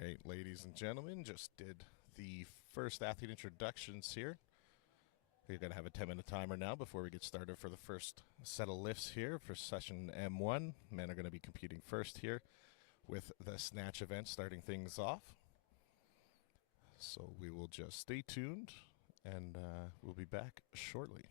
right, ladies and gentlemen, just did the first athlete introductions here. We're going to have a 10-minute timer now before we get started for the first set of lifts here for session M1. Men are going to be competing first here with the snatch event starting things off. So we will just stay tuned, and we'll be back shortly.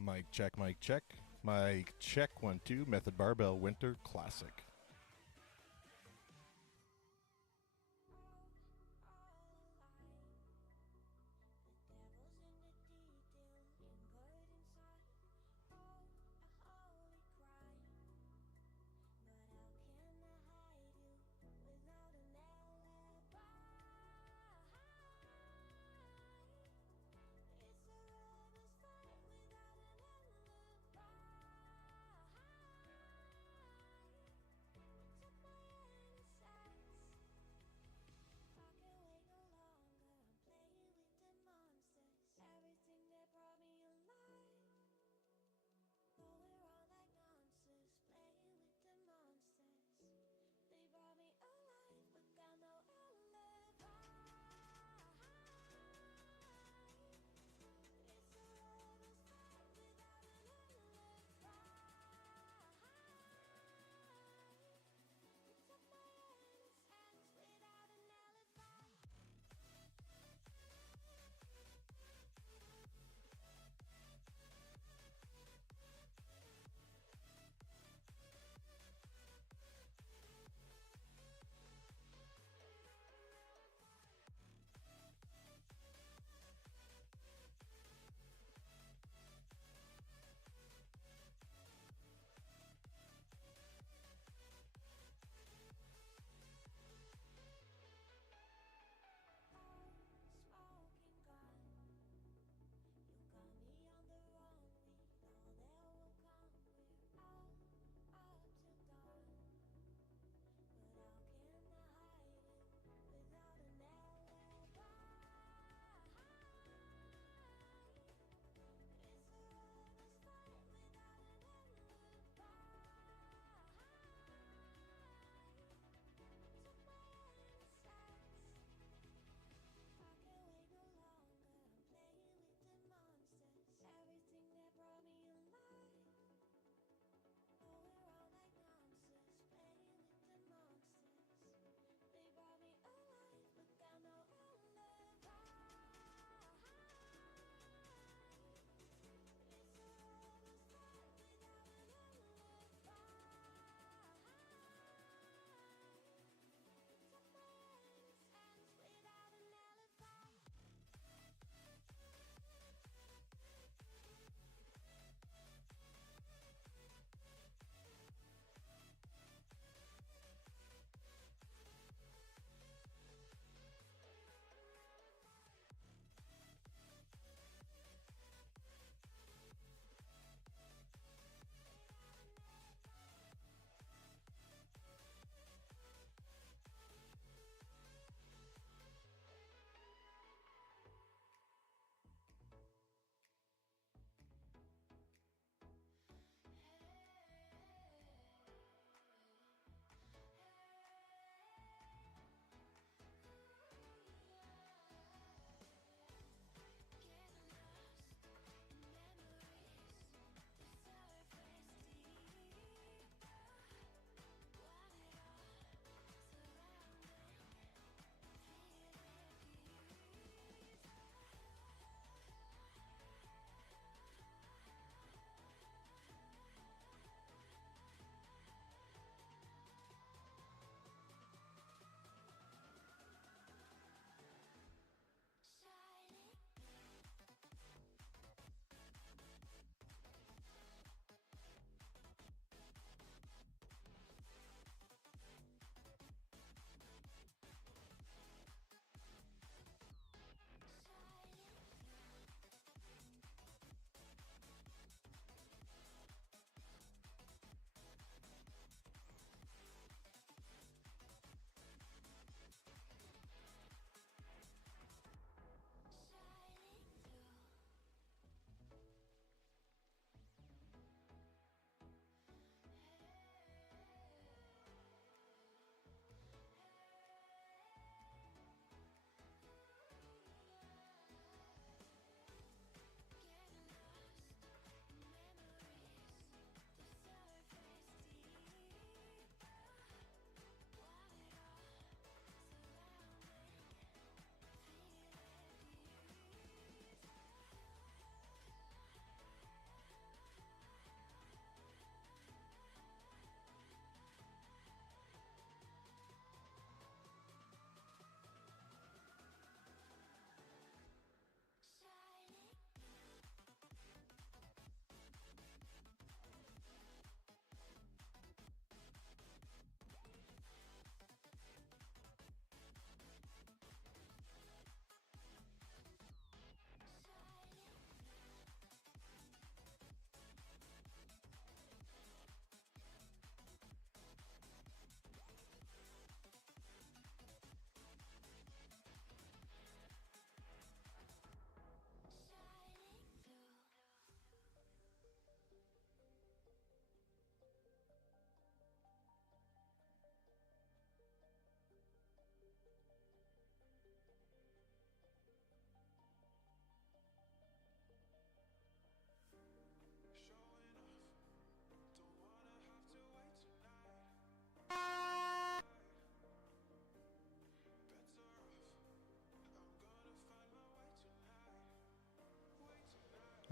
Mic check, mic check. Mic check, 1, 2. Method Barbell Winter Classic.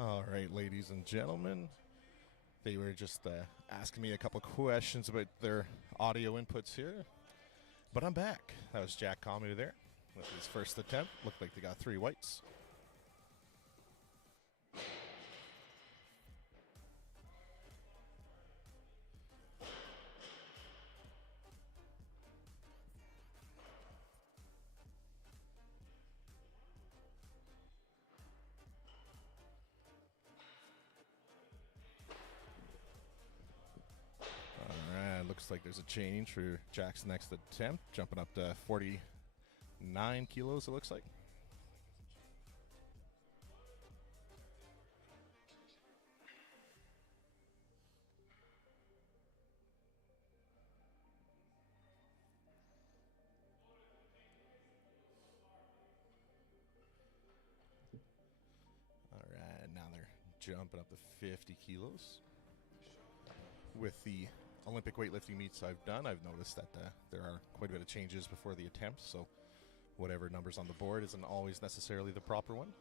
All right, ladies and gentlemen. They were just asking me a couple questions about their audio inputs here. But I'm back. That was Jack Comedy there with his first attempt. Looked like they got 3 whites. Looks like there's a change for Jack's next attempt, jumping up to 49 kilos, it looks like. All right, now they're jumping up to 50 kilos. With the Olympic weightlifting meets I've done, I've noticed that there are quite a bit of changes before the attempt, so whatever number's on the board isn't always necessarily the proper one.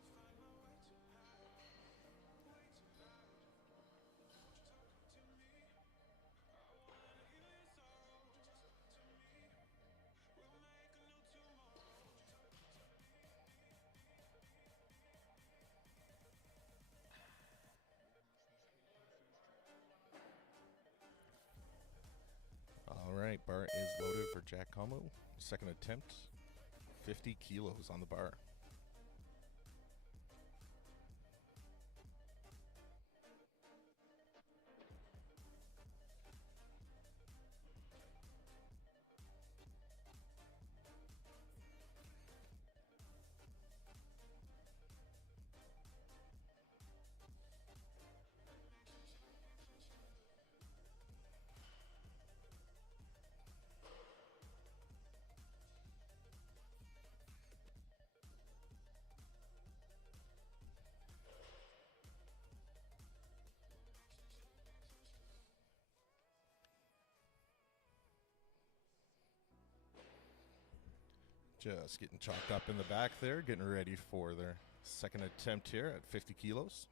Alright, bar is loaded for Jack Como. Second attempt, 50 kilos on the bar. Just getting chalked up in the back there, getting ready for their second attempt here at 50 kilos.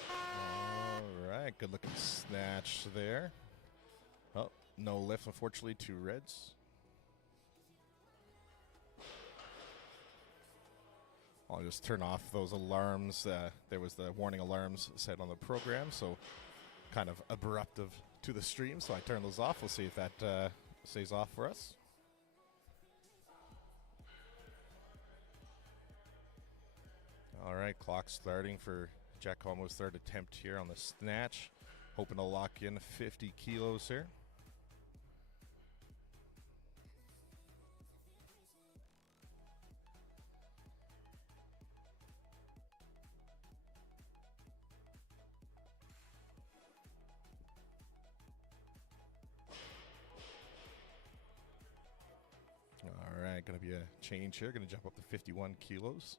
All right, good looking snatch there. Oh, no lift, unfortunately, 2 reds. I'll just turn off those alarms. There was the warning alarms set on the program, so kind of abruptive to the stream, so I turn those off. We'll see if that stays off for us. All right, clock starting for Jack Como's third attempt here on the snatch. Hoping to lock in 50 kilos here. All right, going to be a change here. Going to jump up to 51 kilos.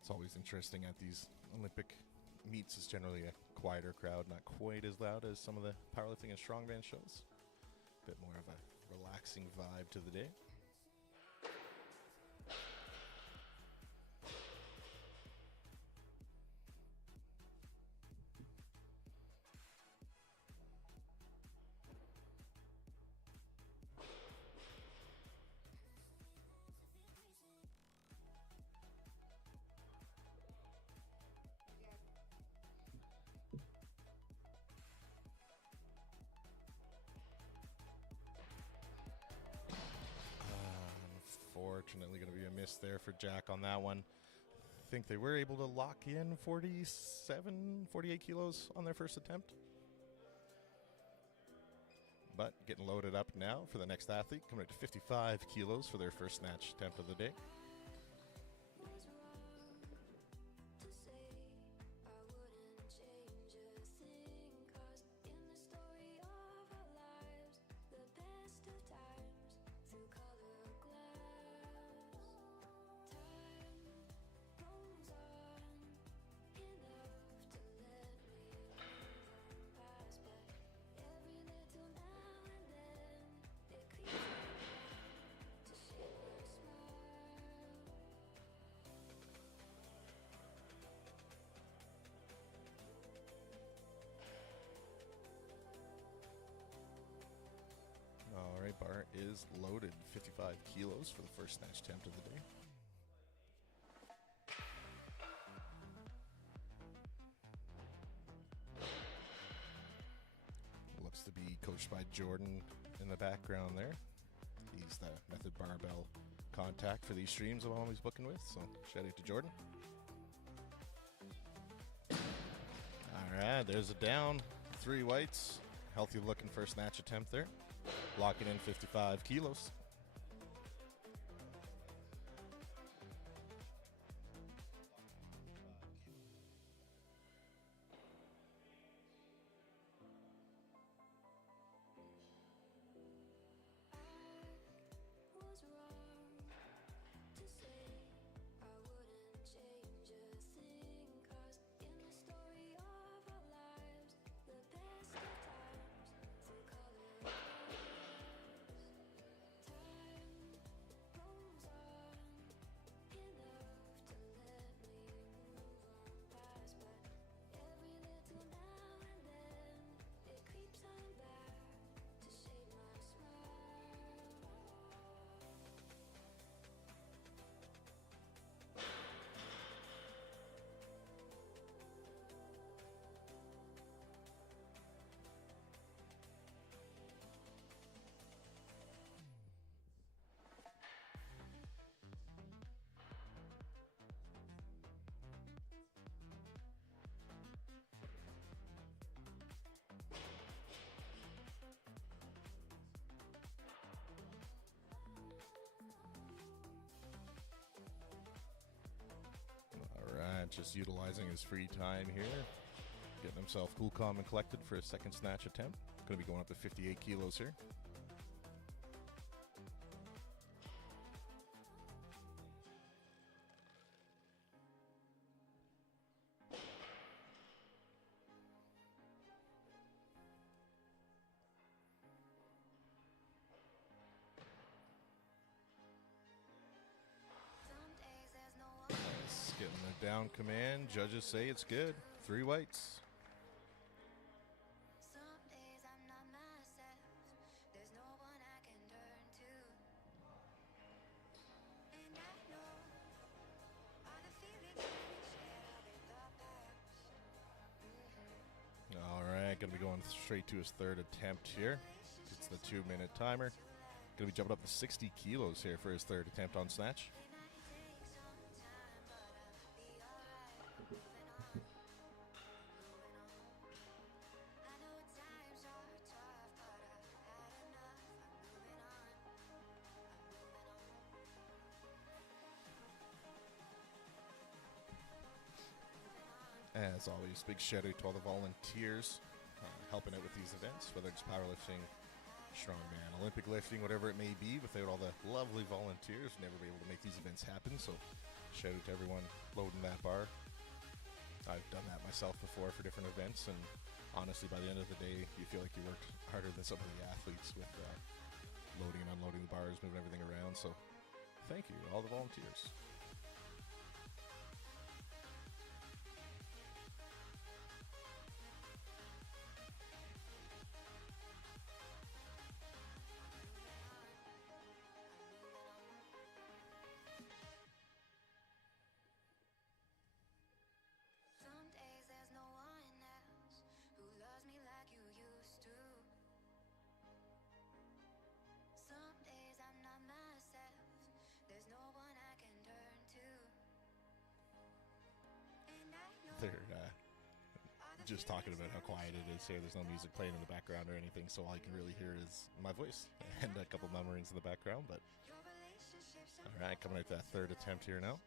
It's always interesting at these Olympic meets. It's generally a quieter crowd, not quite as loud as some of the powerlifting and strongman shows. A bit more of a relaxing vibe to the day. Unfortunately, going to be a miss there for Jack on that one. think they were able to lock in 47, 48 kilos on their first attempt. But getting loaded up now for the next athlete, coming up to 55 kilos for their first snatch attempt of the day. All right, bar is loaded, 55 kilos for the first snatch attempt of the day. Looks to be coached by Jordan in the background there. He's the Method Barbell contact for these streams I'm always booking with, so shout out to Jordan. All right, there's a down, 3 whites. Healthy looking first snatch attempt there. Locking in 55 kilos. Just utilizing his free time here, getting himself cool, calm, and collected for his second snatch attempt. Going to be going up to 58 kilos here. Getting the down command. Judges say it's good. 3 whites. All right, going to be going straight to his third attempt here. It's the 2-minute timer. Going to be jumping up to 60 kilos here for his third attempt on snatch. As always, big shout out to all the volunteers helping out with these events, whether it's powerlifting, strongman, Olympic lifting, whatever it may be. Without all the lovely volunteers, never be able to make these events happen. So shout out to everyone loading that bar. I've done that myself before for different events, and honestly, by the end of the day, you feel like you worked harder than some of the athletes with loading and unloading the bars, moving everything around. So thank you, all the volunteers. Some days I'm not myself. There's no one I can turn just talking about how quiet it is here. There's no music playing in the background or anything, so all you can really hear is my voice and a couple murmurings in the background. But all right, coming out to that third attempt here now.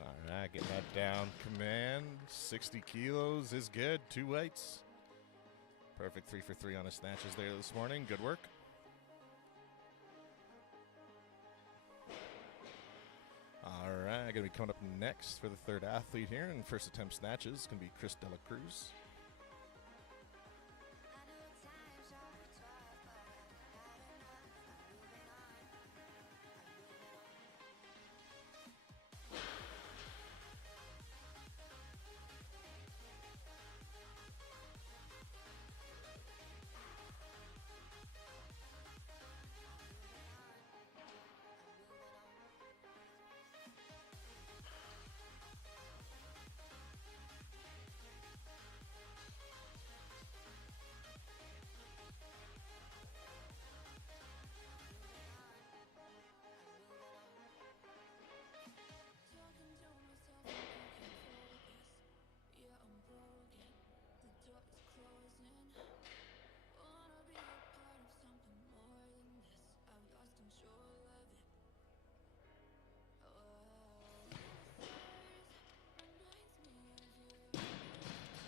All right, getting that down. Command, 60 kilos is good. 2 weights. Perfect 3 for 3 on his snatches there this morning. Good work. All right, going to be coming up next for the third athlete here. And first attempt snatches is going to be Chris Dela Cruz.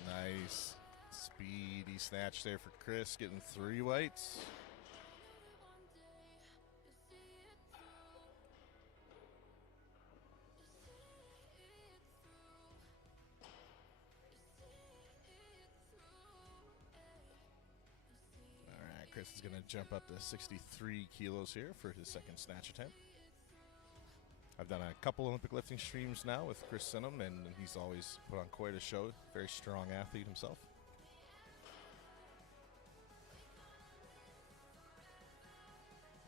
Nice. Speedy snatch there for Chris, getting 3 weights. All right, Chris is going to jump up to 63 kilos here for his second snatch attempt. I've done a couple Olympic lifting streams now with Chris Sinham, and he's always put on quite a show. Very strong athlete himself.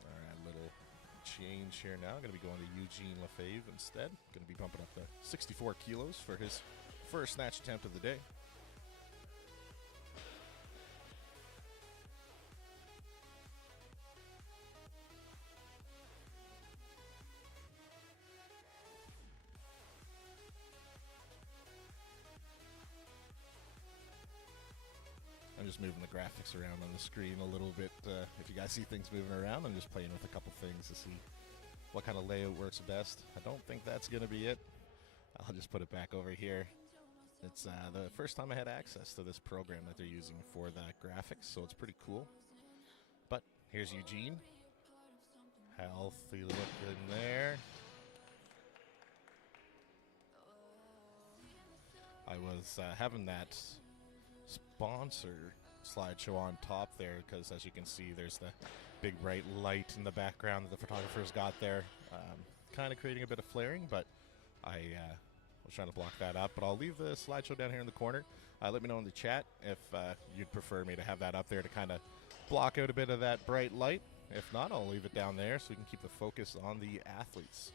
All right, little change here now. Going to be going to Eugene Lefebvre instead. Going to be bumping up to 64 kilos for his first snatch attempt of the day. I'm just moving the graphics around on the screen a little bit. If you guys see things moving around, I'm just playing with a couple things to see what kind of layout works best. I don't think that's going to be it. I'll just put it back over here. It's the first time I had access to this program that they're using for the graphics, so it's pretty cool. But here's Eugene. Healthy looking there. I was having that sponsor slideshow on top there because, as you can see, there's the big bright light in the background that the photographers got there, kind of creating a bit of flaring, but I was trying to block that up. But I'll leave the slideshow down here in the corner. Let me know in the chat if you'd prefer me to have that up there to kind of block out a bit of that bright light. If not, I'll leave it down there so we can keep the focus on the athletes.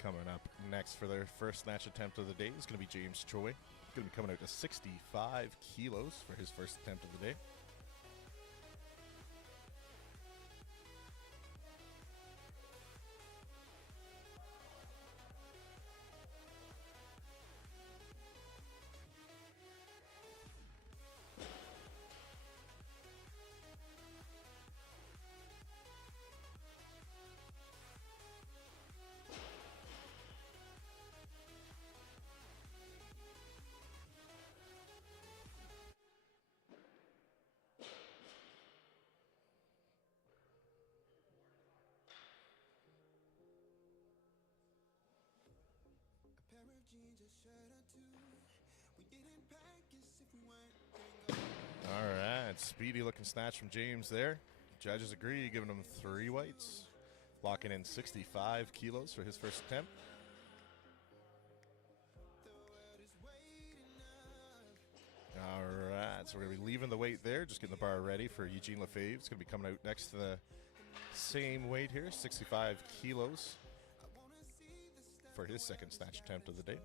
Coming up next for their first snatch attempt of the day is going to be James Choi. Going to be coming out to 65 kilos for his first attempt of the day. All right, speedy looking snatch from James there. Judges agree, giving him 3 weights. Locking in 65 kilos for his first attempt. So we're going to be leaving the weight there, just getting the bar ready for Eugene Lefebvre. It's going to be coming out next to the same weight here, 65 kilos, for his second snatch attempt of the day.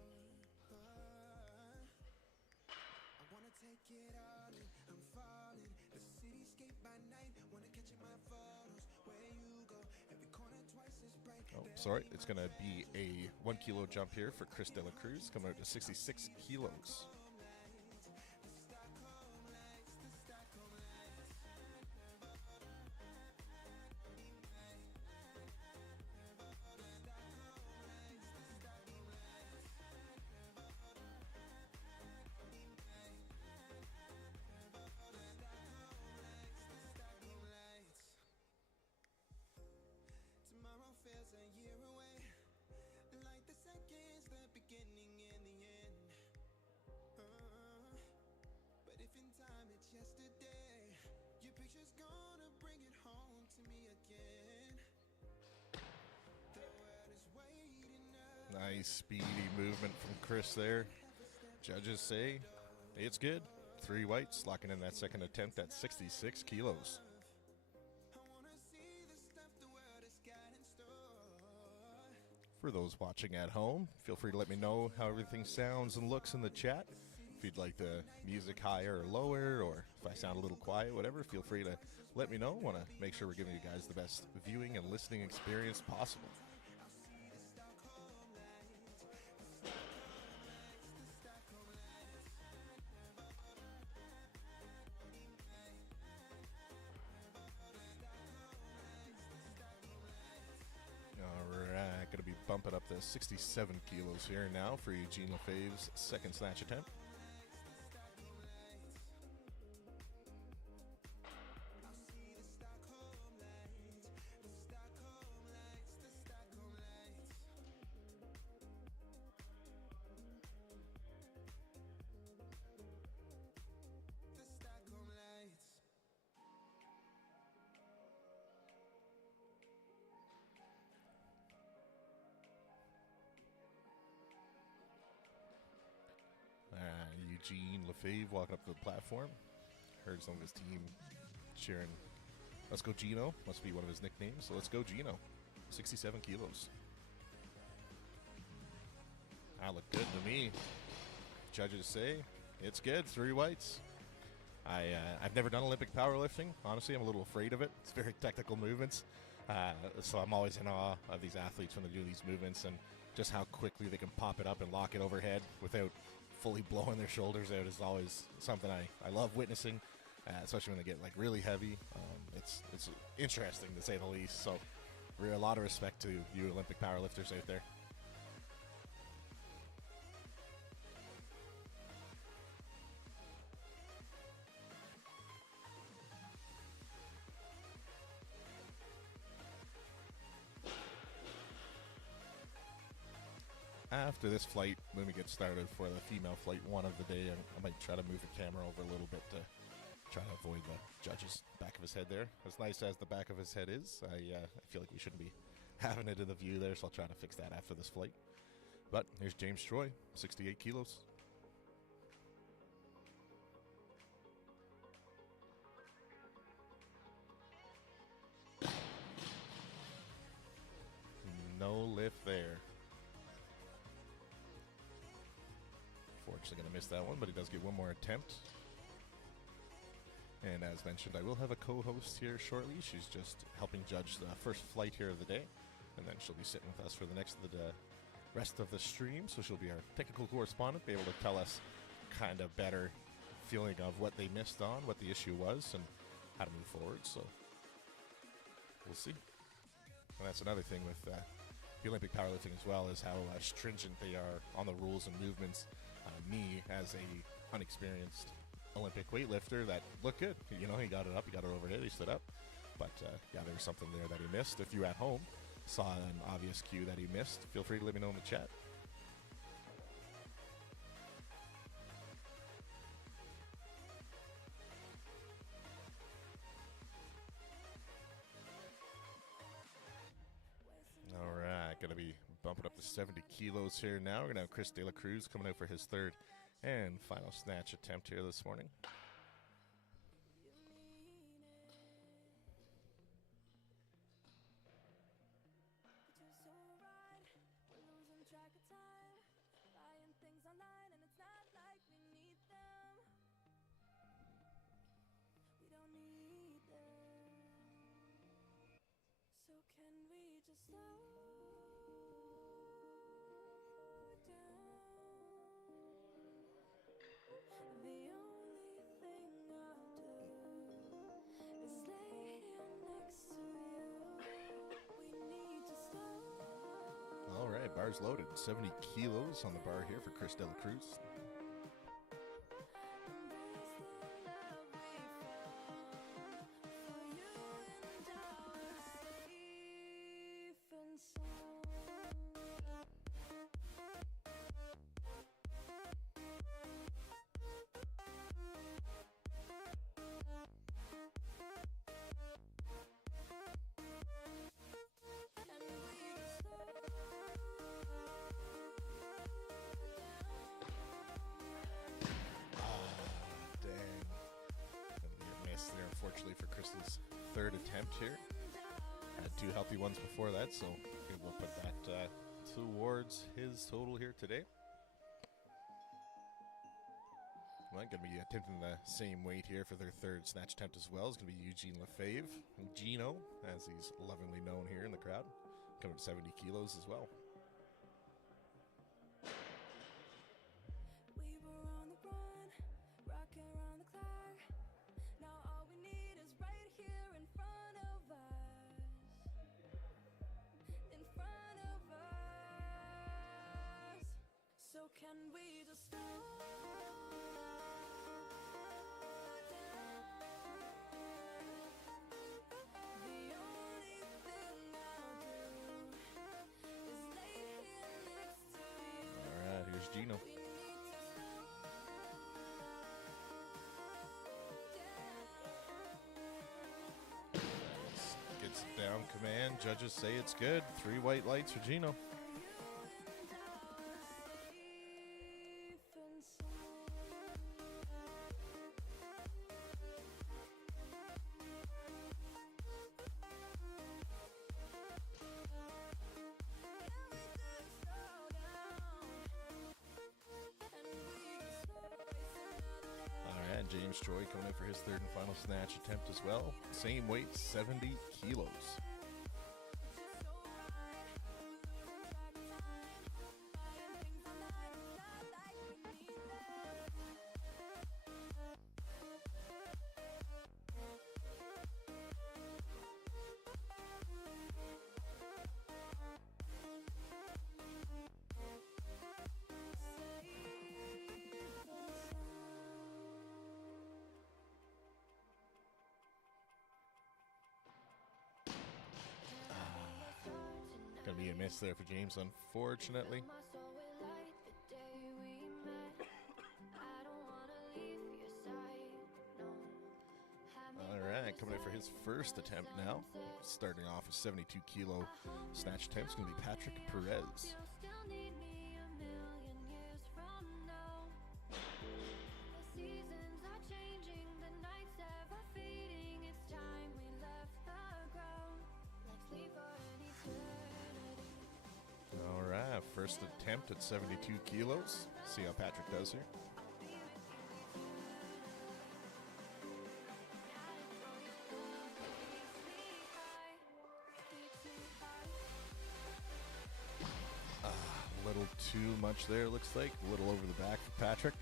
Oh, sorry, it's going to be a 1 kilo jump here for Chris De La Cruz, coming out to 66 kilos. Nice speedy movement from Chris there. Judges say it's good. 3 whites, locking in that second attempt at 66 kilos. For those watching at home, feel free to let me know how everything sounds and looks in the chat. If you'd like the music higher or lower, or if I sound a little quiet, whatever, feel free to let me know. Want to make sure we're giving you guys the best viewing and listening experience possible. Alright, going to be bumping up to 67 kilos here now for Eugene Lefebvre's second snatch attempt. Eugene Lefebvre walking up to the platform. Heard some of his team cheering, "Let's go Gino." Must be one of his nicknames. So let's go Gino. 67 kilos. That looked good to me. Judges say it's good. 3 whites. I've never done Olympic powerlifting. Honestly, I'm a little afraid of it. It's very technical movements. So I'm always in awe of these athletes when they do these movements and just how quickly they can pop it up and lock it overhead without fully blowing their shoulders out is always something I love witnessing, especially when they get like really heavy. It's interesting to say the least. So a lot of respect to you Olympic powerlifters out there. After this flight, when we get started for the female flight 1 of the day, I might try to move the camera over a little bit to try to avoid the judge's back of his head there. As nice as the back of his head is, I feel like we shouldn't be having it in the view there, so I'll try to fix that after this flight. But here's James Troy, 68 kilos. No lift there. Fortunately going to miss that one, but he does get one more attempt. And as mentioned, I will have a co-host here shortly. She's just helping judge the first flight here of the day, and then she'll be sitting with us for the rest of the stream. So she'll be our technical correspondent, be able to tell us kind of better feeling of what they missed on, what the issue was, and how to move forward. So we'll see. And that's another thing with the Olympic powerlifting as well, is how stringent they are on the rules and movements. Me, as a unexperienced Olympic weightlifter, that looked good. You know, he got it up, he got it overhead, he stood up. But yeah, there was something there that he missed. If you at home saw an obvious cue that he missed, feel free to let me know in the chat. All right, going to be bumping up to 70 kilos here now. We're going to have Chris De La Cruz coming out for his third and final snatch attempt here this morning. right, bars loaded. 70 kilos on the bar here for Chris De La Cruz. Unfortunately for Chris's third attempt here. Had two healthy ones before that, so we'll put that towards his total here today. Well, going to be attempting the same weight here for their third snatch attempt as well. It's going to be Eugene Lefebvre, Gino, as he's lovingly known here in the crowd, coming to 70 kilos as well. Can we just slow down? The only thing I'll do is lay here next to you. All right, here's Gino. We need to slow down. Gets it down command. Judges say it's good. 3 white lights for Gino. James Troy coming in for his third and final snatch attempt as well. Same weight, 70 kilos. Gonna be a miss there for James, unfortunately. Alright, coming in for his first attempt now. Starting off with 72 kilo snatch attempt. It's gonna be Patrick Perez. First attempt at 72 kilos. See how Patrick does here. A little too much there, looks like. A little over the back for Patrick.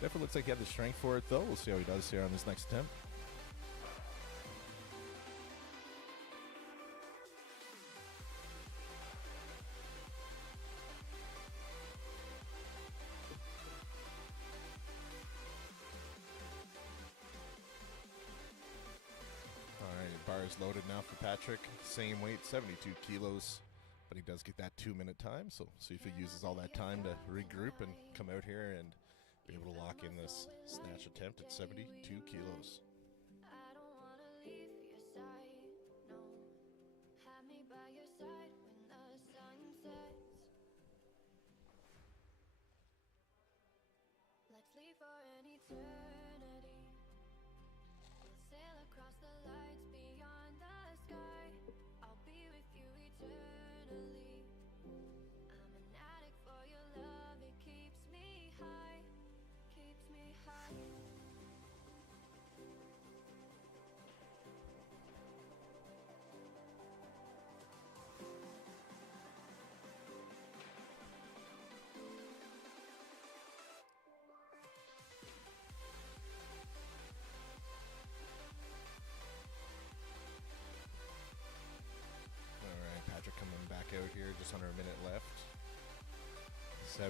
Definitely looks like he had the strength for it, though. We'll see how he does here on this next attempt. Bars loaded now for Patrick. Same weight, 72 kilos. But he does get that 2-minute time, so see if he uses all that time to regroup and come out here and be able to lock in this snatch attempt at 72 kilos. I don't wanna leave your side, no. Have me by your side when the sun sets. Let's leave for an eternity. We'll sail across the lights beyond the sky. I'll be with you eternally. I'm an addict for your love. It keeps me high, keeps me high.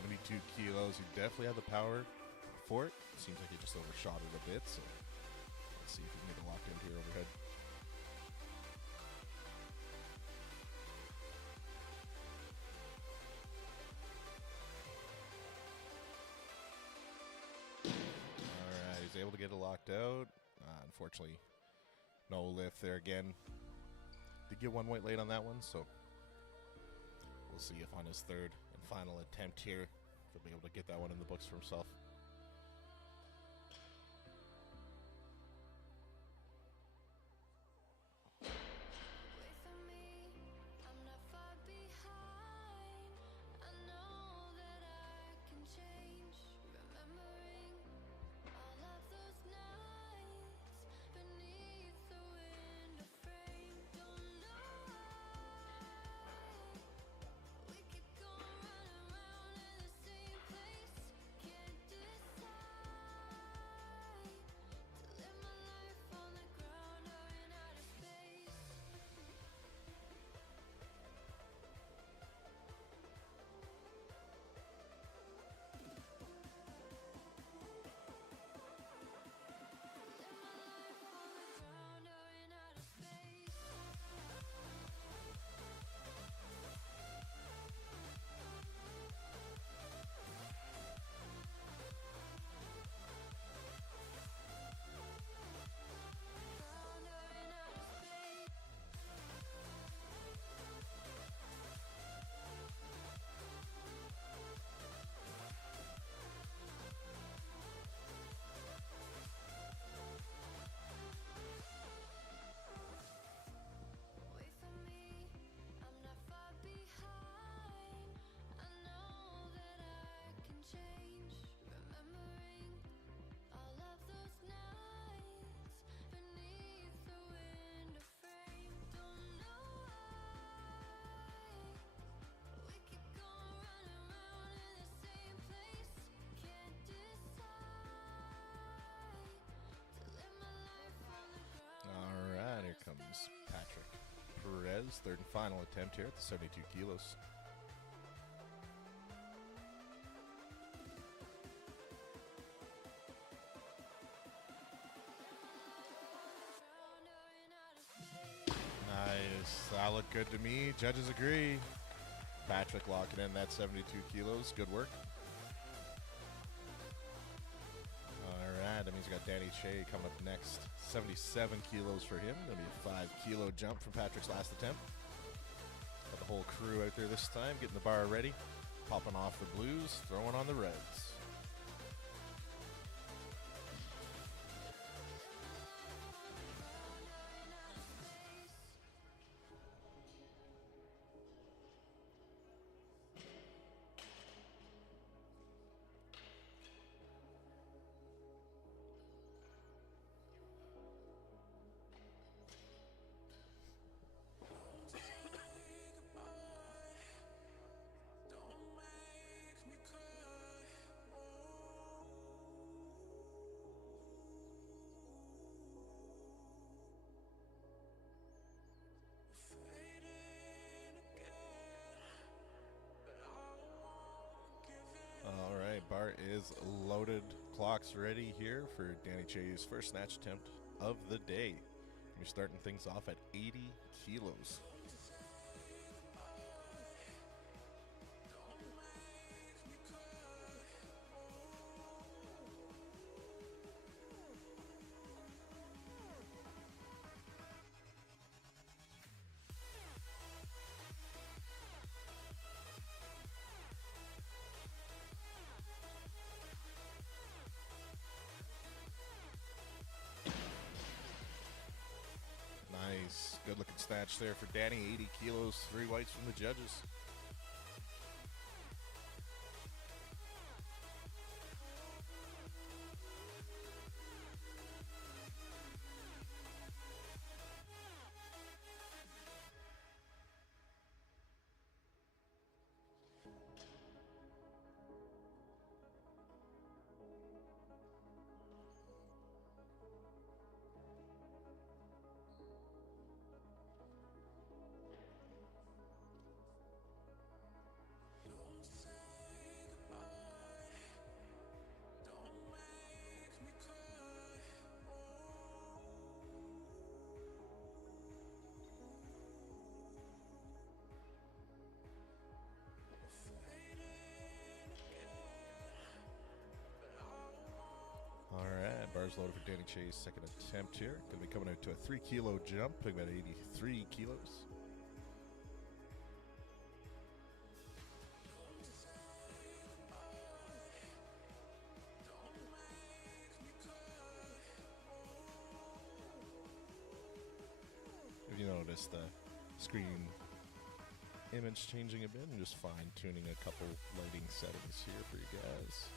72 kilos. He definitely had the power for it. Seems like he just overshot it a bit. So let's see if we can get it locked into here overhead. Alright, he's able to get it locked out. Unfortunately, no lift there again. Did get one weight late on that one, so we'll see if on his third and final attempt here, he'll be able to get that one in the books for himself. Wait for me, I'm not far behind. I know that I can change. Remembering all of those nights beneath the window frame. Don't know why we keep going round and round in the same place. Can't decide to live my life on the ground or in outer space. Live my life on the ground or in outer space. Ground or in outer space. Wait for me, I'm not far behind. I know that I can change. Remembering all of those nights beneath the window frame. Don't know why we keep going round and round in the same place. Can't decide to live my life on the ground. Alright, here comes Patrick Perez, third and final attempt here at the 72 kilos. Ground or in outer space. Nice. That looked good to me. Judges agree. Patrick locking in that 72 kilos. Good work. Alright, that means we got Danny Che coming up next. 77 kilos for him. Gonna be a 5-kilo jump from Patrick's last attempt. Got the whole crew out there this time, getting the bar ready. Popping off the blues, throwing on the reds. All right, bar is loaded. Clock's ready here for Danny Che's first snatch attempt of the day. We're starting things off at 80 kilos. Nice. Good looking snatch there for Danny. 80 kilos, 3 whites from the judges. loaded for Danny Chase, second attempt here. Going to be coming out to a 3 kilo jump, putting about 83 kilos. If you notice the screen image changing a bit, and just fine tuning a couple lighting settings here for you guys.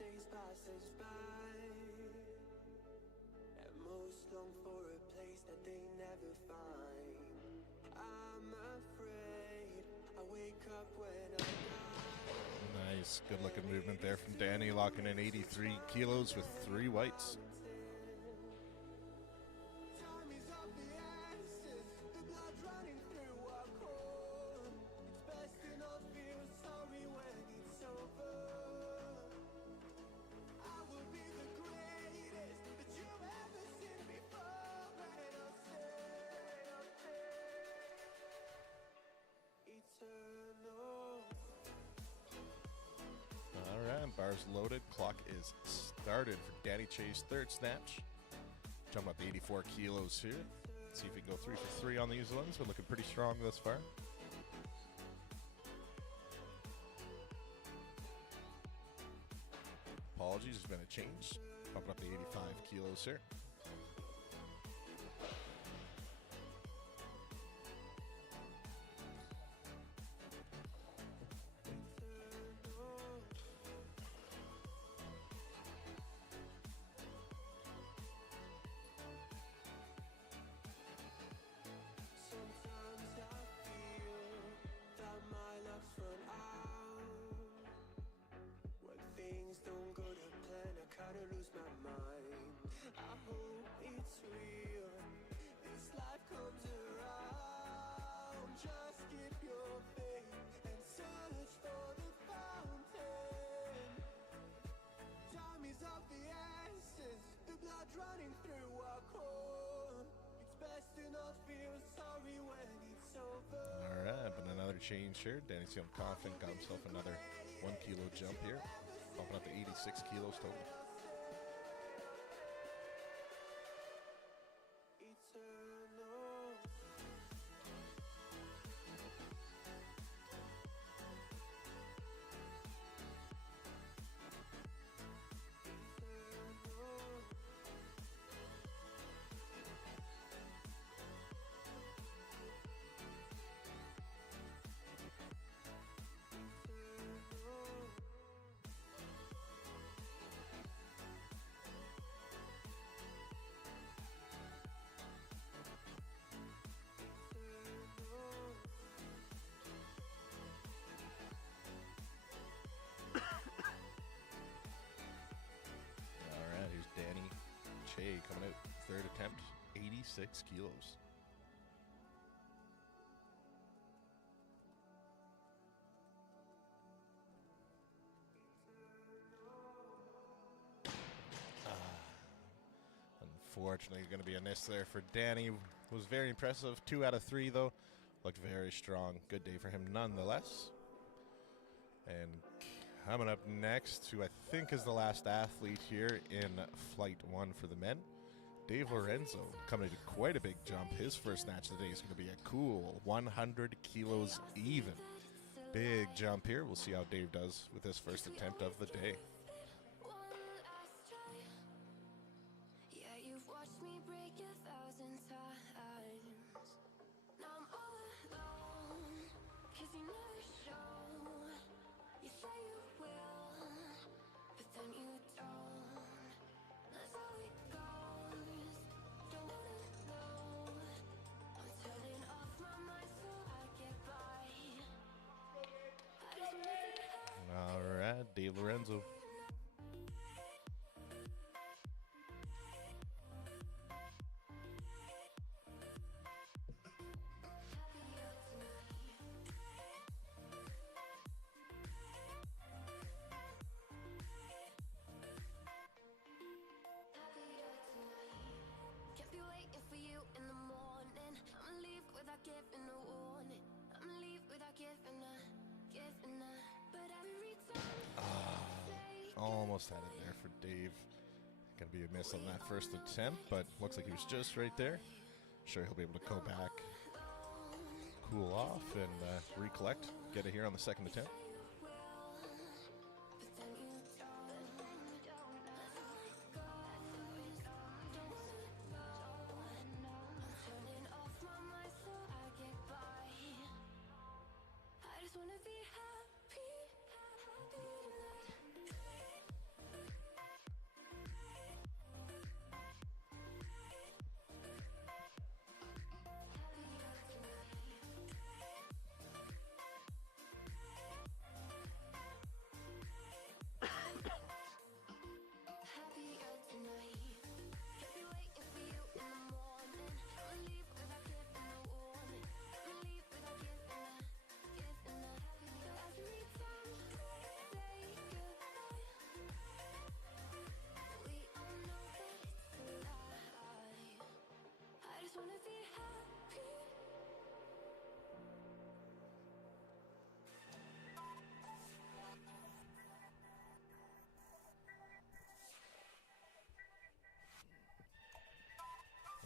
Days passes by, and most long for a place that they never find. I'm afraid I wake up when I die. Nice, good looking movement there from Danny, locking in 83 kilos with 3 whites. Time is of the essence, the blood running through our core. It's best to not feel sorry when it's over. I will be the greatest that you've ever seen before. When I say eternal. All right, bars loaded. Clock is started for Danny Chase, third snatch. Jumping up to 84 kilos here. Let's see if we can go 3 for 3 on these ones. We're looking pretty strong thus far. Apologies, there's been a change. Bumping up to 85 kilos here. Sometimes I feel that my luck's run out. When things don't go to plan, I kinda lose my mind. I hope it's real, this life comes around. Just keep your faith and search for the fountain. Time is of the essence, the blood running through our core. It's best to not feel sorry when it's over. All right, but another change here. Danny's feeling confident, got himself another 1 kilo jump here. Bumping up to 86 kilos total. Eternal. All right, here's Danny Che coming out. Third attempt, 86 kilos. Unfortunately, going to be a miss there for Danny. Was very impressive. 2 out of 3, though. Looked very strong. Good day for him nonetheless. And coming up next, who I think is the last athlete here in Flight 1 for the men, Dave Lorenzo, coming to quite a big jump. His first snatch today is going to be a cool 100 kilos even. Big jump here. We'll see how Dave does with his first attempt of the day. One last try. Yeah, you've watched me break 1,000 times. Now I'm all alone, 'cause you never show. You say Dave Lorenzo. Can't be waiting for you in the morning. I'ma leave without giving a warning. I'ma leave without giving a. But every time Almost had it there for Dave. Gonna be a miss on that first attempt, but looks like he was just right there. Sure, he'll be able to go back, cool off, and recollect. Get it here on the second attempt. I just wanna be happy, happier tonight. Can't be waiting for you in the morning. I'ma leave without giving a warning. I'ma leave without giving a. So every time we say goodbye, we all know that it's a lie. I just wanna be happy.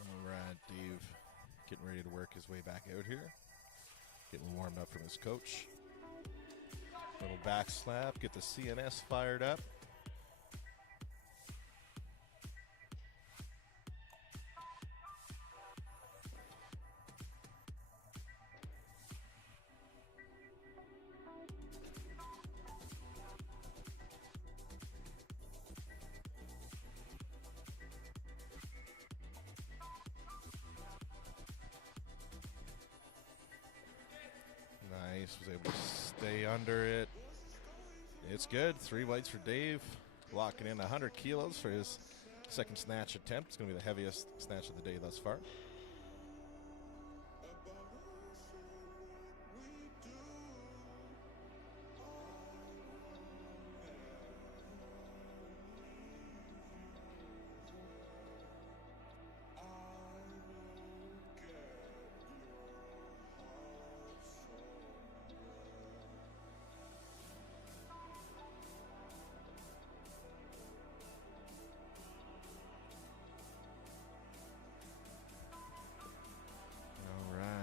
All right, Dave getting ready to work his way back out here. Getting warmed up from his coach. Little back slap, get the CNS fired up. Nice, was able to stay under it. It's good, 3 whites for Dave. Locking in 100 kilos for his second snatch attempt. It's going to be the heaviest snatch of the day thus far.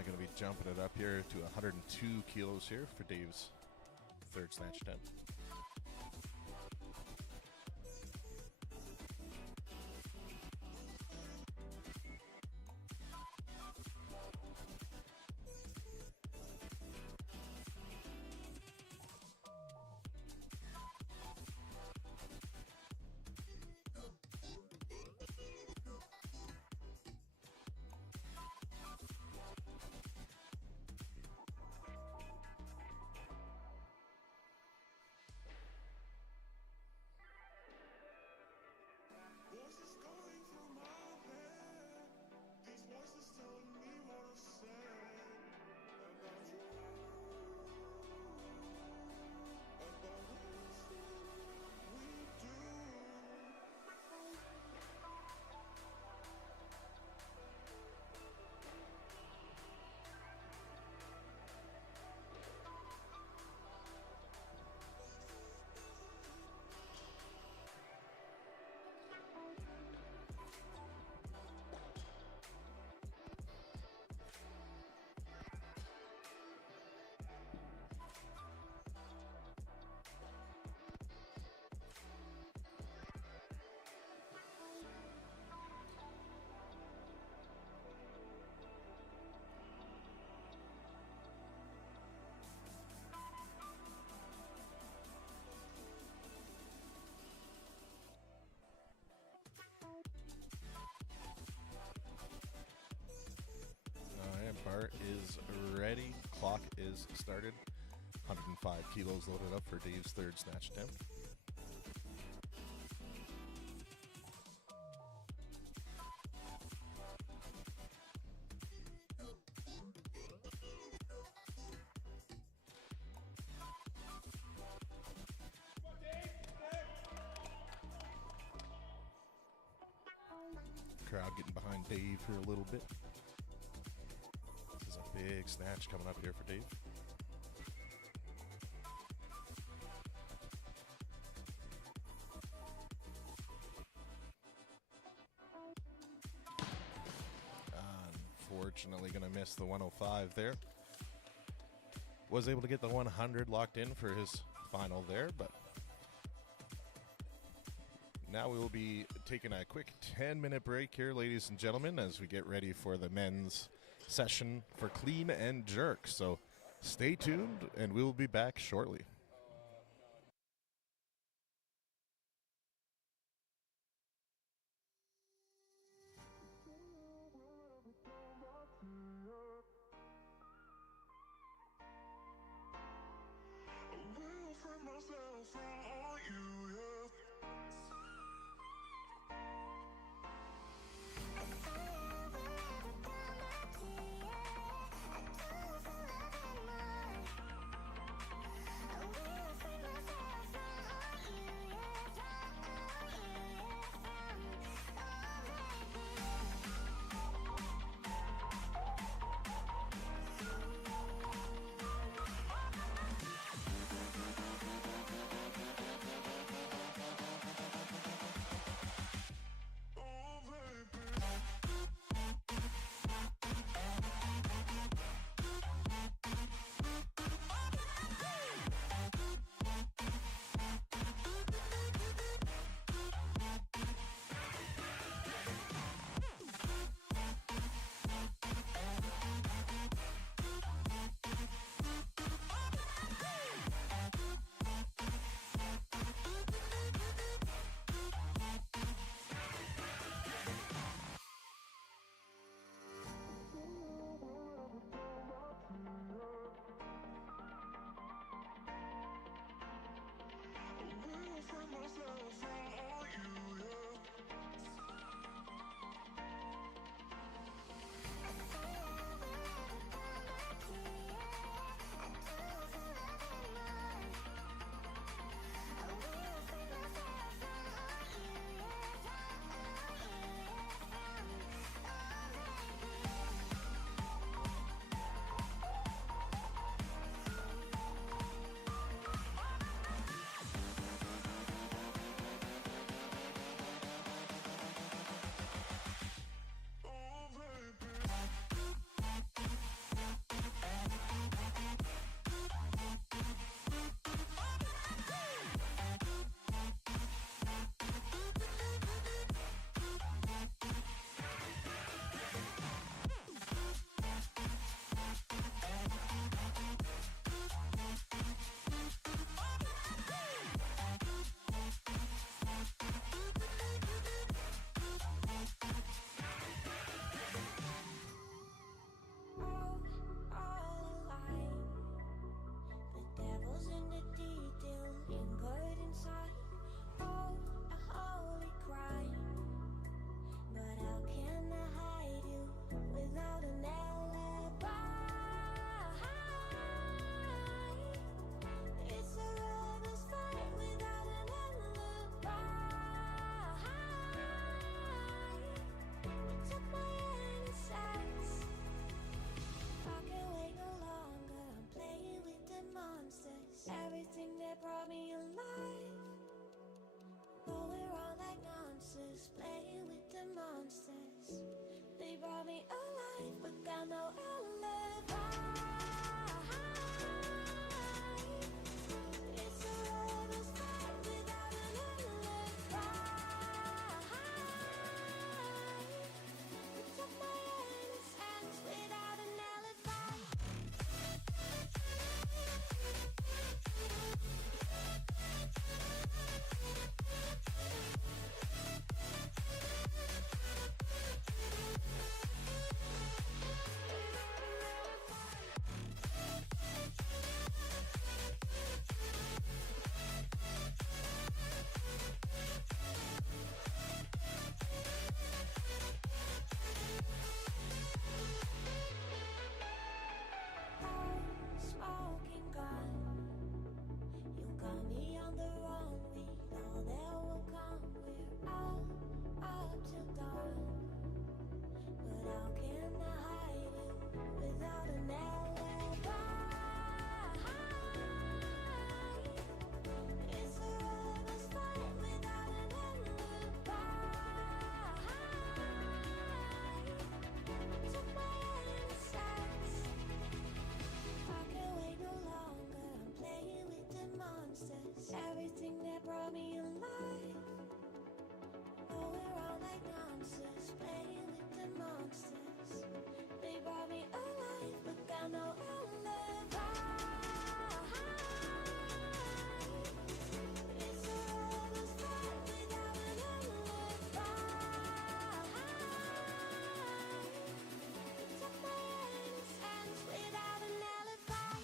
Going to be jumping it up here to 102 kilos here for Dave's third snatch attempt. Voices going through my head. These voices telling me what I said about you, about everything we do. Bart is ready. Clock is started. 105 kilos loaded up for Dave's third snatch attempt. Crowd getting behind Dave here a little bit. This is a big snatch coming up here for Dave. Unfortunately, going to miss the 105 there. Was able to get the 100 locked in for his final there, but now we will be taking a quick 10-minute break here, ladies and gentlemen, as we get ready for the men's session for clean and jerk. So stay tuned, and we will be back shortly. know I'll live high. It's a rebel's fight without an alibi. Took my innocence without an alibi.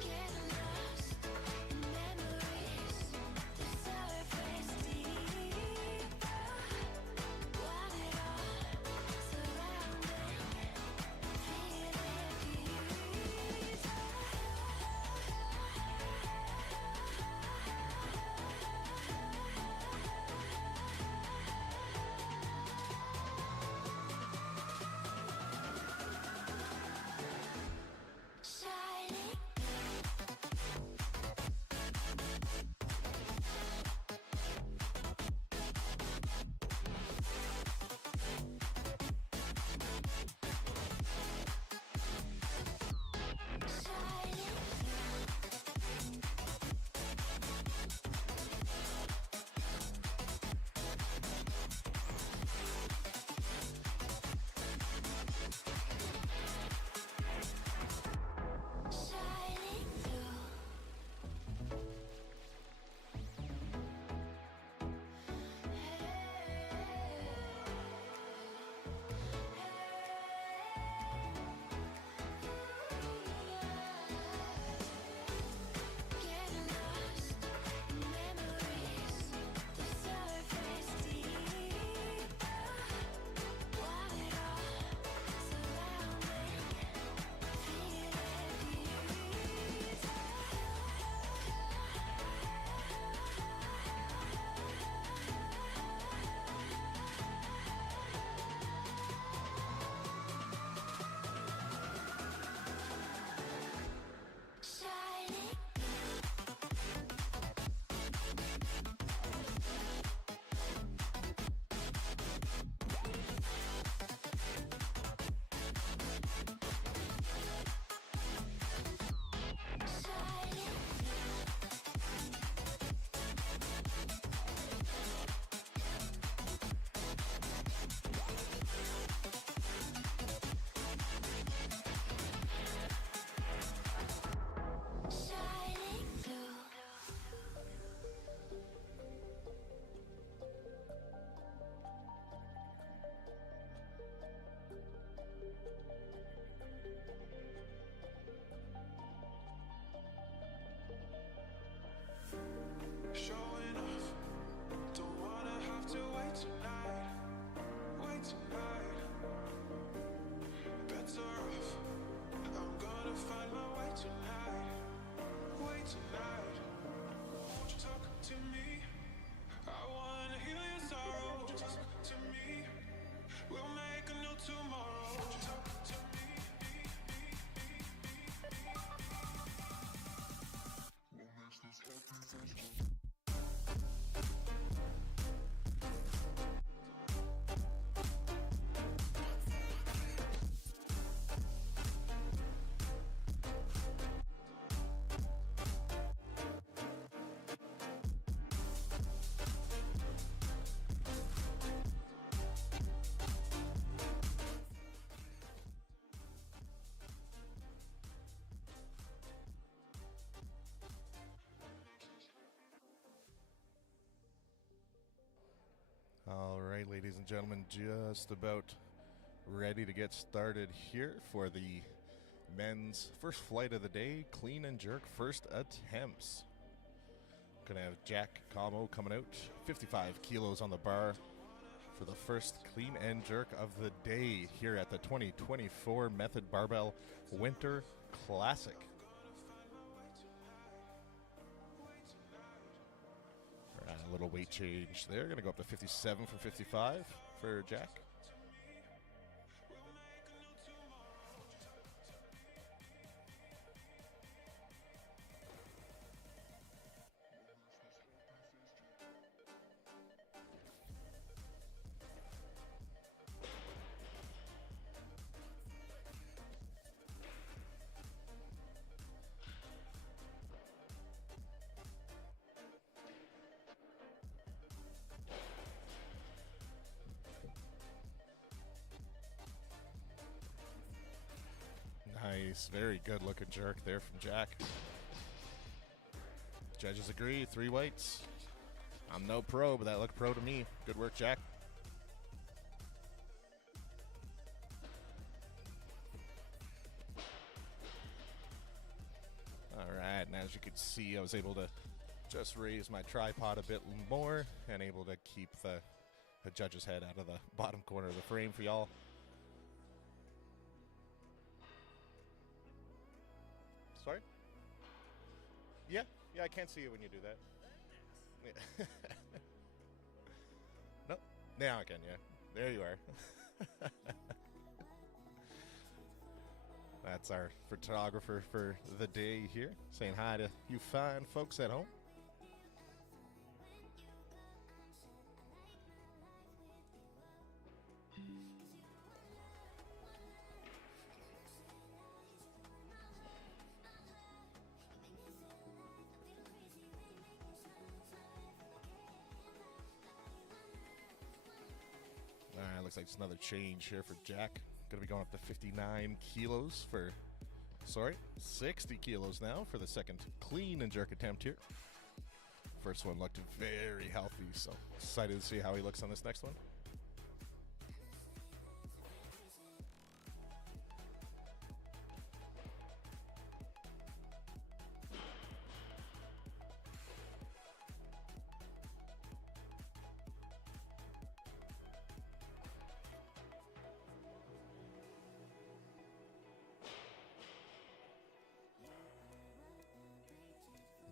Getting lost in memories, the surface deeper. Want it all surrounding, feel it ease. Shining. Shining through. Getting lost in memories, the surface deeper. Want it all surrounding, feel it ease. Shining. Shining. Shining through. Showing off, don't wanna have to wait tonight. Wait tonight. Better off, I'm gonna find my way tonight. Wait tonight. Won't you talk to me? I wanna heal your sorrow. Won't you talk to me? We'll make a new tomorrow. Won't you talk to me? All right, ladies and gentlemen, just about ready to get started here for the men's first flight of the day, clean and jerk first attempts. Gonna have Jack Como coming out, 55 kilos on the bar, for the first clean and jerk of the day here at the 2024 Method Barbell Winter Classic. All right, a little weight change there. Going to go up to 57 from 55 for Jack. Nice, very good looking jerk there from Jack. Judges agree, 3 weights. I'm no pro, but that looked pro to me. Good work, Jack. All right, and as you can see, I was able to just raise my tripod a bit more and able to keep the judge's head out of the bottom corner of the frame for y'all. Sorry? Yeah, I can't see you when you do that. Yeah. Nope. Now I can, yeah. There you are. That's our photographer for the day here, saying hi to you fine folks at home. All right, looks like it's another change here for Jack. Going to be going up to 59 kilos for, 60 kilos now for the second clean and jerk attempt here. First one looked very healthy, so excited to see how he looks on this next one.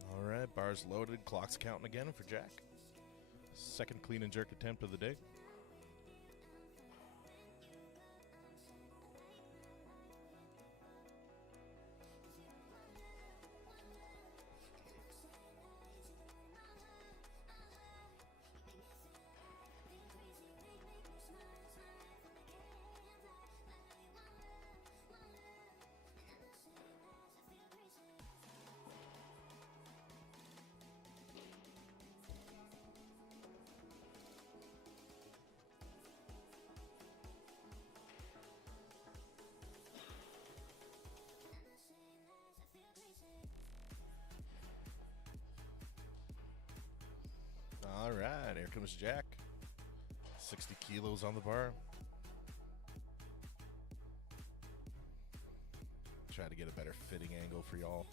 All right, bars loaded, clock's counting again for Jack. Second clean and jerk attempt of the day. All right, here comes Jack. 60 kilos on the bar. Try to get a better fitting angle for y'all.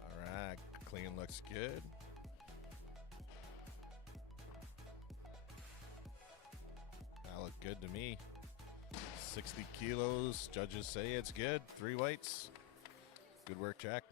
All right, clean looks good. That looked good to me. 60 kilos, judges say it's good. 3 weights. Good work, Jack.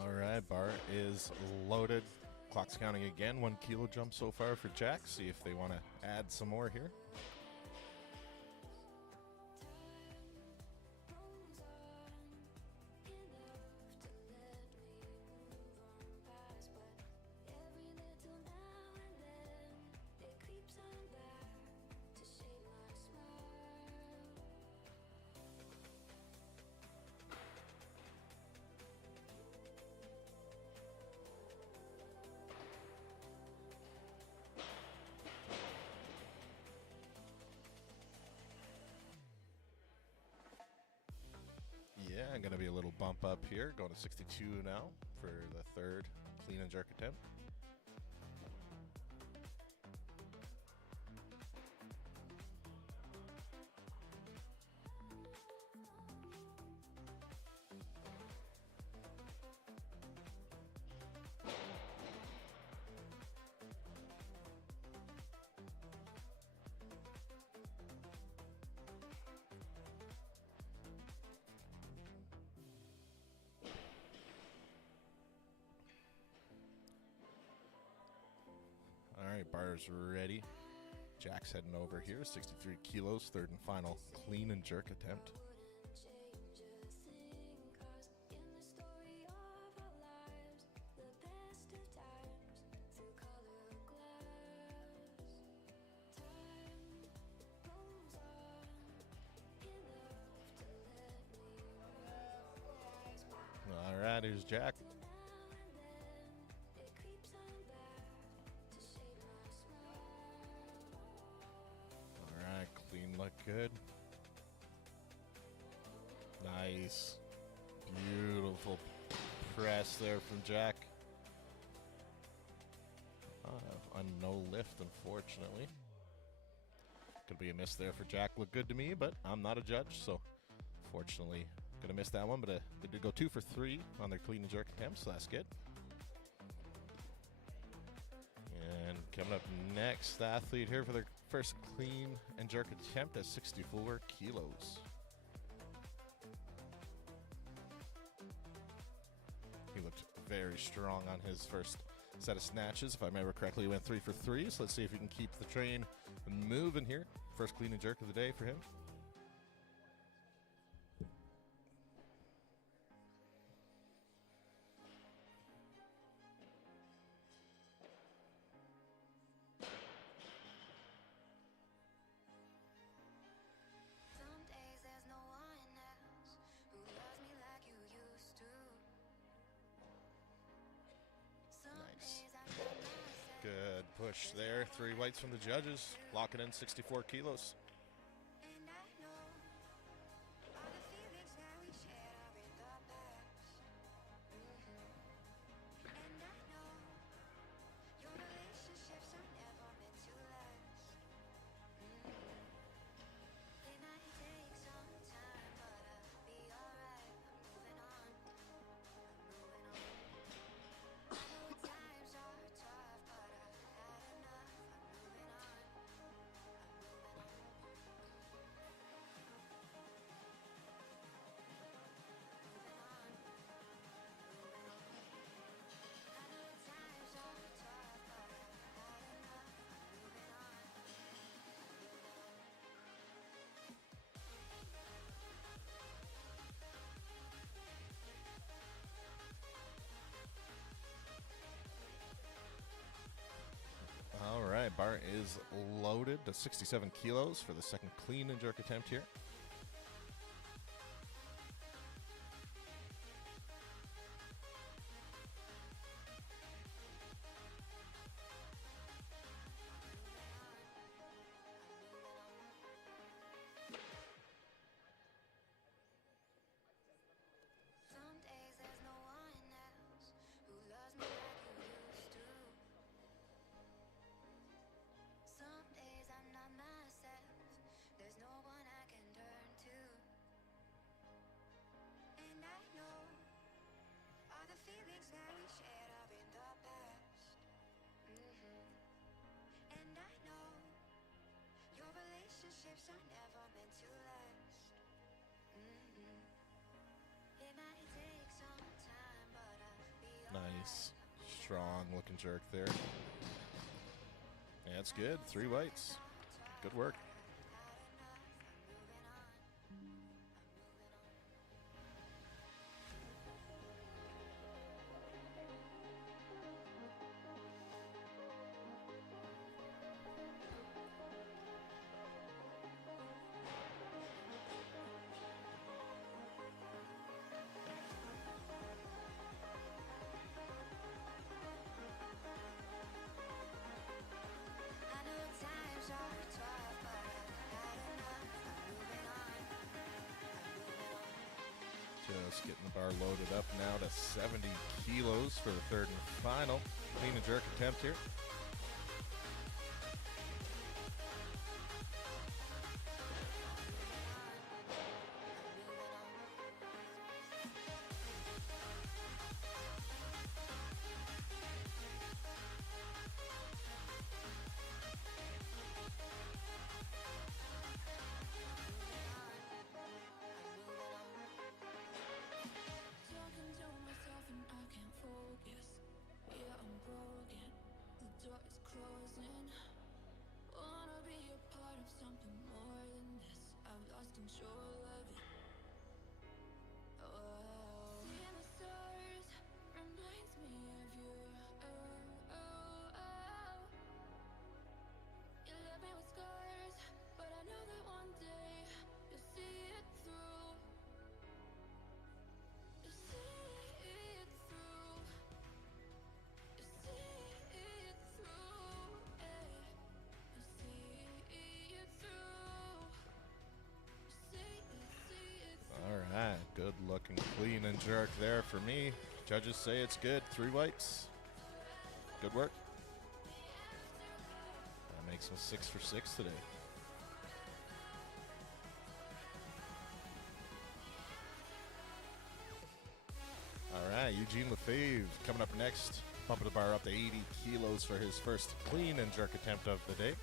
All right, bar is loaded. Clock's counting again. 1 kilo jump so far for Jack. See if they want to add some more here. Yeah, going to be a little bump up here, going to 62 now for the third clean and jerk attempt. All right, bar's ready. Jack's heading over here, 63 kilos, third and final clean and jerk attempt. All right, here's Jack. All right, clean look good. Nice. Beautiful press there from Jack. On no lift, unfortunately. Could be a miss there for Jack. Looked good to me, but I'm not a judge, so fortunately gonna miss that one. But they did go 2 for 3 on their clean and jerk attempts, so that's good. And coming up next, the athlete here for their first clean and jerk attempt at 64 kilos. He looked very strong on his first set of snatches. If I remember correctly, he went 3 for 3. So let's see if he can keep the train moving here. First clean and jerk of the day for him. Some days there's no one else who loves me like you used to. Some Nice. days I'm not myself. Good push there. 3 whites from the judges. Locking in 64 kilos. And I know all the feelings that we shared are in the past. And I know your relationships are never meant to last. It might take some time, but I'll be alright. I'm moving on. I know times are tough, but I've had enough. I'm moving on. All right, bar is loaded to 67 kilos for the second clean and jerk attempt here. Some days there's no one else who loves me like you used to. Some days I'm not myself. There's no one I can turn to. And I know all the feelings that we shared are in the past. And I know your relationships are never meant to last. It might take some time, but I'll be Nice. Strong looking jerk there. Yeah, it's good. 3 whites. Good work. I know times are tough, but Just getting the bar loaded up now to 70 kilos for the third and final clean and jerk attempt here. Talking to myself and I can't focus. Yeah, I'm broken. The door is closing. Wanna be a part of something more than this. I've lost control of it. Oh, seeing the stars reminds me of you. Oh, oh, oh. You left me with scars, but I know that one day you'll see it through. You see it through. You see it through. You see it through. See it through. All right, good looking clean and jerk there for me. Judges say it's good. 3 whites. Good work. That makes him 6 for 6 today. All right, Eugene Lefebvre coming up next. Bumping the bar up to 80 kilos for his first clean and jerk attempt of the day.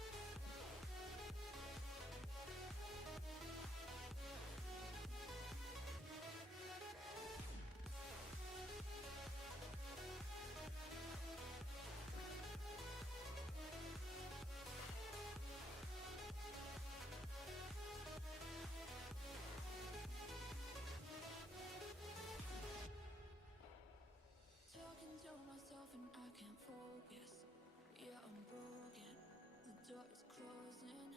Talking to myself and I can't focus. Yeah, I'm broken. The door is closing.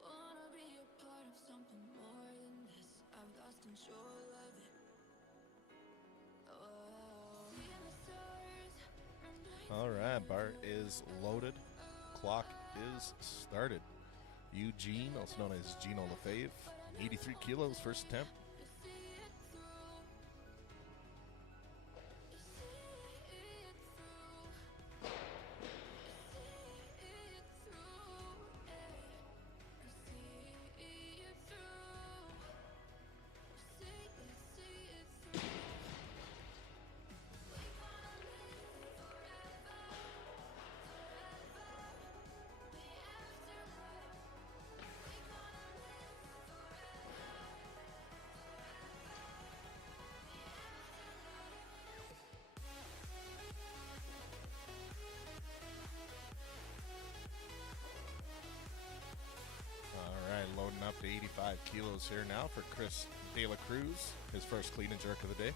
Wanna be a part of something more than this. I've lost control of it. Oh, seeing the stars reminds All me right, of bar you. is loaded. Clock is started. Eugene, also known as Gino Lefebvre, 83 kilos, first attempt. You see it through. You see it through. You see it through. You see it through. See it through. We gonna live forever, forever. The afterlife. We gonna live forever, All right, loading up to 85 kilos here now for Chris De La Cruz, his first clean and jerk of the day.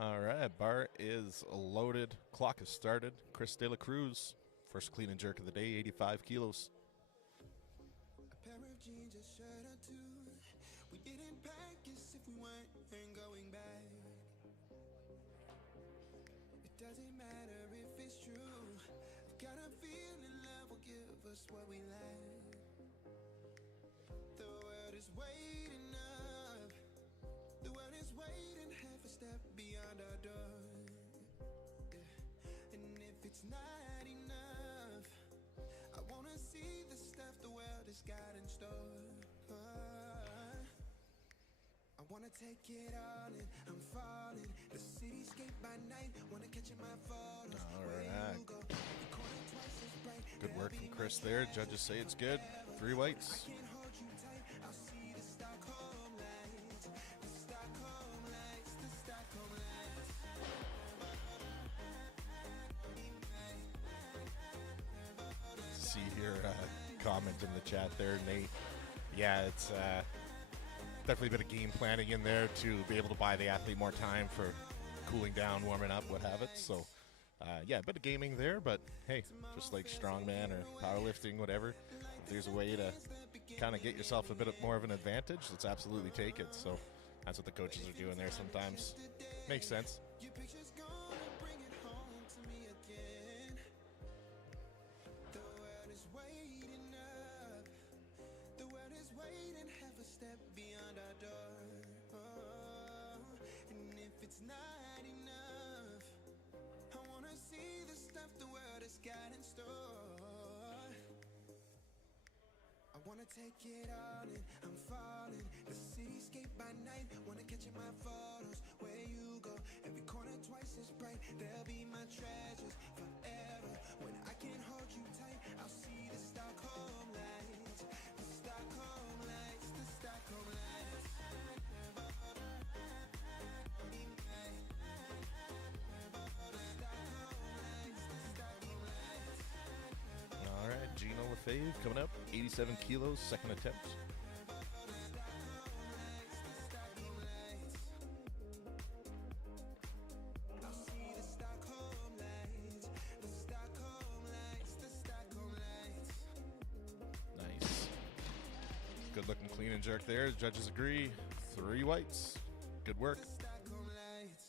All right, bar is loaded. Clock is started. Chris De La Cruz, first clean and jerk of the day, 85 kilos. A pair of jeans, a shirt or two. We didn't pack as if we weren't going back. It doesn't matter if it's true. I've got a feeling love will give us what we lack. The world is waiting up. The world is waiting half a step beyond our door. Yeah. And if it's not enough, I wanna see the stuff the world has got in store. I wanna take it all in, I'm falling. The cityscape by night, wanna catch in my photos. All Where right. you go, the corner twice as bright. Good work from Chris there. Judges say it's good. 3 whites. Can't hold you tight, I'll see the Stockholm lights. The Stockholm lights, the Stockholm lights. See here, comment in the chat there, Nate. Yeah, it's definitely a bit of game planning in there to be able to buy the athlete more time for cooling down, warming up, what have it. So, yeah, a bit of gaming there, but hey, just like strongman or powerlifting, whatever, if there's a way to kind of get yourself a bit more of an advantage, let's absolutely take it. So that's what the coaches are doing there sometimes. Makes sense. Your picture's gonna bring it home to me again. The world is waiting up. The world is waiting half a step beyond our door. And if it's not enough, I wanna see the stuff the world has got in store. I wanna take it all in, I'm falling. The cityscape by night, wanna catch in my photos. Where you go, every corner twice as bright. They'll be my treasures forever. When I can't hold you tight, I'll see the Stockholm lights. The Stockholm lights, the Stockholm lights. All right, Gino Lefebvre coming up, 87 kilos, second attempt. I'll see the Stockholm lights. The Stockholm lights, the Stockholm lights. Nice. Good looking clean and jerk there. Judges agree. 3 whites. Good work. Stockholm lights.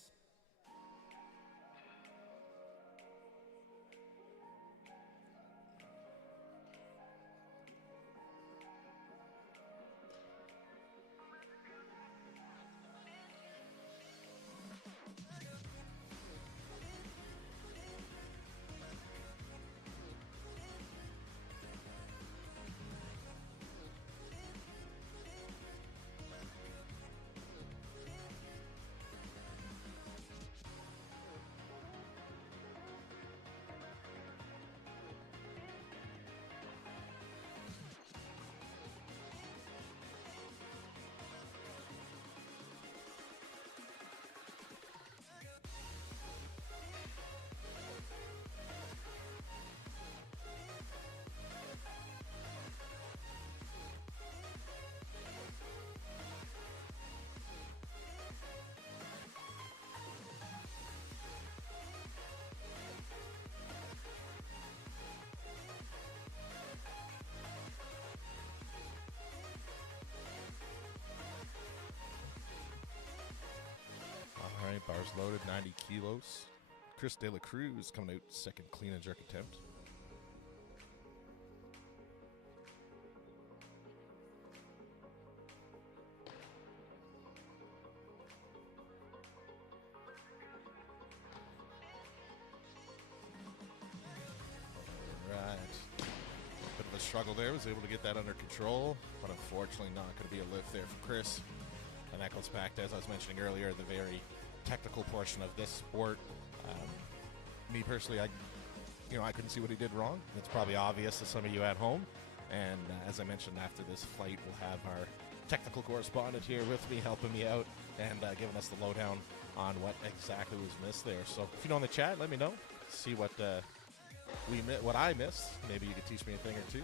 All right, bars loaded, 90 kilos. Chris De La Cruz coming out, second clean and jerk attempt. Right. Bit of a struggle there, was able to get that under control, but unfortunately not going to be a lift there for Chris. And that goes back to, as I was mentioning earlier, the very technical portion of this sport. Me personally, I couldn't see what he did wrong. It's probably obvious to some of you at home. And as I mentioned, after this fight, we'll have our technical correspondent here with me, helping me out and giving us the lowdown on what exactly was missed there. So if you know in the chat, let me know. See what what I missed. Maybe you could teach me a thing or two.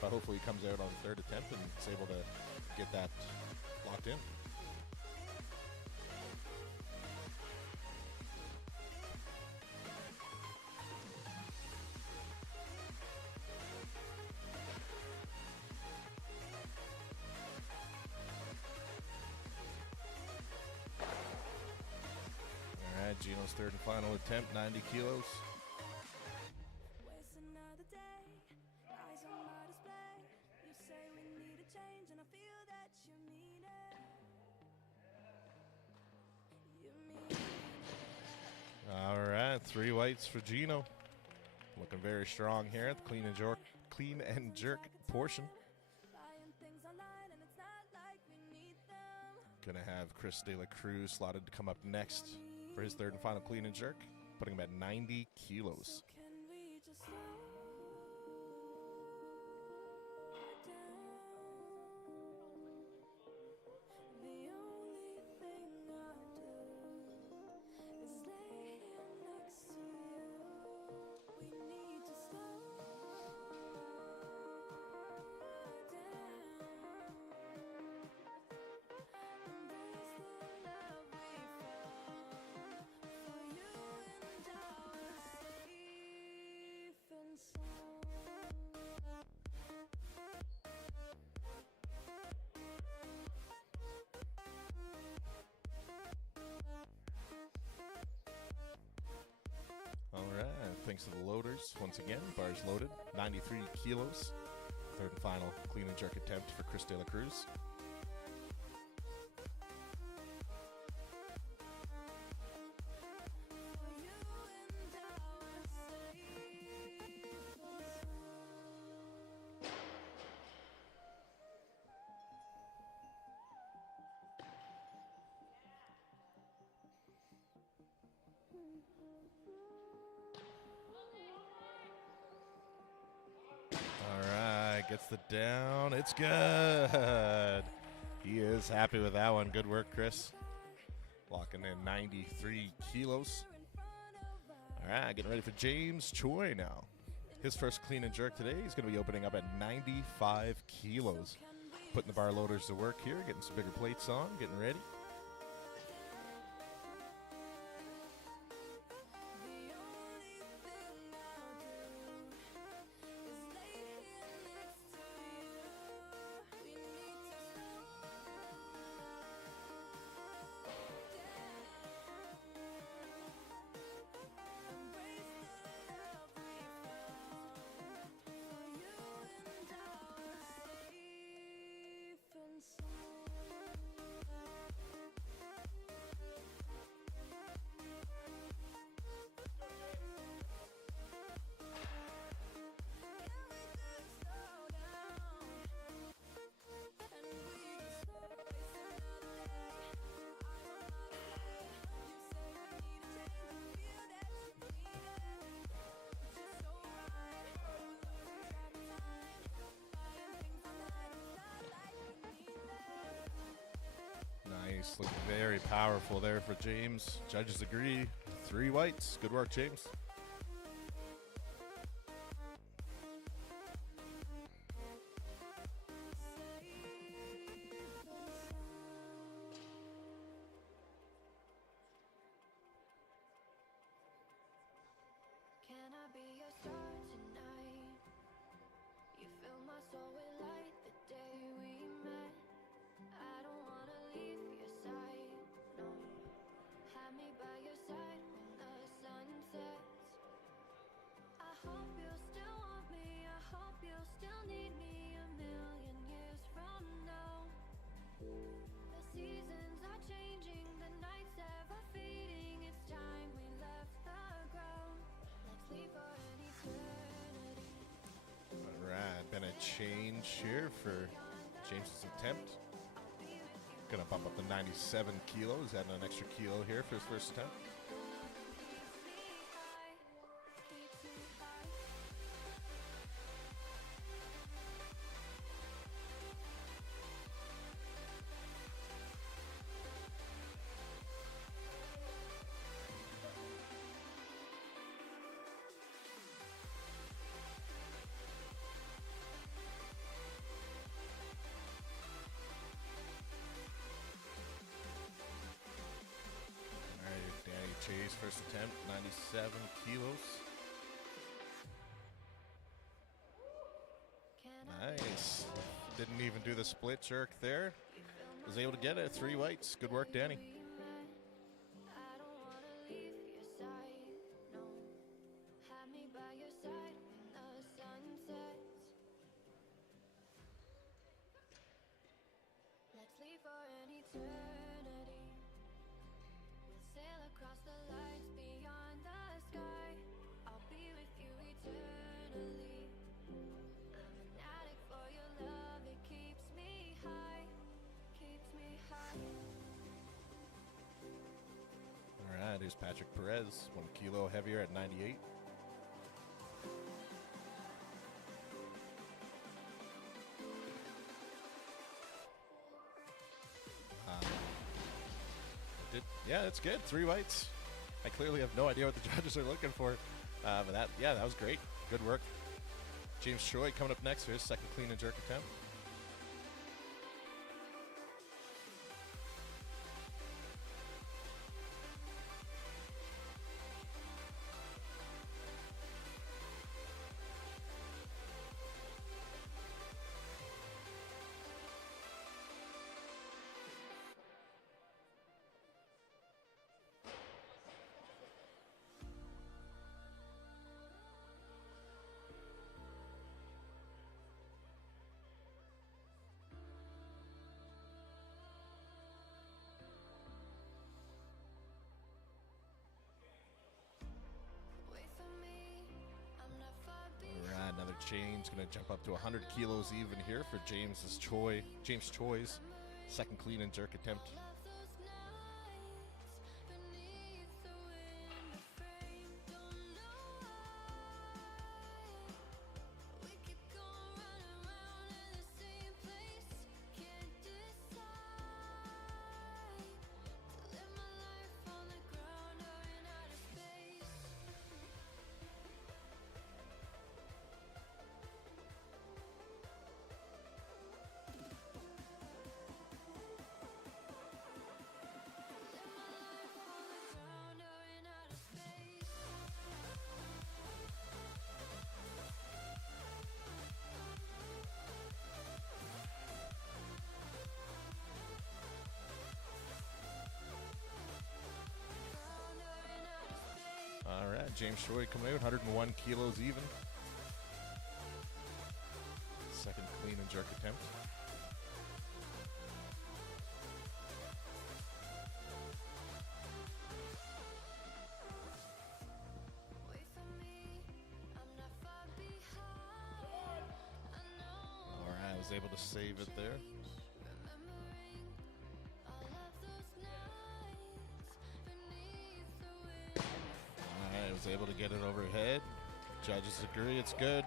But hopefully he comes out on the third attempt and is able to get that locked in. All right, Gino's third and final attempt, 90 kilos. Waste another day, eyes on my display. You say we need a change, and I feel that you mean it. You mean it. All right, 3 whites for Gino. Looking very strong here at the clean and jerk portion. Buying things online, and it's not like we need them. Gonna have Chris De La Cruz slotted to come up next for his third and final clean and jerk, putting him at 90 kilos. Can we just slow down? The only thing I do is lay here next to you. We need to slow down. Embrace the love we found for you and our city. thanks to the loaders. Once again, bars loaded, 93 kilos. Third and final clean and jerk attempt for Chris De La Cruz. Gets the down. It's good. He is happy with that one. Good work, Chris. Locking in 93 kilos. All right, getting ready for James Choi now. His first clean and jerk today. He's going to be opening up at 95 kilos. Putting the bar loaders to work here, getting some bigger plates on, getting ready. Nice, looking very powerful there for James. Judges agree. 3 whites. Good work, James. Can I be your star tonight? You fill my soul with light the day we met. I don't wanna leave your side, no. Have me by your side when the sun sets. I hope you still want me, I hope you still need me 1,000,000 years from now. The seasons are changing, the nights ever fading. It's time we left the ground. Let's leave for an eternity. All right, been a change here for James's attempt. Gonna bump up to 97 kilos, adding an extra kilo here for his first attempt. Chase first attempt, 97 kilos. Nice. Didn't even do the split jerk there. Was able to get it. 3 whites. Good work, Danny. I don't wanna leave your side, no. Have me by your side when the sun sets. Let's leave for an eternity. We'll sail across the lights beyond the sky. I'll be with you eternally. I'm an addict for your love. It keeps me high. Keeps me high. All right, here's Patrick Perez, 1 kilo heavier at 98. Yeah, that's good. 3 whites. I clearly have no idea what the judges are looking for. But that was great. Good work. James Choi coming up next for his second clean and jerk attempt. change. Going to jump up to 100 kilos even here for James Choi's second clean and jerk attempt. All right, James Choi coming out, 101 kilos even. Second clean and jerk attempt. All right, I was able to save it there. Was able to get it overhead. Judges agree it's good.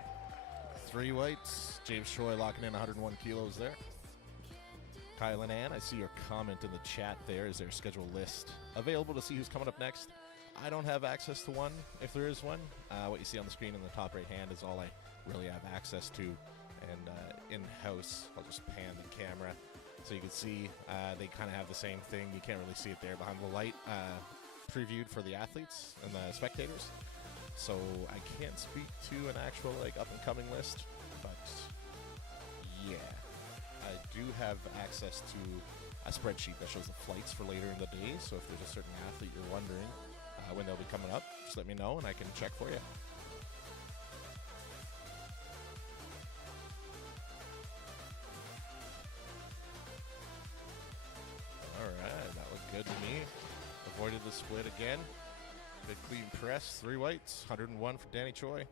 3 whites. James Choi locking in 101 kilos there. Kylan Ann, I see your comment in the chat there. Is there a schedule list available to see who's coming up next? I don't have access to one, if there is one. What you see on the screen in the top right hand is all I really have access to. And in-house, I'll just pan the camera so you can see they kind of have the same thing. You can't really see it there behind the light. Previewed for the athletes and the spectators, so I can't speak to an actual up and coming list, but yeah, I do have access to a spreadsheet that shows the flights for later in the day. So if there's a certain athlete you're wondering when they'll be coming up, just let me know and I can check for you. All right, that looked good to me. Avoided the split again. Good clean press. 3 whites. 101 for Danny Choi.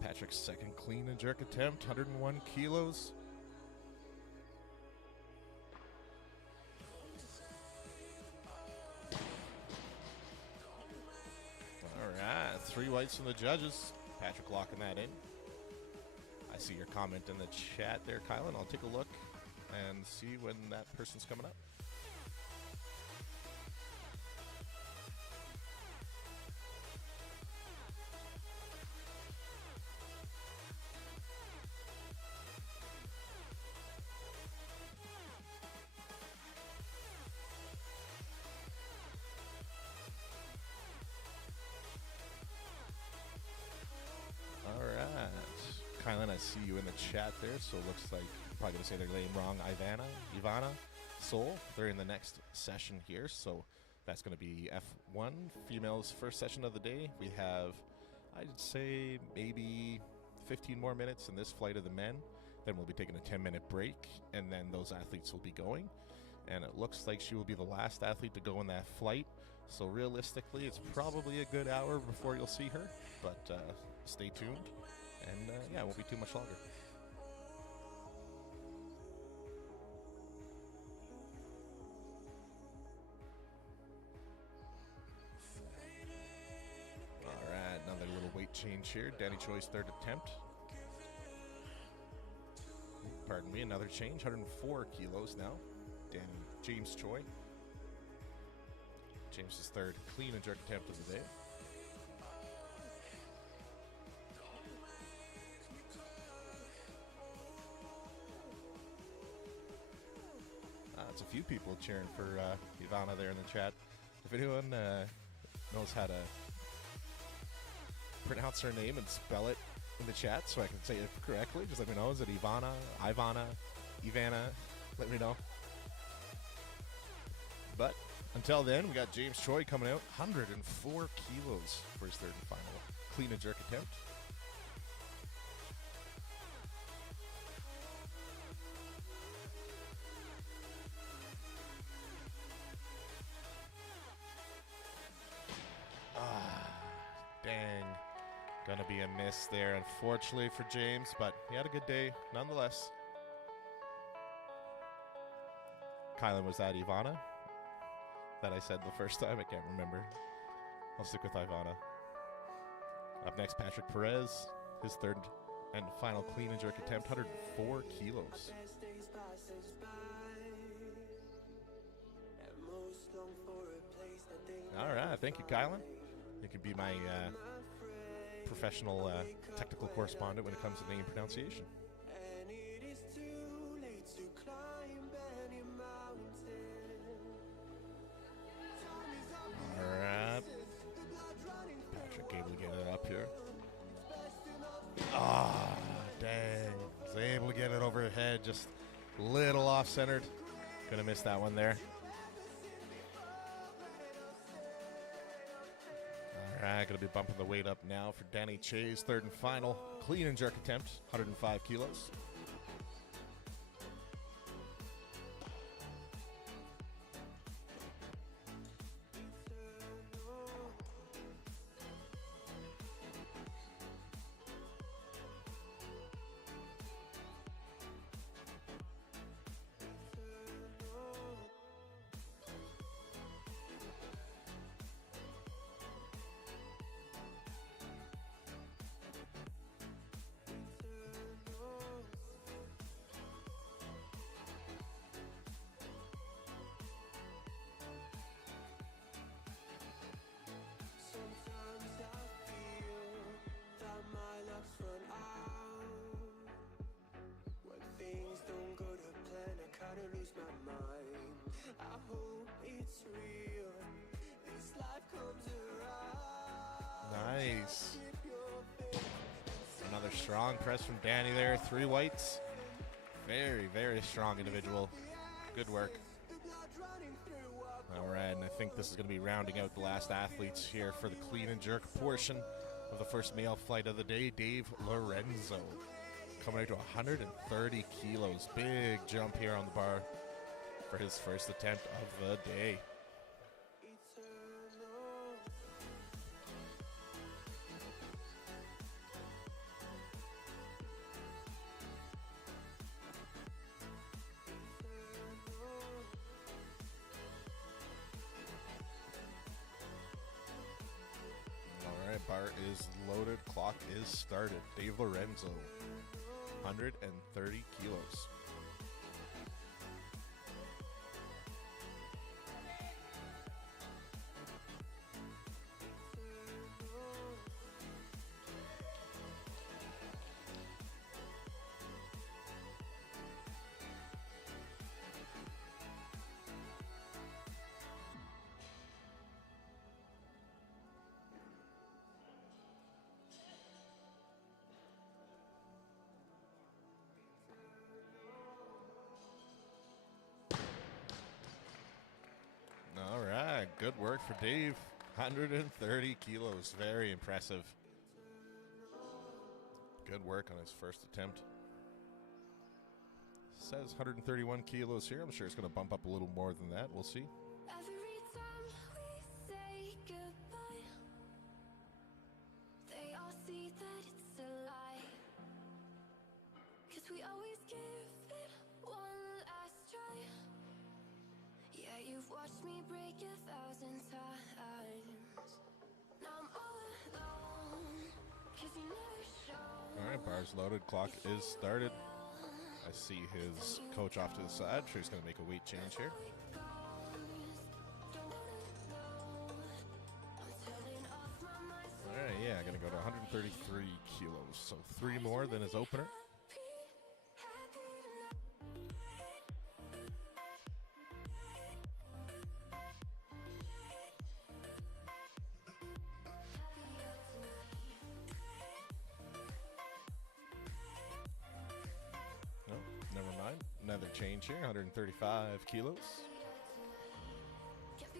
Patrick's second clean and jerk attempt, 101 kilos. All right, 3 whites from the judges. Patrick locking that in. I see your comment in the chat there, Kylan. I'll take a look and see when that person's coming up. Kylan, I see you in the chat there, so it looks like I'm probably going to say their name wrong. Ivana, Soul. They're in the next session here, so that's going to be F1, females' first session of the day. We have, I'd say, maybe 15 more minutes in this flight of the men. Then we'll be taking a 10-minute break, and then those athletes will be going. And it looks like she will be the last athlete to go in that flight. So realistically, it's probably a good hour before you'll see her, but stay tuned. And yeah, it won't be too much longer. All right, another little weight change here. Danny Choi's third attempt. Pardon me, another change. 104 kilos now. James Choi. James's third clean and jerk attempt of the day. It's a few people cheering for Ivana there in the chat. If anyone knows how to pronounce her name and spell it in the chat so I can say it correctly, just let me know. Is it Ivana, Ivana? Let me know. But until then, we got James Choi coming out, 104 kilos for his third and final clean and jerk attempt. Dang. Gonna be a miss there, unfortunately, for James, but he had a good day nonetheless. Kylan, was that Ivana that I said the first time? I can't remember. I'll stick with Ivana. Up next, Patrick Perez, his third and final clean and jerk attempt, 104 kilos. All right, thank you, Kylan. You can be my professional technical correspondent when it comes to name pronunciation. All right. Patrick able to get it up here. Ah, dang. Was able to get it over her head, just a little off-centered. Gonna miss that one there. All right, gonna be bumping the weight up now for Danny Che's third and final clean and jerk attempt, 105 kilos. Nice. Another strong press from Danny there. 3 whites. Very, very strong individual. Good work. All right, and I think this is going to be rounding out the last athletes here for the clean and jerk portion of the first male flight of the day. Dave Lorenzo coming out to 130 kilos. Big jump here on the bar for his first attempt of the day. Bar is loaded, clock is started. Dave Lorenzo, 130 kilos. Good work for Dave. 130 kilos. Very impressive. Good work on his first attempt. Says 131 kilos here. I'm sure it's going to bump up a little more than that. We'll see. Every time we say goodbye, they all see that it's a lie. 'Cause we always give it one last try. Yeah, you've watched me break 1,000 times. Now I'm all alone, 'cause you never show. All right, bar's loaded. Clock is started. I see his coach off to the side. I'm sure he's going to make a weight change here. All right, yeah, going to go to 133 kilos. So 3 more than his opener. change here, 135 kilos. Just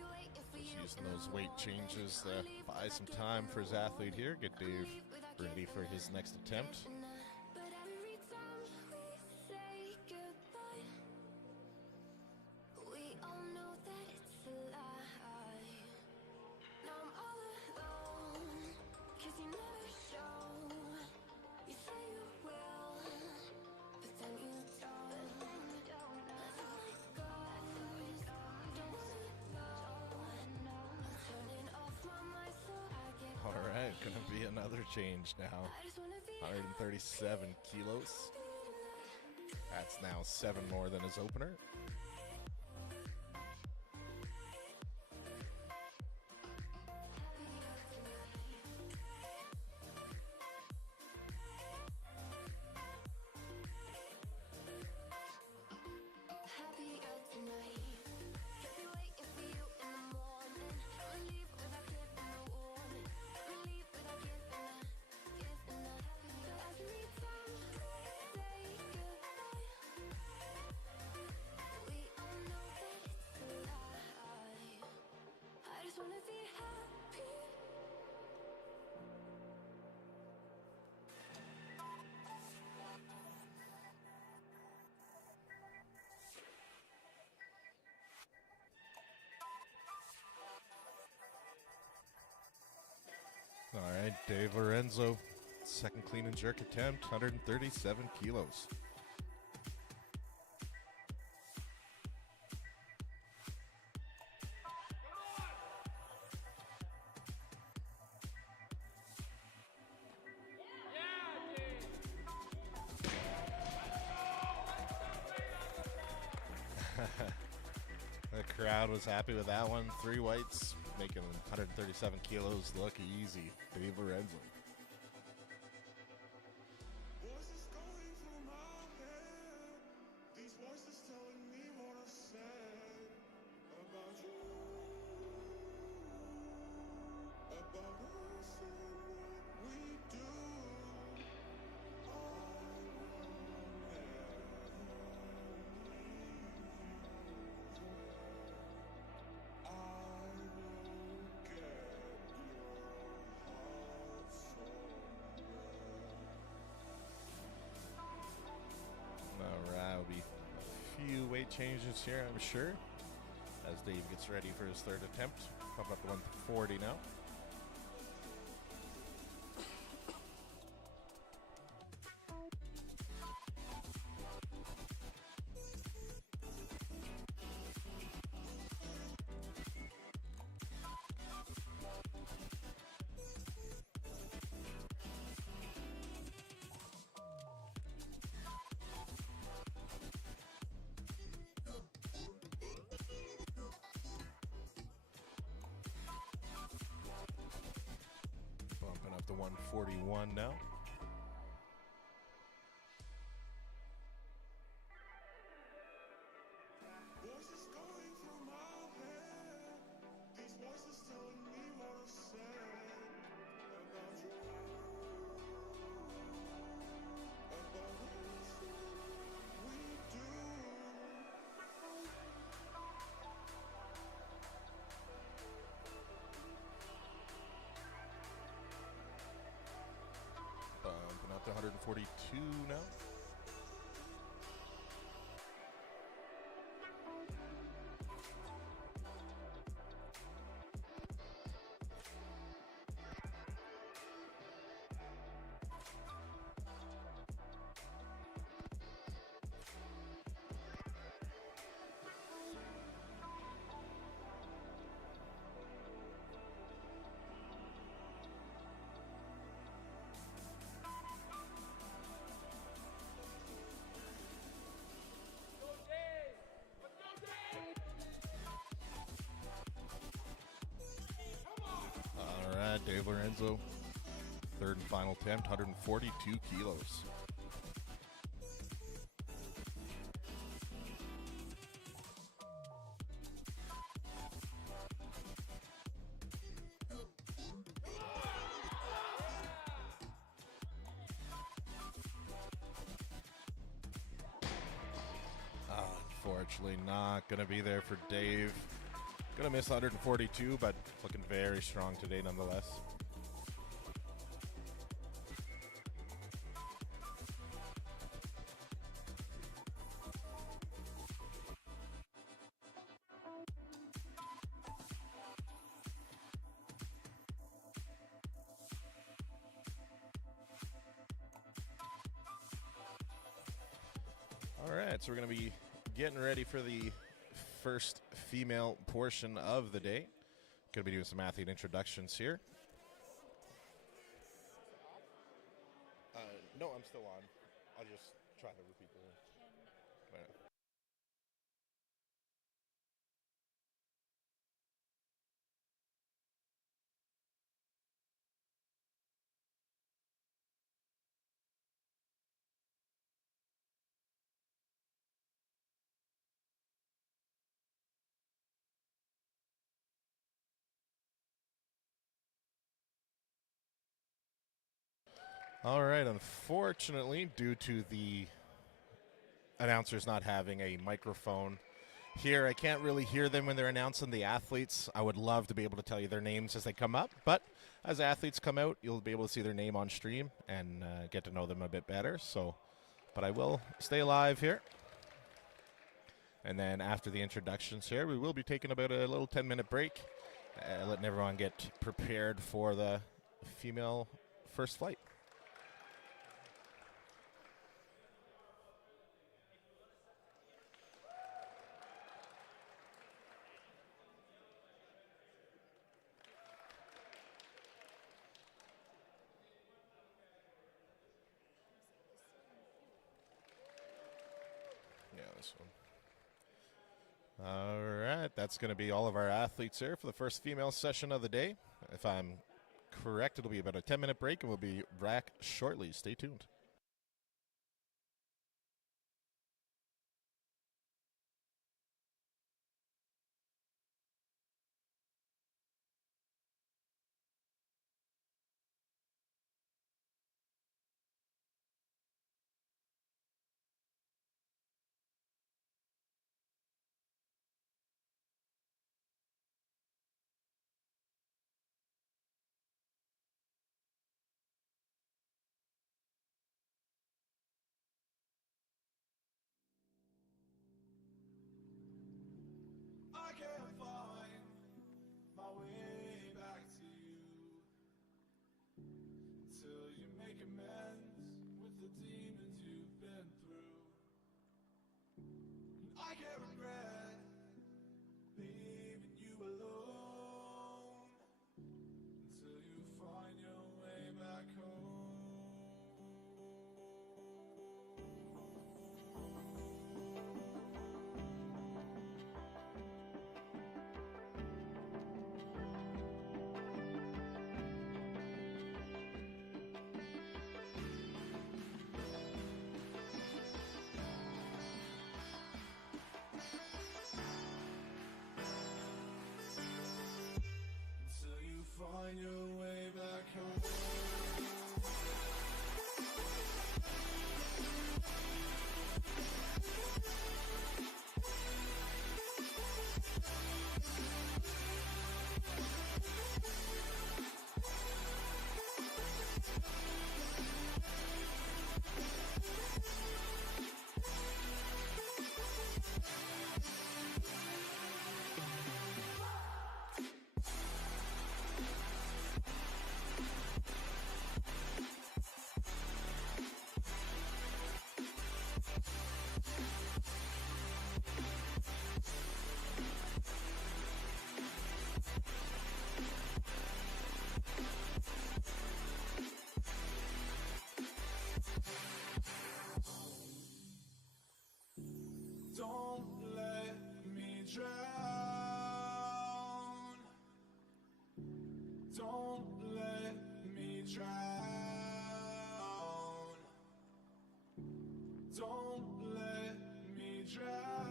using those weight changes to buy some time for his athlete here. Get Dave ready for his next attempt. Alright, gonna be another change now. 137 kilos. That's now 7 more than his opener. All right, Dave Lorenzo, second clean and jerk attempt, 137 kilos. The crowd was happy with that one. 3 whites, making 137 kilos look easy. Dave Lorenzo. Voices going through my head. These voices telling me what I've said about you, about us and what we do. I will never leave you. I will get your heart somewhere. All right, will be a few weight changes here, I'm sure, as Dave gets ready for his third attempt. Pump up to 140 now. Bumping up to 141 now. Voices going through my head. These voices telling me what I've said about you, about us and what we do. Bumping up to 142 now. All right, Dave Lorenzo, third and final attempt, 142 kilos. Unfortunately, not going to be there for Dave. Going to miss 142, but looking very strong today nonetheless. All right, so we're going to be getting ready for the first female portion of the day. Going to be doing some athlete introductions here. No, I'm still on. I'll just try to repeat the words. All right, unfortunately, due to the announcers not having a microphone here, I can't really hear them when they're announcing the athletes. I would love to be able to tell you their names as they come up, but as athletes come out, you'll be able to see their name on stream and get to know them a bit better. So, but I will stay alive here. And then after the introductions here, we will be taking about a little 10-minute break, letting everyone get prepared for the female first flight. Yeah, this one. All right, that's going to be all of our athletes here for the first female session of the day. If I'm correct, it'll be about a 10-minute break, and we'll be back shortly. Stay tuned. I can't find my way back to you until you make amends with the demons you've been through. And I can't regret leaving you alone until you find your way back home. Until you find your way back home. Don't let me drown. Don't let me drown. Don't let me drown.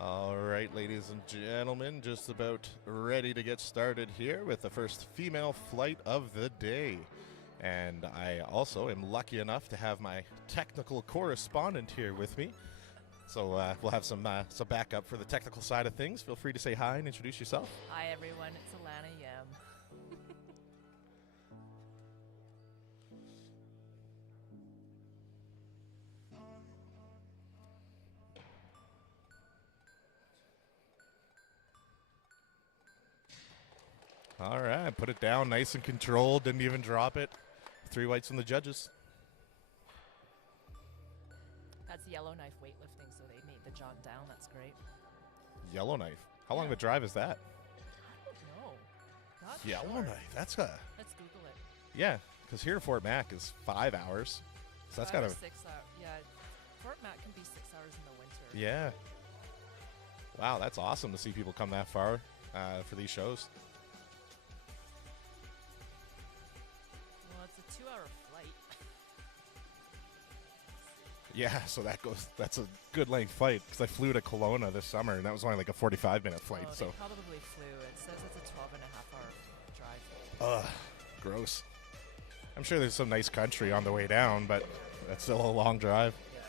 All right, ladies and gentlemen, just about ready to get started here with the first female flight of the day. And I also am lucky enough to have my technical correspondent here with me. So we'll have some backup for the technical side of things. Feel free to say hi and introduce yourself. Hi everyone, it's Alana Yem. All right, put it down nice and controlled. Didn't even drop it. 3 whites from the judges. That's Yellowknife weightlifting, so they made the jog down. That's great. Yellowknife. How long Yeah. of a drive is that? I don't know. Not sure. Yellowknife. That's a Let's Google it. yeah. Because here at Fort Mac is 5 hours. So that's 5 kind or of 6 hours. Yeah, Fort Mac can be 6 hours in the winter. yeah. Wow, that's awesome to see people come that far for these shows. Well, it's a 2-hour flight. Yeah, so that's a good length flight because I flew to Kelowna this summer and that was only like a 45-minute flight. Oh, So they probably flew. It says it's a 12 and a half hour drive. ugh, gross. I'm sure there's some nice country on the way down, but that's still a long drive. Yeah.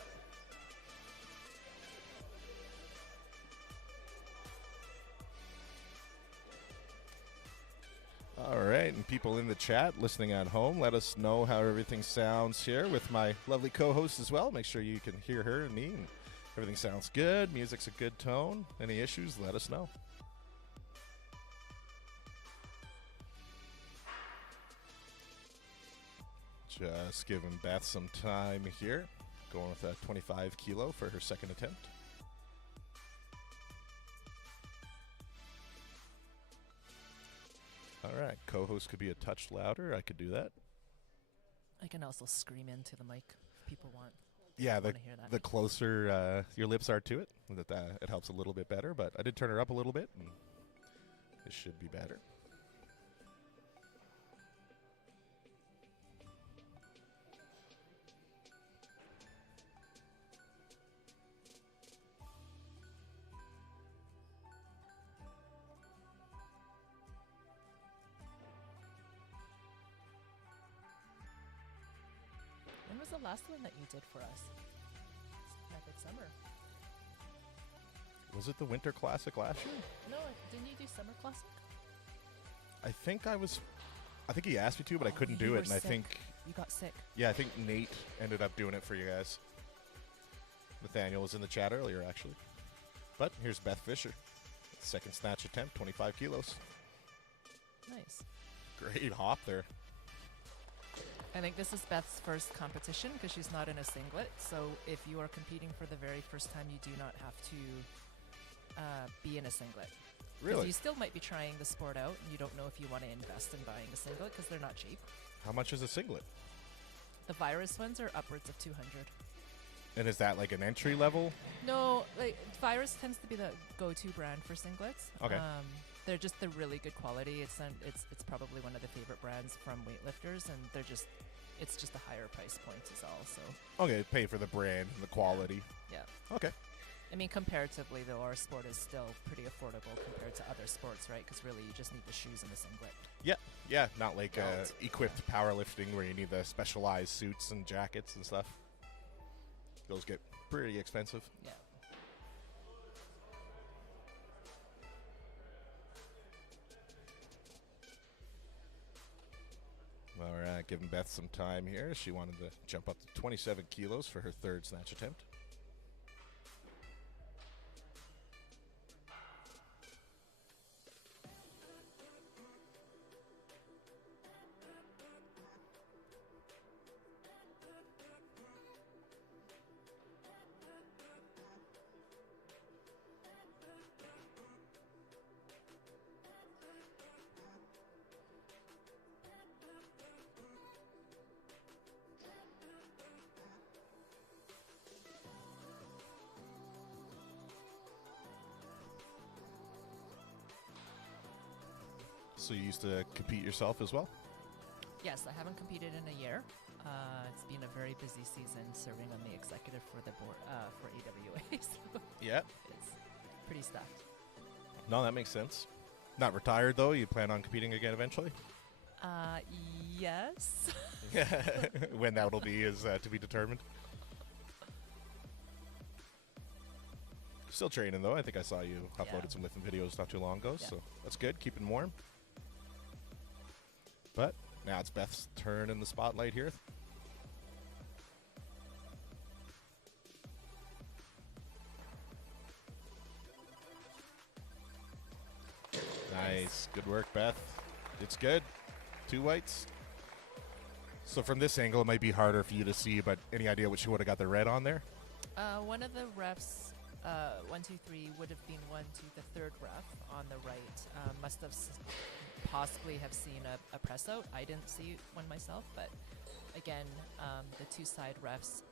All right, and people in the chat listening at home, let us know how everything sounds here with my lovely co-host as well. Make sure you can hear her and me, and everything sounds good. Music's a good tone. Any issues, let us know. Just giving Beth some time here. Going with a 25 kilo for her second attempt. All right, co-host could be a touch louder. I could do that. I can also scream into the mic if people want. Yeah, the wanna hear that. the closer your lips are to it, that it helps a little bit better. But I did turn her up a little bit, and it should be better. When was the last one that you did for us? Method Summer. Was it the Winter Classic last year? No, didn't you do Summer Classic? I think he asked me to, but I couldn't you do were it. And I sick. think, You got sick. yeah, I think Nate ended up doing it for you guys. Nathaniel was in the chat earlier, actually. But here's Beth Fisher. Second snatch attempt, 25 kilos. Nice. Great hop there. I think this is Beth's first competition because she's not in a singlet. So if you are competing for the very first time, you do not have to be in a singlet. 'Cause Really? you still might be trying the sport out, and you don't know if you want to invest in buying a singlet because they're not cheap. How much is a singlet? The Virus ones are upwards of 200. And is that like an entry level? No, like Virus tends to be the go-to brand for singlets. Okay. They're really good quality. It's probably one of the favorite brands from weightlifters, and it's just a higher price point is all. So Okay, pay for the brand and the quality. yeah. Okay. I mean, comparatively though, our sport is still pretty affordable compared to other sports, right? Because really, you just need the shoes and the singlet. Yeah, not like Belt. equipped powerlifting where you need the specialized suits and jackets and stuff. Those get pretty expensive. Yeah. All right, giving Beth some time here. She wanted to jump up to 27 kilos for her third snatch attempt. So you used to compete yourself as well? Yes, I haven't competed in a year. It's been a very busy season serving on the executive for the board for AWA, so Yeah. it's pretty stacked. No, that makes sense. Not retired though. You plan on competing again eventually? Yes. When that'll be is to be determined. Still training though. I think I saw you uploaded Yeah. some lifting videos not too long ago, Yeah. so that's good. Keeping warm. But now it's Beth's turn in the spotlight here. Nice. Good work, Beth. It's good. 2 whites. So from this angle, it might be harder for you to see, but any idea what she would have got the red on there? One of the refs, 1, 2, 3, would have been 1 to the third ref on the right. Must have possibly have seen a press out. I didn't see one myself, but again, the 2 side refs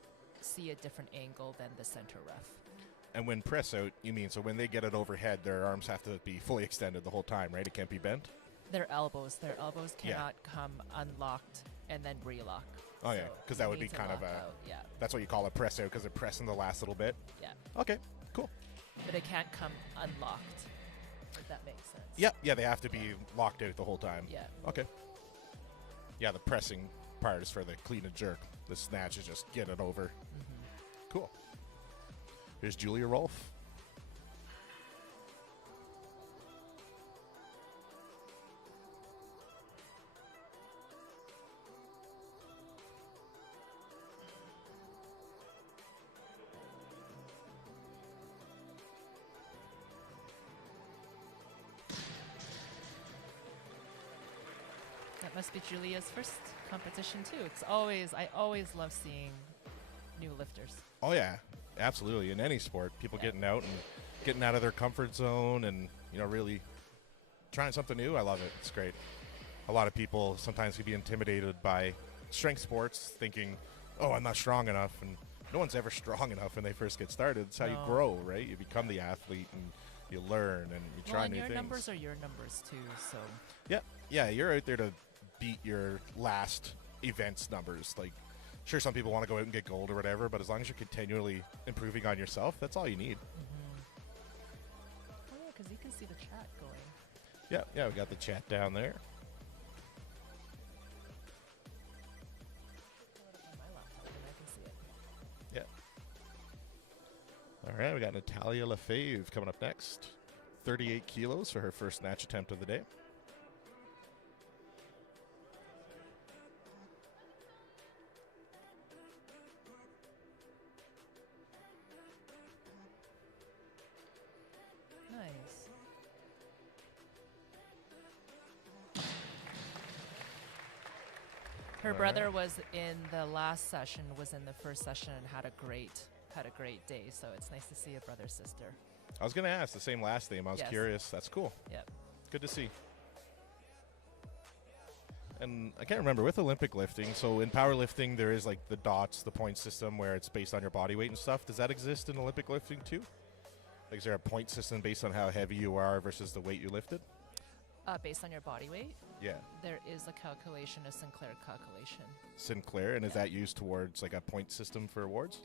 see a different angle than the center ref. And when press out, you mean so when they get it overhead, their arms have to be fully extended the whole time, right? It can't be bent? Their elbows cannot come unlocked and then relock. Oh, yeah, So because that you would be need to kind of lock a... out, yeah, That's what you call a press out, because they're pressing the last little bit. yeah. Okay, cool. But it can't come unlocked, if that makes sense. Yeah, they have to be locked out the whole time. Yeah. Okay. Yeah, the pressing part is for the clean and jerk. The snatch is just get it over. Cool. Here's Julia Rolfe. That must be Julia's first competition too. I always love seeing new lifters. Oh, yeah, absolutely. In any sport, people Yeah. getting out and getting out of their comfort zone and, really trying something new. I love it. It's great. A lot of people sometimes can be intimidated by strength sports thinking, oh, I'm not strong enough. And no one's ever strong enough when they first get started. It's how you No. grow, right? You become the athlete and you learn and you try And new your things. numbers are your numbers too, so Yeah, you're out there to beat your last event's numbers. Like, sure, some people want to go out and get gold or whatever, but as long as you're continually improving on yourself, that's all you need. Oh yeah, because you can see the chat going. Yeah, we got the chat down there. Pull it up on my laptop and I can see it. Yeah. All right, we got Natalia Lefebvre coming up next. 38 kilos for her first snatch attempt of the day. Nice. Her All brother right. was in the last session, was in the first session, and had a great day. So it's nice to see a brother sister. I was going to ask the same last name. I was Yes. curious. That's cool. Yep. Good to see. And I can't remember with Olympic lifting. So in powerlifting, there is like the dots, the point system where it's based on your body weight and stuff. Does that exist in Olympic lifting too? Like, is there a point system based on how heavy you are versus the weight you lifted? Based on your body weight, Yeah. there is a calculation, a Sinclair calculation. Sinclair, and is Yeah. that used towards like a point system for awards?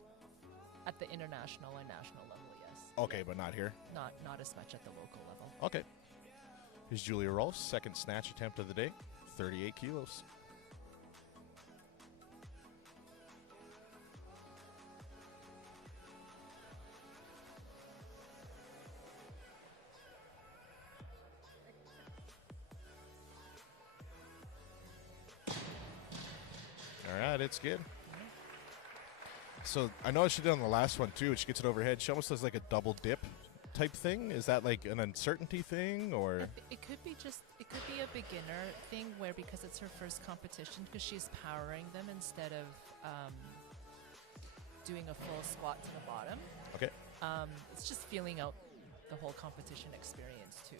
At the international and national level, yes. Okay, but not here. Not as much at the local level. Okay. Here's Julia Rolfe, second snatch attempt of the day, 38 kilos. All right, it's good. So I know she did on the last one too. She gets it overhead. She almost does like a double dip type thing. Is that like an uncertainty thing, or? It could be a beginner thing where, because it's her first competition, because she's powering them instead of doing a full squat to the bottom. Okay. It's just feeling out the whole competition experience too.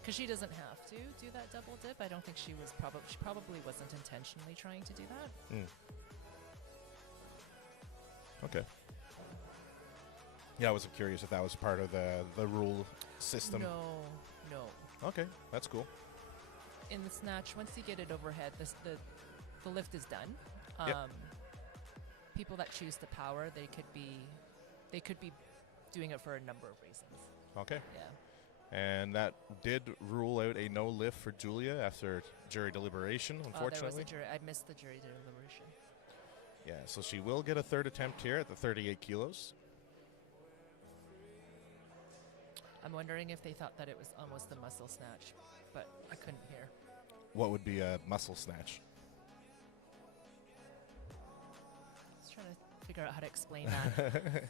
Because she doesn't have to do that double dip. I don't think she probably wasn't intentionally trying to do that. Okay. Yeah, I was curious if that was part of the rule system. No. Okay, that's cool. In the snatch, once you get it overhead, the lift is done. Yep. People that choose to power, they could be doing it for a number of reasons. Okay. Yeah. And that did rule out a no lift for Julia after jury deliberation, There was unfortunately. a jury. I missed the jury deliberation. Yeah, so she will get a third attempt here at the 38 kilos. I'm wondering if they thought that it was almost a muscle snatch, but I couldn't hear. What would be a muscle snatch? I was trying to figure out how to explain that.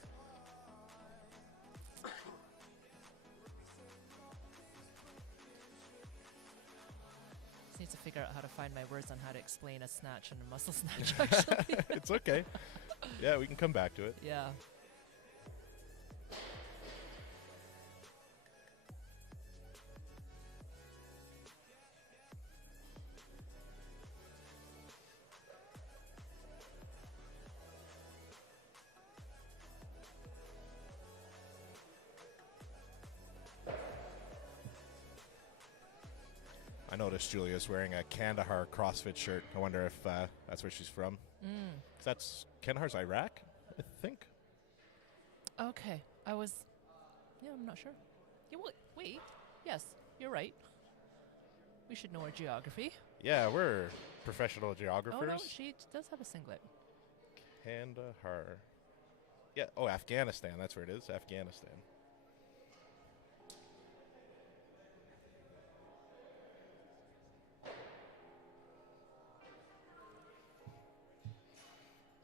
figure out how to find my words on how to explain a snatch and a muscle snatch, actually. It's okay. Yeah, we can come back to it. Yeah. I noticed Julia's wearing a Kandahar CrossFit shirt. I wonder if that's where she's from. Mm. That's Kandahar's Iraq, I think. Okay. I'm not sure. Yeah, wait. Yes, you're right. We should know our geography. Yeah, we're professional geographers. Oh, no, she does have a singlet. Kandahar. Yeah, oh, Afghanistan. That's where it is. Afghanistan.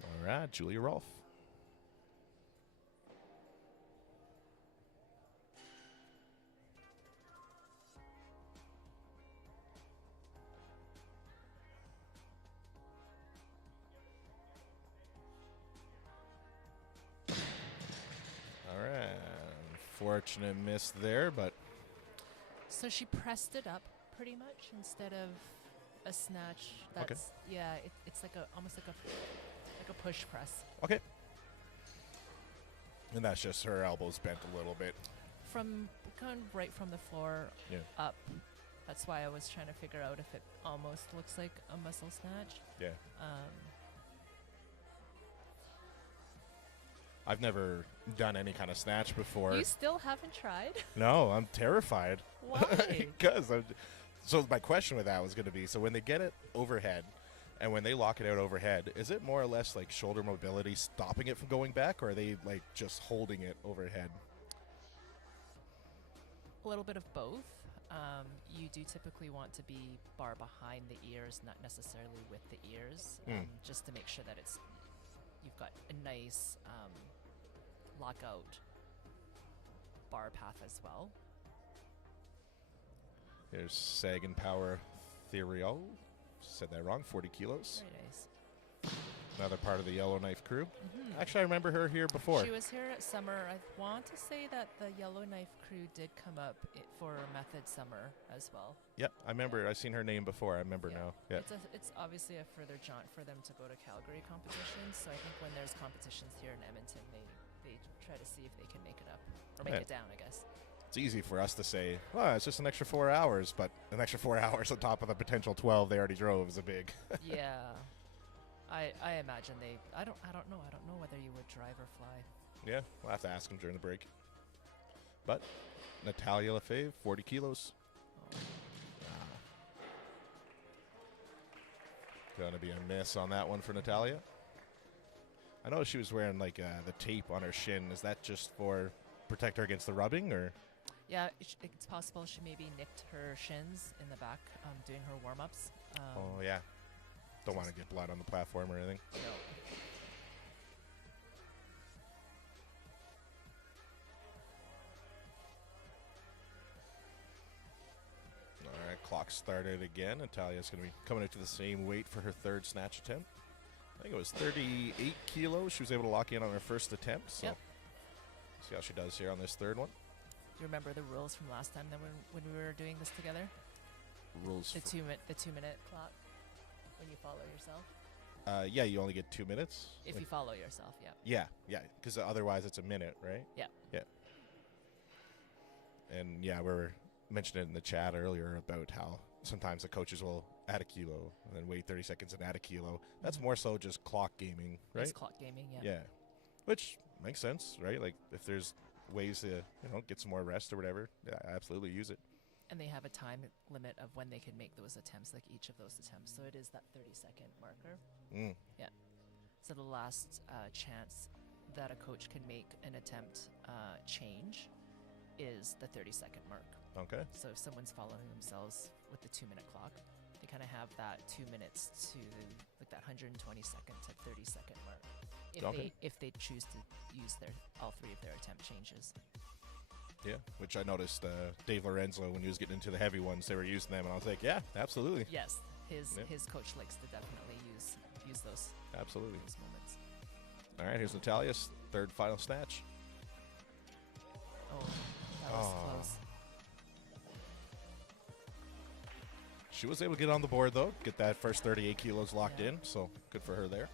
All right, Julia Rolfe. All right, unfortunate miss there, but So she pressed it up pretty much instead of a snatch. That's yeah. It's like almost like a push press okay. And that's just her elbows bent a little bit. from kind of right from the floor Yeah. up. That's why I was trying to figure out if it almost looks like a muscle snatch. Yeah. Um, I've never done any kind of snatch before. you still haven't tried? No, I'm terrified. Why? Because so my question with that was going to be, so when they get it overhead and when they lock it out overhead, is it more or less like shoulder mobility stopping it from going back, or are they like just holding it overhead? A little bit of both. You do typically want to be bar behind the ears, not necessarily with the ears, just to make sure that you've got a nice lockout bar path as well. Here's Sag and Power Theriol. Said that wrong. 40 kilos. Very nice. Another part of the Yellowknife crew. Mhm. Actually, I remember her here before. She was here at summer. I want to say that the Yellowknife crew did come up for Method Summer as well. Yeah, I remember. I've seen her name before. I remember Yeah. now. Yeah. It's obviously a further jaunt for them to go to Calgary competitions. So I think when there's competitions here in Edmonton, they try to see if they can make it up or make Yeah. it down, I guess. It's easy for us to say, well, it's just an extra 4 hours, but an extra 4 hours on top of the potential 12 they already drove is a big. Yeah. I imagine I don't know. I don't know whether you would drive or fly. Yeah, we'll have to ask him during the break. But Natalia Lefebvre, 40 kilos. Oh. Gonna be a miss on that one for Natalia. I know she was wearing like the tape on her shin. Is that just for protect her against the rubbing, or? Yeah, it's possible she maybe nicked her shins in the back doing her warm-ups. Oh yeah. Don't want to get blood on the platform or anything. No. All right, clock started again. Natalia's going to be coming out to the same weight for her third snatch attempt. I think it was 38 kilos. She was able to lock in on her first attempt. So Yep. see how she does here on this third one. Do you remember the rules from last time that when we were doing this together? Rules. The 2-minute clock when you follow yourself. Yeah, you only get 2 minutes. If Like- you follow yourself, yeah. Yeah, because otherwise it's a minute, right? Yeah. Yeah. And yeah, we were mentioning it in the chat earlier about how sometimes the coaches will add a kilo and then wait 30 seconds and add a kilo. That's more so just clock gaming, right? It's clock gaming, yeah. Yeah. Which makes sense, right? Like if there's ways to, get some more rest or whatever, yeah, absolutely use it. And they have a time limit of when they can make those attempts, like each of those attempts. So it is that 30-second marker. Mm. So the last chance that a coach can make an attempt change is the 30-second mark. Okay. So if someone's following themselves with the 2-minute clock, they kind of have that 2 minutes to like that 120-second to 30-second mark. If they choose to use all three of their attempt changes. Yeah, which I noticed Dave Lorenzo, when he was getting into the heavy ones, they were using them, and I was like, yeah, absolutely. Yes, Yep. his coach likes to definitely use those Absolutely. moments. All right, here's Natalia's third final snatch. Oh, that was Aw. close. She was able to get on the board, though, get that first 38 kilos locked Yeah. in, so good for her there.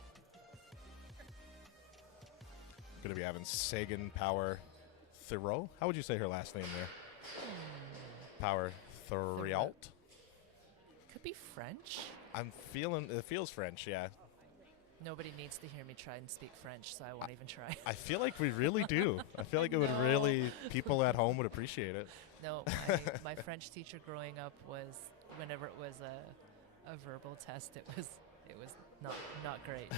Going to be having Sagan Power Thoreau. How would you say her last name there? Power Thoreault? Could be French. I'm feeling, it feels French, yeah. Nobody needs to hear me try and speak French, so I won't even try. I feel like we really do. I feel like it would No. really, people at home would appreciate it. No, my French teacher growing up was, whenever it was a verbal test, it was not great.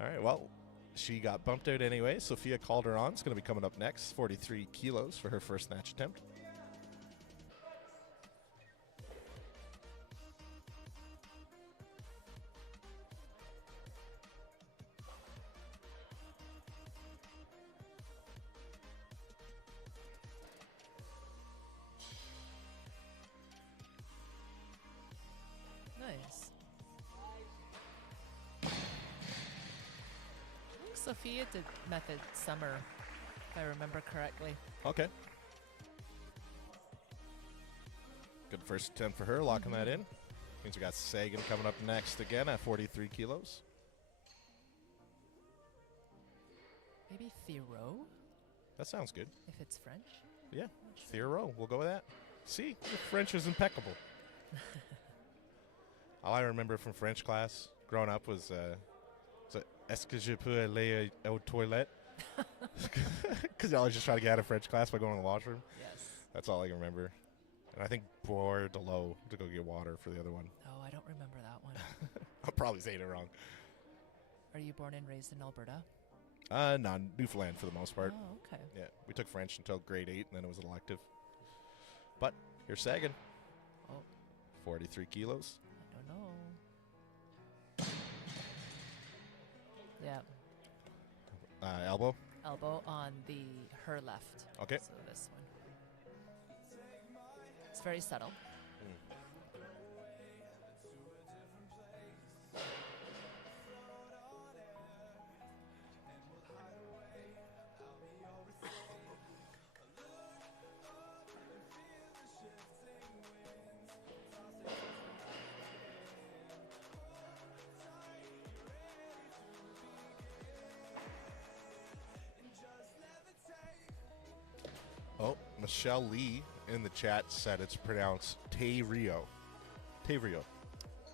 All right, well, she got bumped out anyway. Sophia Calderon's going to be coming up next, 43 kilos for her first snatch attempt. Nice. I think Sophia did Method Summer, if I remember correctly. Okay. Good first attempt for her, locking that in. Means we got Sagan coming up next again at 43 kilos. Maybe Thoreau, That sounds good. if it's French. Yeah, Thoreau. We'll go with that. See, your French is impeccable. All I remember from French class growing up was est-ce que je peux aller aux toilettes? Because I always just try to get out of French class by going to the washroom. Yes. That's all I can remember. And I think boire de l'eau to go get water for the other one. Oh, I don't remember that one. I'm probably saying it wrong. Are you born and raised in Alberta? No, Newfoundland for the most part. Oh, okay. Yeah, we took French until grade 8, and then it was an elective. But here's Sagan. Oh. 43 kilos. I don't know. Yeah. Elbow. Elbow on her left. Okay. So this one. It's very subtle. Oh, Michelle Lee in the chat said it's pronounced Te-Rio. Te-Rio.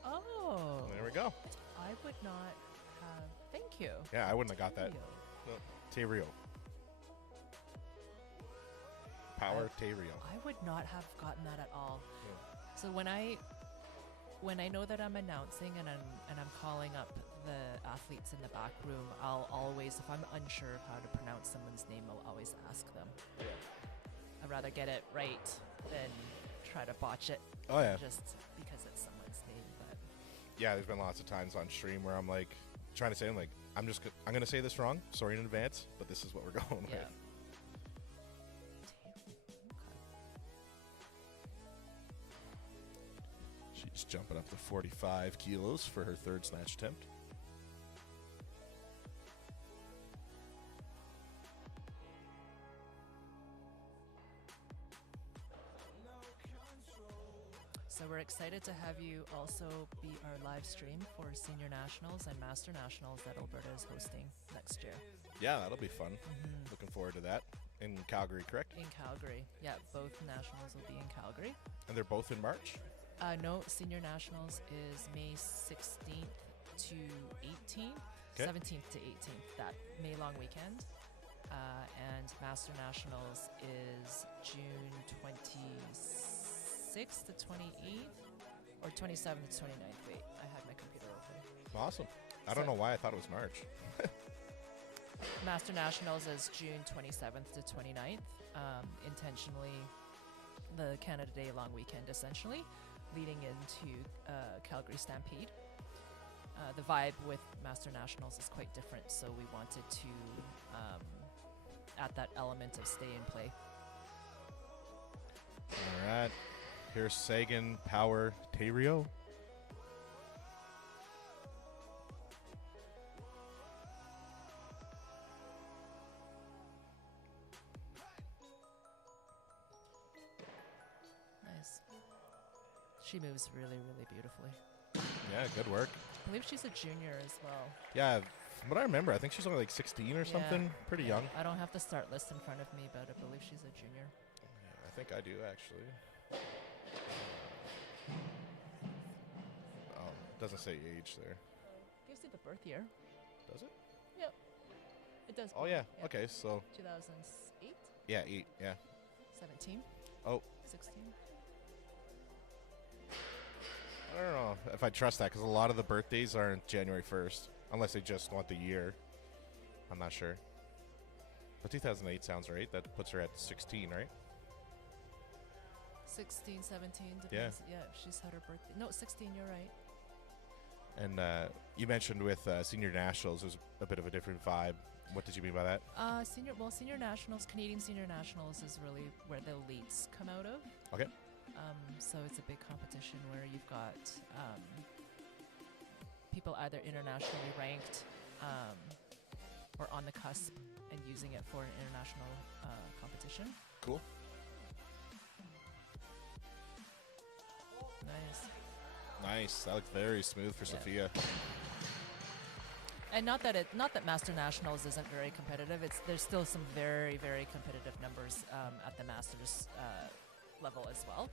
Oh. There we go. I would not have. Thank you. Yeah, I wouldn't have got that. Rio. No, Te-Rio. Power Te-Rio. I would not have gotten that at all. Yeah. So when I know that I'm announcing and I'm calling up the athletes in the back room, I'll always, if I'm unsure of how to pronounce someone's name, I'll always ask them. I'd rather get it right than try to botch it. Oh, yeah. Just because it's someone's name. But Yeah, there's been lots of times on stream where I'm like, trying to say, I'm like, I'm going to say this wrong. Sorry in advance, but this is what we're going yeah. with. She's jumping up to 45 kilos for her third snatch attempt. So we're excited to have you also be our live stream for Senior Nationals and Master Nationals that Alberta is hosting next year. Yeah, that'll be fun. Looking forward to that. In Calgary, correct? In Calgary. Yeah, both nationals will be in Calgary. And they're both in March? No, Senior Nationals is May 16th to 18th, 'Kay. 17th to 18th, that May long weekend. And Master Nationals is June 26th to 28th, or 27th to 29th. Wait, I had my computer open. Awesome. I don't know why I thought it was March. Master Nationals is June 27th to 29th, intentionally the Canada Day long weekend, essentially, leading into Calgary Stampede. The vibe with Master Nationals is quite different, so we wanted to add that element of stay and play. All right. Here's Sagan, Power, Terrio. Nice. She moves really, really beautifully. Yeah, good work. I believe she's a junior as well. Yeah, from what I remember, I think she's only like 16 or something. Pretty young. I don't have the start list in front of me, but I believe she's a junior. Yeah, I think I do, actually. Oh, it doesn't say age there. Gives you the birth year. Does it? Yep. It does. Oh, yeah. Okay, so. 2008? Yeah, 8. Yeah. 17? Oh. 16? I don't know if I trust that because a lot of the birthdays aren't January 1st, unless they just want the year. I'm not sure. But 2008 sounds right. That puts her at 16, right? 16, 17, Yeah. depends. Yeah, she's had her birthday. No, 16, you're right. And you mentioned with senior nationals, there's a bit of a different vibe. What did you mean by that? Senior nationals, Canadian senior nationals is really where the elites come out of. Okay. So it's a big competition where you've got people either internationally ranked or on the cusp and using it for an international competition. Cool. Nice. Nice. That looked very smooth for Yeah. Sophia. And not that Master Nationals isn't very competitive. There's still some very, very competitive numbers at the Masters level as well.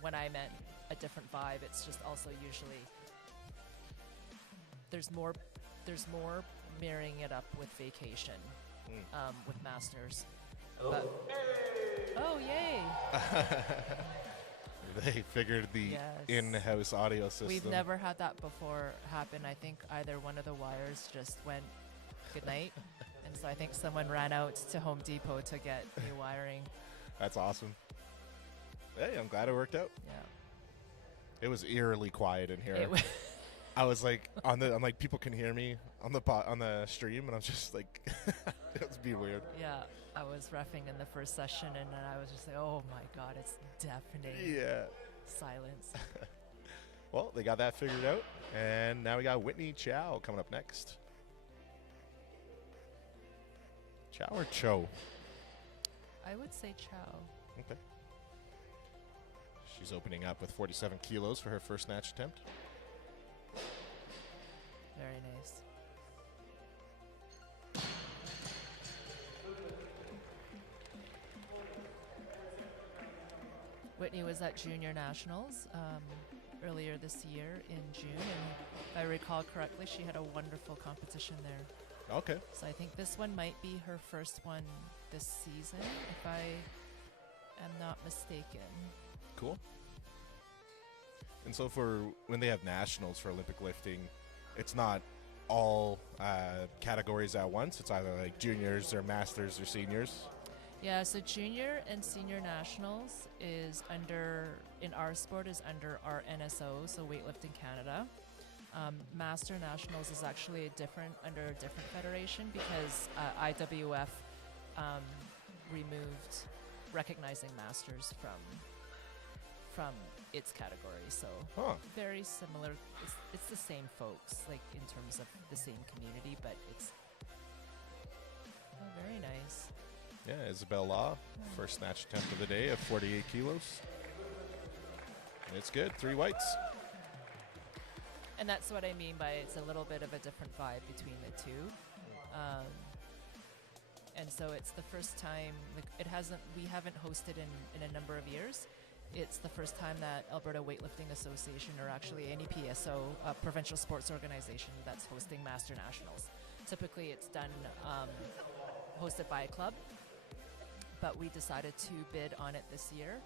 When I meant a different vibe, it's just also usually there's more marrying it up with vacation with Masters. But, oh yay! They figured the Yes. in-house audio system. We've never had that before happen. I think either one of the wires just went good night, and so I think someone ran out to Home Depot to get new wiring. That's awesome. Hey, I'm glad it worked out. Yeah. It was eerily quiet in here. It w- I was like I'm like people can hear me on the stream, and I was just like, it was being weird. Yeah, I was reffing in the first session, and then I was just like, oh my god, it's deafening Yeah. silence. Well, they got that figured out, and now we got Whitney Chow coming up next. Chow or Cho? I would say Chow. Okay. She's opening up with 47 kilos for her first snatch attempt. Very nice. Whitney was at Junior Nationals earlier this year in June, and if I recall correctly, she had a wonderful competition there. Okay. So I think this one might be her first one this season, if I am not mistaken. Cool. And so for when they have nationals for Olympic lifting, it's not all categories at once. It's either like juniors or masters or seniors. Yeah, so junior and senior nationals is in our sport is under our NSO, so Weightlifting Canada. Master nationals is actually under a different federation because IWF removed recognizing masters from its category. So very similar. It's the same folks, like in terms of the same community, but it's very nice. Yeah, Isabel Law, first snatch attempt of the day of 48 kilos. And it's good, 3 whites. And that's what I mean by it's a little bit of a different vibe between the two. And so it's the first time, we haven't hosted in a number of years. It's the first time that Alberta Weightlifting Association, or actually any PSO, provincial sports organization, that's hosting Master Nationals. Typically it's done, hosted by a club, but we decided to bid on it this year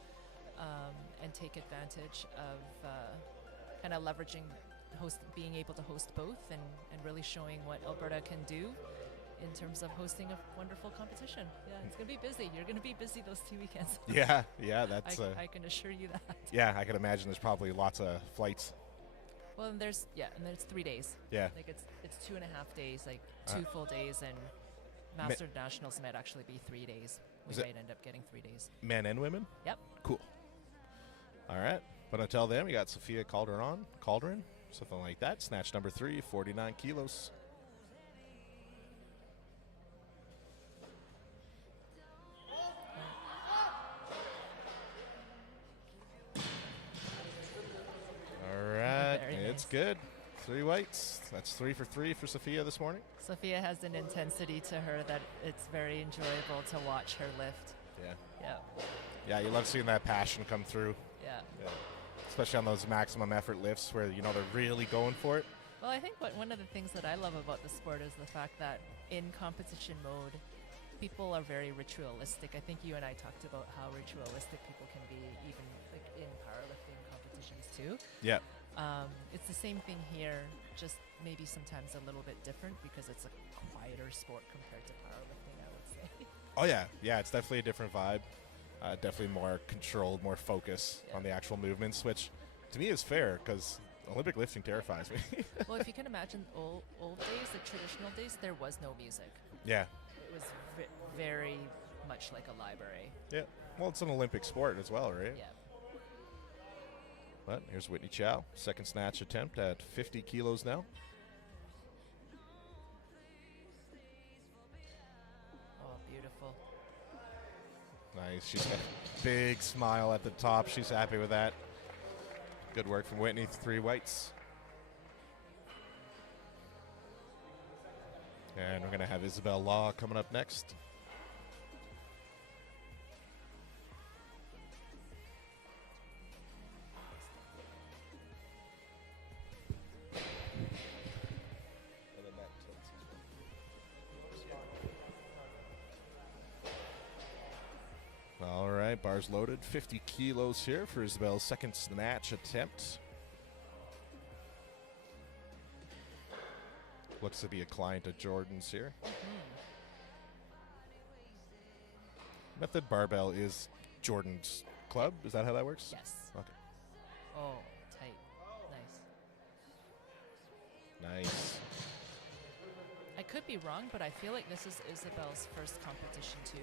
and take advantage of kind of leveraging being able to host both and really showing what Alberta can do in terms of hosting a wonderful competition. Yeah, it's going to be busy. You're going to be busy those 2 weekends. Yeah, that's... I can assure you that. Yeah, I can imagine there's probably lots of flights. Well, and there's 3 days. Yeah. Like it's 2.5 days, like 2 full days, and Master Nationals might actually be 3 days. We might end up getting 3 days. Men and women? Yep. Cool. All right. But until then, we got Sophia Calderon, something like that. Snatch number 3, 49 kilos. All right. Very It's nice. good. 3 whites. That's 3 for 3 for Sophia this morning. Sophia has an intensity to her that it's very enjoyable to watch her lift. Yeah. Yeah, Yeah, you love seeing that passion come through. yeah. Yeah. Especially on those maximum effort lifts where, they're really going for it. Well, I think one of the things that I love about the sport is the fact that in competition mode, people are very ritualistic. I think you and I talked about how ritualistic people can be, even like in powerlifting competitions too. Yeah. It's the same thing here, just maybe sometimes a little bit different because it's a quieter sport compared to powerlifting, I would say. Oh, yeah. Yeah, it's definitely a different vibe. Definitely more controlled, more focus on the actual movements, which to me is fair because Olympic lifting terrifies me. Well, if you can imagine old days, the traditional days, there was no music. Yeah. It was very much like a library. Yeah. Well, it's an Olympic sport as well, right? Yeah. But here's Whitney Chow. Second snatch attempt at 50 kilos now. Oh, beautiful. Nice. She's got a big smile at the top. She's happy with that. Good work from Whitney. 3 whites. And we're going to have Isabel Law coming up next. All right, bars loaded. 50 kilos here for Isabel's second snatch attempt. Looks to be a client of Jordan's here. Method Barbell is Jordan's club. Is that how that works? Yes. Okay. Oh, tight. Nice. Nice. I could be wrong, but I feel like this is Isabel's first competition too.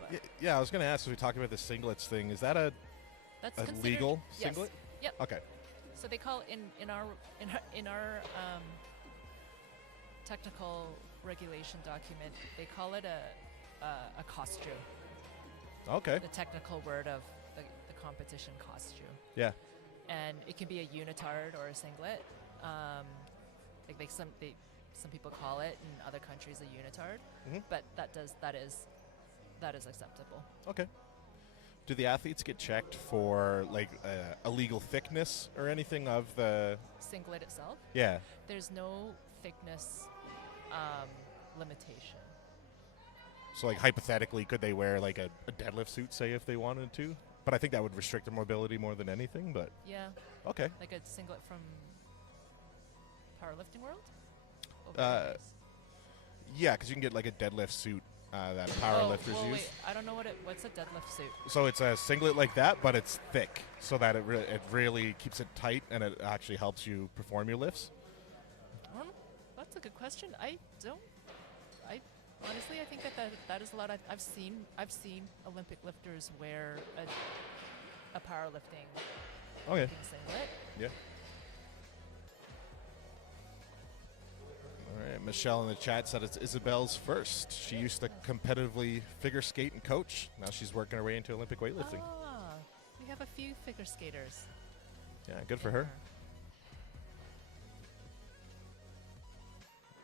But Yeah, I was going to ask, as we talked about the singlets thing, is that a that's considered- legal yes. singlet? Yep. Okay. So they call in our technical regulation document, they call it a costume. Okay. The technical word of the competition costume. Yeah. And it can be a unitard or a singlet. Some people call it in other countries a unitard, Mhm. but that is acceptable. Okay. Do the athletes get checked for like illegal thickness or anything of the? Singlet itself, Yeah. there's no thickness limitation. So like hypothetically, could they wear like a deadlift suit, say, if they wanted to? But I think that would restrict their mobility more than anything. But Yeah, okay. like a singlet from Powerlifting World. Yeah, because you can get like a deadlift suit that powerlifters well, use. wait, I don't know what's a deadlift suit. So it's a singlet like that, but it's thick, so that it really keeps it tight and it actually helps you perform your lifts. That's a good question. I honestly, I think that is a lot. I've seen Olympic lifters wear a powerlifting Okay. singlet. Yeah. All right. Michelle in the chat said it's Isabel's first. She used to competitively figure skate and coach. Now she's working her way into Olympic weightlifting. Ah, we have a few figure skaters. Yeah, good for her.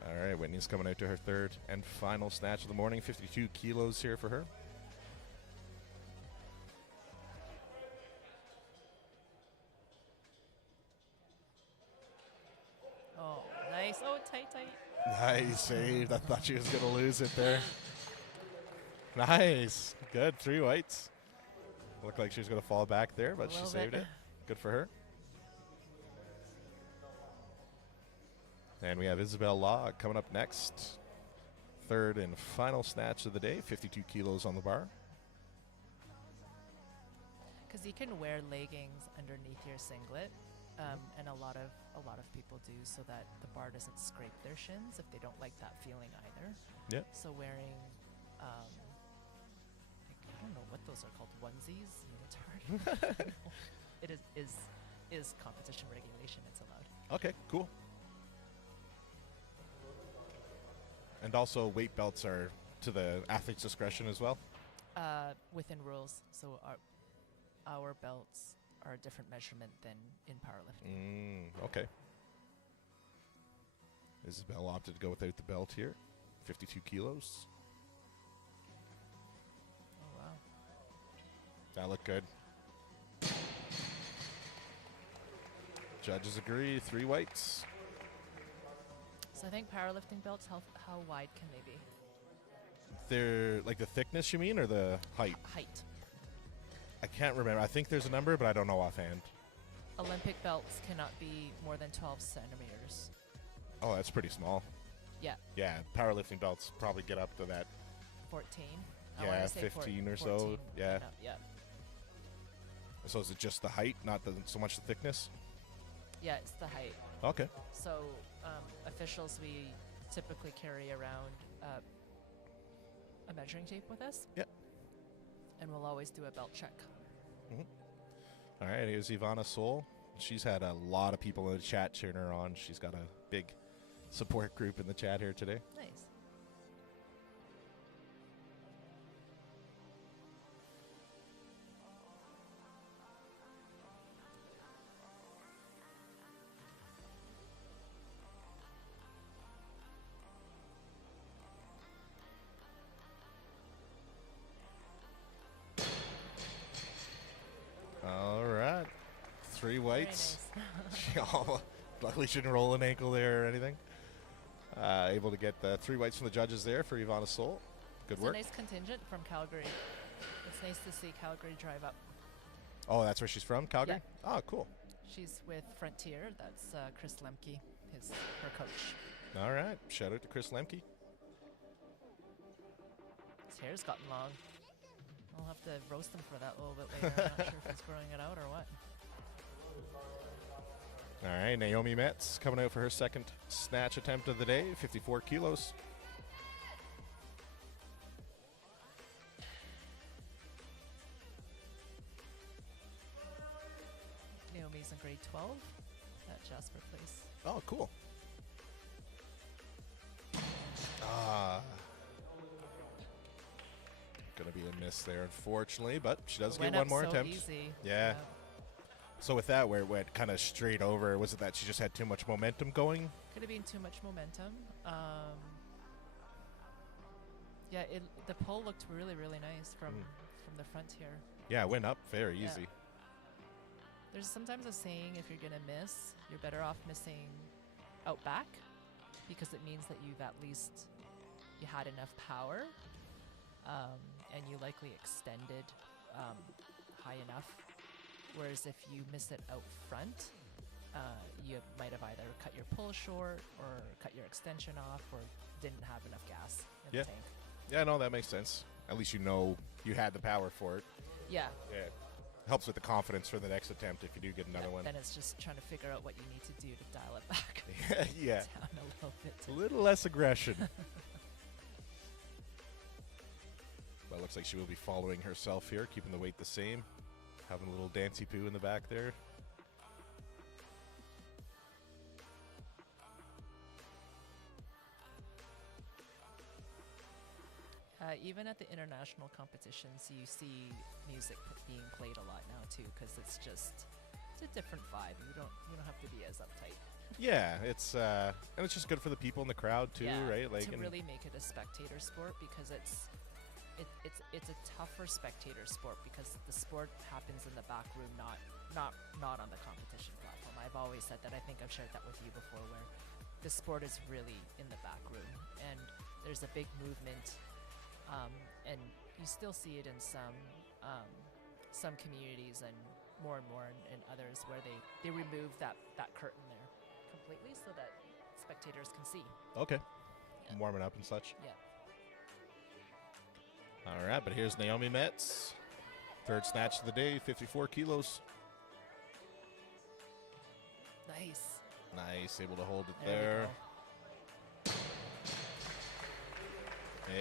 All right, Whitney's coming out to her third and final snatch of the morning. 52 kilos here for her. Oh, nice. Oh, tight. Nice save. I thought she was going to lose it there. Nice. Good. 3 whites. Looked like she was going to fall back there, but she Little saved bit. it. Good for her. And we have Isabel Law coming up next. Third and final snatch of the day. 52 kilos on the bar. Because you can wear leggings underneath your singlet, and a lot of people do, so that the bar doesn't scrape their shins if they don't like that feeling either. Yeah. So wearing, I don't know what those are called, onesies, unitard. it is competition regulation. It's allowed. Okay, cool. And also, weight belts are to the athlete's discretion as well? Within rules. So our belts are a different measurement than in powerlifting. Okay. Isabel opted to go without the belt here. 52 kilos. Oh, wow. That looked good. Judges agree, 3 whites. So I think powerlifting belts, how wide can they be? They're like the thickness, you mean, or the height? Height. I can't remember. I think there's a number, but I don't know offhand. Olympic belts cannot be more than 12 centimeters. Oh, that's pretty small. Yeah, Yeah, powerlifting belts probably get up to that. 14. Yeah, wanna say 15 or so, 14. yeah. No, yeah. So is it just the height, not so much the thickness? Yeah, it's the height. Okay. So officials, we typically carry around a measuring tape with us. Yep. And we'll always do a belt check. All right, here's Ivana Sol. She's had a lot of people in the chat cheering her on. She's got a big support group in the chat here today. Nice. All right. 3 Very whites. nice. She luckily shouldn't roll an ankle there or anything. Able to get the 3 whites from the judges there for Ivana Sol. Good It's work. a nice contingent from Calgary. It's nice to see Calgary drive up. Oh, that's where she's from, Calgary? Oh, cool. She's with Frontier. That's Chris Lemke, her coach. All right. Shout out to Chris Lemke. His hair's gotten long. I'll have to roast him for that a little bit later. I'm not sure if he's growing it out or what. All right, Naomi Metz coming out for her second snatch attempt of the day, 54 kilos. Naomi's in grade 12 at Jasper Place. Oh, cool. Gonna be a miss there, unfortunately, but she does get Went one up more so attempt. Easy. Yeah. So with that, where it went kind of straight over, was it that she just had too much momentum going? Could have been too much momentum. Yeah, the pull looked really, really nice from the front here. Yeah, it went up very Yeah. easy. There's sometimes a saying, if you're going to miss, you're better off missing out back, because it means that you had enough power, and you likely extended high enough. Whereas if you miss it out front, you might have either cut your pull short or cut your extension off or didn't have enough gas in Yeah. the tank. Yeah, no, that makes sense. At least you know you had the power for it. Yeah. Yeah. Helps with the confidence for the next attempt if you do get another one. Then it's just trying to figure out what you need to do to dial it back Yeah. down a little bit. A little less aggression. Well, it looks like she will be following herself here, keeping the weight the same. Having a little dancy poo in the back there. Even at the international competitions, you see music being played a lot now too, because it's a different vibe. You don't have to be as uptight. Yeah, it's and it's just good for the people in the crowd too, Yeah, right? Like, to and really make it a spectator sport, because it's a tougher spectator sport, because the sport happens in the back room, not on the competition platform. I've always said that. I think I've shared that with you before, where the sport is really in the back room, and there's a big movement, and you still see it in some communities and more in others, where they remove that curtain there completely so that spectators can see. okay, Yeah. warming up and such. Yeah. All right, but here's Naomi Metz, third snatch of the day, 54 kilos. Nice. Able to hold it There there.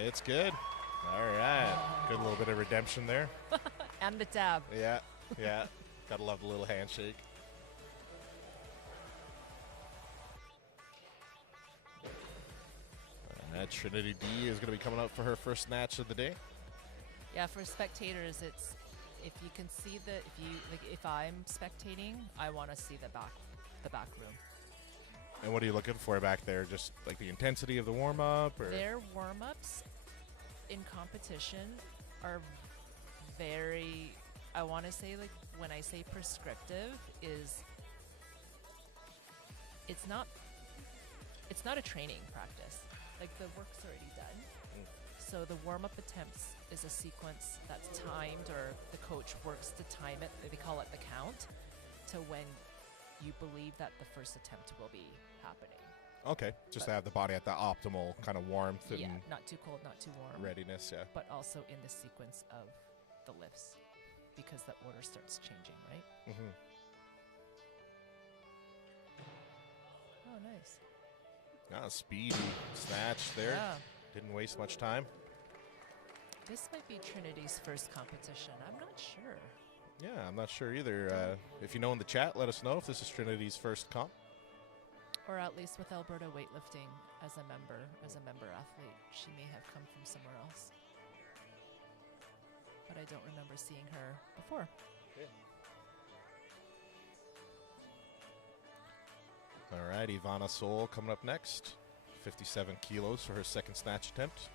It's good. All right, good little bit of redemption there. And the dab. Yeah, yeah. Gotta love the little handshake. Trinity D is going to be coming out for her first snatch of the day. Yeah, for spectators, it's if you can see if I'm spectating, I want to see the back room. And what are you looking for back there? Just like the intensity of the warm up, or Their warm ups in competition are very. I want to say, like, when I say prescriptive, is it's not a training practice. Like, the work's already done. So the warm-up attempts is a sequence that's timed, or the coach works to time it. They call it the count, to when you believe that the first attempt will be happening. okay, just to have the body at the optimal kind of warmth and Yeah, not too cold, not too warm. readiness. Yeah. But also in the sequence of the lifts, because the order starts changing, right? Mm-hmm. Oh, nice. Speedy snatch there. Yeah. Didn't waste much time. This might be Trinity's first competition. I'm not sure. Yeah, I'm not sure either. If you know in the chat, let us know if this is Trinity's first comp. Or at least with Alberta Weightlifting as a member athlete. She may have come from somewhere else. But I don't remember seeing her before. All right, Ivana Sol coming up next. 57 kilos for her second snatch attempt.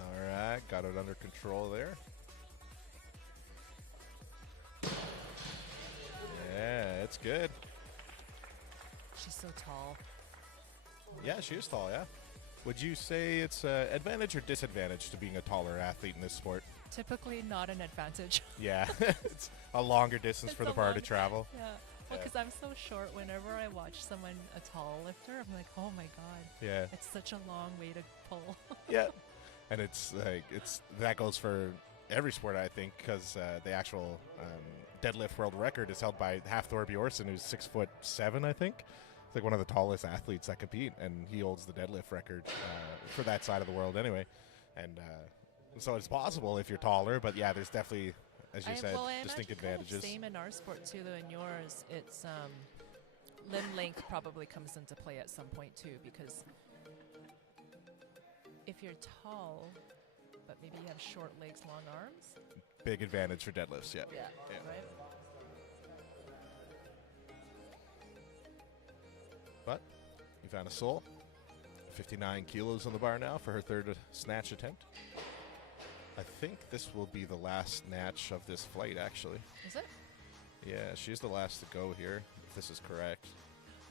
All right, got it under control there. Yeah, it's good. She's so tall. Yeah, she is tall, yeah. Would you say it's advantage or disadvantage to being a taller athlete in this sport? Typically not an advantage. Yeah, it's a longer distance It's for the a bar long- to travel. Yeah. Well, Yeah. because I'm so short, whenever I watch someone, a tall lifter, I'm like, oh my God. Yeah. It's such a long way to pull. Yeah. And it's like, that goes for every sport, I think, because the actual deadlift world record is held by Hafthor Bjornsson, who's 6'7", I think. It's like one of the tallest athletes that compete, and he holds the deadlift record for that side of the world anyway. And so it's possible if you're taller, but yeah, there's definitely, as you said, I distinct imagine kind of advantages. same in our sport too, though. In yours, it's limb length probably comes into play at some point too, because if you're tall, but maybe you have short legs, long arms. Big advantage for deadlifts, yeah. Yeah. Yeah. Right. But Ivana Sol, 59 kilos on the bar now for her third snatch attempt. I think this will be the last snatch of this flight, actually. Is it? Yeah, she's the last to go here, if this is correct.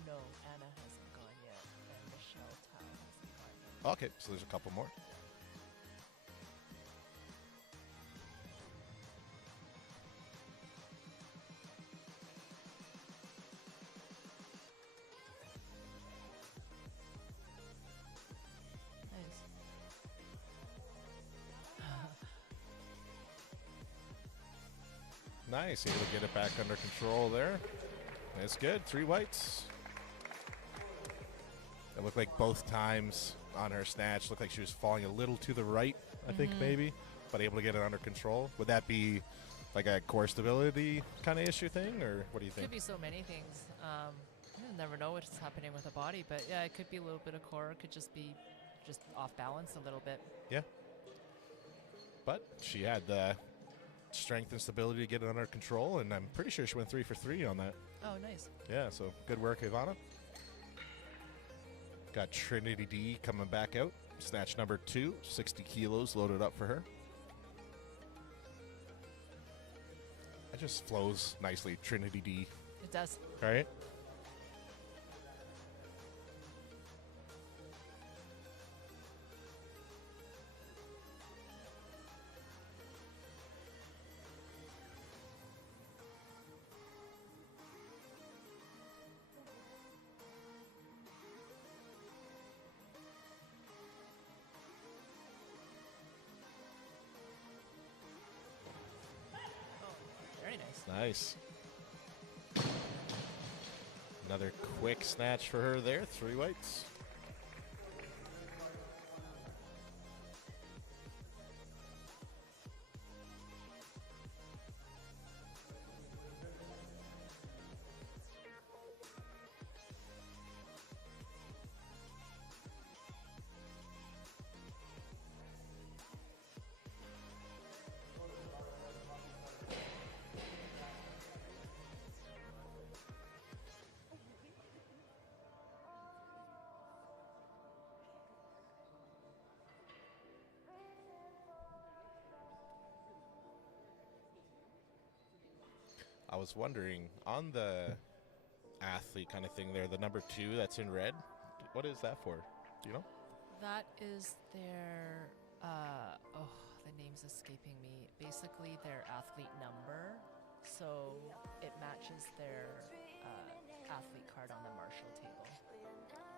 No, Anna hasn't gone yet, and Michelle Tao hasn't gone yet. Okay, so there's a couple more. Nice. Nice, able to get it back under control there. That's good, 3 whites. It looked like both times on her snatch, looked like she was falling a little to the right, I think maybe, but able to get it under control. Would that be like a core stability kind of issue thing, or what do you think? Could be so many things. You never know what's happening with a body, but yeah, it could be a little bit of core. It could just be off balance a little bit. Yeah. But she had the strength and stability to get it under control, and I'm pretty sure she went 3 for 3 on that. Oh, nice. Yeah, so good work, Ivana. Got Trinity D coming back out. Snatch number 2, 60 kilos loaded up for her. That just flows nicely, Trinity D, It does. right? Nice. Another quick snatch for her there. 3 whites. I was wondering, on the athlete kind of thing there, the number 2 that's in red, what is that for? Do you know? That is their, the name's escaping me. Basically, their athlete number. So it matches their athlete card on the Marshall table.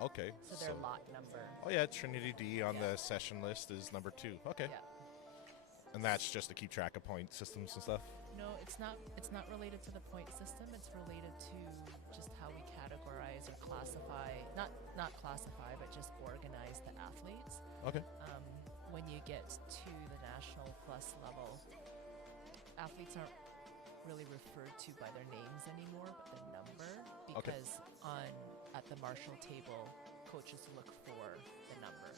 Okay. So their lot number. Oh, yeah, Trinity D on Yeah. the session list is number 2. Okay. Yeah. And that's just to keep track of point systems and stuff? No, it's not. It's not related to the point system. It's related to just how we categorize or classify. Not classify, but just organize the athletes. Okay. When you get to the national plus level, athletes aren't really referred to by their names anymore, but their number. Okay. Because at the Marshall table, coaches look for the number.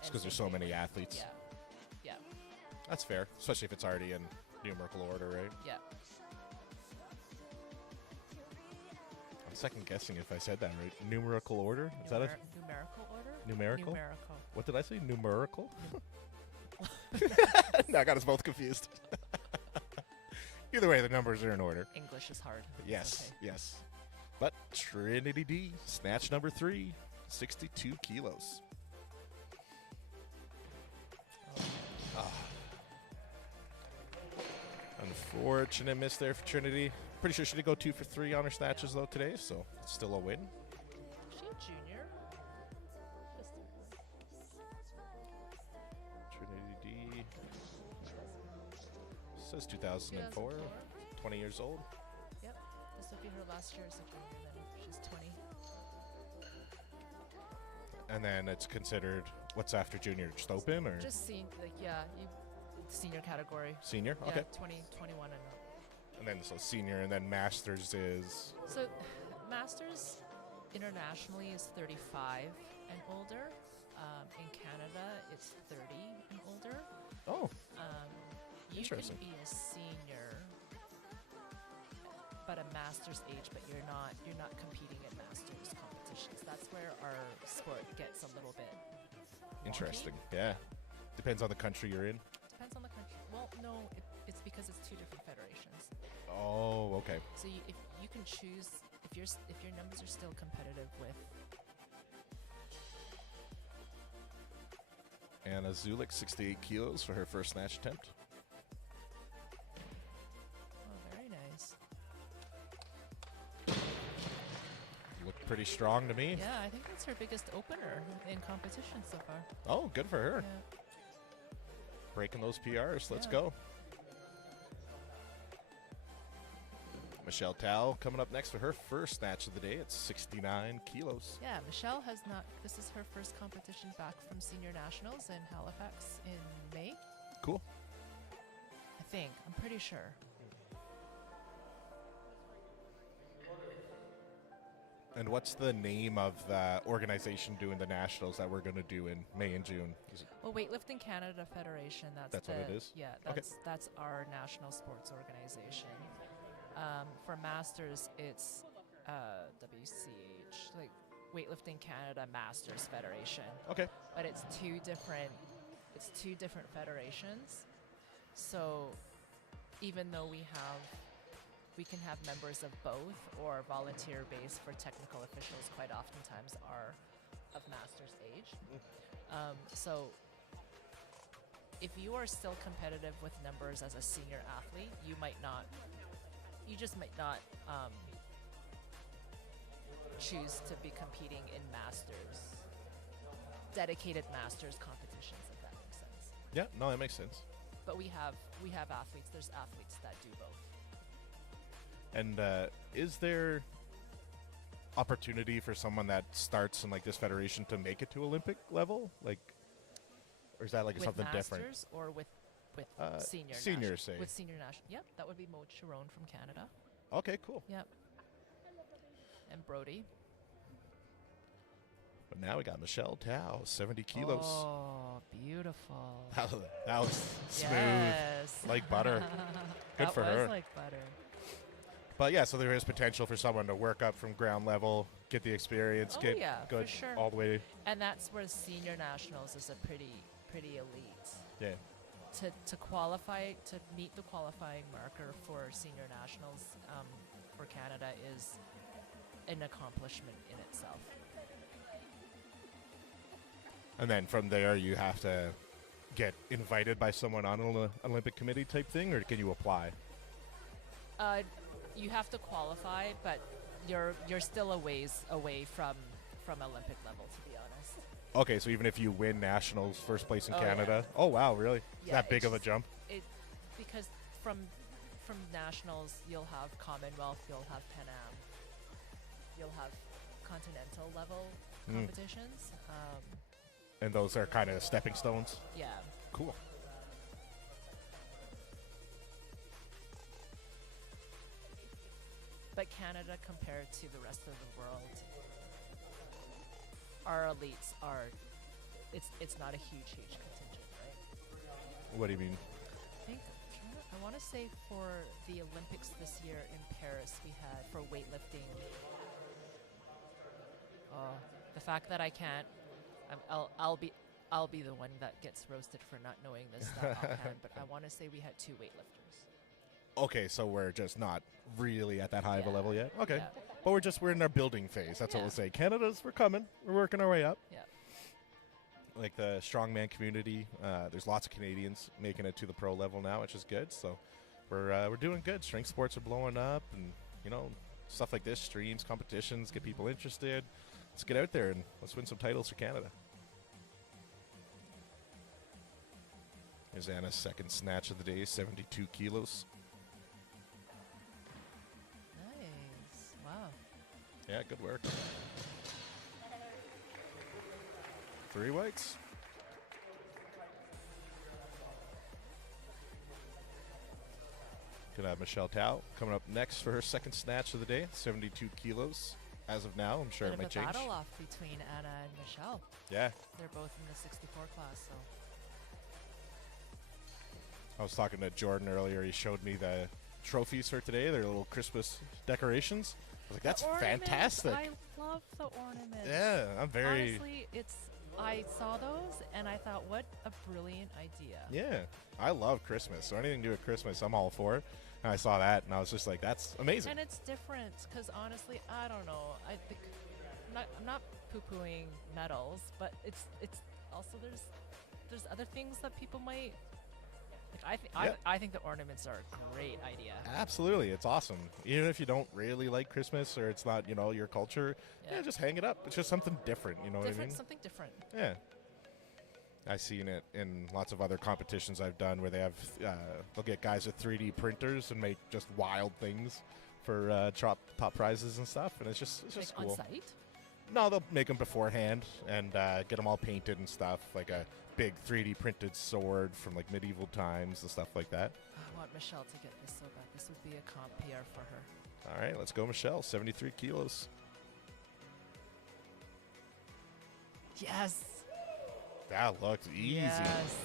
Just because there's so many athletes. Yeah. Yeah. That's fair, especially if it's already in numerical order, right? Yeah. I'm second guessing if I said that right. Numerical order? Is that a Numerical order? numerical? Numerical. What did I say? Numerical? I got us both confused. Either way, the numbers are in order. English is hard. It's Yes, okay. yes. But Trinity D, snatch number 3, 62 kilos. Unfortunate miss there for Trinity. Pretty sure she did go 2 for 3 on her snatches though today, so it's still a win. Is she a junior? Trinity D says 2004, 20 years old. Yep. This will be her last year as a junior then. She's 20. And then it's considered, what's after junior, just open or Just senior category. senior? Yeah, Okay. 20, 21 and up. And then so senior, and then masters is So Masters internationally is 35 and older. In Canada, it's 30 and older. oh, You Interesting. can be a senior, but a master's age, but you're not competing in masters competitions. That's where our sport gets a little bit wonky. interesting. Yeah, depends on the country you're in. Depends on the country. Well, no, it's because it's 2 different federations. Oh, okay. So if you can choose if your numbers are still competitive with. Anna Zulik, 68 kilos for her first snatch attempt. Oh, very nice. Looked pretty strong to me. Yeah, I think that's her biggest opener in competition so far. Oh, good for her. Yeah. Breaking those PRs. Let's Yeah. go. Michelle Tao coming up next for her first snatch of the day at 69 kilos. Yeah, Michelle has not. This is her first competition back from senior nationals in Halifax in May. Cool. I think. I'm pretty sure. And what's the name of the organization doing the nationals that we're going to do in May and June? Is it Well, Weightlifting Canada Federation. That's what it is? Yeah, Okay. that's our national sports organization. For masters, it's WCH, like Weightlifting Canada Masters Federation. Okay. But it's two different federations. So even though we can have members of both or volunteer base for technical officials quite oftentimes are of master's age. So if you are still competitive with numbers as a senior athlete, you just might not choose to be competing in dedicated masters competitions, if that makes sense. Yeah, no, that makes sense. But we have athletes. There's athletes that do both. And is there opportunity for someone that starts in like this federation to make it to Olympic level? Like, or is that like with something masters different? or with senior Seniors, say. with senior national. Yep, that would be Mo Chiron from Canada. Okay, cool. Yep. And Brody. But now we got Michelle Tao, 70 kilos. Oh, beautiful. That was smooth, Yes. like butter. Good that for was her. like butter. But yeah, so there is potential for someone to work up from ground level, get the experience, Oh, get yeah, for good sure. all the way. And that's where senior nationals is a pretty elite. Yeah. To qualify, to meet the qualifying marker for senior nationals for Canada is an accomplishment in itself. And then from there, you have to get invited by someone on an Olympic committee type thing, or can you apply? You have to qualify, but you're still a ways away from Olympic level, to be honest. Okay, so even if you win nationals, first place in Oh, yeah. Canada. Oh wow, really? Yeah, That big it's of a just- jump? Because from nationals, you'll have Commonwealth, you'll have Pan Am, you'll have continental level competitions. And those are kind of stepping stones. Yeah. Cool. But Canada, compared to the rest of the world, our elites are. It's not a huge contingent, right? What do you mean? I think I want to say for the Olympics this year in Paris, we had for weightlifting. The fact that I can't, I'll be the one that gets roasted for not knowing this stuff offhand. But I want to say we had 2 weightlifters. Okay, so we're just not really at that high of a Yeah. level yet. Okay, Yeah. but we're in our building phase. That's what Yeah. we'll say. We're coming. We're working our way up. Yeah. Like the strongman community, there's lots of Canadians making it to the pro level now, which is good. So we're doing good. Strength sports are blowing up, and stuff like this, streams, competitions, get people interested. Let's get out there and let's win some titles for Canada. Here's Anna's second snatch of the day, 72 kilos. Nice. Wow. Yeah, good work. 3 whites. Gonna have Michelle Tao coming up next for her second snatch of the day, 72 kilos. As of now, I'm sure Bit it might of a change. battle off between Anna and Michelle. Yeah, They're both in the 64 class, so. I was talking to Jordan earlier. He showed me the trophies for today. Their little Christmas decorations. I was like, that's The ornaments, fantastic. I love the ornaments. Yeah, I'm very. Honestly, I saw those and I thought, what a brilliant idea. Yeah, I love Christmas. So anything to do with Christmas, I'm all for it. And I saw that, and I was just like, that's amazing. And it's different because honestly, I don't know. I think I'm not poo-pooing medals, but it's also there's other things that people might. Like I think the ornaments are a great idea. Absolutely, it's awesome. Even if you don't really like Christmas or it's not, your culture, yeah, just hang it up. It's just something different, what I mean? Something different. Yeah. I've seen it in lots of other competitions I've done where they have, they'll get guys with 3D printers and make just wild things for top prizes and stuff, and it's just Like cool. on site. No, they'll make them beforehand and get them all painted and stuff, like a big 3D printed sword from like medieval times and stuff like that. I want Michelle to get this so bad. This would be a comp PR for her. All right, let's go, Michelle. 73 kilos. Yes. That looked easy. Yes.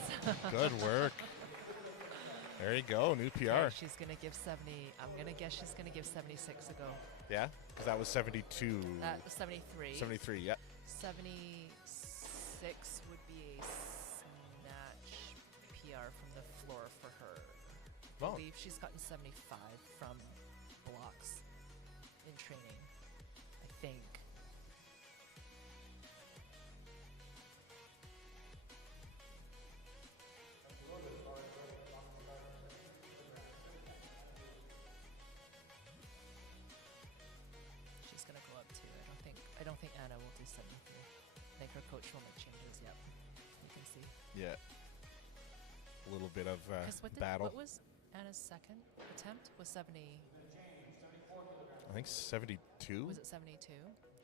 Good work. There you go, new PR. Okay, she's gonna give 70. I'm gonna guess she's gonna give 76 a go. Yeah, because that was 72. That was 73. 73, yeah. 76 would be a snatch PR from the floor for her. I Oh. believe she's gotten 75 from blocks in training, I think. She's gonna go up too. I don't think Anna will do 73. I think her coach will make changes. Yep, you can see. Yeah. A little bit of 'Cause battle. what was Anna's second attempt? Was 70. think 72. Was it 72?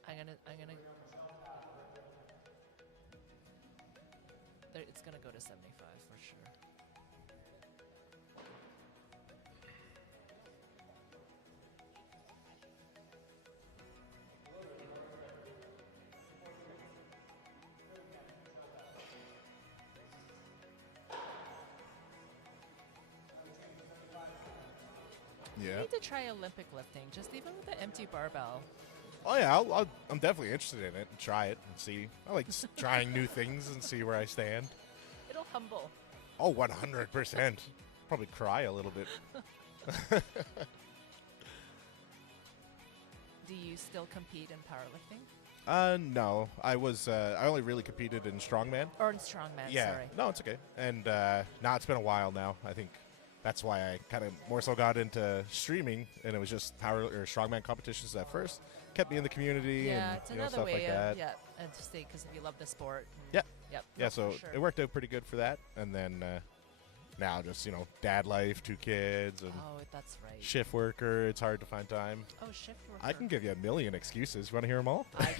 I'm gonna. It's gonna go to 75 for sure. Yeah. I need to try Olympic lifting, just even with the empty barbell. Oh yeah, I'm definitely interested in it and try it and see. I like trying new things and see where I stand. It'll humble. Oh, 100%. Probably cry a little bit. Do you still compete in powerlifting? No, I only really competed in strongman. Or in strongman, Yeah, sorry. no, it's okay. And now it's been a while now. I think that's why I kind of more so got into streaming, and it was just power or strongman competitions at first. Kept me in the community Yeah, and it's you know, another stuff way like that. and to stay, because if you love the sport. Yeah. Yep. Yeah, no, so for sure. it worked out pretty good for that. And then now just, dad life, 2 kids, and Oh, that's right. shift worker. It's hard to find time. Oh, shift worker. I can give you a million excuses. You want to hear them all? I'm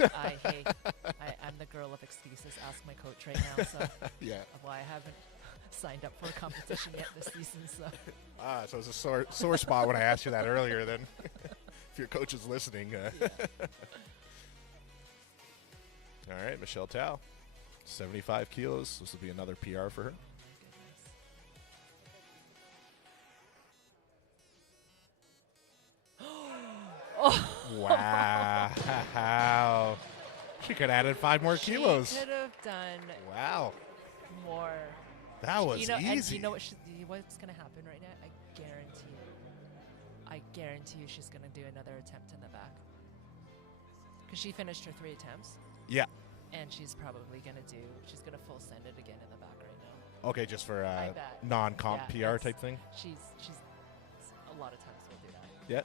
the girl of excuses. Ask my coach right now. So Yeah. well, I haven't signed up for a competition yet this season. So So it's a sore spot when I asked you that earlier. Then, if your coach is listening. All right, Michelle Tao, 75 kilos. This will be another PR for her. Wow. She could have added 5 more kilos. She could have done Wow. more. That was And easy. you know what's going to happen right now? I guarantee you she's going to do another attempt in the back. Because she finished her 3 attempts. Yeah. And she's probably going to full send it again in the back right now. Okay, just for I bet. non-comp Yeah, PR it's- type thing. She's a lot of times will do that. Yeah.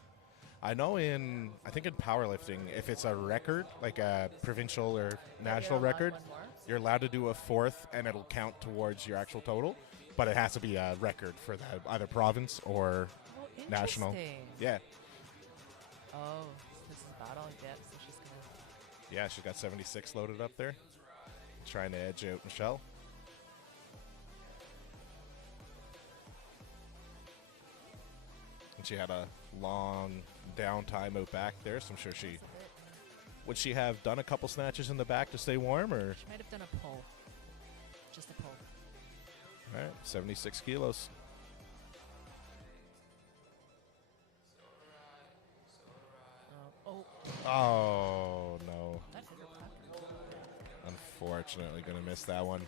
I know I think in powerlifting, if it's a record, like a provincial or national You're allowed record, one more? you're allowed to do a 4th and it'll count towards your actual total. But it has to be a record for that either province or Oh, national. interesting. Yeah. Oh, this is a battle. Yeah, so she's going to... Yeah, she's got 76 loaded up there. Trying to edge out Michelle. And she had a long downtime out back there, so I'm sure would she have done a couple snatches in the back to stay warm, or? She might have done a pull. Just a pull. All right, 76 kilos. Oh, Oh, no. that hit her back. Unfortunately, going to miss that one.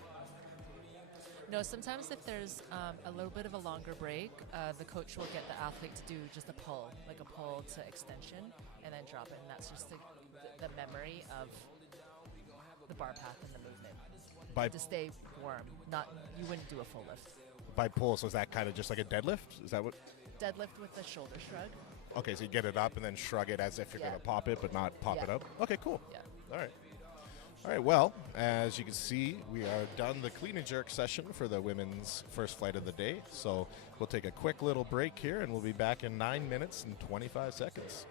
No, sometimes if there's a little bit of a longer break, the coach will get the athlete to do just a pull, like a pull to extension, and then drop it. And that's just the memory of the bar path and the movement. To stay warm. You wouldn't do a full lift. By pull, so is that kind of just like a deadlift? Is that what? Deadlift with the shoulder shrug. Okay, so you get it up and then shrug it as if you're Yeah. going to pop it, but not pop it Yeah. up. Okay, cool. Yeah. All right. All right, well, as you can see, we are done the clean and jerk session for the women's first flight of the day. So we'll take a quick little break here, and we'll be back in 9 minutes and 25 seconds.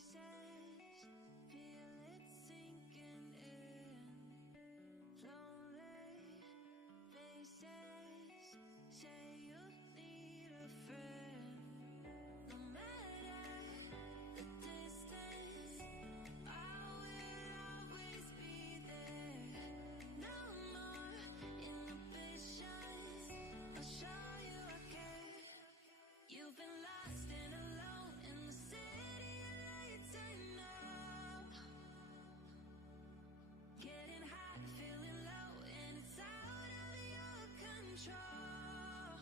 faces, feel it sinking in. Lonely faces, say you need a friend. No matter the distance, I will always be there. No more inhibitions, I'll show you I care. You've been lost and alone in the city of lights, I know. Getting hot, feeling low, and it's out of your control.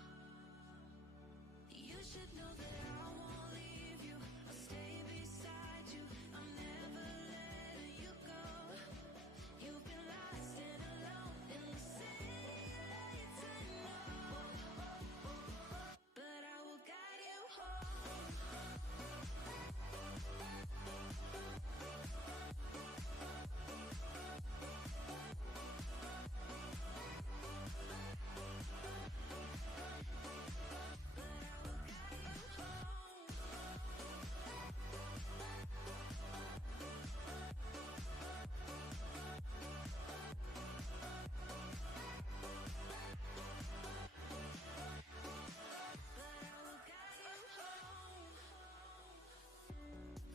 You should know that I won't leave you. I'll stay beside you. I'm never letting you go. You've been lost and alone in the city of lights, I know. But I will guide you home.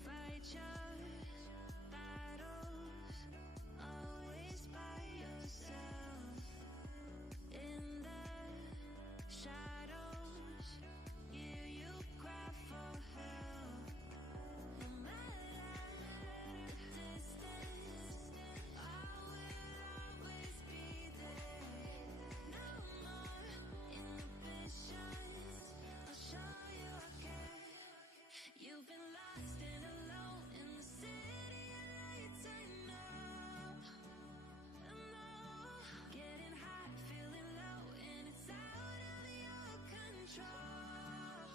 Fight your battles, always by yourself. In the shadows, hear you cry for help. No matter the distance, I will always be there. No more inhibitions, I'll show you I care. You've been lost and alone in the city of lights, I know. I know. Getting hot, feeling low, and it's out of your control.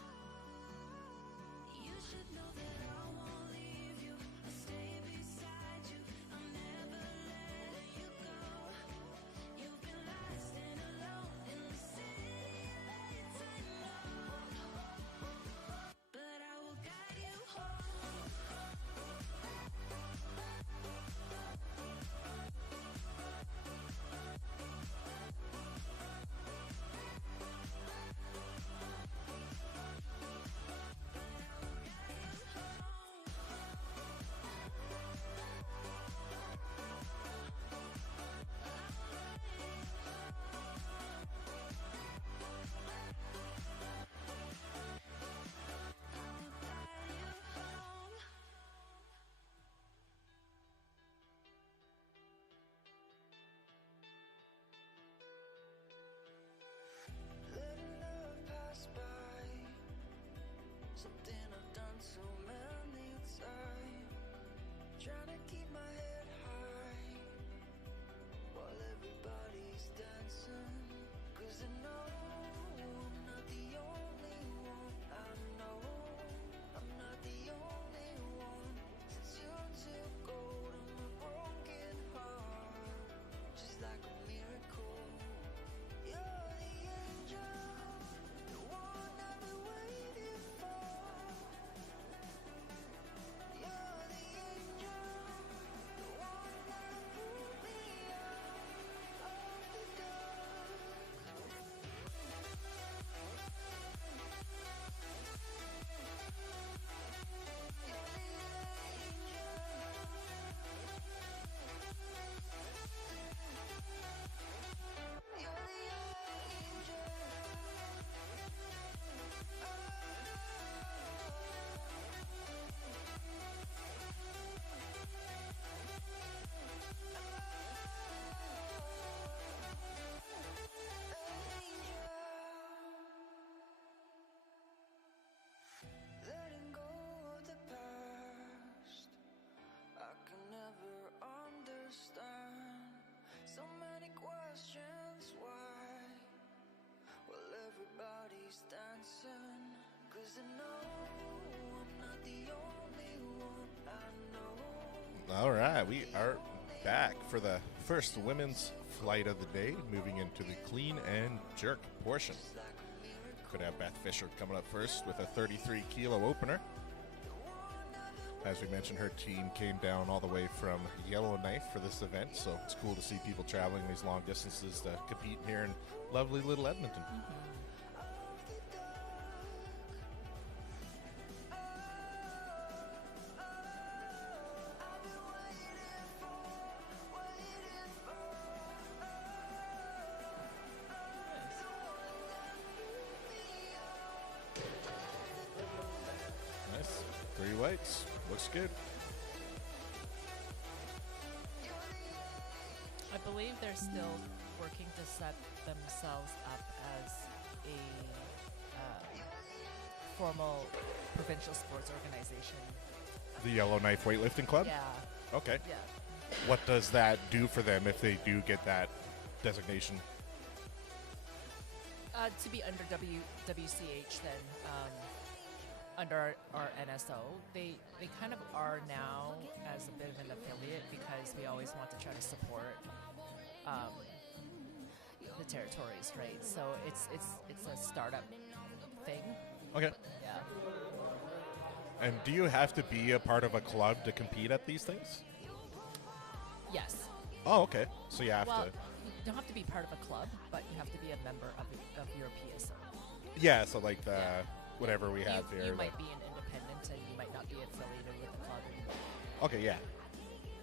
You should know that I won't leave you. I'll stay beside you. I'm never letting you go. You've been lost and alone in the city of lights, I know. But I will guide you home. Letting love pass by, something I've done so many times. Trying to keep my head high while everybody's dancing. 'Cause I know I'm not the only one. I know I'm not the only one. Since you took hold of my broken heart, just like a miracle. You're the angel, the one I've been waiting for. You're the angel, the one that'll pull me out of the dark. Letting go of the past, I can never understand. So many questions why, while everybody's dancing. 'Cause I know I'm not the only one. I know. All right, we are back for the first women's flight of the day, moving into the clean and jerk portion. Could have Beth Fisher coming up first with a 33 kilo opener. As we mentioned, her team came down all the way from Yellowknife for this event, so it's cool to see people traveling these long distances to compete here in lovely little Edmonton. Nice. 3 weights. Looks good. I believe they're still working to set themselves up as a formal provincial sports organization. The Yellowknife Weightlifting Club? Yeah, Okay. yeah. What does that do for them if they do get that designation? To be under WCH then, under our NSO, they kind of are now as a bit of an affiliate because we always want to try to support the territories, right? So it's a startup thing. Okay. Yeah. And do you have to be a part of a club to compete at these things? Yes. Oh, okay. So you have Well, to. you don't have to be part of a club, but you have to be a member of your PSO. Yeah, so like the Yeah. whatever we have you here. might be an independent and you might not be affiliated with the club. Okay, yeah.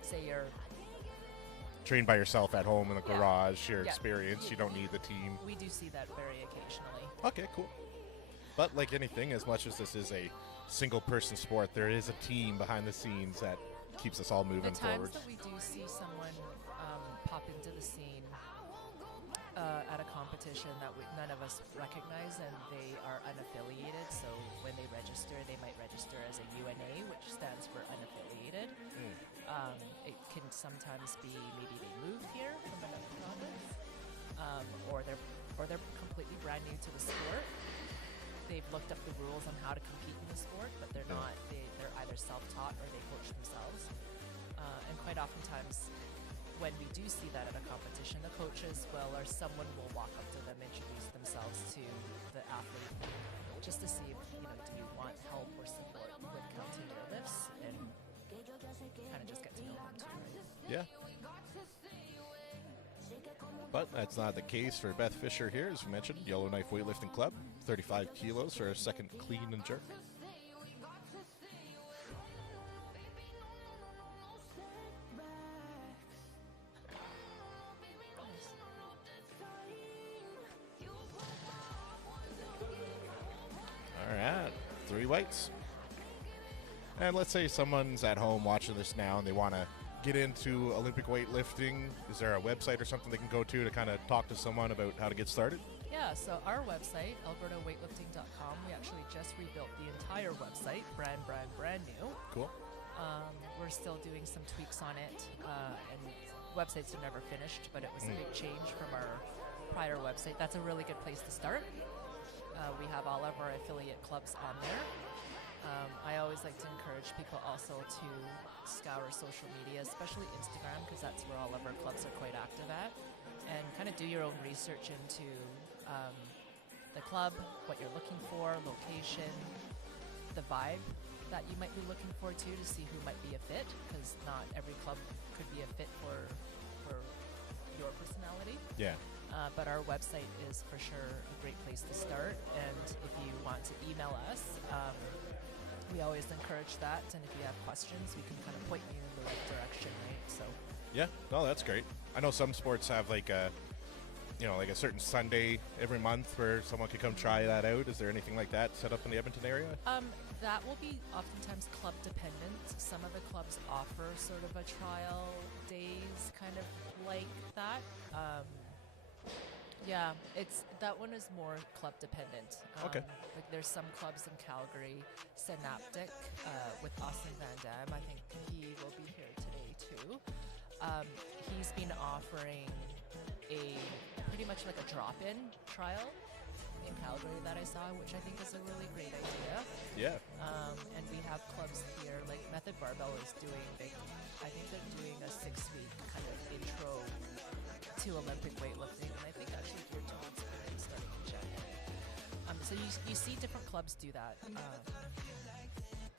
Say you're Train by yourself at home in the Yeah. garage, your Yeah. experience. You don't need the team. we do see that very occasionally. Okay, cool. But like anything, as much as this is a single person sport, there is a team behind the scenes that keeps us all The moving times forward. that we do see someone pop into the scene at a competition that none of us recognize and they are unaffiliated, so when they register, they might register as a UNA, which stands for unaffiliated. It can sometimes be maybe they moved here from another province, or they're completely brand new to the sport. They've looked up the rules on how to compete in the sport, but they're not. They're either self-taught or they coach themselves. And quite oftentimes, when we do see that at a competition, the coaches will or someone will walk up to them, introduce themselves to the athlete, just to see if, do you want help or support with counting your lifts, and kind of just get to know them too. Right? Yeah. But that's not the case for Beth Fisher here, as we mentioned. Yellowknife Weightlifting Club, 35 kilos for a second clean and jerk. All right, 3 weights. And let's say someone's at home watching this now and they want to get into Olympic weightlifting. Is there a website or something they can go to kind of talk to someone about how to get started? Yeah, so our website, albertaweightlifting.com, we actually just rebuilt the entire website, brand new. Cool. We're still doing some tweaks on it, and websites are never finished, but it was a big change from our prior website. That's a really good place to start. We have all of our affiliate clubs on there. I always like to encourage people also to scour social media, especially Instagram, because that's where all of our clubs are quite active at, and kind of do your own research into the club, what you're looking for, location, the vibe that you might be looking for too, to see who might be a fit, because not every club could be a fit for your personality. Yeah. But our website is for sure a great place to start, and if you want to email us, we always encourage that, and if you have questions, we can kind of point you in the right direction, right? So Yeah, no, that's great. I know some sports have like a certain Sunday every month where someone can come try that out. Is there anything like that set up in the Edmonton area? that will be oftentimes club dependent. Some of the clubs offer sort of a trial days, kind of like that. Yeah, that one is more club dependent. Okay. Like there's some clubs in Calgary, Synaptic, with Austin Van Dam. I think he will be here today too. He's been offering a pretty much like a drop-in trial in Calgary that I saw, which I think is a really great idea. Yeah. And we have clubs here, like Method Barbell is doing, I think they're doing a 6-week kind of intro to Olympic weightlifting, and I think actually geared towards women starting in January. So you see different clubs do that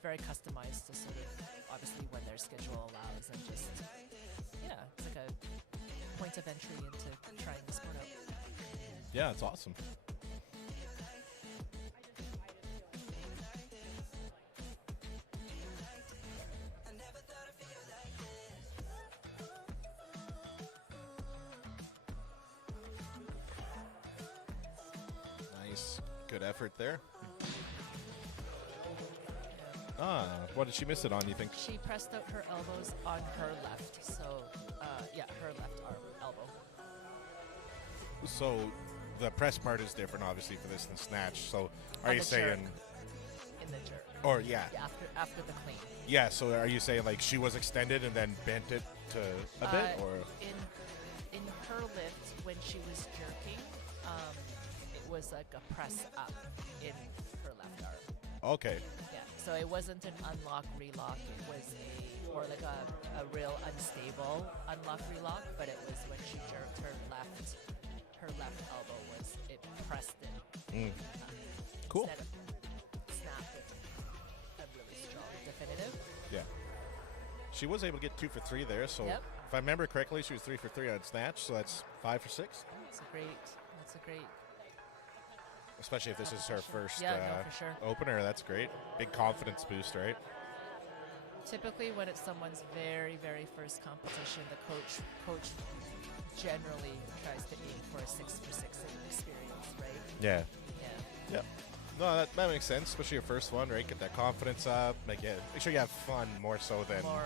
very customized to sort of obviously when their schedule allows, and just it's like a point of entry into trying the sport out. Yeah, it's awesome. Nice. Good effort there. What did she miss it on, you think? She pressed out her elbows on her left, so her left arm elbow. So the press part is different, obviously, for this than snatch. So are On you the saying, jerk. In the jerk. or yeah, After the clean. yeah? So are you saying like she was extended and then bent it to a bit, or In her lift when she was jerking, it was like a press up in her left arm. okay? Yeah, so it wasn't an unlock relock. It was more like a real unstable unlock relock. But it was when she jerked her left elbow it pressed it. Cool. Instead of snapping a really strong definitive. Yeah. She was able to get 2 for 3 there. So Yep. if I remember correctly, she was 3 for 3 on snatch. So that's 5 for 6. That's a great. Especially if this is her first Yeah, no, for sure. opener. That's great. Big confidence boost, right? Typically, when it's someone's very, very first competition, the coach generally tries to aim for a 6 for 6 experience, right? Yeah. Yeah. Yep. No, that makes sense, especially your first one, right? Get that confidence up. Make sure you have fun more so than For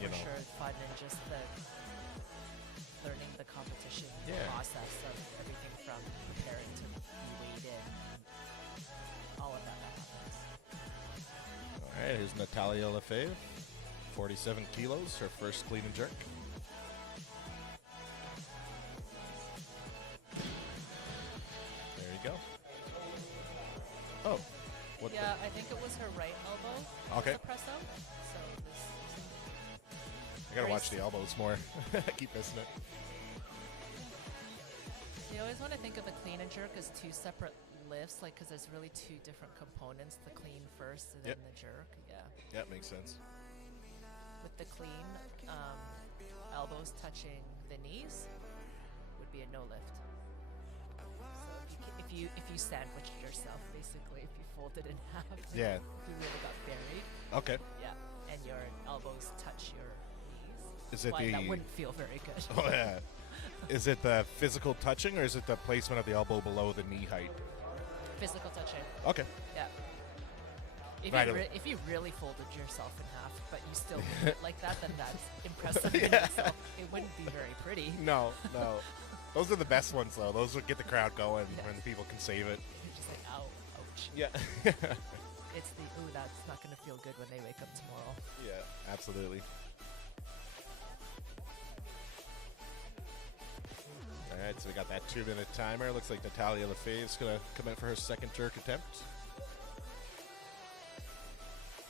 you know. sure, fun and just the learning the competition process of everything from preparing to be weighed in, all of that happens. All right, here's Natalia Lefebvre, 47 kilos, her first clean and jerk. There you go. Oh, what? Yeah, I think it was her right elbow. Okay. The press out. So this. I gotta very watch the elbows more. I keep missing it. You always want to think of the clean and jerk as two separate lifts, like because there's really two different components: the clean first and then the jerk. Yeah. Yeah, makes sense. With the clean, elbows touching the knees would be a no lift. So if you sandwiched yourself, basically, if you folded in half, Yeah. if you really got buried, Okay. yeah, and your elbows touch your knees, Is it that wouldn't feel very good. Oh yeah. Is it the physical touching or is it the placement of the elbow below the knee height? Physical touching, Okay. yeah. If Right. if you really folded yourself in half, but you still did it like that, then that's impressive in Yeah. itself. It wouldn't be very pretty. No. Those are the best ones though. Those would get the crowd going Yeah. when people can save it. You're just like, ow, ouch. Yeah. It's the, ooh, that's not going to feel good when they wake up tomorrow. Yeah, absolutely. All right, so we got that 2-minute timer. Looks like Natalia Lefebvre's going to come in for her second jerk attempt.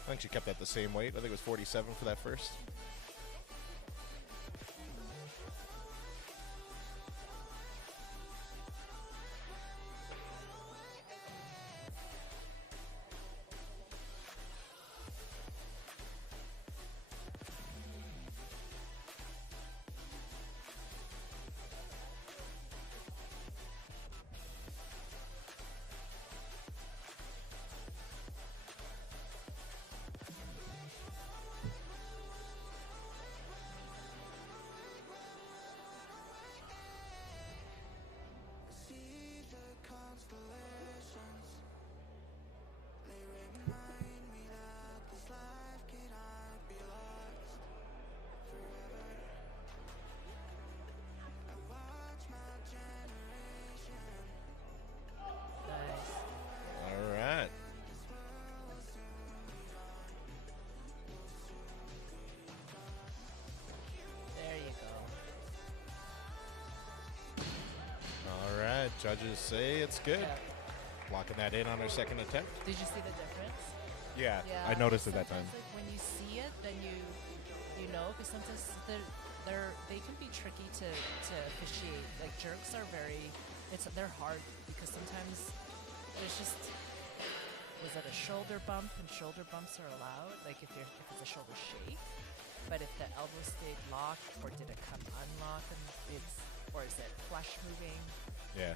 I think she kept that the same weight. I think it was 47 for that first. See the constellations. They remind me that this life cannot be lost forever. I watch my generation. Nice. All right. There you go. All right. Judges say it's good. Yeah. Locking that in on her second attempt. Did you see the difference? Yeah, Yeah. I noticed it that time. Sometimes, like, when you see it, then you know, because sometimes they can be tricky to officiate. Like jerks are they're hard because sometimes there's just was it a shoulder bump? And shoulder bumps are allowed, like if it's a shoulder shake. But if the elbow stayed locked, or did it come unlocked, and or is it flush moving? Yeah.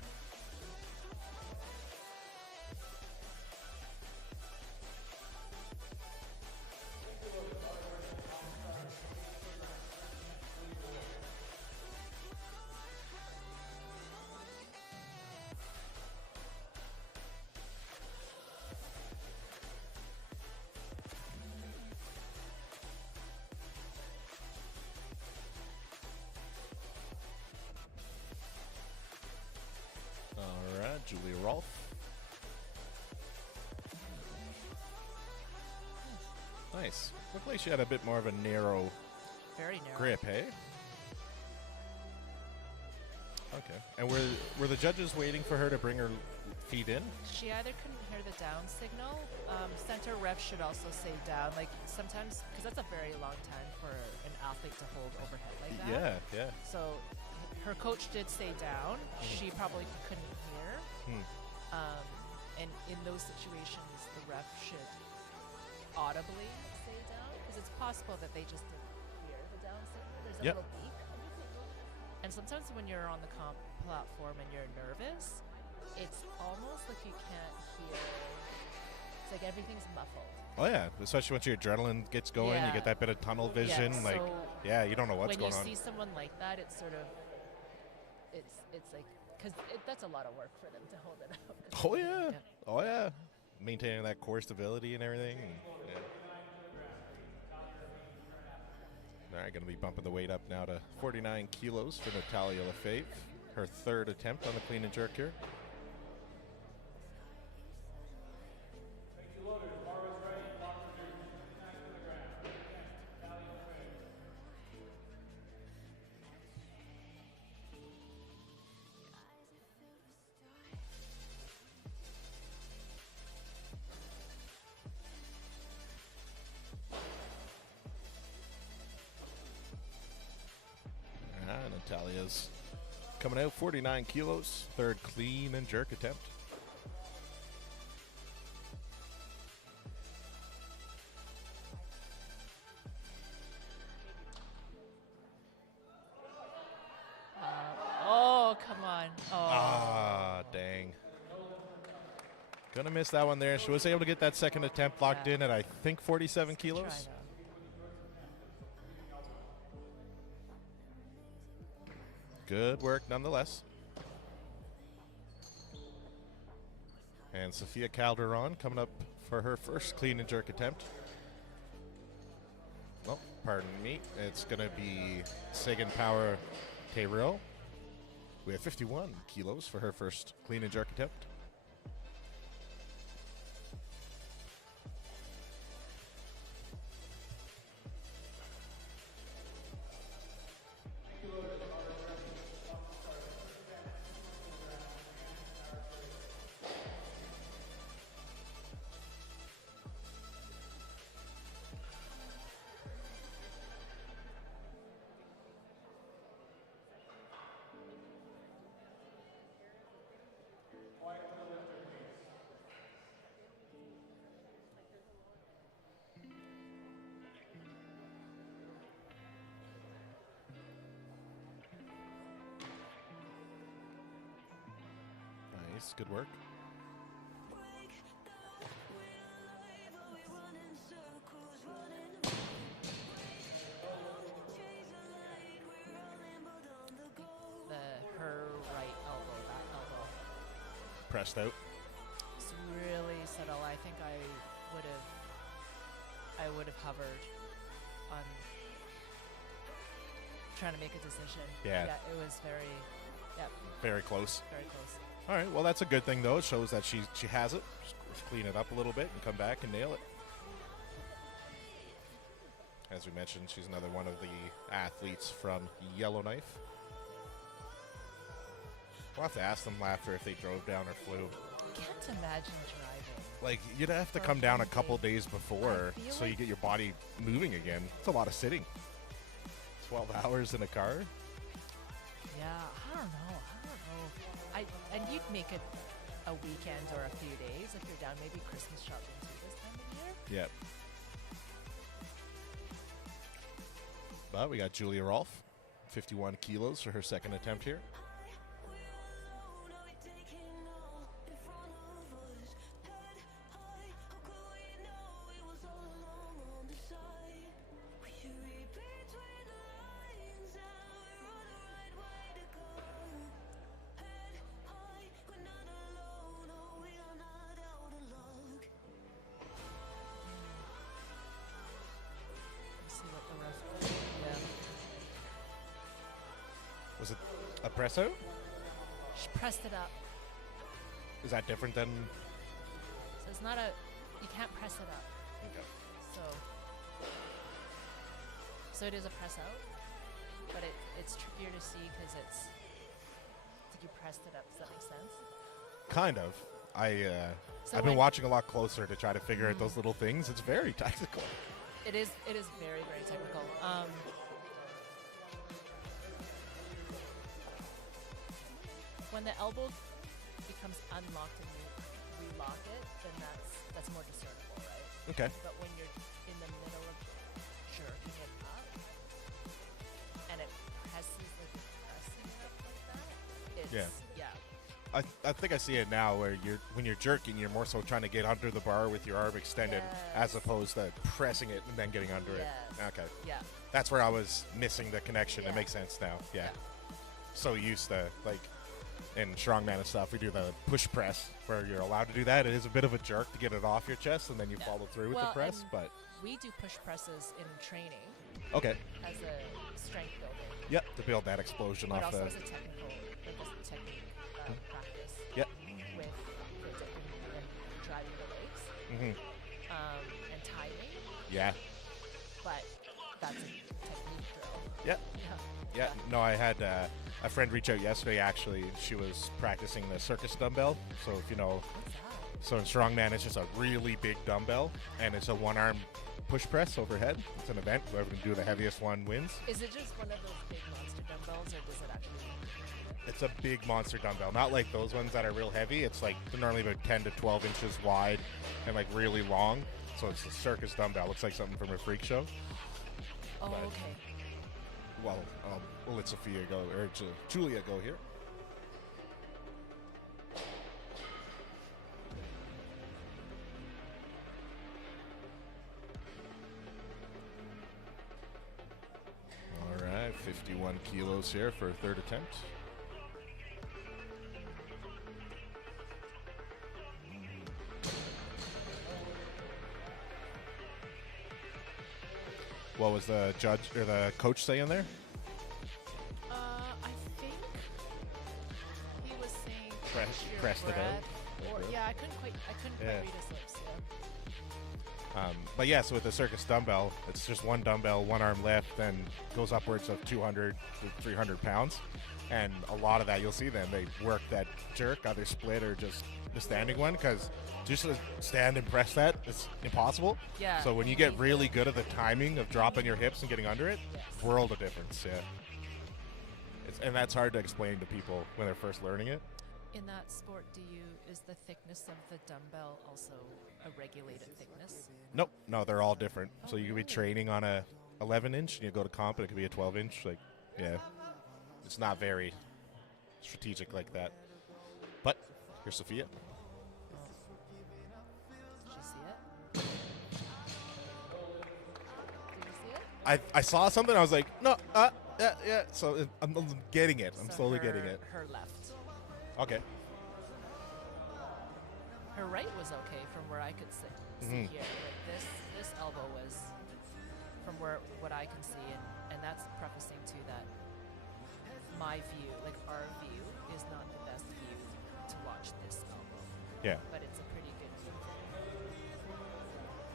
All right, Julia Rolfe. Nice. Looked like she had a bit more of a narrow Very narrow. grip, hey? Okay. And were the judges waiting for her to bring her feet in? She either couldn't hear the down signal. Center ref should also say down. Like sometimes, because that's a very long time for an athlete to hold overhead like that. Yeah, yeah. So her coach did say down. She probably couldn't hear. And in those situations, the ref should audibly say down, because it's possible that they just didn't hear the down signal. There's a Yep. little beep. And sometimes when you're on the comp platform and you're nervous, it's almost like you can't hear. It's like everything's muffled. Oh, yeah. Especially once your adrenaline gets going, you Yeah. get that bit of tunnel vision. Yeah, like, so yeah, you don't know what's when going you on. see someone like that, it's sort of, it's like, because that's a lot of work for them to hold it out. Oh, yeah. Oh, yeah. Maintaining that core stability and everything. And, yeah. All right, going to be bumping the weight up now to 49 kilos for Natalia Lefebvre. Her third attempt on the clean and jerk here. Natalia's coming out 49 kilos, third clean and jerk attempt. Oh, come on. Oh. Ah, dang. Gonna miss that one there. She was able to get that second attempt locked Yeah. in at, I think, 47 Try kilos. though. Good work nonetheless. And Sophia Calderon coming up for her first clean and jerk attempt. Oh, pardon me. It's going to be Sagan Power Tayrell. We have 51 kilos for her first clean and jerk attempt. Nice, good work. Her right elbow, that elbow. Pressed out. It's really subtle. I think I would have hovered on trying to make a decision. Yeah. Yeah, it was very, Very close. very close. All right, well, that's a good thing, though. It shows that she has it. Just clean it up a little bit and come back and nail it. As we mentioned, she's another one of the athletes from Yellowknife. We'll have to ask them after if they drove down or flew. Can't imagine driving. Like, you'd have to For come down a one couple day. days before I feel so you like- get your body moving again. It's a lot of sitting. 12 hours in a car. Yeah, I don't know. And you'd make a weekend or a few days if you're down maybe Christmas shopping too this time of year. Yep. But we got Julia Rolfe, 51 kilos for her second attempt here. See what the ref. Yeah. Was it a press out? She pressed it up. Is that different than... So it's not a. You can't press it up. Okay. So it is a press out, but it's trickier to see because it's like you pressed it up. Does that make sense? Kind of. So I've been when- watching a lot closer to try to figure out those little things. It's very technical. It is very, very technical. When the elbow becomes unlocked and you relock it, then that's more discernible, right? Okay. But when you're in the middle of jerking it up and it presses like you're pressing it up like that, it's yeah. I think I see it now where when you're jerking, you're more so trying to get under the bar with your arm extended as Yes. opposed to pressing it and then getting under Yes. it. Okay. Yeah. That's where I was missing the connection. Yeah. It makes sense now. Yeah. Yeah. So used to, like, in strongman and stuff, we do the push press where you're allowed to do that. It is a bit of a jerk to get it off your chest and then you Yeah. follow through with Well, the press, and but we do push presses in training okay. as a strength building, Yep, to build that explosion but off also the... as a technical, like as a technique practice. Yep. With the dip and driving the legs, hmm and timing, Yeah. but that's a technique drill. Yep. Yeah. Yeah, no, I had a friend reach out yesterday, actually. She was practicing the circus dumbbell. So if you know, What's that? so in strongman, it's just a really big dumbbell, and it's a one-arm push press overhead. It's an event. Whoever can do the heaviest one wins. Is it just one of those big monster dumbbells, or does it actually? It's a big monster dumbbell, not like those ones that are real heavy. It's like they're normally about 10 to 12 inches wide and like really long. So it's a circus dumbbell. Looks like something from a freak show. Oh, But- okay. Well, we'll let Sophia go, or Julia go here. All right, 51 kilos here for a third attempt. What was the judge or the coach saying there? I think he was saying Press- catch your pressed it out. breath, or Okay. yeah, I couldn't quite Yeah. read his lips. Yeah. But yeah, so with the circus dumbbell, it's just one dumbbell, one arm lift, then goes upwards of 200 to 300 pounds. And a lot of that, you'll see them, they work that jerk, either split or just the standing one, because just to stand and press that, it's impossible. Yeah. So when you get really good at the timing of dropping your hips and getting under it, Yes. world of difference, yeah. And that's hard to explain to people when they're first learning it. In that sport, is the thickness of the dumbbell also a regulated thickness? Nope, no, they're all different. So you could be training on a 11 inch and you go to comp and it could be a 12 inch. Like, yeah, it's not very strategic like that. But here's Sophia. Did you see it? Did you see it? I saw something. I was like, no, yeah. So I'm getting it. I'm So slowly her- getting it. Her left. Okay. Her right was okay from where I could see Mhm. here. But this elbow was from what I can see, and that's prefacing to that. My view, like our view, is not the best view to watch this elbow, Yeah. but it's a pretty good view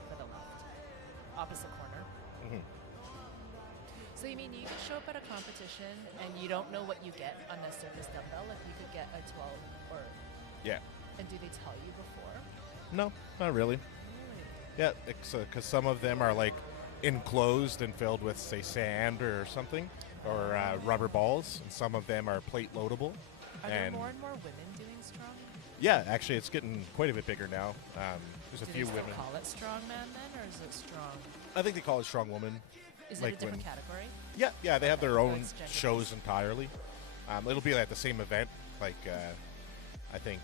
for the left, opposite corner. Mhm. So you mean you could show up at a competition and you don't know what you get on the circus dumbbell? Like you could get a 12 or, Yeah. and do they tell you before? No, not really. Yeah, because some of them are like enclosed and filled with, say, sand or something, or rubber balls, and some of them are plate loadable. Are there And more and more women doing strong? Yeah, actually, it's getting quite a bit bigger now. There's a Do few they still women. call it strongman then, or is it strong? I think they call it strong woman. Is Like it a different when- category? Yeah, they have their So own it's gender-based. shows entirely. It'll be at the same event. Like, I think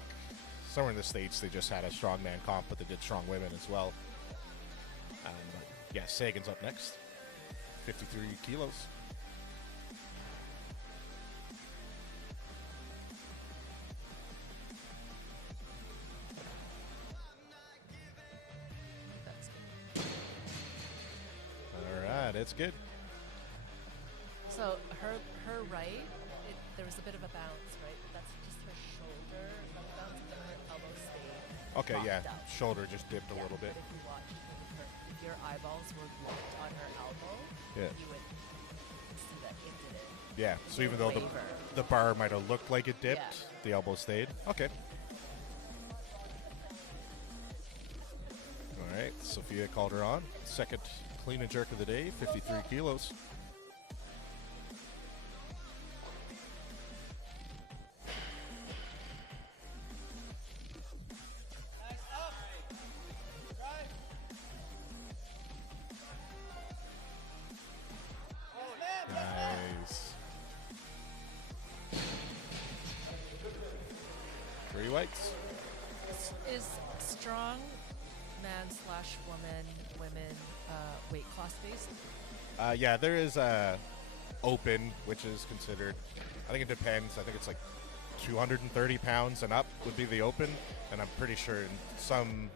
somewhere in the States they just had a strongman comp, but they did strong women as well. But yeah, Sagan's up next. 53 kilos. That's good. All right, it's good. So her right, there was a bit of a bounce, right? But that's just her shoulder bounce, and her elbow stayed. Okay, yeah, propped up. shoulder just dipped a Yeah, little bit. But if you watch, if your eyeballs were locked on her elbow, Yeah. you would see that it didn't. Yeah, so even though Waver. the bar might have looked like it dipped, Yeah. the elbow stayed. Okay. All right, Sophia Calderon, second clean and jerk of the day, 53 kilos. Nice. 3 whites. Is strong man slash women weight class based? Yeah, there is open, which is considered, I think it depends. I think it's like 230 pounds and up would be the open. And I'm pretty sure in some,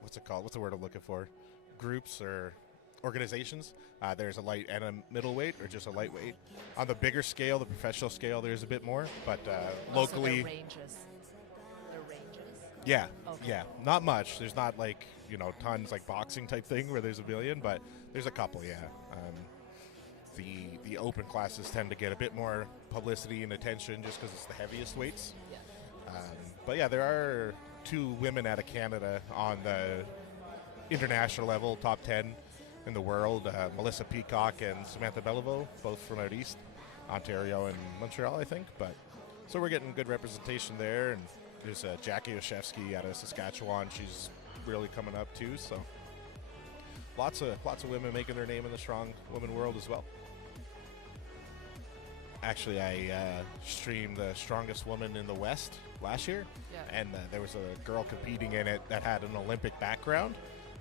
what's it called? What's the word I'm looking for? Groups or organizations. There's a light and a middleweight or just a lightweight. On the bigger scale, the professional scale, there's a bit more. But locally, So ranges. The ranges. yeah, Okay. yeah, not much. There's not like, tons like boxing type thing where there's a billion, but there's a couple, yeah. The open classes tend to get a bit more publicity and attention just because it's the heaviest weights. Yeah. But yeah, there are 2 women out of Canada on the international level, top 10 in the world. Melissa Peacock and Samantha Beliveau, both from out east, Ontario and Montreal, I think. But so we're getting good representation there. And there's Jackie Oshevsky out of Saskatchewan. She's really coming up too. So lots of women making their name in the strong women world as well. Actually, I streamed the strongest woman in the West last year, Yeah. and there was a girl competing in it that had an Olympic background,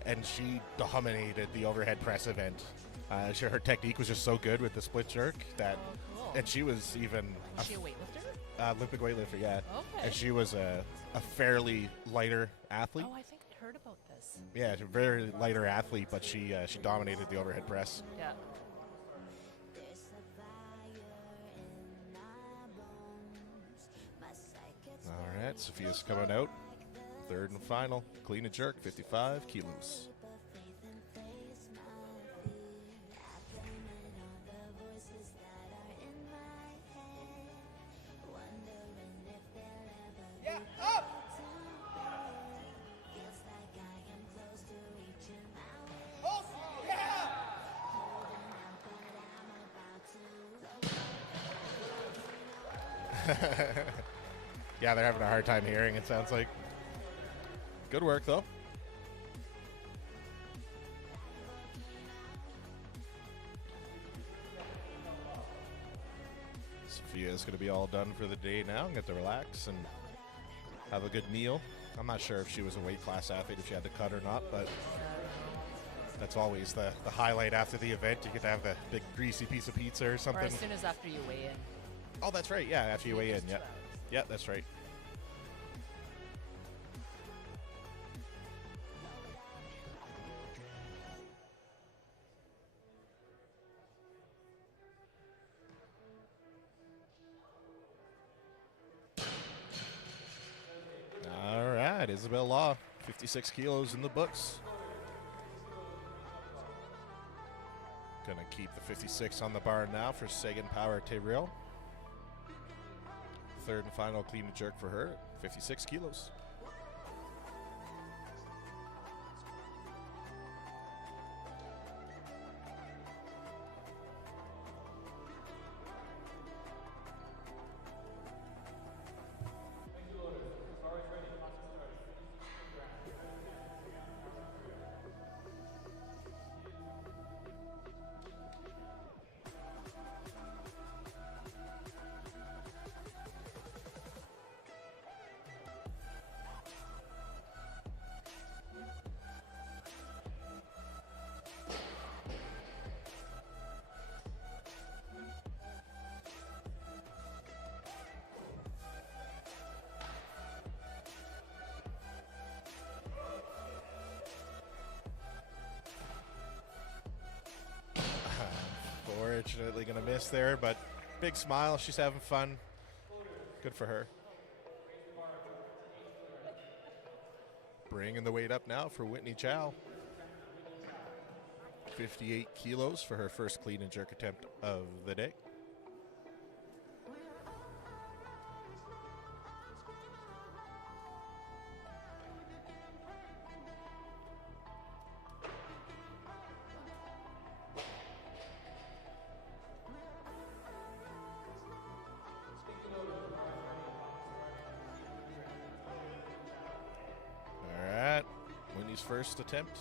and she dominated the overhead press event. Her technique was just so good with the split jerk that, Cool. and she was even Is she a weightlifter? Olympic weightlifter, yeah. Okay. And she was a fairly lighter athlete. Oh, I think I heard about this. Yeah, she's a very lighter athlete, but she dominated the overhead press. Yeah. All right, Sophia's coming out. Third and final, clean and jerk, 55 kilos. Yeah, they're having a hard time hearing, it sounds like. Good work, though. Sophia's going to be all done for the day now and get to relax and have a good meal. I'm not sure if she was a weight class athlete, if she had to cut or not, but that's always the highlight after the event. You get to have the big greasy piece of pizza or Or something. as soon as after you weigh in. Oh, that's right. Yeah, after you weigh in. Just Yeah. 2 hours. Yeah, that's right. All right, Isabel Law, 56 kilos in the books. Gonna keep the 56 on the bar now for Sagan Power Terrell. Third and final clean and jerk for her, 56 kilos. Unfortunately going to miss there, but big smile. She's having fun. Good for her. Bringing the weight up now for Whitney Chow. 58 kilos for her first clean and jerk attempt of the day. All right, Whitney's first attempt.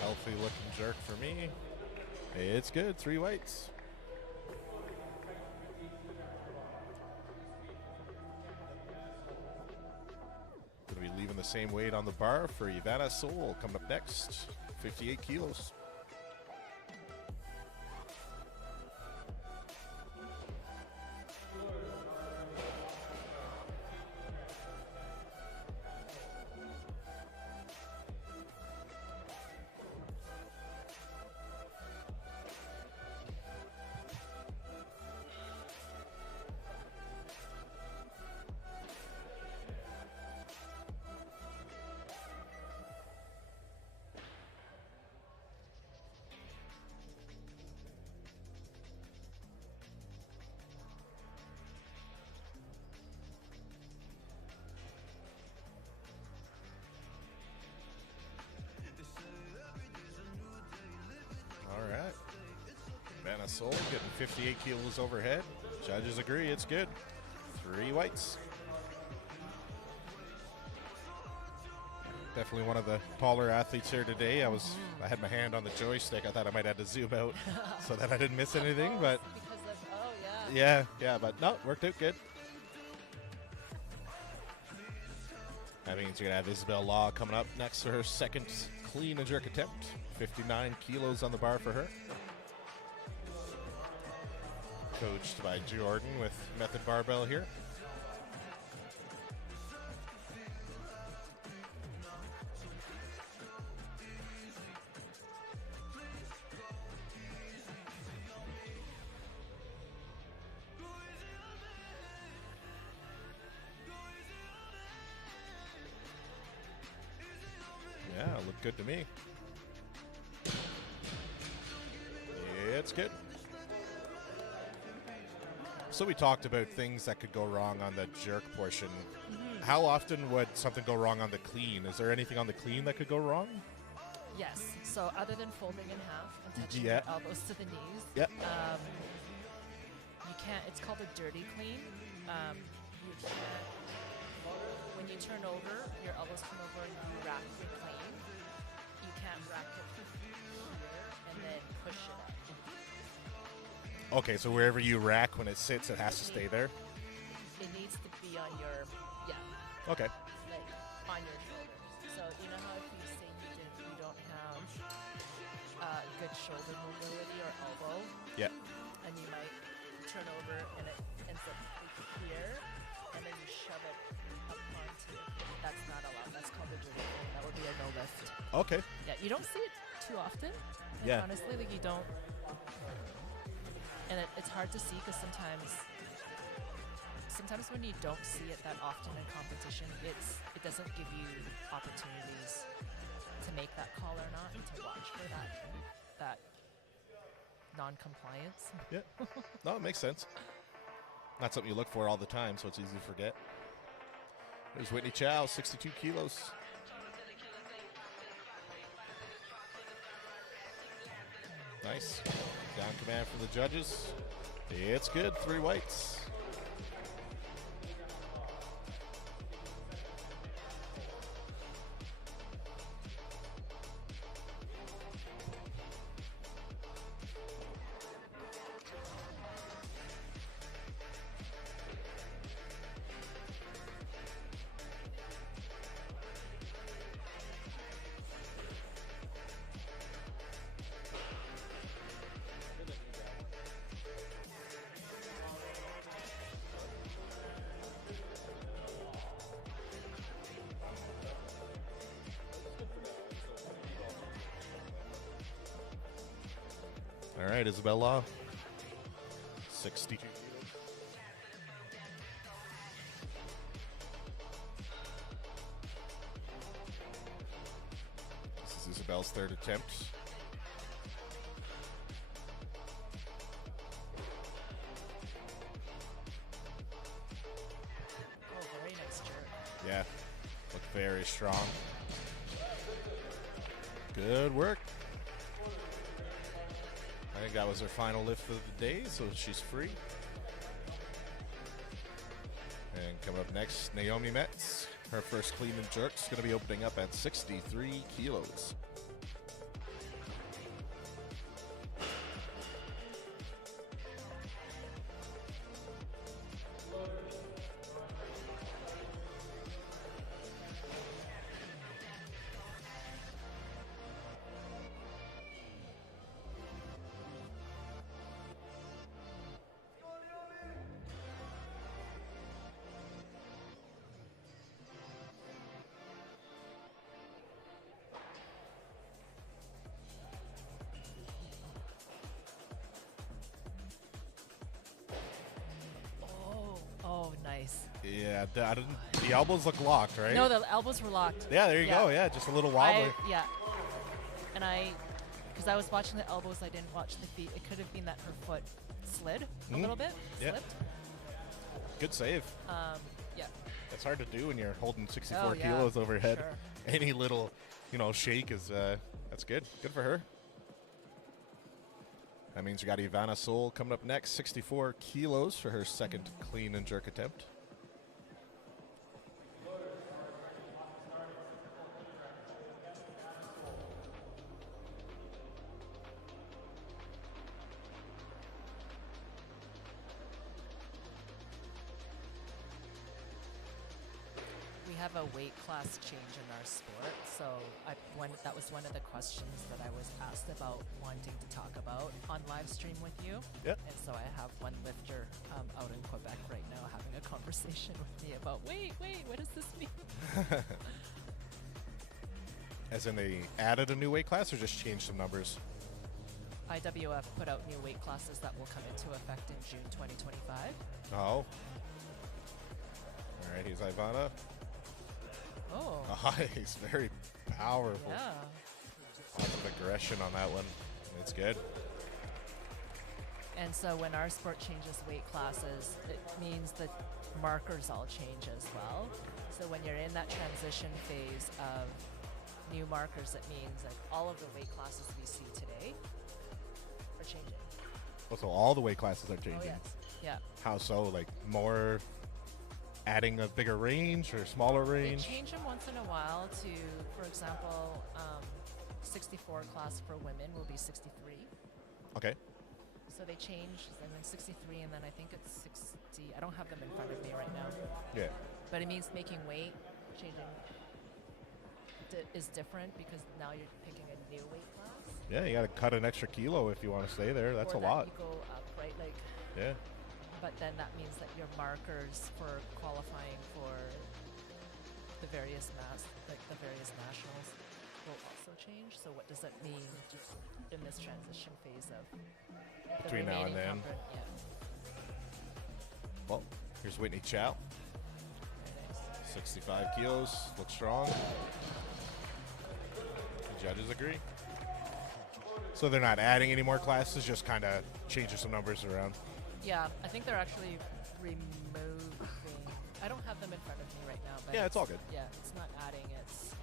Healthy looking jerk for me. It's good, 3 weights. Gonna be leaving the same weight on the bar for Ivana Soul coming up next, 58 kilos. All right. Ivana Soul getting 58 kilos overhead. Judges agree it's good. 3 whites. Definitely one of the taller athletes here today. I had my hand on the joystick. I thought I might have to zoom out so that I didn't miss anything, but Because of, yeah, but no, worked out good. That means you're gonna have Isabel Law coming up next for her second clean and jerk attempt. 59 kilos on the bar for her. Coached by Jordan with Method Barbell here. Yeah, looked good to me. It's good. So we talked about things that could go wrong on the jerk portion. How often would something go wrong on the clean? Is there anything on the clean that could go wrong? yes. So other than folding in half and touching Yeah. your elbows to the knees, Yep. you can't. It's called a dirty clean. You can't. When you turn over, your elbows come over and you rack the clean. You can't rack it here and then push it up. Okay, so wherever you rack when it sits, it has to stay there. It needs to be on your Okay. like on your shoulders. So you know how if you say you don't have good shoulder mobility or elbow, Yeah. and you might turn over and it ends up here, and then you shove it up onto. That's not allowed. That's called a dirty clean. That would be a no lift. Okay. Yeah, you don't see it too often. And Yeah. honestly, like you don't, and it's hard to see because sometimes when you don't see it that often in competition, it doesn't give you opportunities to make that call or not, and to watch for that non-compliance. Yeah. No, it makes sense. Not something you look for all the time, so it's easy to forget. There's Whitney Chow, 62 kilos. Nice. Down command from the judges. It's good, 3 whites. All right, Isabella. 62. This is Isabella's third attempt. Oh, very nice jerk. Yeah, look very strong. Good work. I think that was her final lift of the day, so she's free. And coming up next, Naomi Metz. Her first clean and jerk's going to be opening up at 63 kilos. Oh, nice. Yeah, the elbows look locked, right? No, the elbows were locked. Yeah, there you go. Yeah, just a little wobbly. Yeah. And because I was watching the elbows, I didn't watch the feet. It could have been that her foot slid a little bit. Yeah. Slipped. Good save. Yeah. That's hard to do when you're holding 64 Oh, yeah, kilos overhead. sure. Any little, shake is that's good. Good for her. That means we got Ivana Sol coming up next, 64 kilos for her second clean and jerk attempt. We have a weight class change in our sport, so that was one of the questions that I was asked about wanting to talk about on live stream with you. Yep. And so I have one lifter out in Quebec right now having a conversation with me about, wait, what does this mean? As in they added a new weight class or just changed some numbers? IWF put out new weight classes that will come into effect in June 2025. Oh. All right, here's Ivana. Oh. He's very powerful. Yeah. Lots of aggression on that one. It's good. And so when our sport changes weight classes, it means that markers all change as well. So when you're in that transition phase of new markers, it means that all of the weight classes we see today are changing. Oh, so all the weight classes are changing. Oh, yes. Yeah. How so? Like more adding a bigger range or smaller range? They change them once in a while to, for example, 64 class for women will be 63. Okay. So they change, and then 63, and then I think it's 60. I don't have them in front of me right now. Yeah. But it means making weight, changing is different because now you're picking a new weight class. Yeah, you got to cut an extra kilo if you want to stay there. That's or a lot. You go up, right? Like. Yeah. But then that means that your markers for qualifying for the various nationals will also change. So what does that mean in this transition phase of the Between now and then? Yeah. Well, here's Whitney Chow. Very nice. 65 kilos, looks strong. The judges agree. So they're not adding any more classes, just kind of changing some numbers around. Yeah, I think they're actually removing. I don't have them in front of me right now, but Yeah, it's all good. Yeah, it's not adding. It's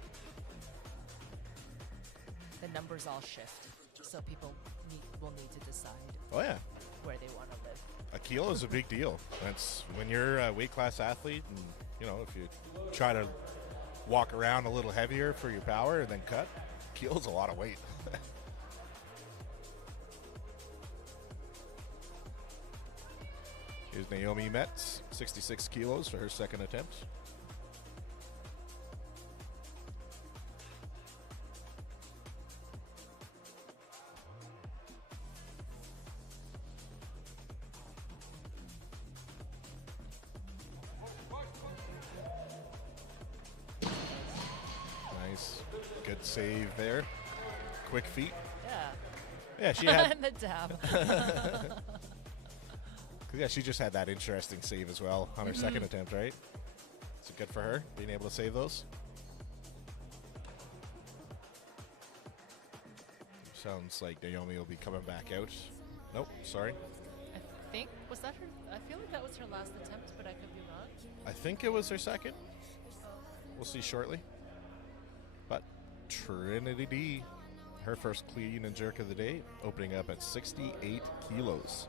the numbers all shift, so people will need to decide Oh, yeah. where they want to live. A kilo is a big deal. That's when you're a weight class athlete, and if you try to walk around a little heavier for your power and then cut, a kilo's a lot of weight. Here's Naomi Metz, 66 kilos for her second attempt. Nice. Good save there. Quick feet. Yeah. Yeah, she had. and the dab. Yeah, she just had that interesting save as well on her second attempt, right? So good for her, being able to save those. Sounds like Naomi will be coming back out. Nope, sorry. I think, was that her? I feel like that was her last attempt, but I could be wrong. I think it was her second. We'll see shortly. But Trinity D, her first clean and jerk of the day, opening up at 68 kilos.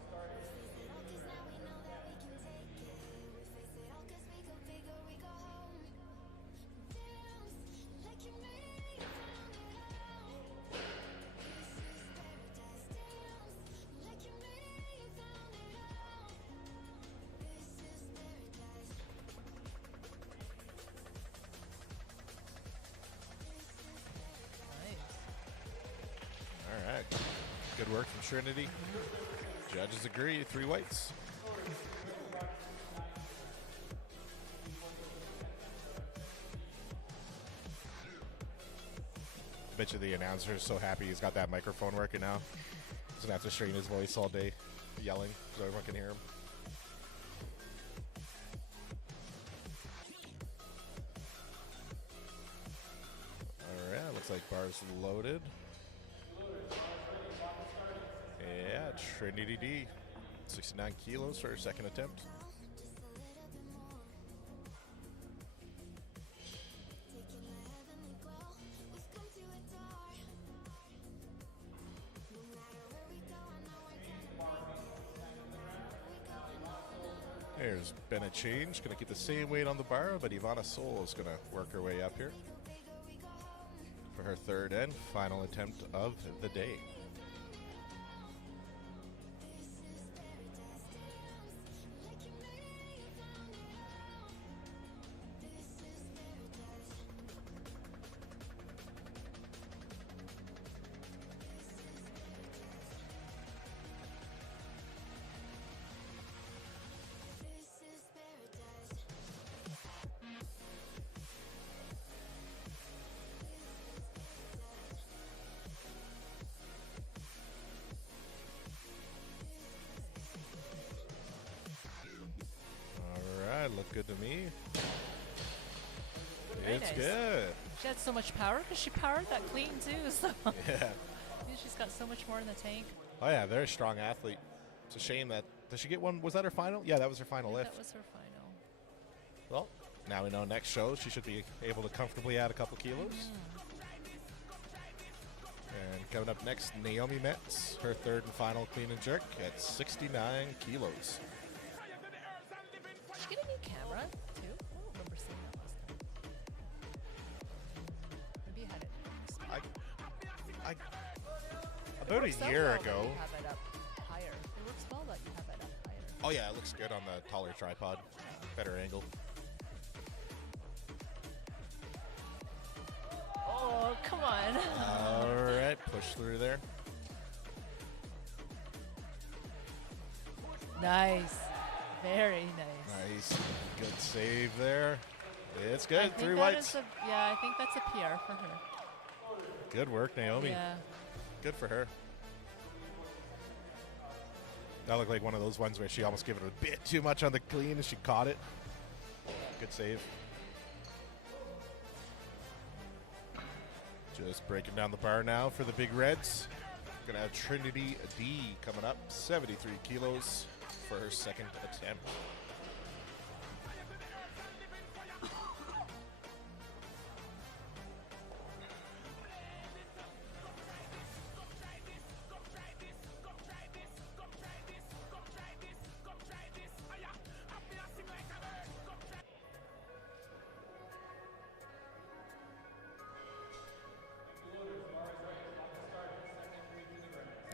All right. Good work from Trinity. Judges agree, 3 whites. Bet you the announcer is so happy he's got that microphone working now. Doesn't have to strain his voice all day yelling so everyone can hear him. Alright, looks like bar's loaded. Yeah, Trinity D, 69 kilos for her second attempt. There's been a change. Going to keep the same weight on the bar, but Ivana Soul is going to work her way up here for her third and final attempt of the day. Look good to me. Very It's nice. good. She had so much power because she powered that clean too. So Yeah. she's got so much more in the tank. Oh yeah, very strong athlete. It's a shame that did she get one? Was that her final? Yeah, that was her final I think lift. that was her final. Well, now we know next show she should be able to comfortably add a couple kilos. And coming up next, Naomi Metz, her third and final clean and jerk at 69 kilos. Did she get a new camera too? I don't remember seeing that last time. Maybe you had it. About a So year well that ago. you have it up higher. It looks well that you have it up higher. Oh yeah, it looks good on the taller tripod. Better angle. Oh, come on. All right, push through there. Nice. Very nice. Nice. Good save there. It's I good. think 3 that whites. is I think that's a PR for her. Good work, Naomi. Yeah. Good for her. That looked like one of those ones where she almost gave it a bit too much on the clean and she caught it. Good save. Just breaking down the bar now for the Big Reds. Gonna have Trinity D coming up, 73 kilos for her second attempt.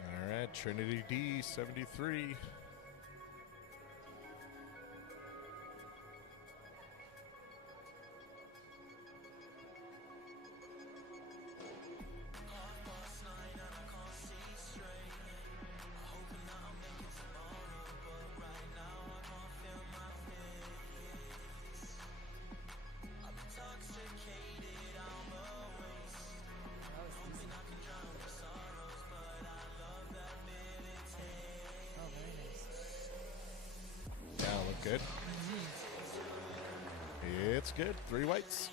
All right, Trinity D, 73. It's good. 3 whites.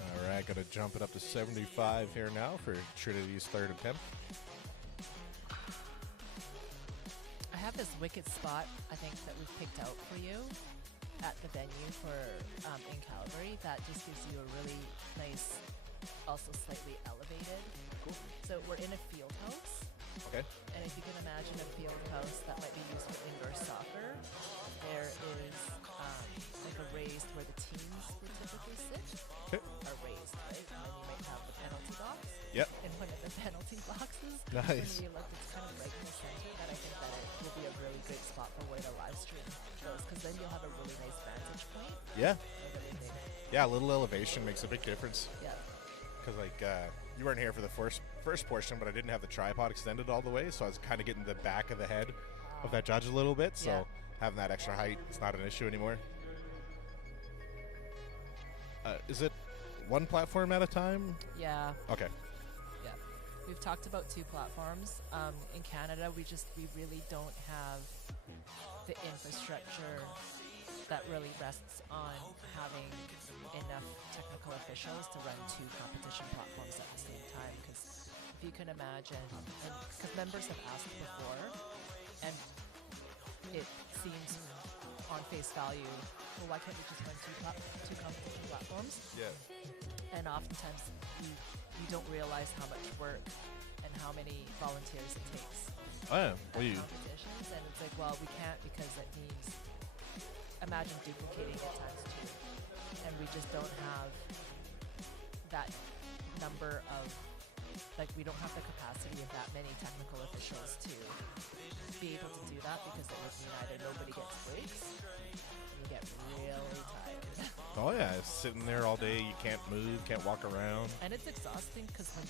All right, got to jump it up to 75 here now for Trinity's third attempt. I have this wicked spot, I think, that we've picked out for you at the venue for in Calgary that just gives you a really nice, also slightly elevated. Cool. So we're in a field house, Okay. and if you can imagine a field house that might be used for indoor soccer, there is like a raised where the teams would typically sit Okay. are raised, right? And then you might have the penalty box. Yep. In one of the penalty boxes. Nice. When you look, it's kind of right in the center. That I think that it will be a really good spot for where the live stream goes, because then you'll have a really nice vantage point Yeah. of everything. Yeah, a little elevation makes a big difference. Yeah. Because, like, you weren't here for the first portion, but I didn't have the tripod extended all the way, so I was kind of getting the back of the head of that judge a little bit. So Yeah. having that extra height is not an issue anymore. Is it one platform at a time? Yeah. Okay. Yeah. We've talked about 2 platforms. In Canada, we really don't have the infrastructure that really rests on having enough technical officials to run 2 competition platforms at the same time. Because if you can imagine, because members have asked before, and it seems on face value, well, why can't we just run 2 competition platforms? Yeah. And oftentimes you don't realize how much work and how many volunteers it takes. Oh, yeah. at Well, you, competitions, and it's like, well, we can't because it means, imagine duplicating it times 2, and we just don't have that number of, like, we don't have the capacity of that many technical officials to be able to do that, because it would mean either nobody gets breaks and you get really tired. oh yeah, sitting there all day, you can't move, can't walk around. And it's exhausting because when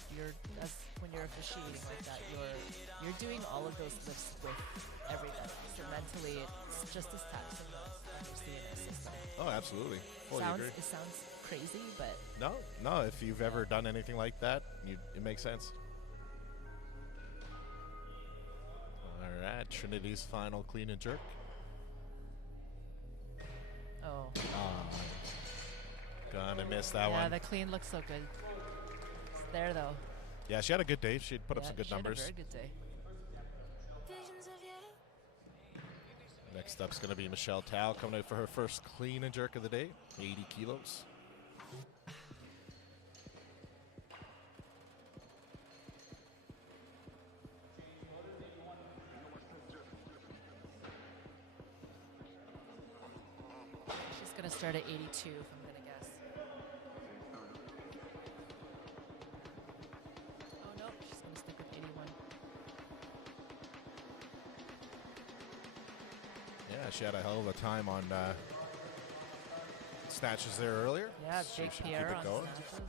you're officiating like that, you're doing all of those lifts with everybody. So mentally, it's just as taxing as your CNS system. Oh, absolutely. Fully agree. It sounds crazy, but No, if you've ever done anything like that, it makes sense. All right, Trinity's final clean and jerk. oh Gonna miss that yeah, one. the clean looks so good. It's there though. Yeah, she had a good day. She put up Yeah, some good she had numbers. a very good day. Visions of you. Next up's gonna be Michelle Tao coming out for her first clean and jerk of the day, 80 kilos. She's gonna start at 82, if I'm gonna guess. Oh no, she's gonna stick with 81. Yeah, she had a hell of a time on snatches there earlier. Yeah, She big should Pierre keep on it going. snatches.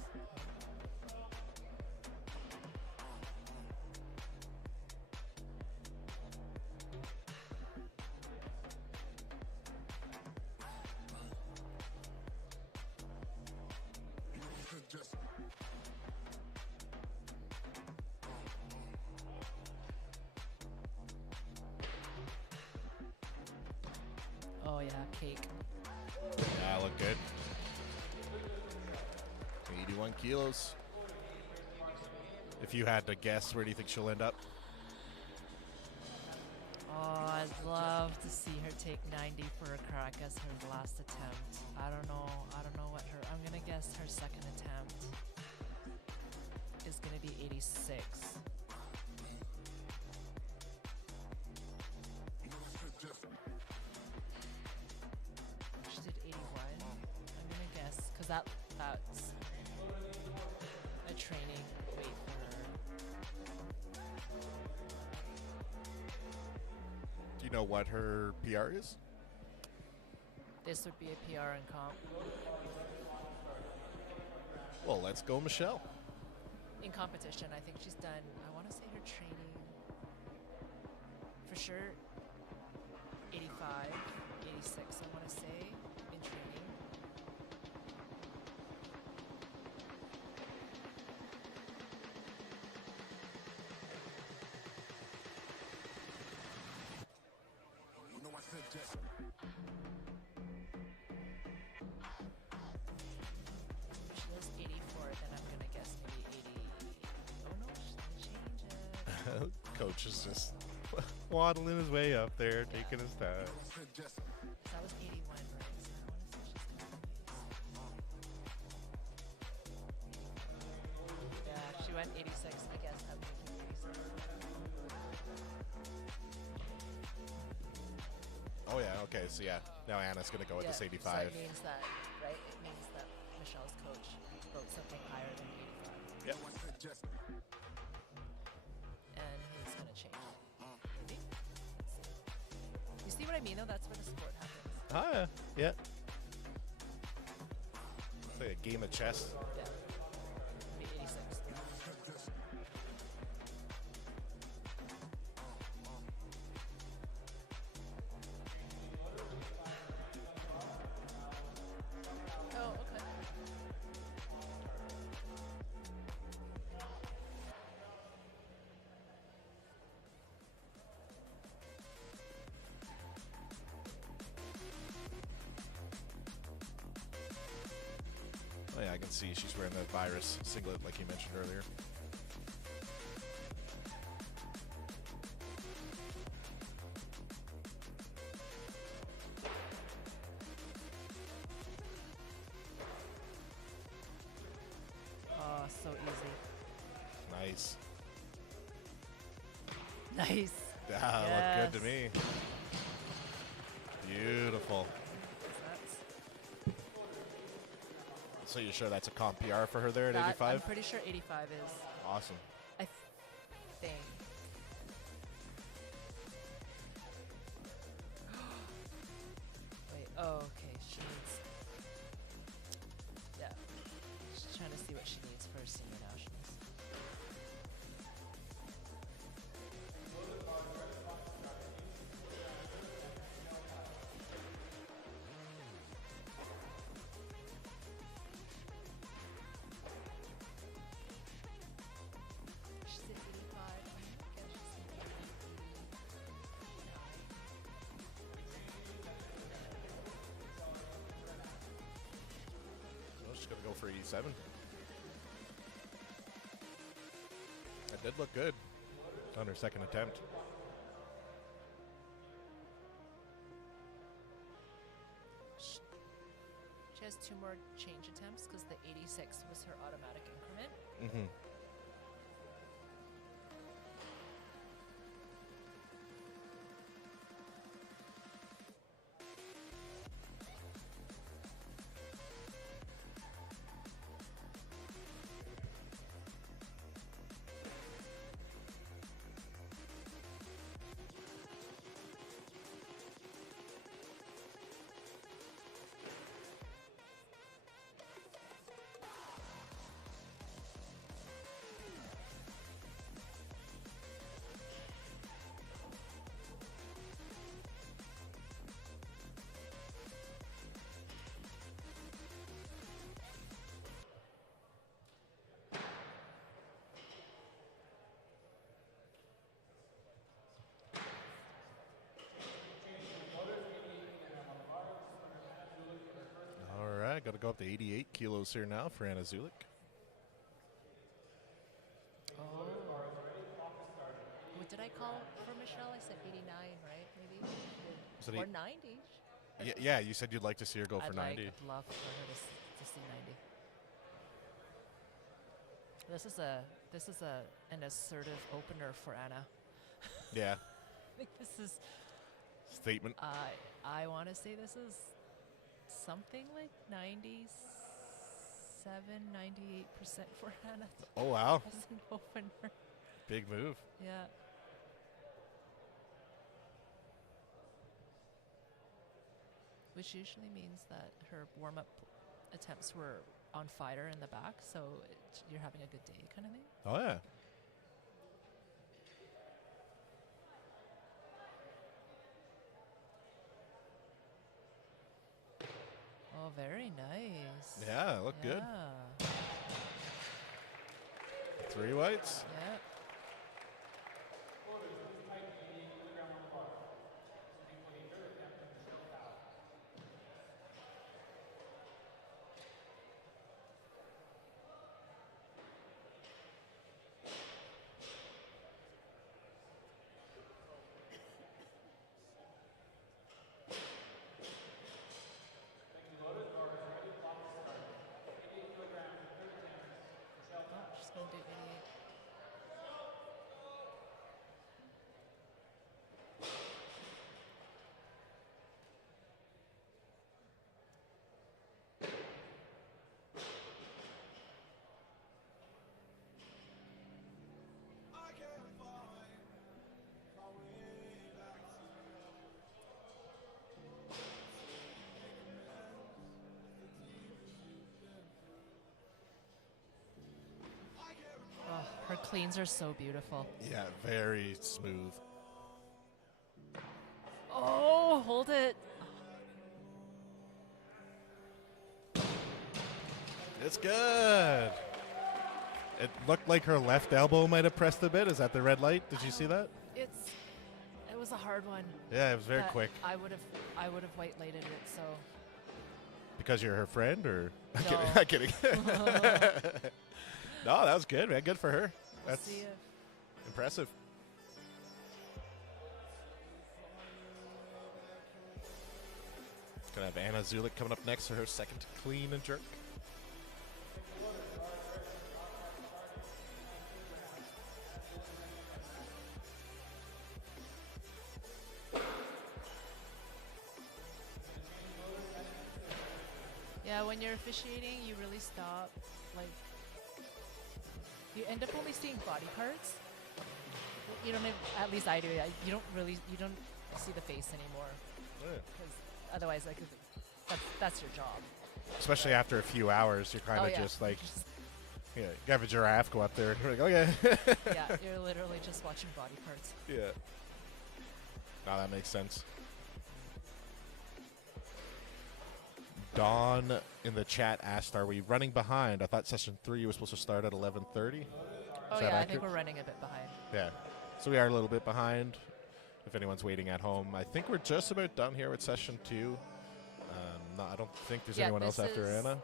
Oh yeah, cake. Yeah, look good. 81 kilos. If you had to guess, where do you think she'll end up? Oh, I'd love to see her take 90 for a crack as her last attempt. I don't know what her, I'm gonna guess her second attempt is gonna be 86. She did 81. I'm gonna guess, because that's a training weight for her. Do you know what her PR is? This would be a PR in comp. Well, let's go, Michelle. In competition, I think she's done, I want to say her training, for sure, 85, 86, I want to say, in training. If she goes 84, then I'm gonna guess maybe 80. Oh no, she's gonna change it. Coach is just waddling his way up there, taking his time. That was 81, right? So I want to say she's gonna be. Yeah, she went 86. I guess I'm thinking 86. Oh yeah, okay, so yeah, now Anna's gonna go with this So 85. it means that, right? It means that Michelle's coach wrote something higher than 85. Yep. And he's gonna change it. Maybe. You see what I mean, though? That's where the sport happens. Ah, yeah. It's like a game of chess. Yeah. Maybe 86. Oh, okay. Oh yeah, I can see she's wearing the virus singlet like you mentioned earlier. Oh, so easy. Nice. Nice. Ah, looked good to Yes. me. Beautiful. That's, So you're sure that's a comp PR for her there at that, 85? I'm pretty sure 85 is. Awesome. I think. Wait. Oh, okay. She needs. Yeah. She's trying to see what she needs for her senior nationals. She's at 85. Yeah, she's at 89. So she's gonna go for 87. That did look good on her second attempt. She has 2 more change attempts because the 86 was her automatic increment. Mm-hmm. All right, got to go up to 88 kilos here now for Anna Zulik. Oh. What did I call for Michelle? I said 89, right? Maybe? Was it Or eight- 90. Yeah, you said you'd like to see her go for I'd 90. I'd love for her to see 90. This is an assertive opener for Anna. Yeah, I think this is statement. I want to say this is something like 97, 98% for Anna Oh, wow. as an opener. Big move. Yeah. Which usually means that her warm-up attempts were on fire in the back, so you're having a good day kind of thing. Oh, yeah. Oh, very nice. Yeah, looked good. Yeah. 3 whites. Yeah. cleans are so beautiful. Yeah, very smooth. Oh, hold it. It's good. It looked like her left elbow might have pressed a bit. Is that the red light? Did you see that? It was a hard one. Yeah, it was very but quick. I would have white lighted it, so Because you're her friend, or No. I'm kidding. No, that was good, man. Good for her. we'll That's see if impressive. Gonna have Anna Zulik coming up next for her second clean and jerk. Yeah, when you're officiating, you really stop. Like, you end up only seeing body parts. You don't. At least I do. You don't see the face anymore. Because otherwise, like, that's your job. Especially after a few hours, you're kind of yeah. just like, yeah, you have a giraffe go up there. And you're like, okay. Yeah, you're literally just watching body parts. Yeah. No, that makes sense. Dawn in the chat asked, "Are we running behind? I thought session 3 was supposed to start at 11:30." Oh Is yeah, that I think accurate? we're running a bit behind. Yeah. So we are a little bit behind. If anyone's waiting at home, I think we're just about done here with session 2. No, I don't think there's anyone else this after is Anna.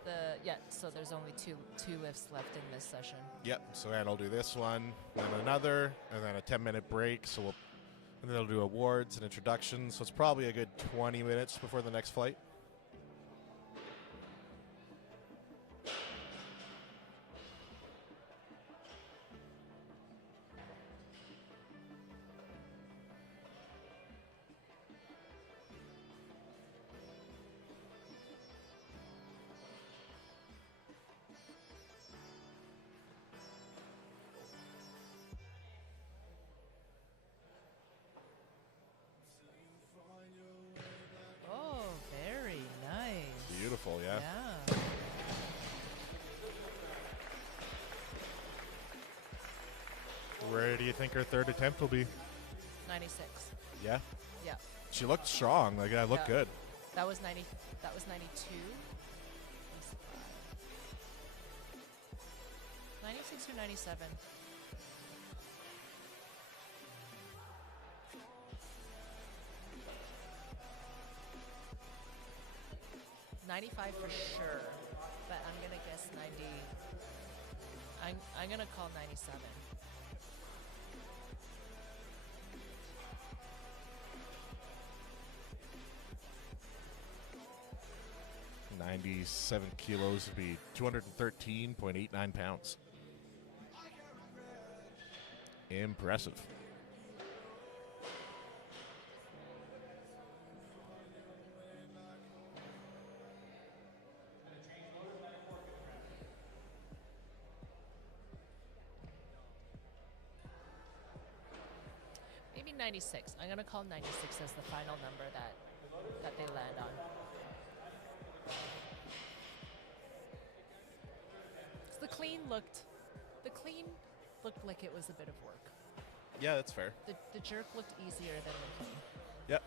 So there's only two lifts left in this session. Yep. So Anna will do this one, then another, and then a 10-minute break. So and then they'll do awards and introductions. So it's probably a good 20 minutes before the next flight. Oh, very nice. Beautiful, yeah. Yeah. Where do you think her third attempt will be? 96. Yeah. Yeah. She looked strong. Like, that looked Yeah. good. That was 90. That was 92. 96 or 97. '95 for sure, but I'm gonna guess 90. I'm gonna call 97. .97 kilos would be 213.89 pounds. Impressive. Maybe 96. I'm gonna call 96 as the final number that they land on. The clean looked like it was a bit of work. Yeah, that's fair. The jerk looked easier than the clean. Yep.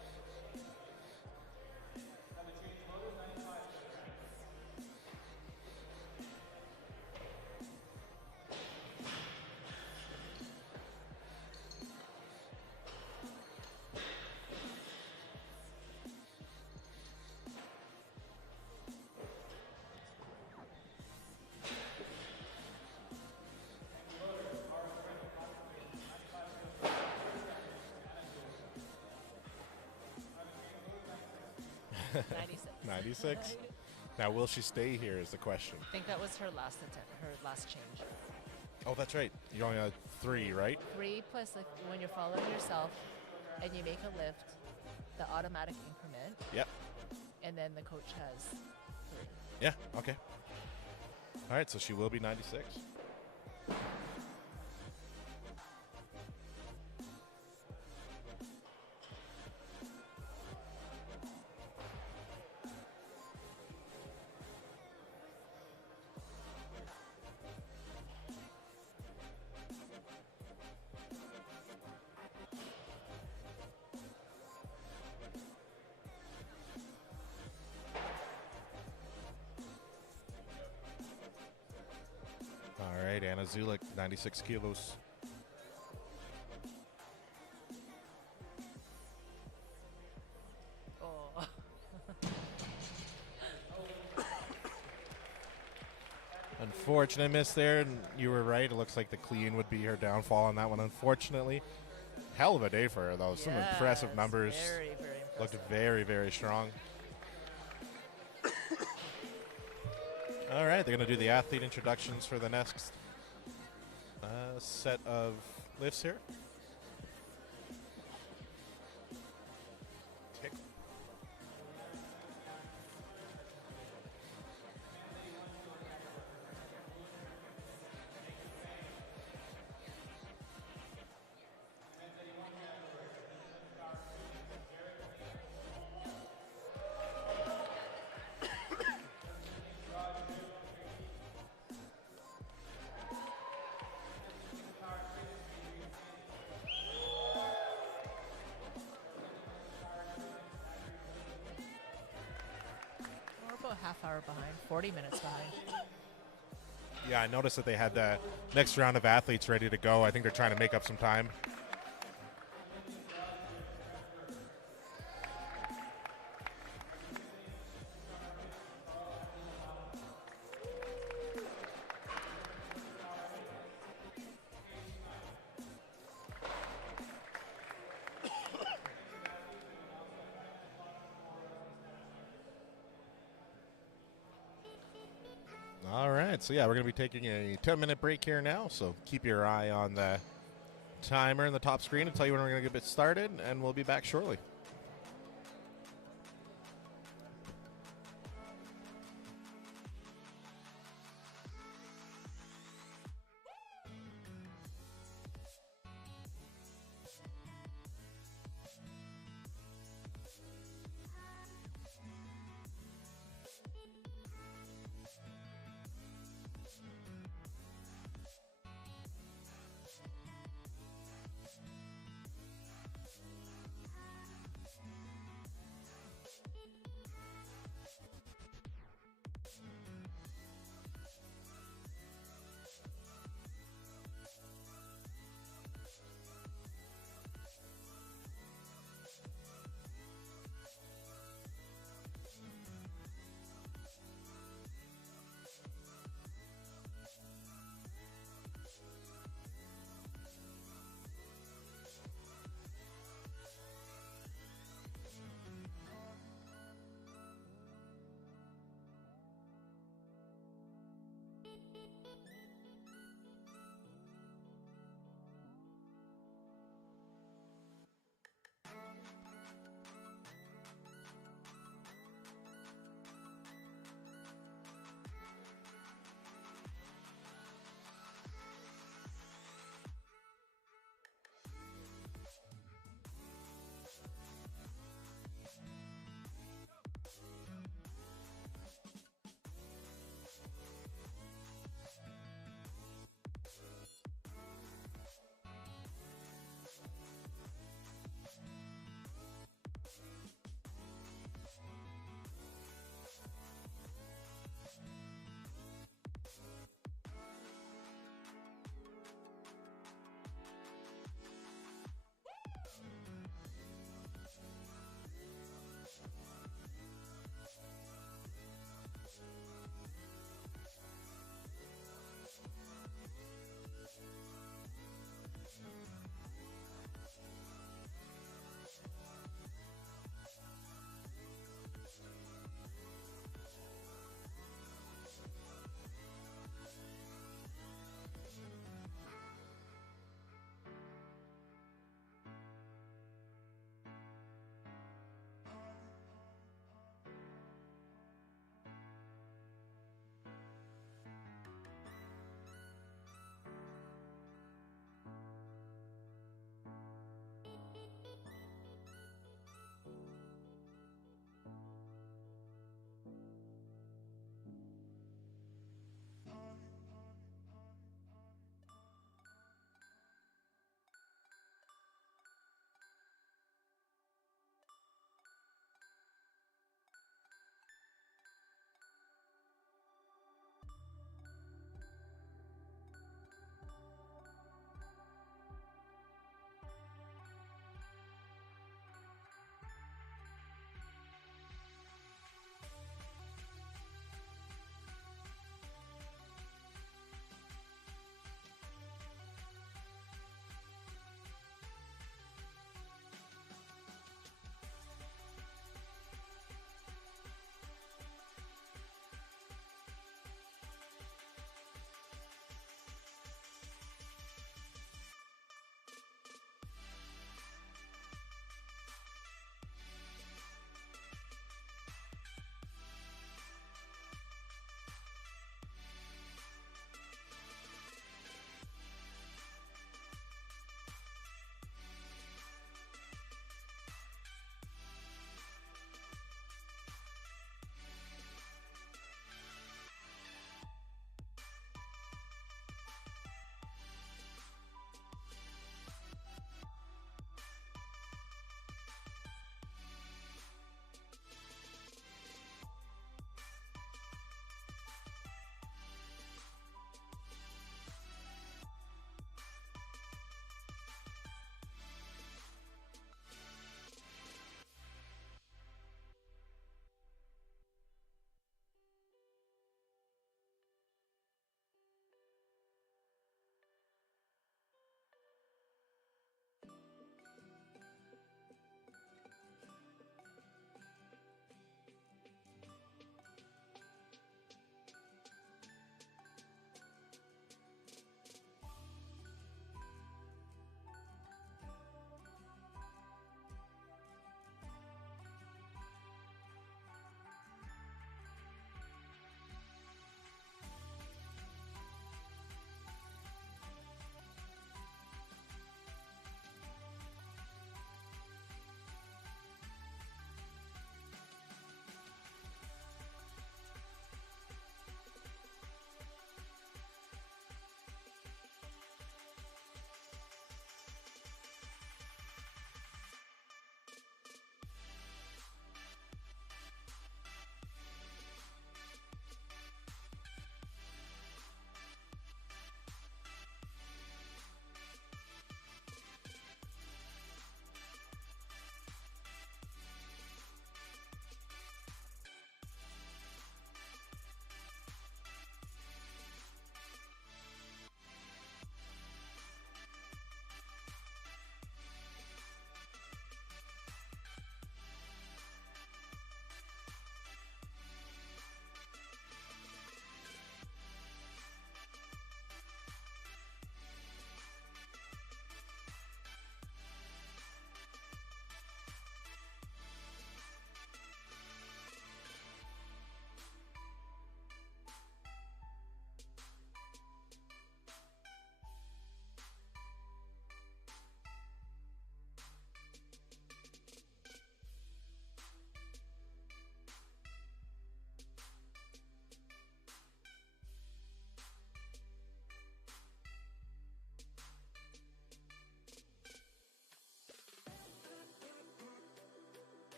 '96. 96. Now, will she stay here is the question. I think that was her last attempt, her last change. Oh, that's right. You only had 3, right? 3 plus when you're following yourself and you make a lift, the automatic increment, Yep. and then the coach has 3. Yeah, okay. All right, so she will be 96. athlete, Anna Zulik, 96 kilos. Oh. Unfortunate miss there, and you were right. It looks like the clean would be her downfall on that one, unfortunately. Hell of a day for her, though. Some impressive Yes, numbers. Very, very impressive. Looked very, very strong. All right, they're going to do the athlete introductions for the next set of lifts here. Tick. We're about a half hour behind, 40 minutes behind. Yeah, I noticed that they had the next round of athletes ready to go. I think they're trying to make up some time. All right, so yeah, we're going to be taking a 10-minute break here now, so keep your eye on the timer in the top screen to tell you when we're going to get started, and we'll be back shortly.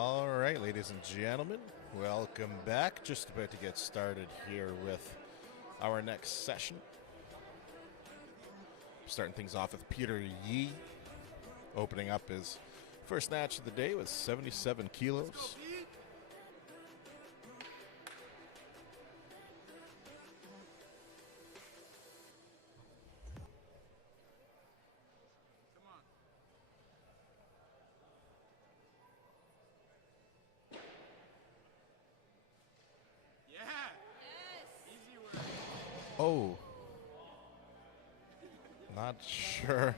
All right, ladies and gentlemen, welcome back. Just about to get started here with our next session. Starting things off with Peter Yee, opening up his first snatch of the day with 77 kilos. Oh, not sure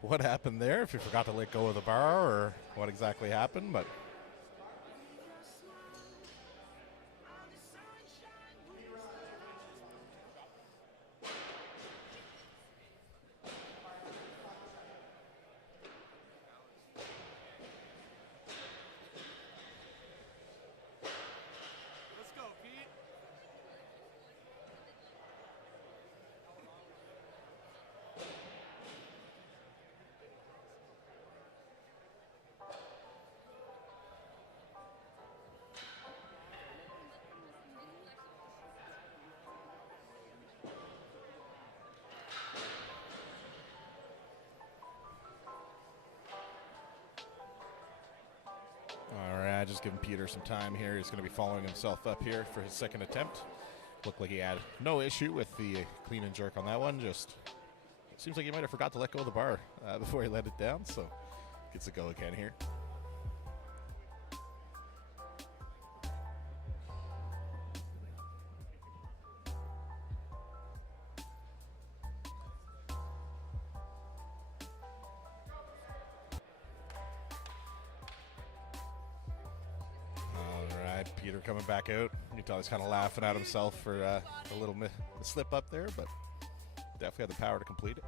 what happened there, if you forgot to let go of the bar or what exactly happened, but Let's go, Pete. all right, just giving Peter some time here. He's going to be following himself up here for his second attempt. Looked like he had no issue with the clean and jerk on that one. Just seems like he might have forgot to let go of the bar before he let it down, so gets a go again here. All right, Peter coming back out. You can tell he's kind of laughing at himself for a little slip up there, but definitely had the power to complete it.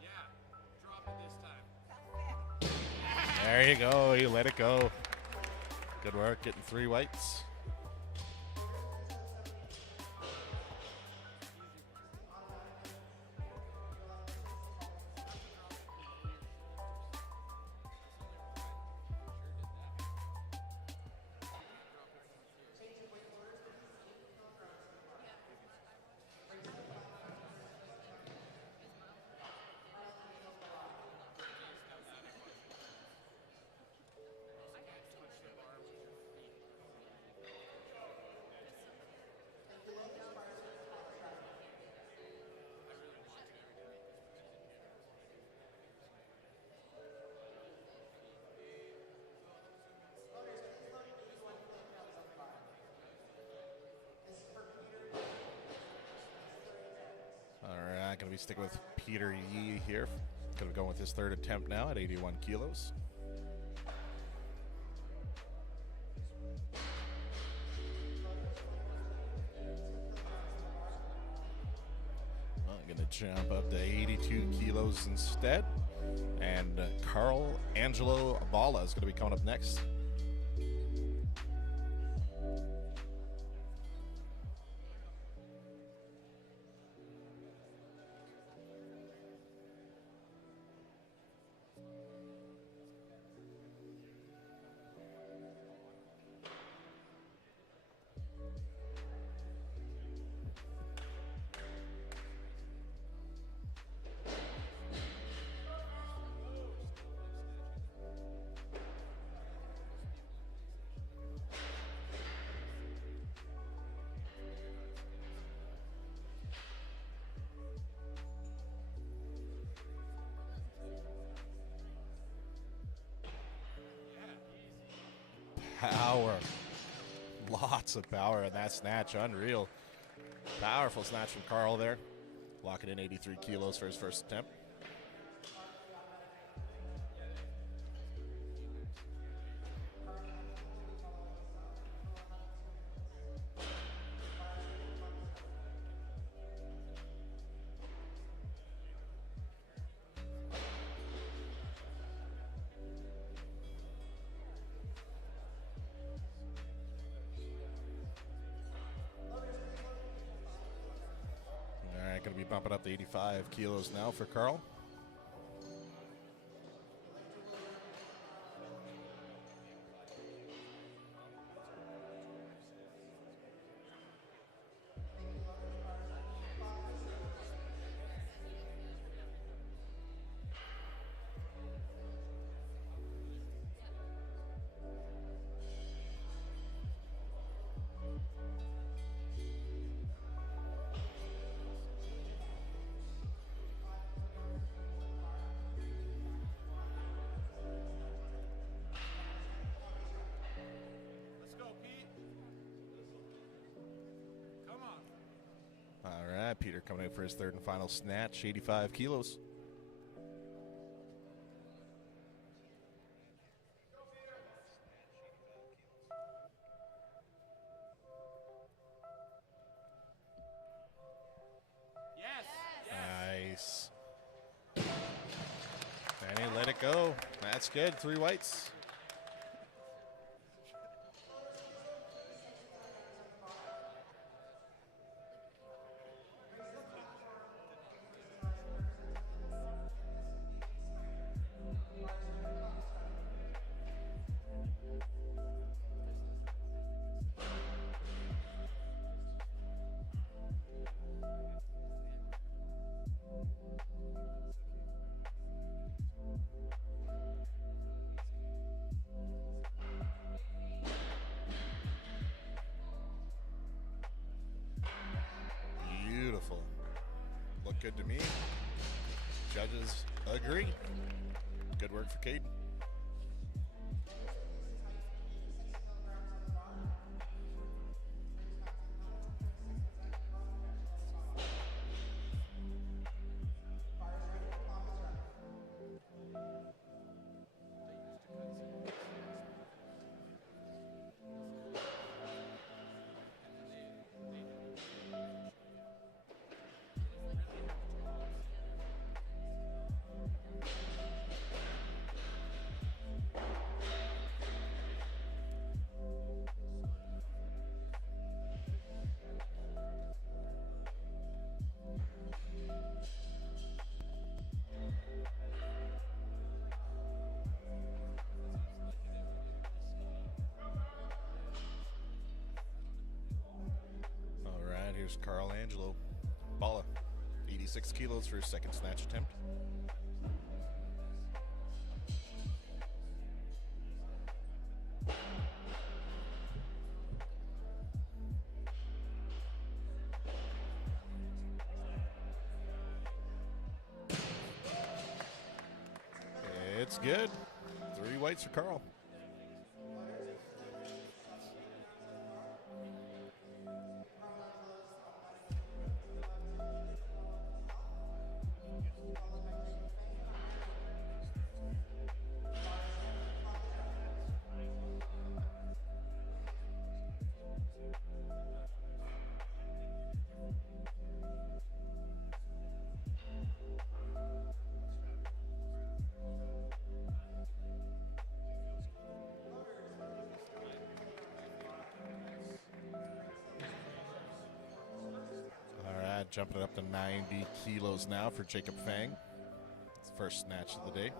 Yeah, drop it this time. There you go. You let it go. Good work getting 3 whites. All right, going to be sticking with Peter Yee here. Going to be going with his third attempt now at 81 kilos. Going to jump up to 82 kilos instead. And Carl Angelo Balla is going to be coming up next. Power. Lots of power in that snatch. Unreal. Powerful snatch from Carl there. Locking in 83 kilos for his first attempt. Going Going to be bumping up to 85 kilos now for Carl. Let's go, Pete. Come on. All right, Peter coming in for his third and final snatch, 85 kilos. Yes. Nice. And he let it go. That's good. 3 whites. Beautiful. Look good to me. Judges agree. Good work for Caden. All right, here's Carl Angelo. Balla, 86 kilos for his second snatch attempt. It's good. 3 whites for Carl. Jumping it up to 90 kilos now for Jacob Fang. It's the first snatch of the day.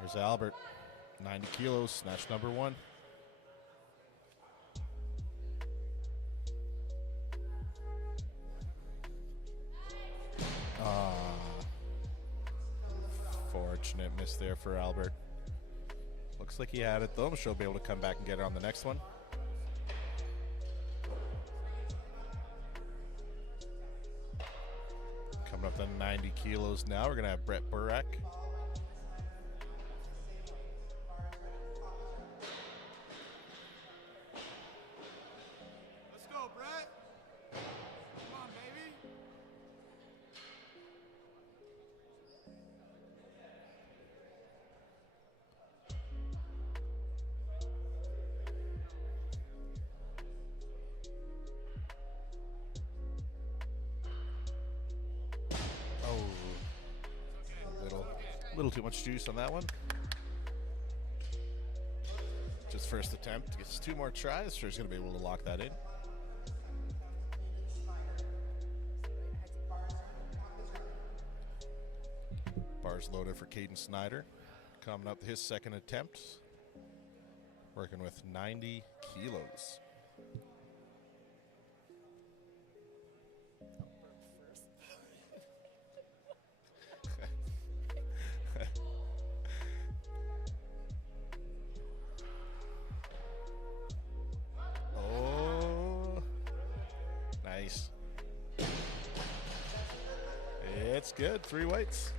Here's Albert, 90 kilos, snatch number 1. Fortunate miss there for Albert. Looks like he had it though. I'm sure he'll be able to come back and get it on the next one. Coming up to 90 kilos now, we're going to have Brett Burak. little too much juice on that one. Just first attempt. Gets 2 more tries. Sure he's going to be able to lock that in. Bars loaded for Caden Snyder. Coming up his second attempt. Working with 90 kilos. Oh, nice. It's good. 3 whites.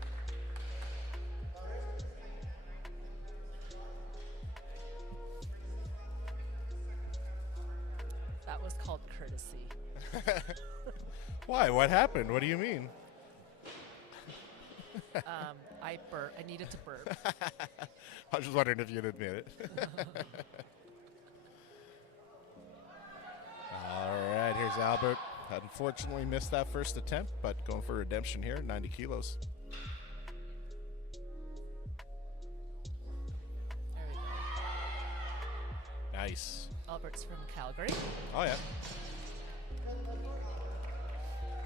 That was called courtesy. Why? What happened? What do you mean? I needed to burp. I was just wondering if you'd admit it. All right, here's Albert. Unfortunately missed that first attempt, but going for redemption here, 90 kilos. There we go. Nice. Albert's from Calgary. Oh, yeah.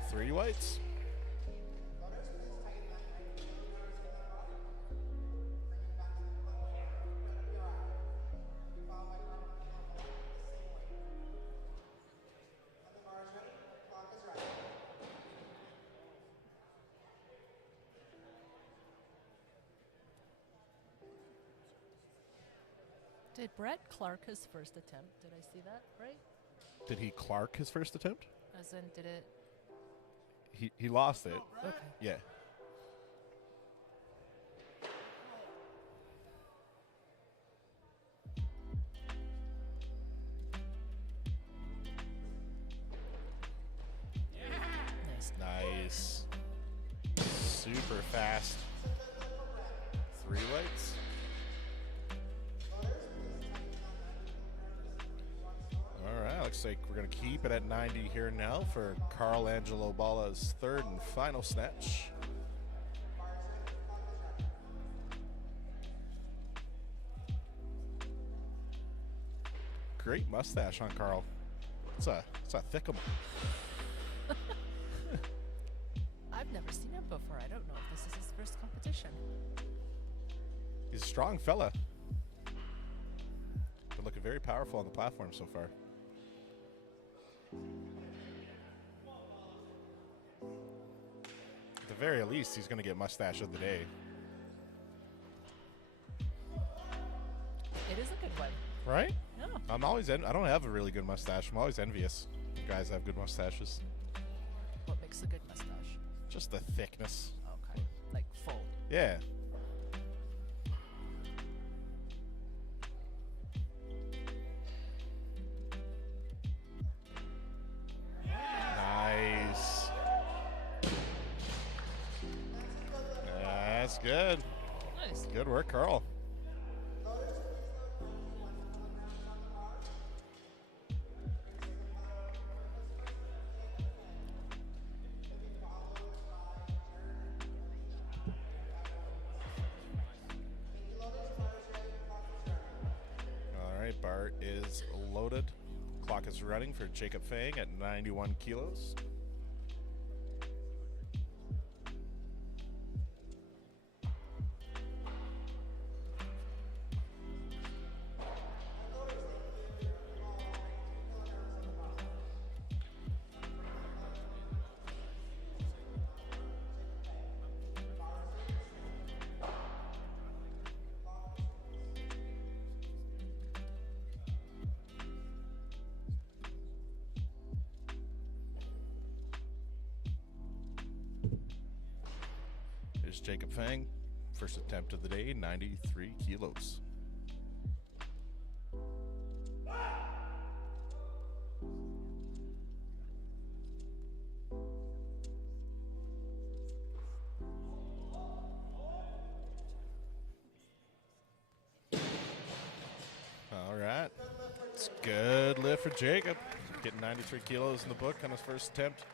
3 whites. Did Brett Clark his first attempt? Did I see that right? Did he Clark his first attempt? As in, did it? He lost it. Okay. Yeah. Nice. Nice. Super fast. 3 whites. All right, looks like we're going to keep it at 90 here now for Carl Angelo Balla's third and final snatch. Great mustache on Carl. It's a thick one. I've never seen him before. I don't know if this is his first competition. He's a strong fella. But looking very powerful on the platform so far. At the very least, he's going to get mustache of the day. It is a good one. Right? No. I don't have a really good mustache. I'm always envious. You guys have good mustaches. What makes a good mustache? Just the thickness. Okay. Like full. Yeah. Nice. That's good. Nice. Good work, Carl. All right, bar is loaded. Clock is running for Jacob Fang at 91 kilos. Here's Jacob Fang. First attempt of the day, 93 kilos. All right. It's a good lift for Jacob. Getting 93 kilos in the book on his first attempt.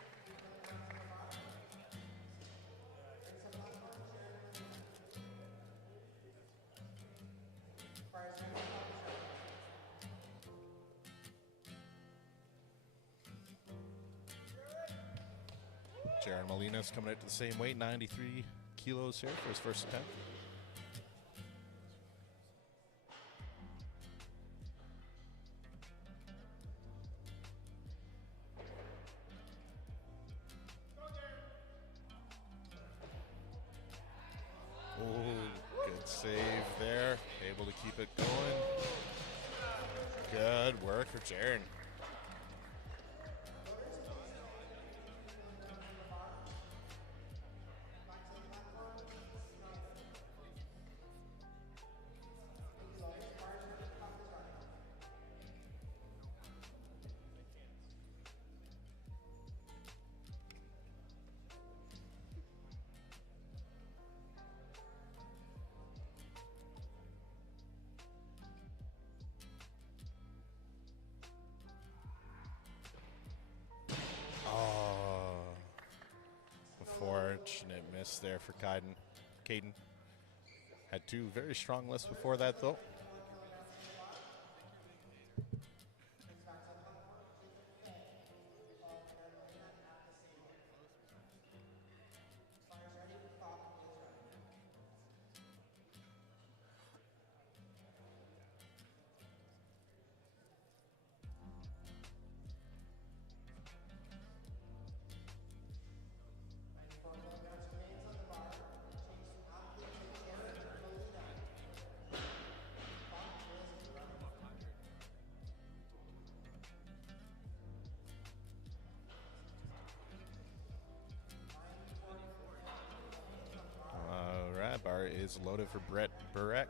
Jaron Molina's coming out to the same weight, 93 kilos here for his first attempt. Oh, good save there. Able to keep it going. Good work for Jaron. Unfortunate miss there for Caden. Had two very strong lifts before that, though. Bar is loaded for Brett Burek.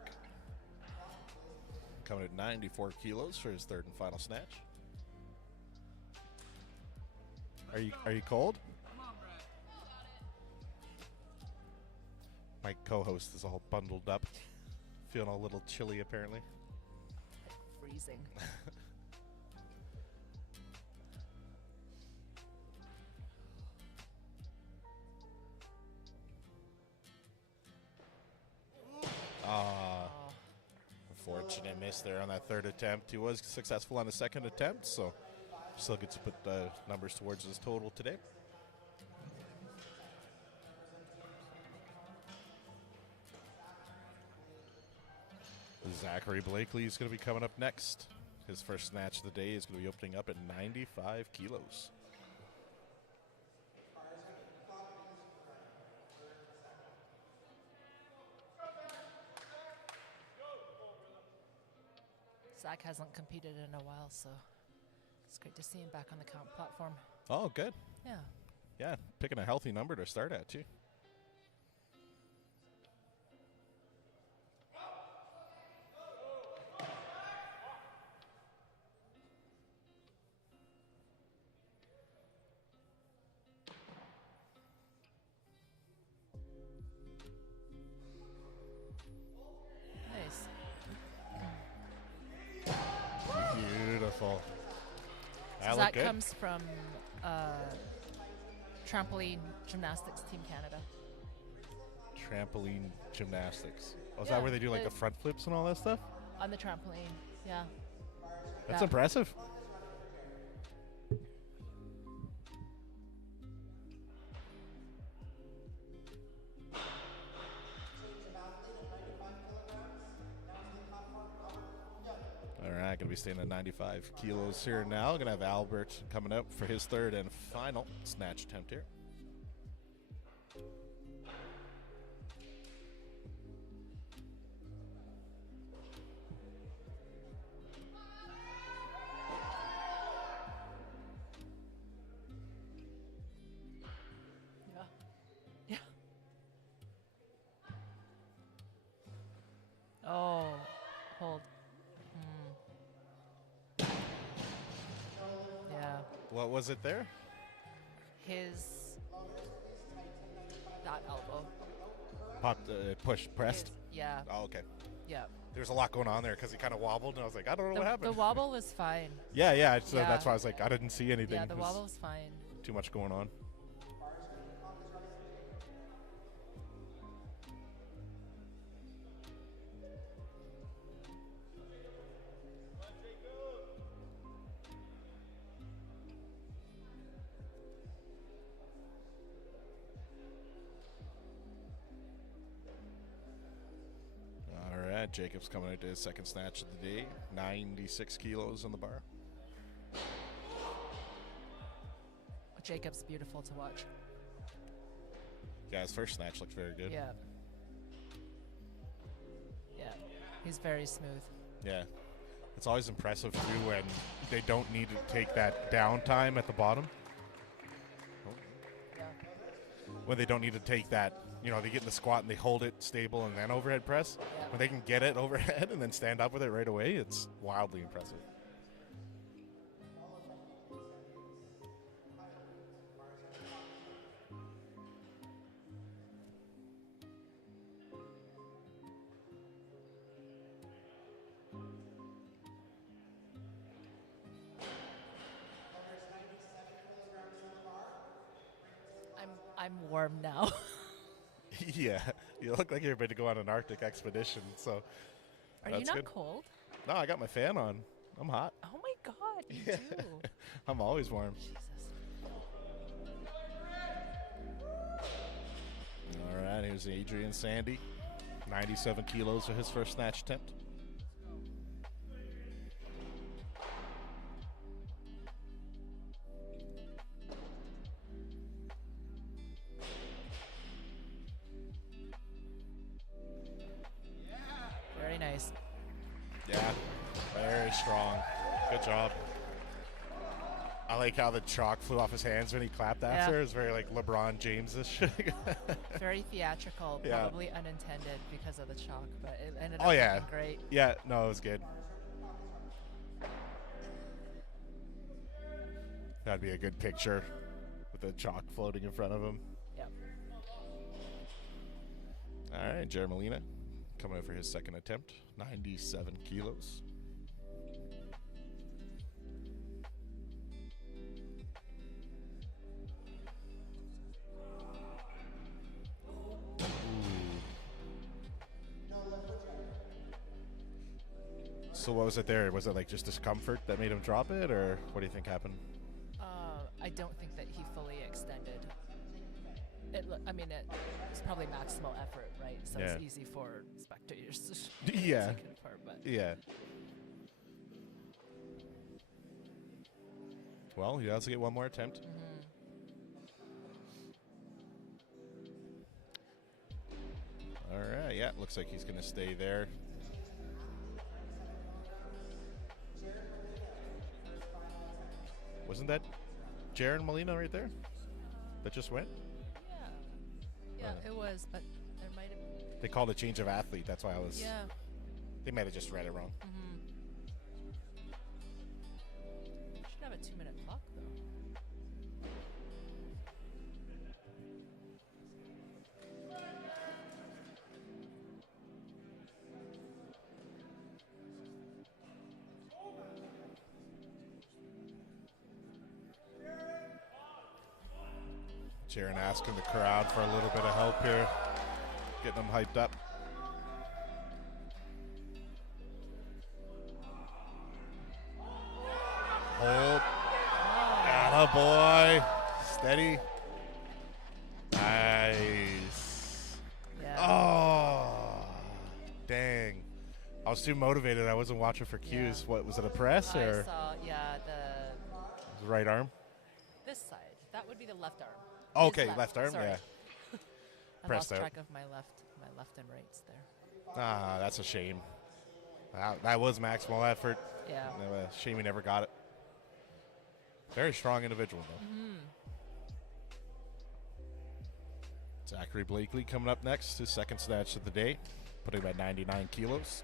Coming at 94 kilos for his third and final snatch. Are you cold? My co-host is all bundled up, feeling a little chilly apparently. Freezing. Unfortunate miss there on that third attempt. He was successful on the second attempt, so still gets to put numbers towards his total today. Zachary Blakely is going to be coming up next. His first snatch of the day is going to be opening up at 95 kilos. Zach hasn't competed in a while, so it's great to see him back on the count platform. Oh, good. Yeah. Yeah, picking a healthy number to start at, too. Nice. Beautiful. So that comes from Trampoline Gymnastics Team Canada. Trampoline gymnastics. Oh, is Yeah, that where they do like the front flips and all that stuff? On the trampoline, yeah. That's Yeah. impressive. All right, going to be staying at 95 kilos here now. Going to have Albert coming up for his third and final snatch attempt here. Yeah. Yeah. Oh, hold. Yeah. What was it there? That elbow. Popped, pushed, pressed? Yeah. Oh, okay. Yeah. There's a lot going on there because he kind of wobbled, and I was like, I don't know what happened. The wobble was fine. Yeah. So Yeah. that's why I was like, I didn't see anything. Yeah, the It was wobble was fine. Too much going on. Jacobs coming out to his second snatch of the day. 96 kilos on the bar. Jacob's beautiful to watch. Yeah, his first snatch looked very good. Yeah. Yeah. He's very smooth. Yeah. It's always impressive, too, when they don't need to take that downtime at the bottom. Yeah. When they don't need to take that, you know, they get in the squat and they hold it stable and then overhead press. Yeah. When they can get it overhead and then stand up with it right away, it's wildly impressive. I'm warm now. Yeah, you look like you're about to go on an Arctic expedition, so Are you that's not good. cold? No, I got my fan on. I'm hot. Oh my god, you Yeah. do. I'm always warm. Jesus. All right, here's Adrian Sandy. 97 kilos for his first snatch attempt. Very nice. Yeah, very strong. Good job. I like how the chalk flew off his hands when he clapped after. Yeah. It was very like LeBron James-ish. Very theatrical, Yeah. probably unintended because of the chalk, but it ended Oh, up yeah. looking great. Yeah, no, it was good. That'd be a good picture with the chalk floating in front of him. Yep. All right, Jared Molina coming out for his second attempt. 97 kilos. So what was it there? Was it like just discomfort that made him drop it, or what do you think happened? I don't think that he fully extended. I mean, it's probably maximal effort, right? So Yeah. it's easy for spectators to Yeah. take it apart, but Yeah. Well, he has to get one more attempt. All right, yeah, looks like he's going to stay there. Wasn't that Jaron Molina right there? That just went? yeah, it was, but there might have. They called a change of athlete. That's why I was. Yeah. They might have just read it wrong. Should have a 2-minute clock though. Jaron asking the crowd for a little bit of help here, getting them hyped up. Hold. Atta boy. Steady. Nice. Yeah. Oh, dang. I was too motivated. I wasn't watching for cues. Yeah. What, was it a press I or saw, the right arm? this side. That would be the left arm. Oh, His okay, left arm, sorry. yeah. I Pressed lost out. track of my left and rights there. Ah, that's a shame. That was maximal effort. Yeah. Shame he never got it. Very strong individual, though. Zachary Blakely coming up next, his second snatch of the day, putting him at 99 kilos.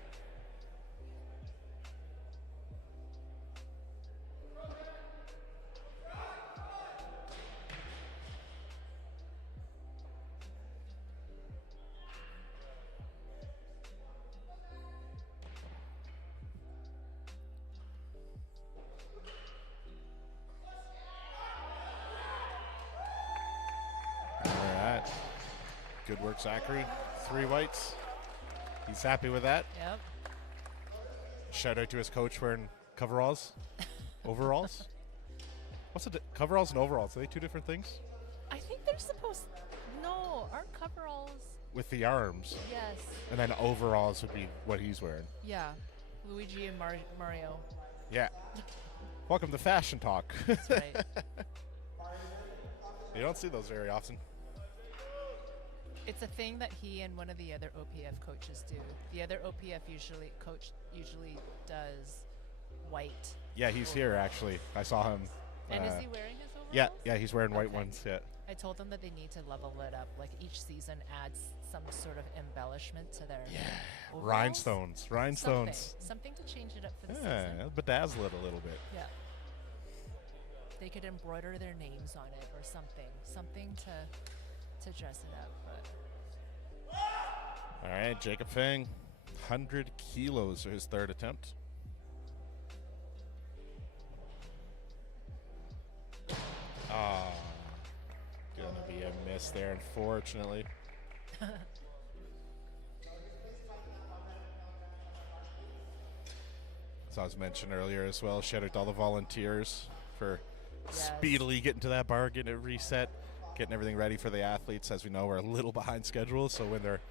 All right. Good work, Zachary. 3 whites. He's happy with that. Yep. Shout out to his coach wearing coveralls. Overalls? What's the coveralls and overalls? Are they two different things? I think they're supposed. No, aren't coveralls? with the arms, Yes. and then overalls would be what he's wearing. Yeah. Luigi and Mario. Yeah. Welcome to Fashion Talk. That's right. You don't see those very often. It's a thing that he and one of the other OPF coaches do. The other OPF coach usually does white. Yeah, he's here actually. I saw him. And is he wearing his overalls? Yeah, he's wearing white Okay. ones. Yeah. I told them that they need to level it up. Like each season adds some sort of embellishment to their overalls. Rhinestones. Something to change it up for the Yeah, season. bedazzle it a little bit. Yeah. They could embroider their names on it or something. Something to dress it up. But All right, Jacob Fang, 100 kilos for his third attempt. Ah, gonna be a miss there, unfortunately. As I was mentioned earlier as well, shout out to all the volunteers for Yes. speedily getting to that bar, getting it reset, getting everything ready for the athletes. As we know, we're a little behind schedule, so when they're,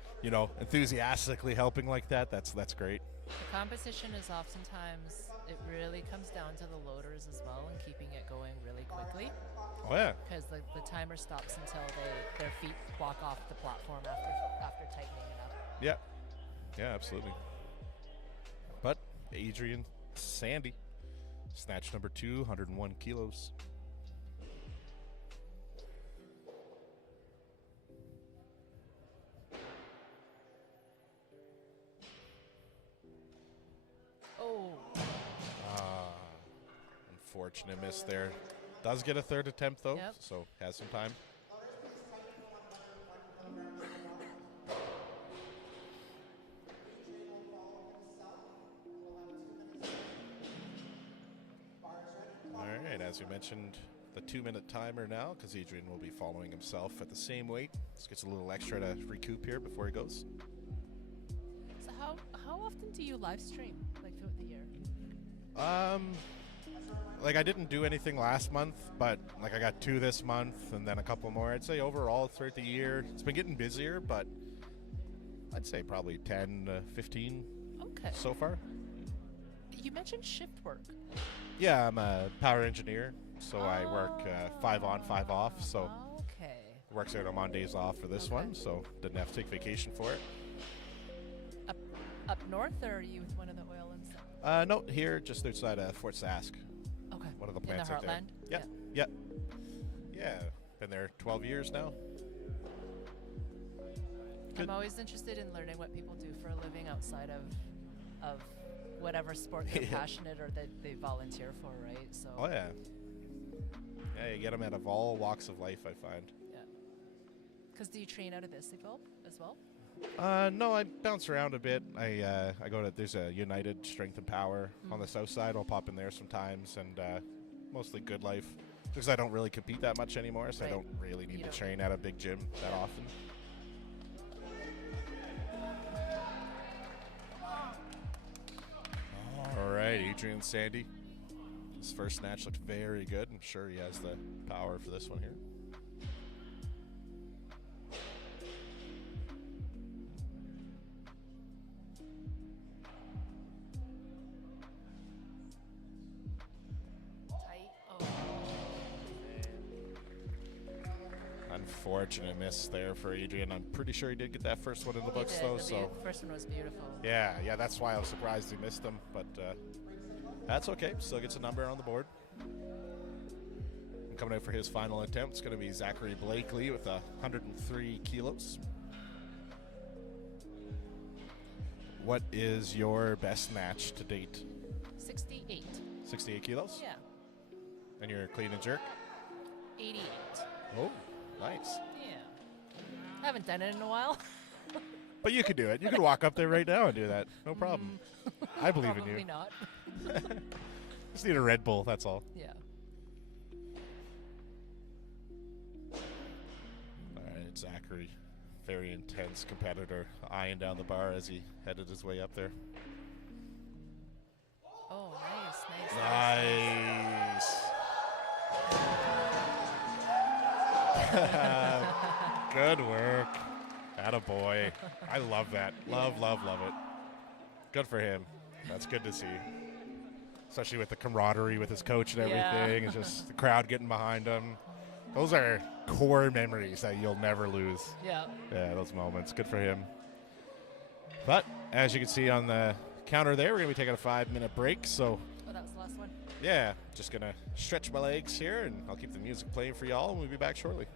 enthusiastically helping like that, that's great. the competition is oftentimes, it really comes down to the loaders as well and keeping it going really quickly. Oh yeah. Because the timer stops until their feet walk off the platform after tightening it up. Yeah, absolutely. But Adrian Sandy, snatch number 2, 101 kilos. Oh, Unfortunate miss there. Does get a third attempt though, Yep. so has some time. All right, as we mentioned, the 2-minute timer now, because Adrian will be following himself at the same weight. Just gets a little extra to recoup here before he goes. so how often do you live stream like throughout the year? Like I didn't do anything last month, but like I got 2 this month and then a couple more. I'd say overall throughout the year, it's been getting busier, but I'd say probably 10 to 15 Okay. so far. You mentioned shift work. Yeah, I'm a power engineer, so I work 5 on, 5 off. So Okay. works out. I'm on days off for this Okay. one, so didn't have to take vacation for it. Up north, or are you with one of the oil and stuff? No, here just outside Fort Sask, Okay. one of the In the plants out there. heartland? Yep. Yeah, been there 12 years now. Good. I'm always interested in learning what people do for a living outside of whatever sport they're Yeah. passionate or that they volunteer for, right? So Oh yeah. Yeah, you get them out of all walks of life, I find. yeah. Because do you train out of Issyville as well? No, I bounce around a bit. I go to, there's a United Strength and Power on the south side. I'll pop in there sometimes, and mostly Good Life, because I don't really compete that much anymore, so I Right. don't really need You to don't- train at a big gym that often. All right, Adrian Sandy. His first snatch looked very good. I'm sure he has the power for this one here. Tight. Oh. Unfortunate miss there for Adrian. I'm pretty sure he did get that first one in the He books, did. though. The So first one was beautiful. yeah, that's why I was surprised he missed him. But that's okay. Still gets a number on the board. And coming out for his final attempt, it's going to be Zachary Blakely with 103 kilos. What is your best snatch to date? 68. 68 kilos? Yeah. And you're clean and jerk? 88. Oh, nice. Yeah. Haven't done it in a while. But you could do it. You could walk up there right now and do that. No problem. I believe in Probably you. not. Just need a Red Bull, that's all. Yeah. All right, Zachary, very intense competitor, eyeing down the bar as he headed his way up there. Oh, nice. Nice. Good work. Attaboy. I love that. Love, love, love it. Good for him. That's good to see. Especially with the camaraderie with his coach and everything. It's just the crowd getting behind him. Those are core memories that you'll never lose. Yeah. Yeah, those moments. Good for him. But as you can see on the counter there, we're going to be taking a 5-minute break. So, Oh, that was the last one. yeah, just going to stretch my legs here, and I'll keep the music playing for y'all, and we'll be back shortly.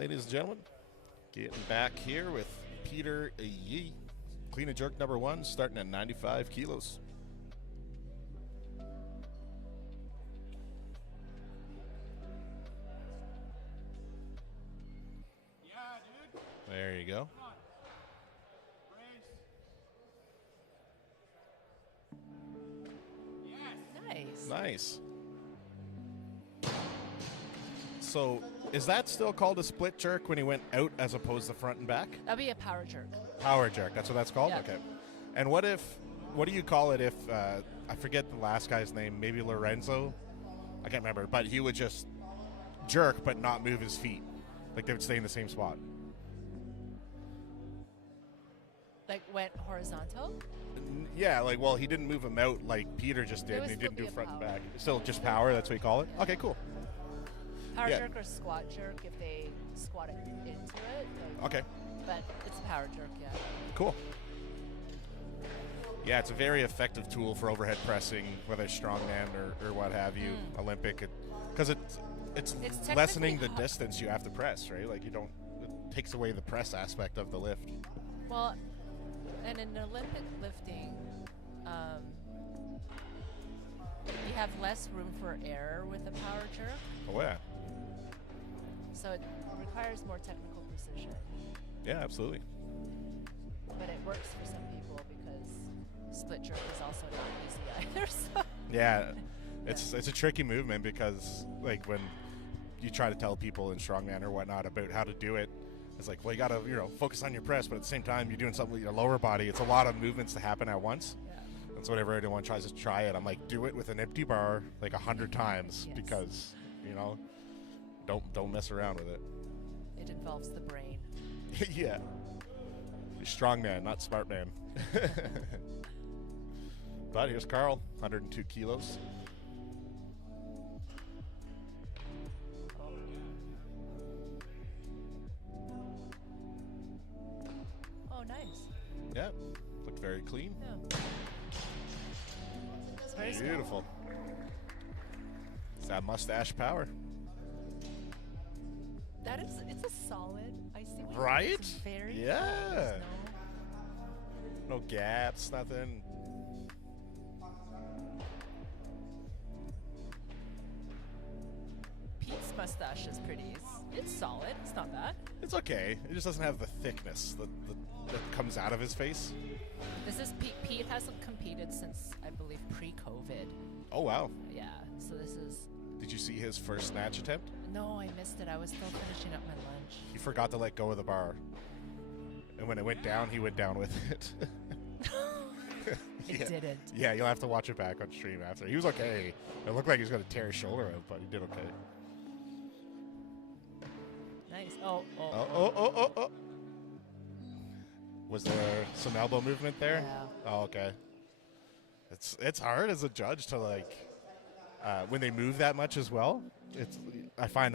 ladies and gentlemen. Getting back here with Peter Yee. Clean and jerk number 1, starting at 95 kilos. Yeah, dude. There you go. Come on. Brace. Yes. Nice. Nice. So, is that still called a split jerk when he went out as opposed to front and back? That'd be a power jerk. Power jerk, that's what that's called? Yeah. Okay. And what do you call it if, I forget the last guy's name, maybe Lorenzo? I can't remember, but he would just jerk but not move his feet. Like they would stay in the same spot. Like went horizontal? Yeah, like, well, he didn't move him out like Peter just did, It and would he still didn't be do a front and power. back. Still just power, that's what you call it? Okay, cool. Power Yeah. jerk or squat jerk if they squat it into it. Like, Okay, but it's a power jerk, yeah. cool. Yeah, it's a very effective tool for overhead pressing, whether it's strongman or what have you, Olympic, because it's technically lessening the hard. distance you have to press, right? Like it takes away the press aspect of the lift. Well, and in Olympic lifting, you have less room for error with a power jerk, Oh yeah, so it requires more technical precision. yeah, absolutely. But it works for some people because split jerk is also not easy either. So Yeah, it's a tricky movement because like when you try to tell people in strongman or whatnot about how to do it, it's like, well, you gotta focus on your press, but at the same time you're doing something with your lower body. It's a lot of movements to happen at once. yeah. And so whenever anyone tries to try it, I'm like, do it with an empty bar like 100 times Yes. because don't mess around with it. It involves the brain. Yeah, you're strongman, not smart man. But here's Carl, 102 kilos. Oh, nice. Yeah, looked very clean. Yeah. It's very small. Beautiful. It's that mustache power. It's a solid ICB. Right? It's very Yeah. close, no? No gaps, nothing. Pete's mustache is pretty. It's solid. It's not bad. It's okay. It just doesn't have the thickness that comes out of his face. This is Pete. Pete hasn't competed since I believe pre-COVID. Oh, wow. Yeah. So this is. Did you see his first snatch attempt? No, I missed it. I was still finishing up my lunch. He forgot to let go of the bar. And when it went down, he went down with it. It Yeah. didn't. Yeah, you'll have to watch it back on stream after. He was okay. It looked like he was going to tear his shoulder out, but he did okay. Nice. Oh. Oh. Was there some elbow movement there? Yeah. Oh, okay. It's hard as a judge to when they move that much as well. I find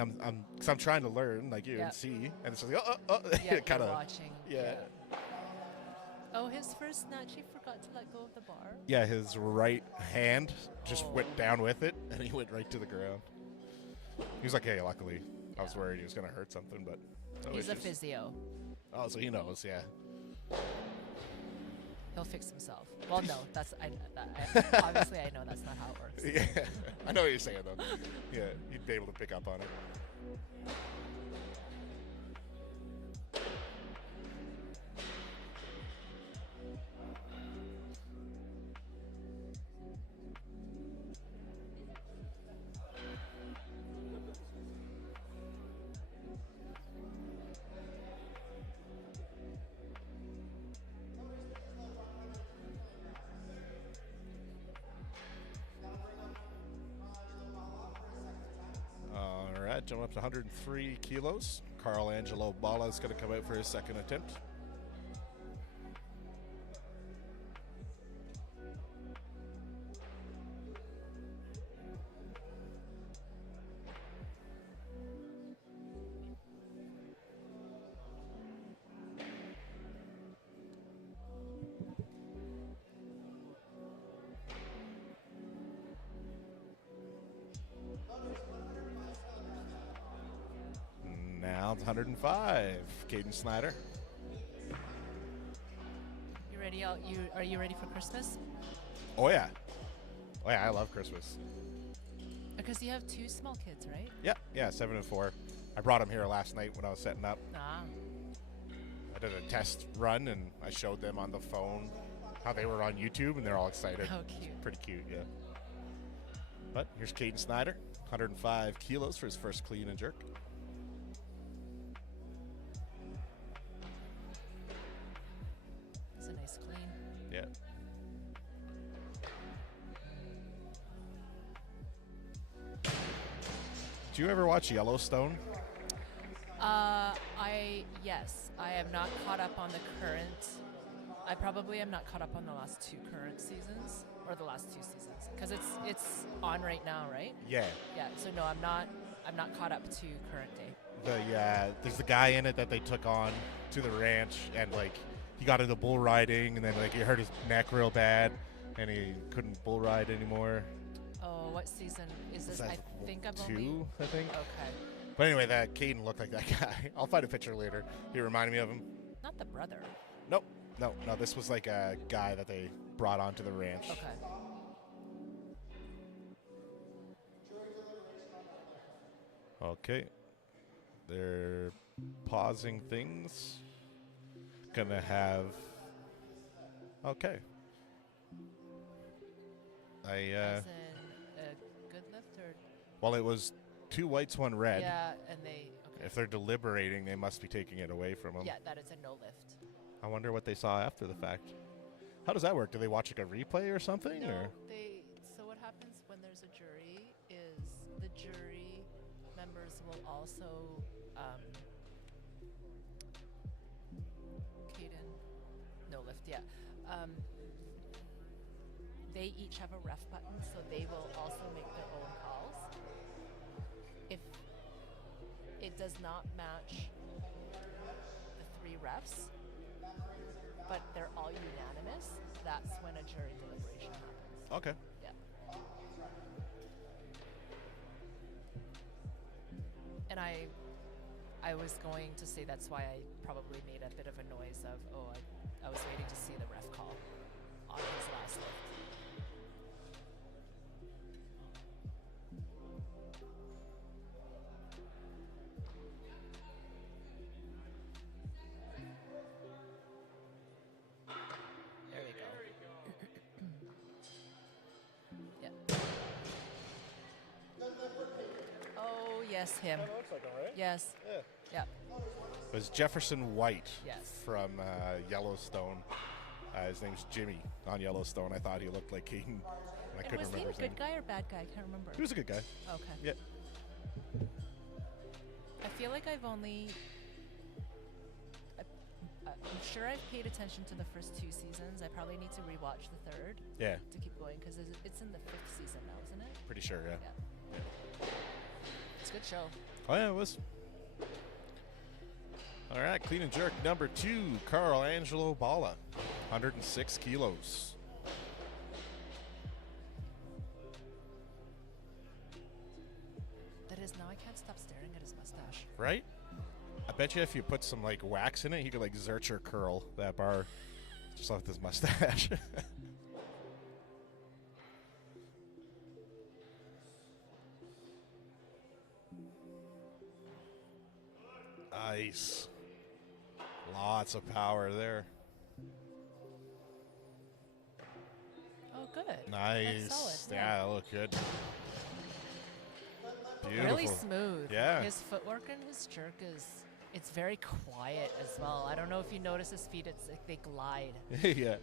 because I'm trying to learn like you Yeah. and see, and it's like Yeah. kind you're of watching. yeah. Oh, his first snatch, he forgot to let go of the bar. Yeah, his right hand just Oh. went down with it, and he went right to the ground. He was like, "Hey, luckily, I was worried he was gonna hurt something, but no He's a issues." physio. Oh, so he knows, yeah. He'll fix himself. Well, no, obviously I know that's not how it works. Yeah, I know what you're saying though. Yeah, you'd be able to pick up on it. All right, jumping up to 103 kilos. Carl Angelo Balla is going to come out for his second attempt. pounds, 105. Caden Snyder. You ready? Are you ready for Christmas? Oh, yeah. Oh, yeah, I love Christmas. Because you have 2 small kids, right? Yeah, 7 and 4. I brought them here last night when I was setting up. Ah. I did a test run, and I showed them on the phone how they were on YouTube, and they're all excited. How cute. Pretty cute, yeah. But here's Caden Snyder, 105 kilos for his first clean and jerk. It's a nice clean. Yeah. Do you ever watch Yellowstone? Yes. I am not caught up on the current. I probably am not caught up on the last 2 current seasons, or the last 2 seasons, because it's on right now, right? Yeah. Yeah. So no, I'm not caught up to current day. There's the guy in it that they took on to the ranch, and like he got into bull riding, and then like he hurt his neck real bad, and he couldn't bull ride anymore. Oh, what season is this? that I think I've 2, only. I think. Okay. But anyway, that Caden looked like that guy. I'll find a picture later. He reminded me of him. Not the brother. Nope. No. This was like a guy that they brought onto the ranch. Okay. Okay. They're pausing things. Gonna have. Okay. As in a good lift or? Well, it was 2 whites, 1 red. Yeah, and they. Okay. If they're deliberating, they must be taking it away from them. Yeah, that is a no lift. I wonder what they saw after the fact. How does that work? Do they watch like a replay or something? No, Or? so what happens when there's a jury is the jury members will also Caden, no lift, yeah. They each have a ref button, so they will also make their own calls. If it does not match the 3 refs, but they're all unanimous, that's when a jury deliberation happens. Okay. Yeah. And I was going to say that's why I probably made a bit of a noise of, I was waiting to see the ref call on his last lift. There we go. Yeah. Oh, yes, him. looks like him, right? Yes. Yeah. Yeah. It was Jefferson White Yes. from Yellowstone. His name's Jimmy on Yellowstone. I thought he looked like Caden. I And couldn't was he remember a his name. good guy or bad guy? I can't remember. He was a good guy. Okay. Yeah. I feel like I've only. I'm sure I've paid attention to the first 2 seasons. I probably need to rewatch the 3rd Yeah. to keep going because it's in the 5th season now, isn't it? Pretty sure, yeah. Yeah. It's a good show. Oh, yeah, it was. All right, clean and jerk number 2, Carl Angelo Balla, 106 kilos. That is, now I can't stop staring at his mustache. Right? I bet you if you put some like wax in it, he could like Zercher curl that bar just off his mustache. Nice. Lots of power there. Oh, good. Nice. That's solid. Yeah, that looked good. Beautiful. Really smooth. Yeah. His footwork and his jerk it's very quiet as well. I don't know if you notice his feet, it's like they glide. Yeah.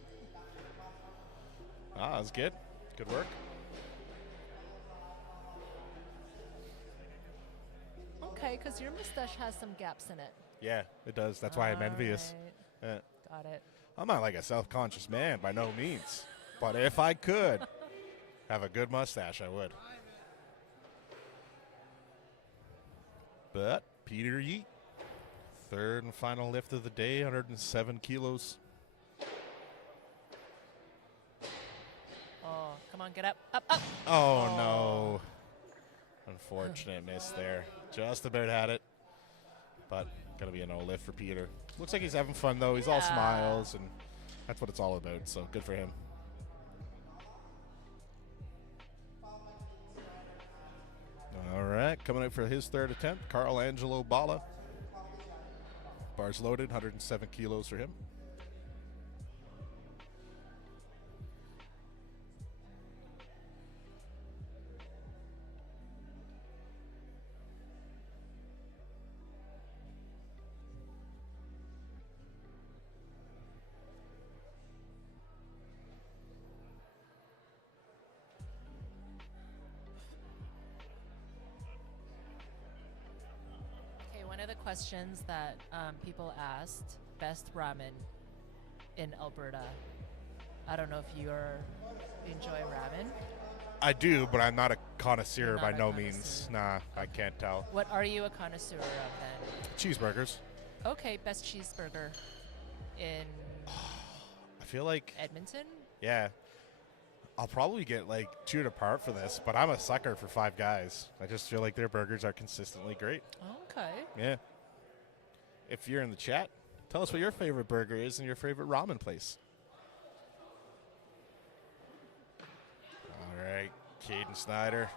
Ah, that's good. Good work. Okay, because your mustache has some gaps in it. Yeah, it does. That's why I'm envious. Alright, Yeah. Got it. I'm not like a self-conscious man by no means. But if I could have a good mustache, I would. But Peter Yeet, 3rd and final lift of the day, 107 kilos. Oh, come on, get up, up, up. Oh, no. Unfortunate miss there. Just about had it. but going to be a no lift for Peter. Looks like he's having fun, though. He's all Yeah. smiles, and that's what it's all about, so good for him. All right, coming out for his third attempt, Carl Angelo Bala. Bars loaded, 107 kilos for him. Okay, one of the questions that people asked, best ramen in Alberta. I don't know if you enjoy ramen. I do, but I'm not a connoisseur You're by not a no connoisseur. means. Nah, I can't tell. What are you a connoisseur of then? Cheeseburgers. Okay, best cheeseburger in I feel like, Edmonton? yeah, I'll probably get like chewed apart for this, but I'm a sucker for Five Guys. I just feel like their burgers are consistently great. Okay. Yeah. If you're in the chat, tell us what your favorite burger is and your favorite ramen place. All right, Caden Snyder.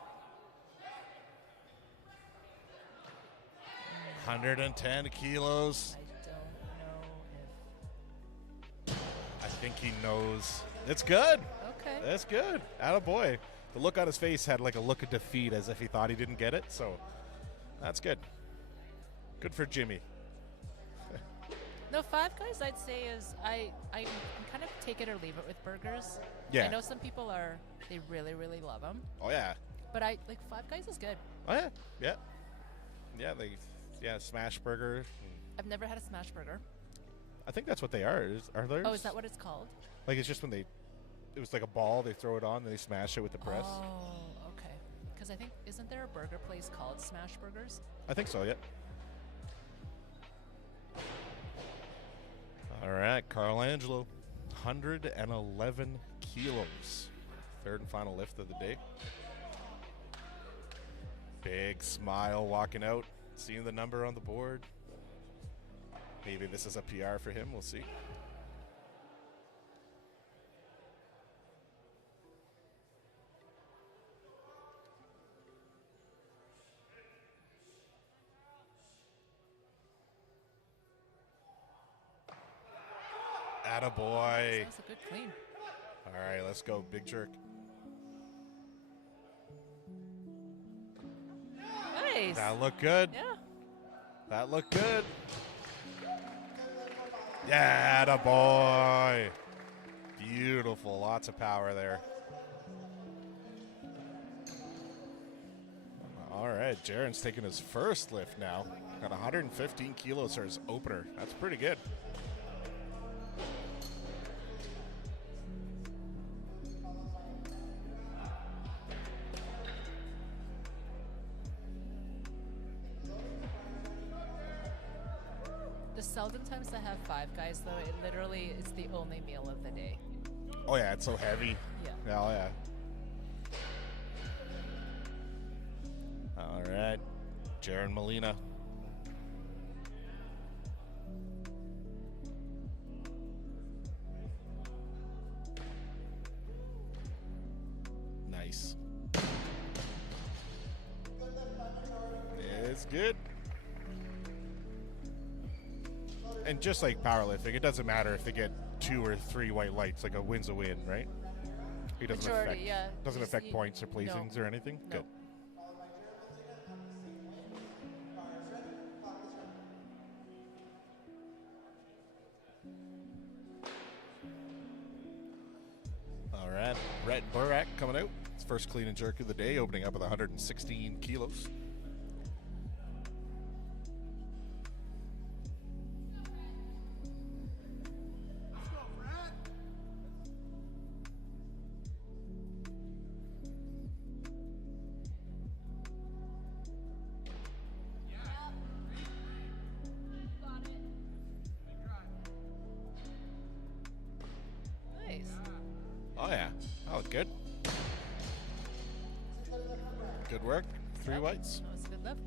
110 kilos. I don't know I think he knows. It's good. if. Okay. That's good. Attaboy. The look on his face had like a look of defeat as if he thought he didn't get it, so that's good. Good for Jimmy. No, Five Guys, I'd say is I kind of take it or leave it with burgers. Yeah. I know some people they really really love them, Oh, yeah. but I like Five Guys is good. Oh, yeah. Yeah. Yeah, smash burger. I've never had a smash burger. I think that's what they are. Are theirs? Oh, is that what it's called? Like, it's just when it was like a ball, they throw it on, and they smash it with the press. Oh, okay. Because I think isn't there a burger place called Smash Burgers? I think so, yeah. All right, Carl Angelo, 111 kilos. Third and final lift of the day. Big smile walking out, seeing the number on the board. Maybe this is a PR for him. We'll see. Attaboy. That's a good clean. All right, let's go. Big jerk. Nice. That looked good. Yeah. That looked good. Yeah, attaboy. Beautiful. Lots of power there. All right, Jaron's taking his first lift now. Got 115 kilos for his opener. That's pretty good. The seldom times I have Five Guys, though, it literally is the only meal of the day. Oh, yeah, it's so heavy. Yeah. Oh, yeah. All right, Jaron Molina. Nice. It's good. And just like powerlifting, it doesn't matter if they get 2 or 3 white lights. Like a win's a win, right? It doesn't Majority, affect, yeah. doesn't Just affect you- points or no. placings or anything. No. Good. All right, Brett Burak coming out. His first clean and jerk of the day, opening up with 116 kilos. Nice. Oh, yeah. Oh, good. Good work. 3 Yep. whites. That was a good lift.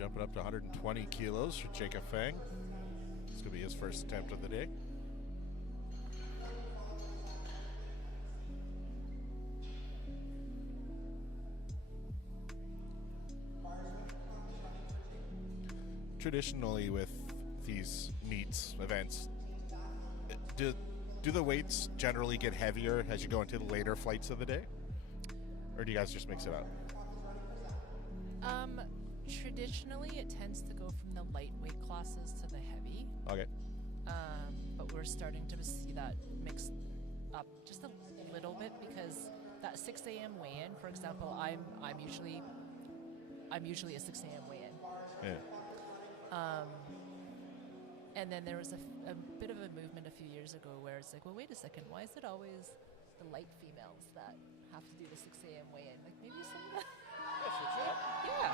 jumping up to 120 kilos for Jacob Fang. This is going to be his first attempt of the day. Traditionally with these meets, events, do the weights generally get heavier as you go into the later flights of the day? Or do you guys just mix it up? Traditionally, it tends to go from the lightweight classes to the heavy. Okay. But we're starting to see that mixed up just a little bit because that 6 a.m. weigh-in, for example, I'm usually a 6 a.m. weigh-in. Yeah. And then there was a bit of a movement a few years ago where it's like, well, wait a second, why is it always the light females that have to do the 6 a.m. weigh-in? Like maybe some of that. Yeah.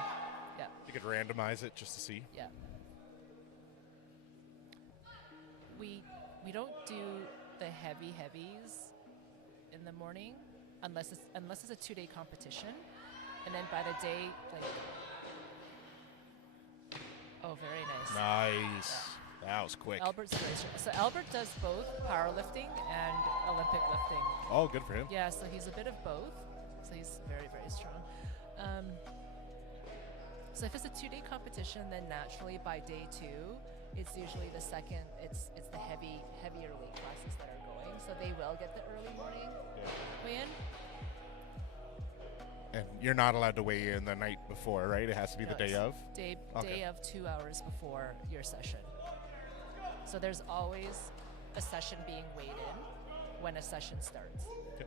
Yeah. You could randomize it just to see. Yeah. We don't do the heavies in the morning unless it's a 2-day competition, and then by the day, like, oh, very nice. Nice. Yeah. That was quick. Albert's very strong. So Albert does both powerlifting and Olympic lifting. Oh, good for him. Yeah, so he's a bit of both. So he's very, very strong. So if it's a 2-day competition, then naturally by day 2, it's usually the second. It's the heavier weight classes that are going. So they will get the early morning weigh-in. And you're not allowed to weigh in the night before, right? It has to be No, the day it's of? Day of 2 hours before your session. So there's always a session being weighed in when a session starts. Okay.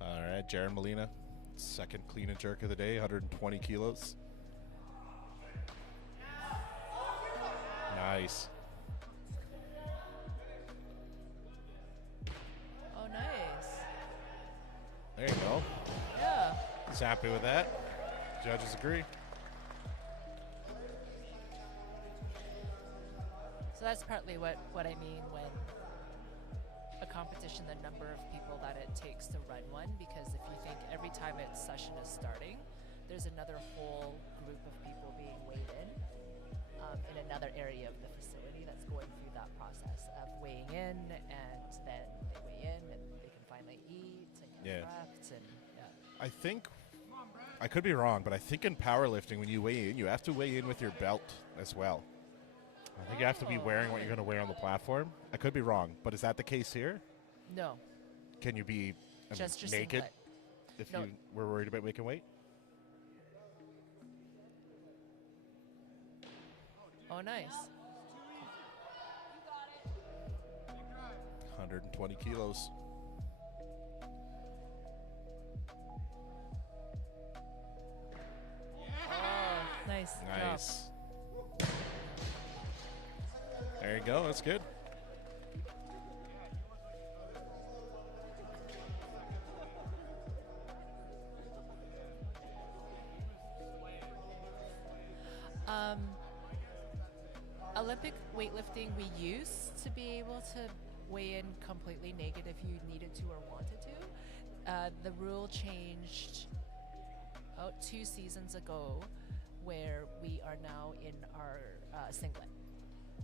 All right, Jaron Molina, second clean and jerk of the day, 120 kilos. Nice. Oh, nice. There you go. Yeah. He's happy with that. Judges agree. So that's partly what I mean when a competition, the number of people that it takes to run one, because if you think every time its session is starting, there's another whole group of people being weighed in another area of the facility that's going through that process of weighing in, and then they weigh in and they can finally eat and get prepped, and I think, I could be wrong, but I think in powerlifting, when you weigh in, you have to weigh in with your belt as well. I think you have to be wearing what you're going to wear on the platform. I could be wrong, but is that the case here? No. Can you be Just your naked singlet. if No. you were worried about making weight? Oh, nice. 120 kilos. Oh, nice. Nice. There you go. That's good. Olympic weightlifting, we used to be able to weigh in completely naked if you needed to or wanted to. The rule changed about 2 seasons ago, where we are now in our singlet.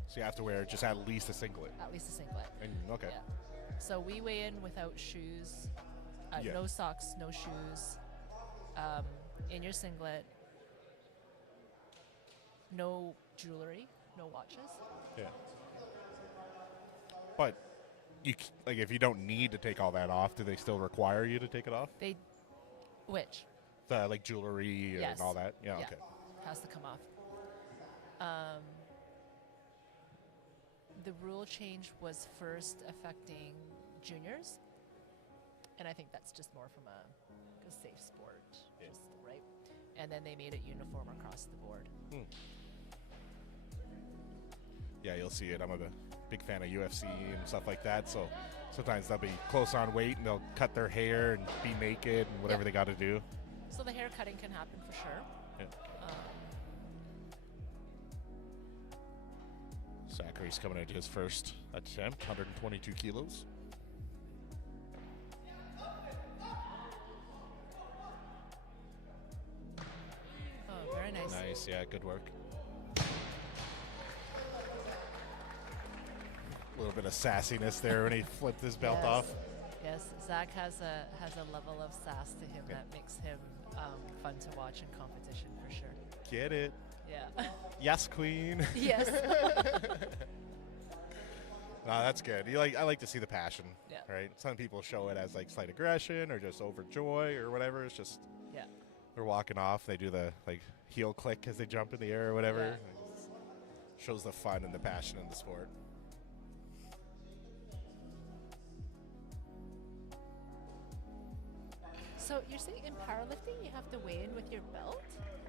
So you have to wear just at least a singlet. At least a singlet. And, okay. Yeah. So we weigh in without shoes, no socks, no shoes, in your singlet, no jewelry, no watches. Yeah. But like if you don't need to take all that off, do they still require you to take it off? Which? The like jewelry Yes. and all that? Yeah, Yeah. okay. Has to come off. The rule change was first affecting juniors, and I think that's just more from a safe sport, just right. And then they made it uniform across the board. Yeah, you'll see it. I'm a big fan of UFC and stuff like that, so sometimes they'll be close on weight and they'll cut their hair and be naked and whatever they got to do. So the hair cutting can happen for sure. Yeah. Zachary's coming into his first attempt, 122 kilos. Nice. Nice, yeah, good work. A little bit of sassiness there when he flipped his belt Yes. off. Yes, Zach has a level of sass to him Yeah. that makes him fun to watch in competition for sure. Get it? Yeah. Yes, queen. Yes. No, that's good. I like to see the passion. Yeah. Right. Some people show it as like slight aggression or just overjoy or whatever. It's just Yeah. they're walking off. They do the like heel click as they jump in the air or whatever. Yeah. It shows the fun and the passion in the sport. So you're saying in powerlifting you have to weigh in with your belt?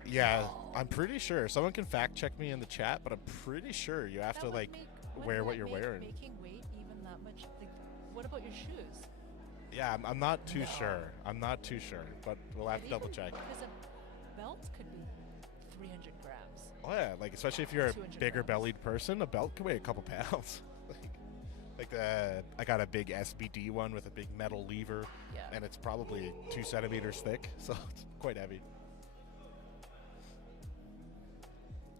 Yeah, I'm pretty sure. Someone can fact check me in the chat, but I'm pretty sure you have That to would like make- wear wouldn't what that you're make wearing. Making weight even that much? Like, what about your shoes? Yeah, I'm not too sure. I'm not too sure, but we'll have to double check. Because a belt could be 300 grams. Oh yeah, like especially if you're a 200 bigger grams. bellied person, a belt can weigh a couple pounds. I got a big SBD one with a big metal lever, Yeah. and it's probably 2 centimeters thick, so it's quite heavy.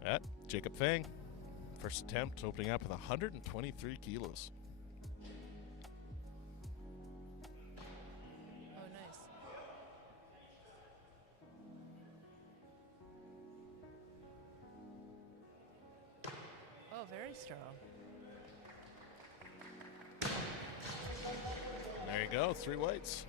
Yeah, Jacob Fang, first attempt opening up with 123 kilos. Oh, nice. Oh, very strong. There you go, 3 whites.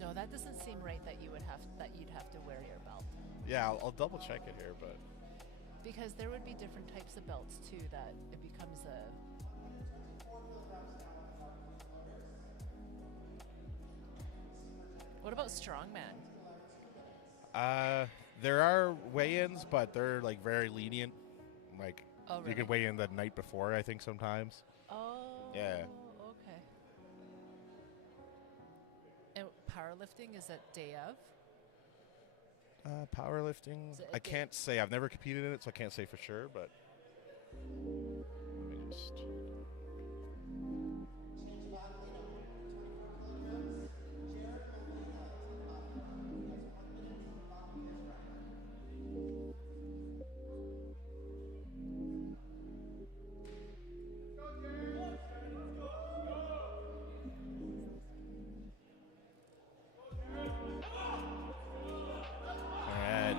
No, that doesn't seem right that you'd have to wear your belt. Yeah, I'll double check it here, but Because there would be different types of belts too that it becomes a. What about strongman? there are weigh-ins, but they're like very lenient. Like Oh, you really? can weigh in the night before, I think sometimes. Oh. Yeah. Okay. And powerlifting is it day of? Powerlifting, Is it a I day- can't say. I've never competed in it, so I can't say for sure. But let me just.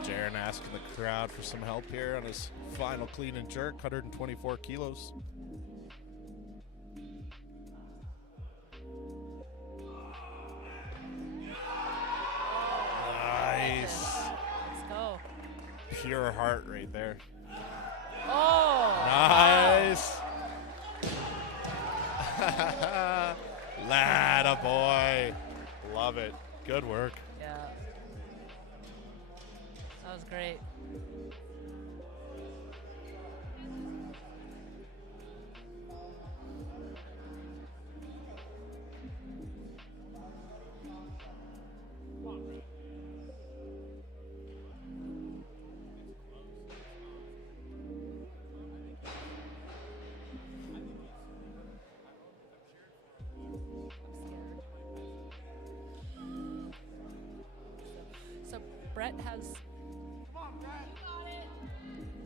Jaron asking the crowd for some help here on his final clean and jerk, 124 kilos. Nice. Let's go. Pure heart right there. Oh. Nice. Latta boy. Love it. Good work. Yeah. That was great. So Brett has.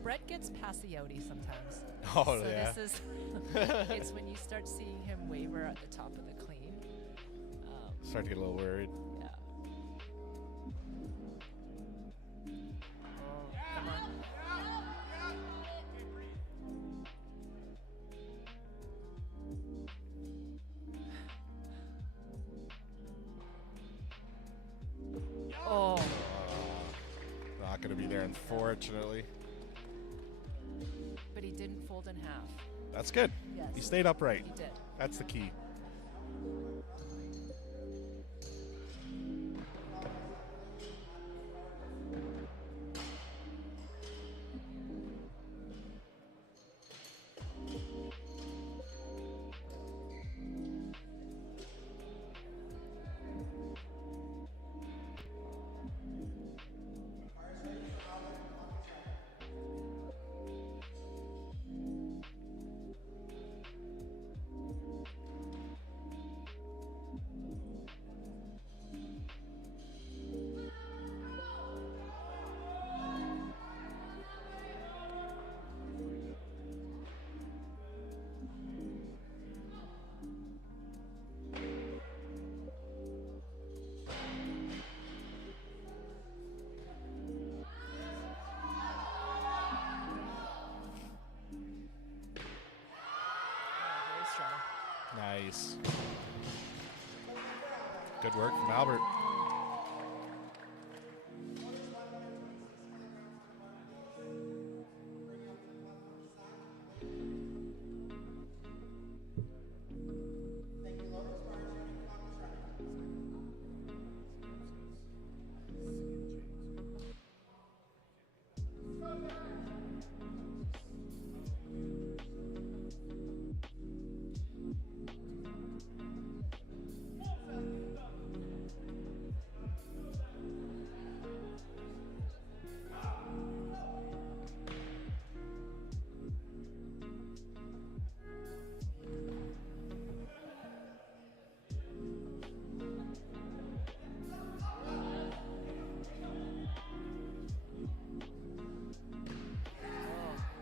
Brett gets passy-outy sometimes. Oh, so yeah. this is. It's when you start seeing him waver at the top of the clean. Start to get a little worried. Yeah. Oh, come on. Oh, Not going to be there, unfortunately. but he didn't fold in half. That's good. Yes. He stayed upright. He did. That's the key. Nice. Good work from Albert.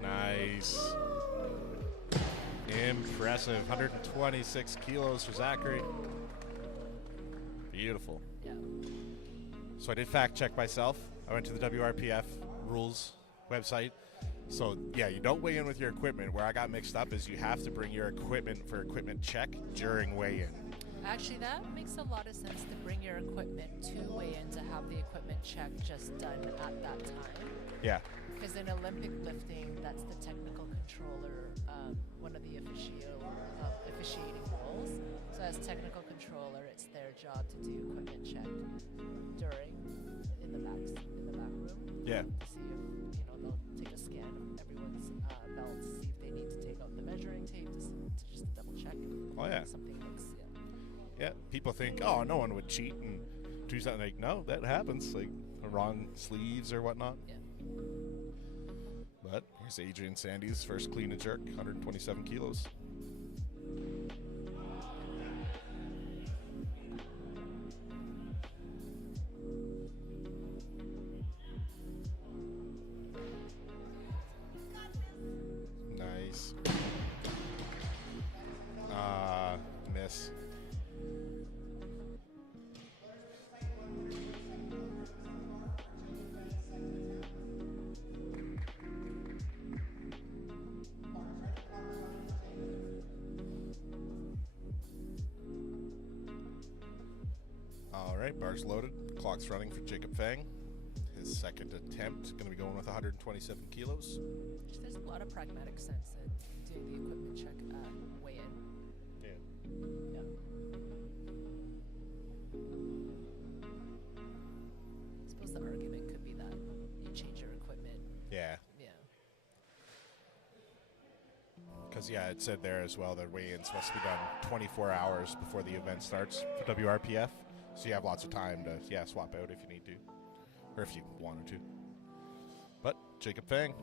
Nice. Impressive. 126 kilos for Zachary. Beautiful. Yeah. So I did fact check myself. I went to the WRPF rules website. So yeah, you don't weigh in with your equipment. Where I got mixed up is you have to bring your equipment for equipment check during weigh-in. Actually, that makes a lot of sense to bring your equipment to weigh in to have the equipment check just done at that time. Yeah. Because in Olympic lifting, that's the technical controller, one of the officiating roles. So as technical controller, it's their job to do equipment check in the back room. Yeah. To see if they'll take a scan of everyone's belts, see if they need to take out the measuring tape to just double check. Oh yeah. Something looks Yeah. People think, oh, no one would cheat and do something. Like, no, that happens. Like the wrong sleeves or whatnot. Yeah. But here's Adrian Sandy's first clean and jerk, 127 kilos. Nice. Miss. All right, bars loaded. Clock's running for Jacob Fang. His second attempt, going to be going with 127 kilos. There's a lot of pragmatic sense in doing the equipment check at weigh-in. Yeah. Yeah. I suppose the argument could be that you change your equipment. Yeah. Yeah. Because, yeah, it said there as well that weigh-in's supposed to be done 24 hours before the event starts for WRPF. So you have lots of time to, swap out if you need to. Or if you wanted to. But, Jacob Fang.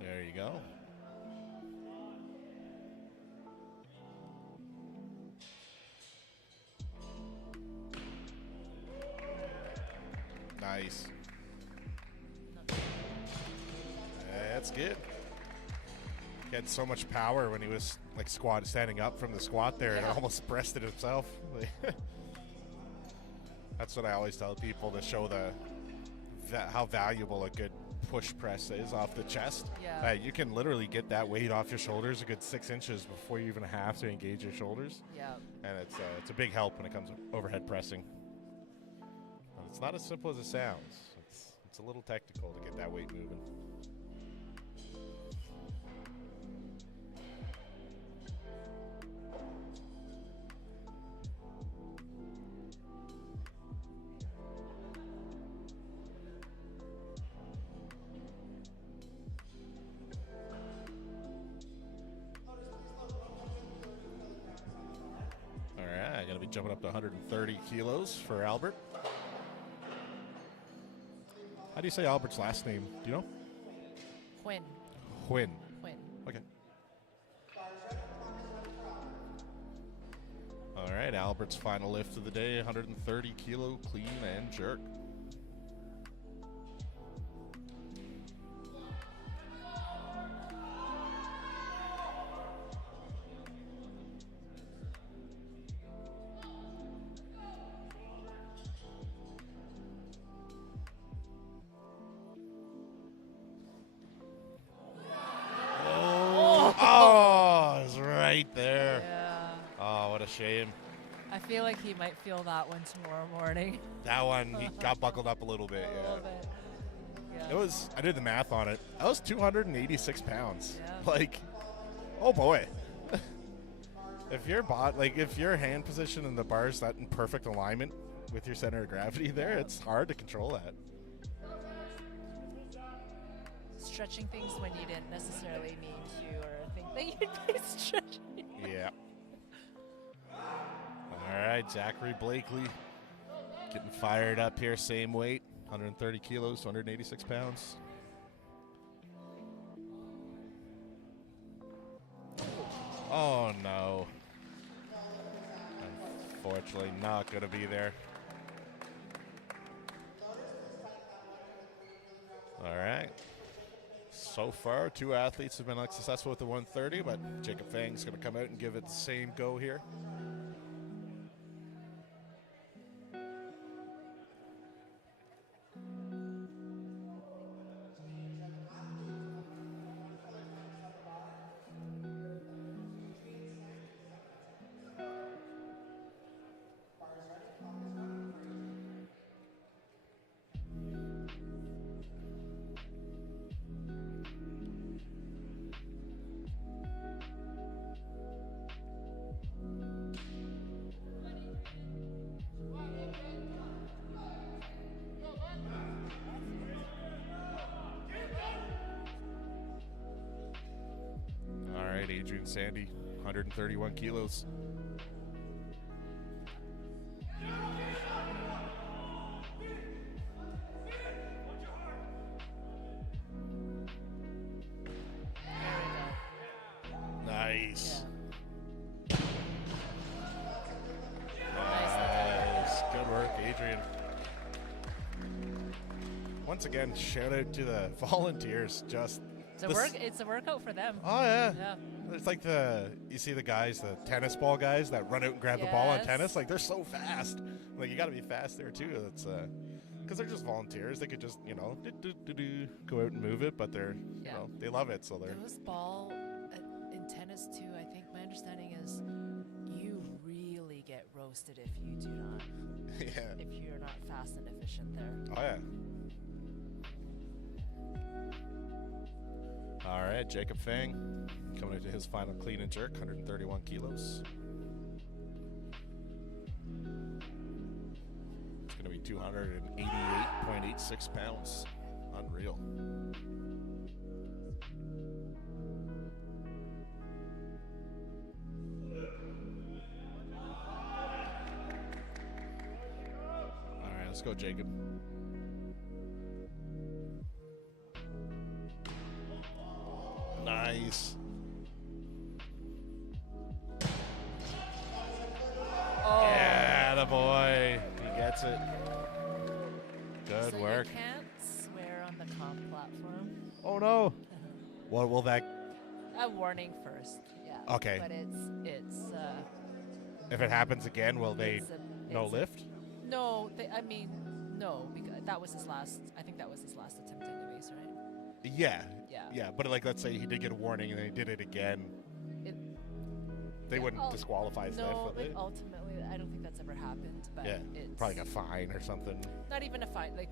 There you go. Nice. That's good. He had so much power when he was like standing up from the squat there, and Yeah. almost breasted himself. That's what I always tell people to show how valuable a good push press is off the chest. Yeah. You can literally get that weight off your shoulders a good 6 inches before you even have to engage your shoulders, Yeah. and it's a big help when it comes to overhead pressing. But it's not as simple as it sounds. It's a little technical to get that weight moving. Going to be jumping up to 130 kilos for Albert. How do you say Albert's last name? Do you know? Quinn. Quinn. Okay. All right, Albert's final lift of the day, 130 kilo clean and jerk. shame. I feel like he might feel that one tomorrow morning. That one, he got buckled up a little bit, A yeah. little bit. Yeah. It was, I did the math on it. That was 286 pounds. Yeah. Like, oh boy. If your hand position and the bar's that in perfect alignment with your center of gravity there, it's hard to control that. Stretching things when you didn't necessarily mean to or think that you'd be stretching. Yeah. All right, Zachary Blakely getting fired up here. Same weight, 130 kilos, 186 pounds. Oh, no. Unfortunately, not going to be there. All right. So far, 2 athletes have been unsuccessful with the 130, but Jacob Fang's going to come out and give it the same go here. All right, Adrian Sandy, 131 kilos. Nice. Nice. Good work, Adrian. Once again, shout out to the volunteers. Just It's a workout for them. oh yeah. Yeah. It's like you see the guys, the tennis ball guys that run out and grab the ball on Yes. tennis. Like, they're so fast. Like, you got to be fast there too. It's because they're just volunteers. They could just go out and move it, but they're they love it. So they're Those ball in tennis too. I think my understanding is you really get roasted if you do not. yeah. If you're not fast and efficient there. Oh yeah. All right, Jacob Fang coming into his final clean and jerk, 131 kilos. It's going to be 288.86 pounds. Unreal. All right, let's go, Jacob. Nice. Oh. Yeah, the boy. He gets it. Good So work. You can't swear on the comp platform. Oh, no. What will that... A warning first. Yeah. Okay. But it's If it happens again, will they no it's a- lift? No, no, because that was his last. I think that was his last attempt, anyways, right? Yeah. Yeah. Yeah, but like, let's say he did get a warning and then he did it again. They Yeah, wouldn't disqualify his life, No, would like they? ultimately, I don't think that's ever happened. But Yeah, it's probably got a fine or something. not even a fine. Like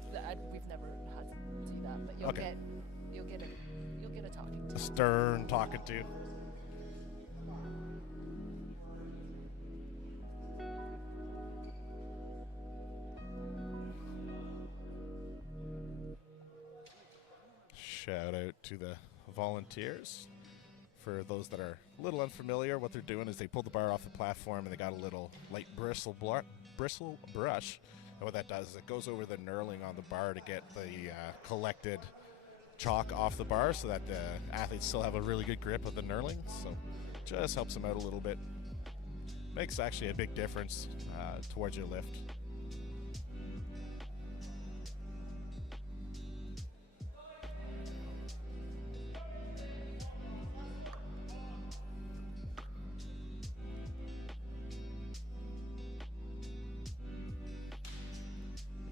we've never had to do that, but you'll Okay. get a talking A to. stern talking to. Shout out to the volunteers. For those that are a little unfamiliar, what they're doing is they pull the bar off the platform and they got a little light bristle brush. And what that does is it goes over the knurling on the bar to get the collected chalk off the bar so that the athletes still have a really good grip of the knurling. So just helps them out a little bit. Makes actually a big difference towards your lift.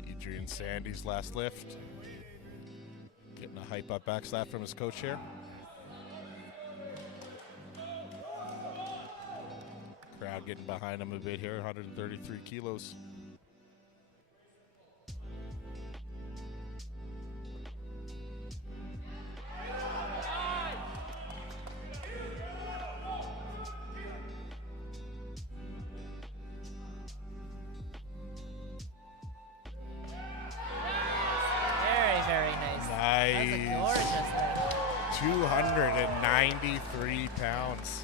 Adrian Sandy's last lift. Getting a hype up back slap from his coach here. Crowd Crowd getting behind him a bit here, 133 kilos. Very, very nice. That's a Nice. gorgeous lift. 293 pounds.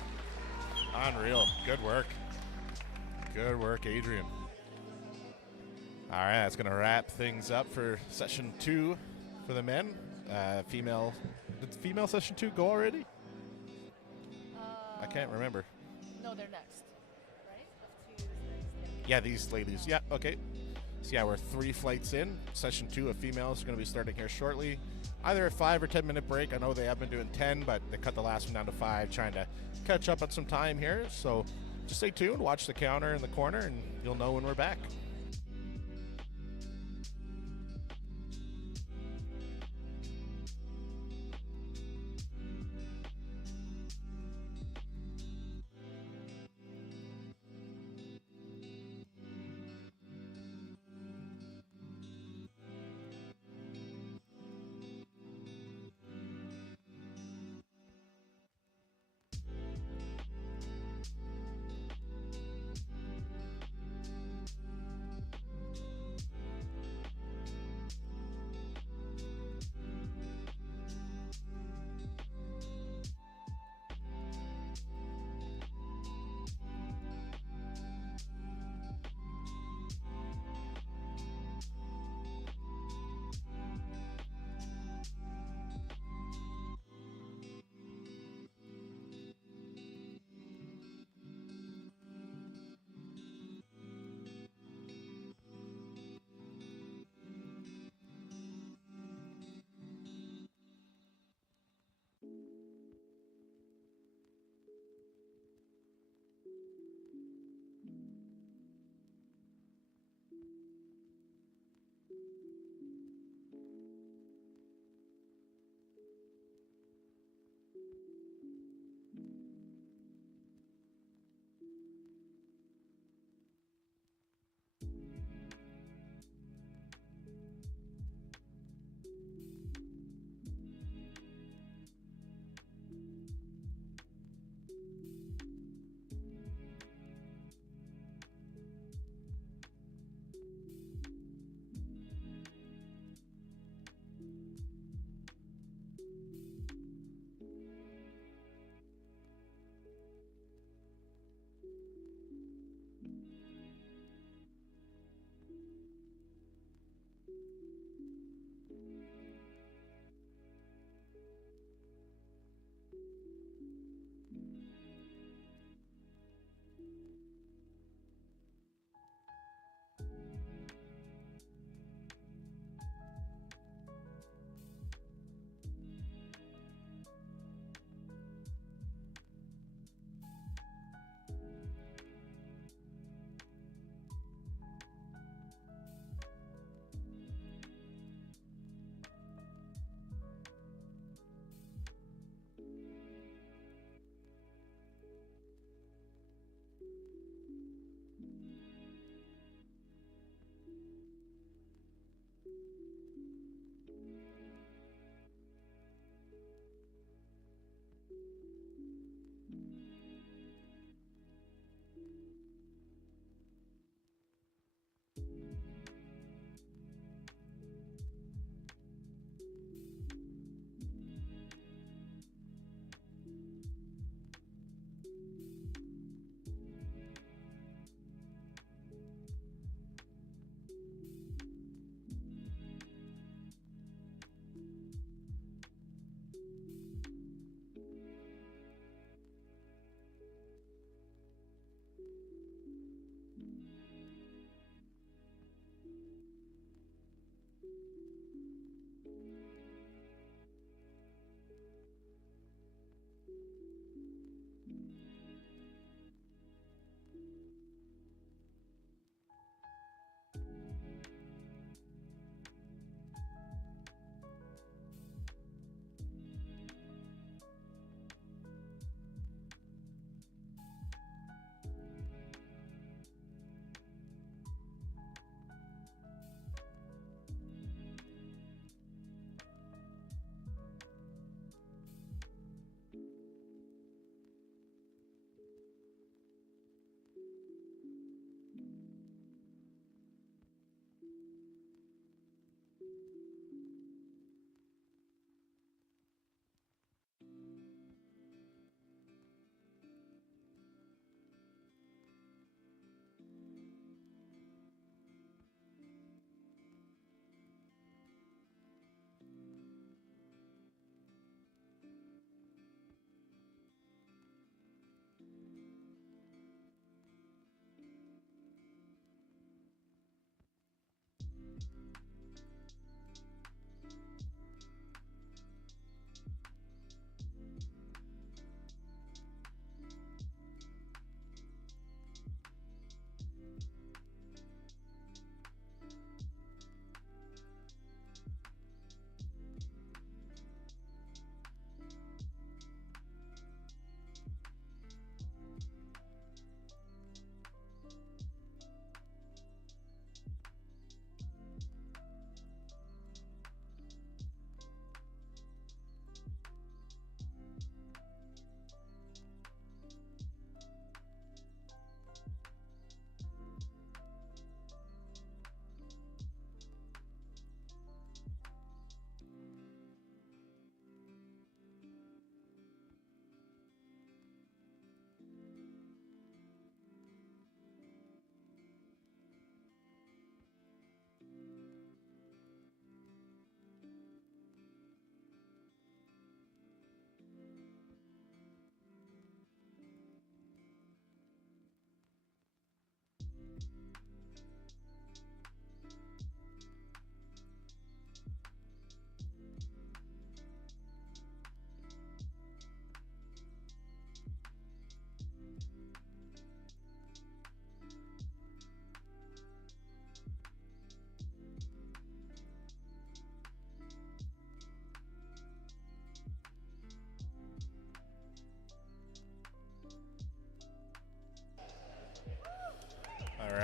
Unreal. Good work. Good work, Adrian. All right, that's going to wrap things up for session 2 for the men. Female, did female session 2 go already? I can't remember. No, they're next, right? Yeah, these ladies. Yeah, okay. So yeah, we're 3 flights in. Session 2 of females are going to be starting here shortly. Either a 5 or 10 minute break. I know they have been doing 10, but they cut the last one down to 5, trying to catch up on some time here. So just stay tuned, watch the counter in the corner, and you'll know when we're back.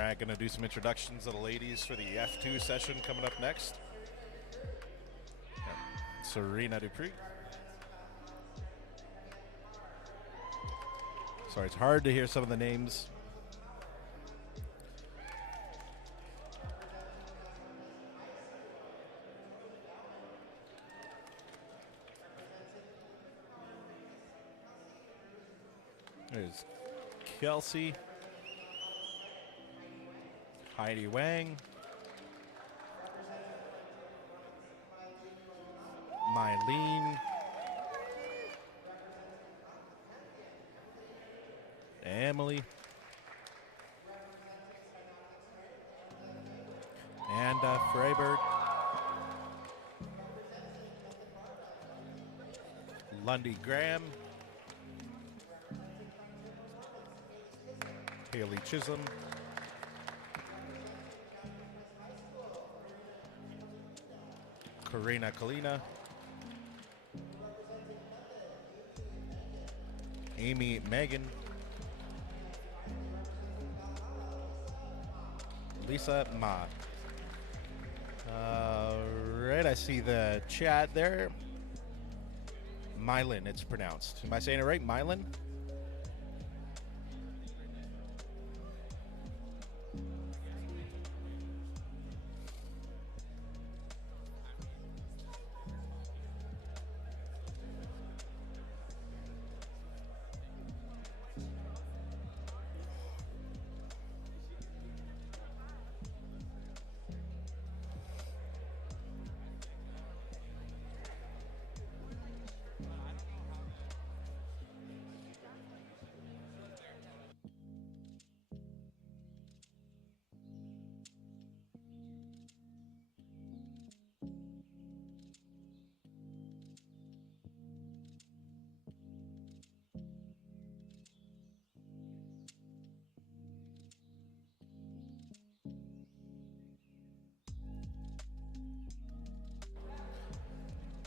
right, going to do some introductions of the ladies for the F2 session coming up next. Serena Dupree. Sorry, it's hard to hear some of the names. There's Kelsey, Heidi Wang, Mylene, Emily, and Freiberg, Lundy Graham, Haley Chisholm, Karina Kalina, Amy Megan, Lisa Ma. Right, I see the chat there. Mylan, it's pronounced. Am I saying it right? Mylan?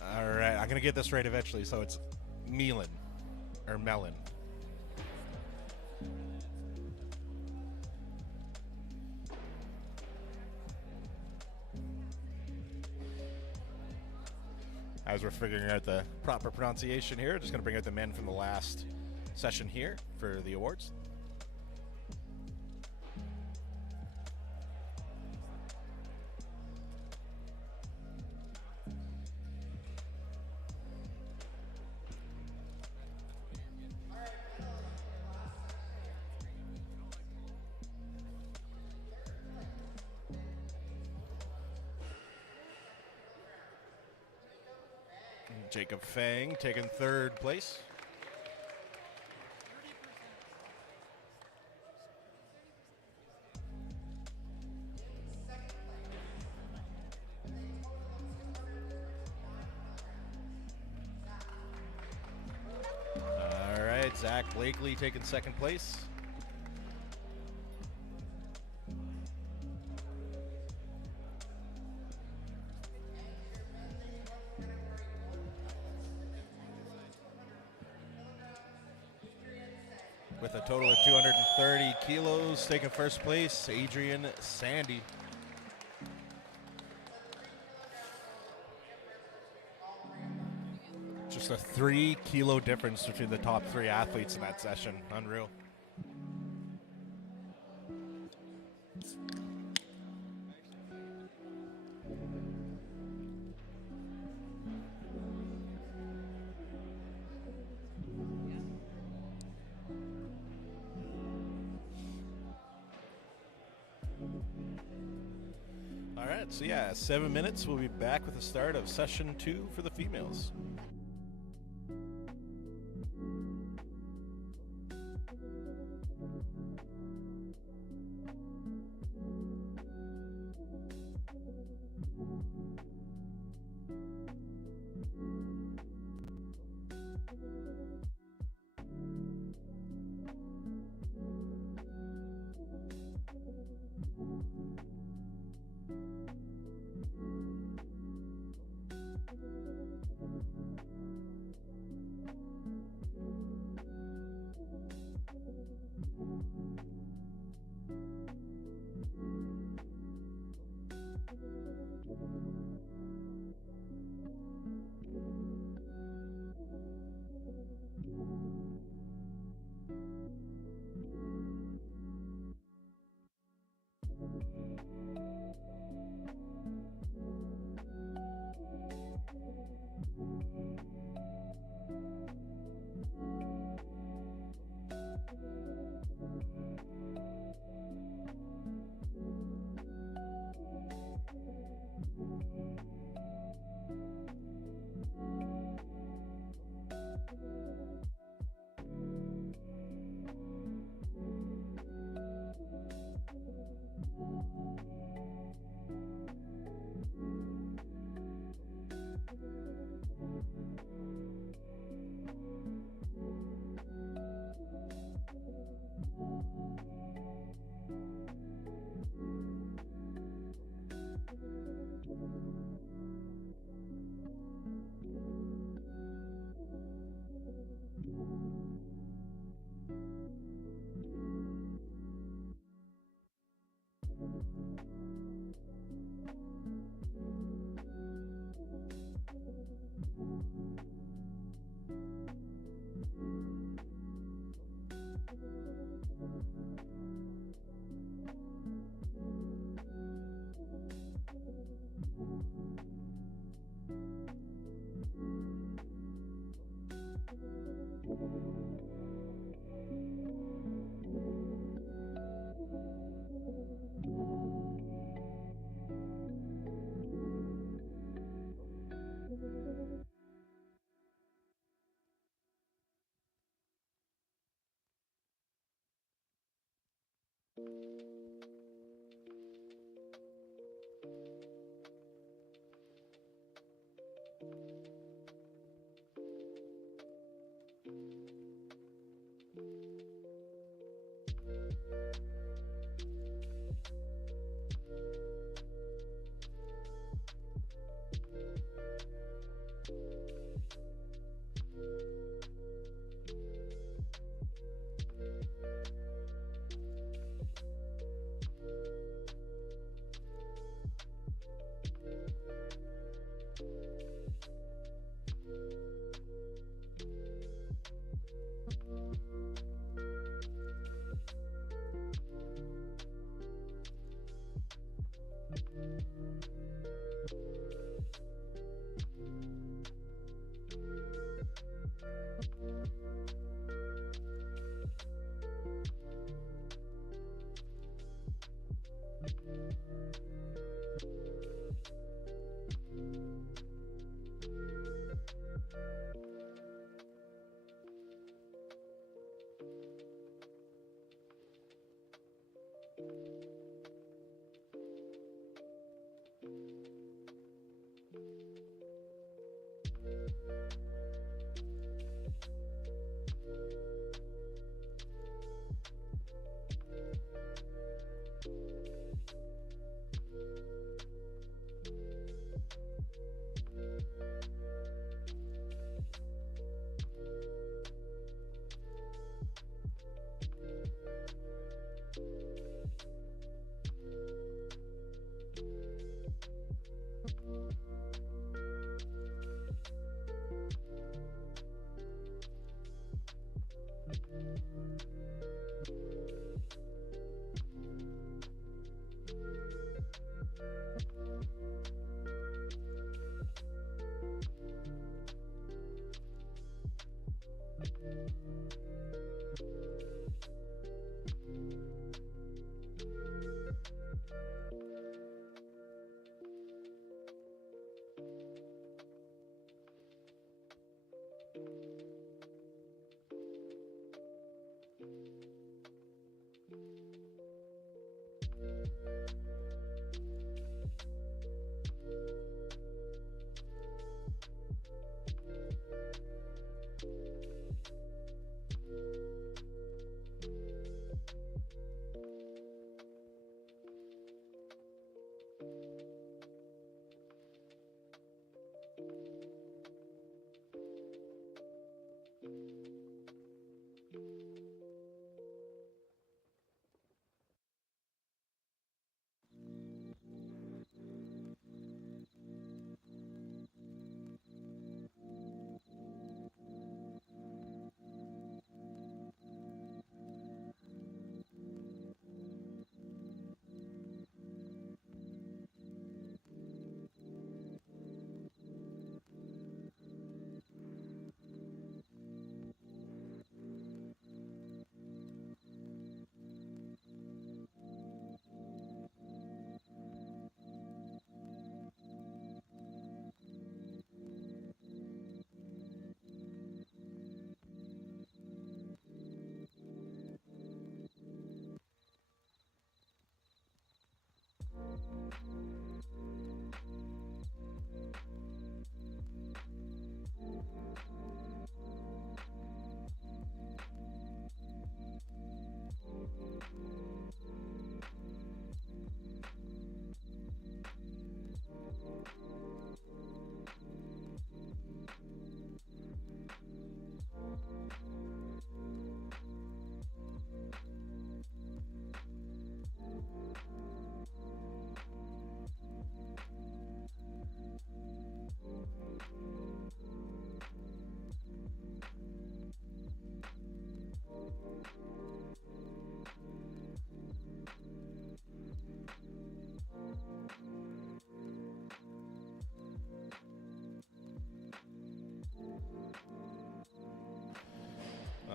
All right, I'm gonna get this right eventually. So it's Melon or Melon. As we're figuring out the proper pronunciation here, just gonna bring out the men from the last session here for the awards. Jacob Fang taking third place. All right, Zach Blakely taking second place. With a total of 230 kilos, taking first place, Adrian Sandy. Just a 3 kilo difference between the top 3 athletes in that session. Unreal. All right, so yeah, 7 minutes. We'll be back with the start of session 2 for the females.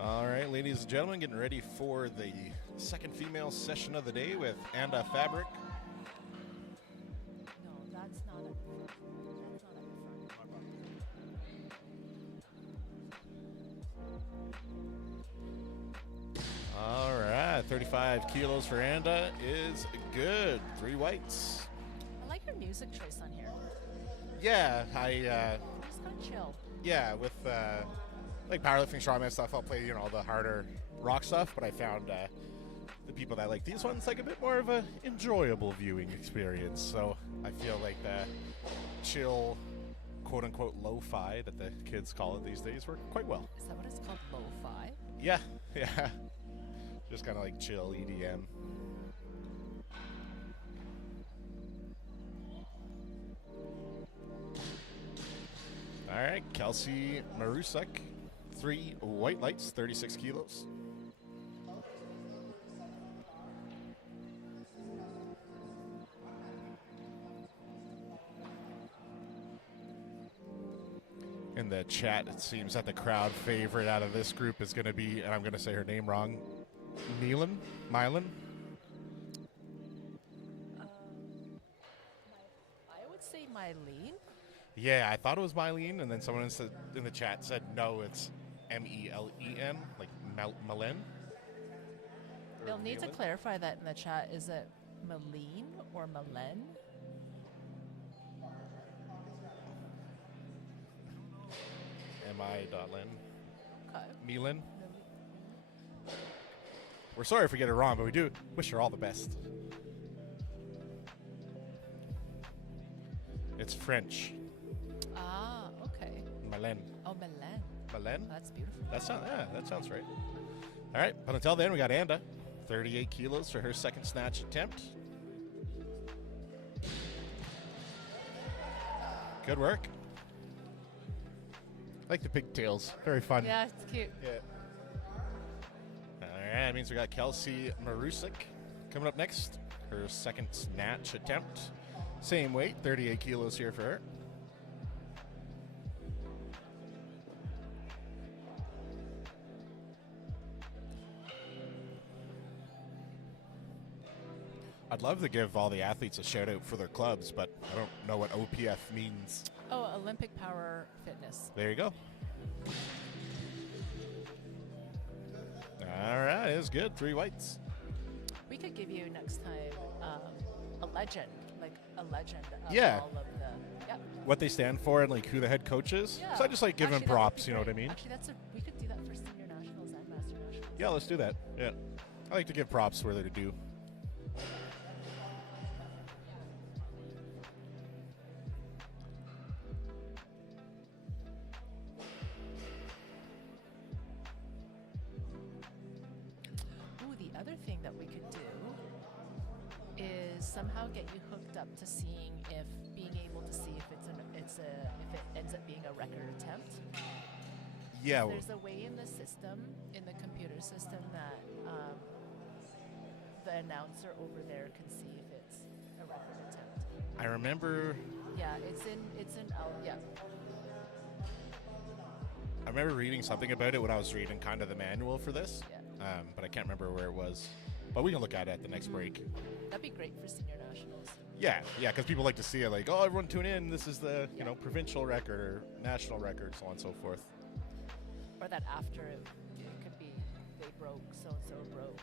All right, ladies and gentlemen, getting ready for the second female session of the day with Anda Fabric. No, that's not at the front. That's not at the front. All right, 35 kilos for Anda is good. 3 whites. I like your music choice on here. Yeah, It's kind of chill. with like powerlifting, strongman stuff, I'll play the harder rock stuff. But I found the people that like these ones like a bit more of a enjoyable viewing experience. So I feel like the chill, quote unquote, lo-fi that the kids call it these days work quite well. Is that what it's called? Lo-fi? Yeah, yeah. Just kind of like chill EDM. All right, Kelsey Marusek, 3 white lights, 36 kilos. In the chat, it seems that the crowd favorite out of this group is going to be, and I'm going to say her name wrong, Mylan? I would say Mylene. Yeah, I thought it was Mylene, and then someone in the chat said no, it's Melen, like Melen. They'll need to clarify that in the chat. Is it Malene or Malen? M-I-Len. Okay. Mylan. We're sorry if we get it wrong, but we do wish her all the best. It's French. Ah, okay. Malen. Oh, Malen. Malen? That's beautiful. That sounds right. All right, but until then, we got Anda, 38 kilos for her second snatch attempt. Good work. I like the pigtails. Very fun. Yeah, it's cute. Yeah. All right, that means we got Kelsey Marusek coming up next. Her second snatch attempt. Same weight, 38 kilos here for her. I'd love to give all the athletes a shout out for their clubs, but I don't know what OPF means. Oh, Olympic Power Fitness. There you go. All right, it's good. 3 whites. We could give you next time a legend, like a legend of Yeah. all of the. Yep. What they stand for and like who the head coach is. Yeah. So I just like giving Actually, that would props, be you know what I great. mean? Actually, we could do that for senior nationals and master nationals. Yeah, let's do that. Yeah. I like to give props where they're due. Ooh, the other thing that we could do is somehow get you hooked up to seeing if being able to see if if it ends up being a record attempt. Yeah. There's a way in the system, in the computer system, that the announcer over there can see if it's a record attempt. I remember Yeah, yeah. I remember reading something about it when I was reading kind of the manual for this. Yeah. But I can't remember where it was. But we can look at it at the next break. That'd be great for senior nationals. Yeah, because people like to see it like, oh, everyone tune in. This is the, provincial record or national record, so on and so forth. Or that after it could be they broke, so-and-so broke.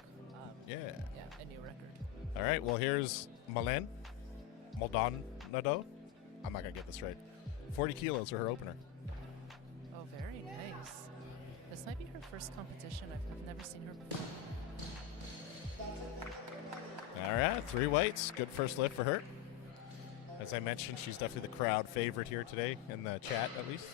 Yeah. Yeah, a new record. All right, well, here's Maldonado. I'm not going to get this right. 40 kilos for her opener. Oh, very nice. This might be her first competition. I've never seen her before. All right, 3 whites. Good first lift for her. As I mentioned, she's definitely the crowd favorite here today, in the chat at least.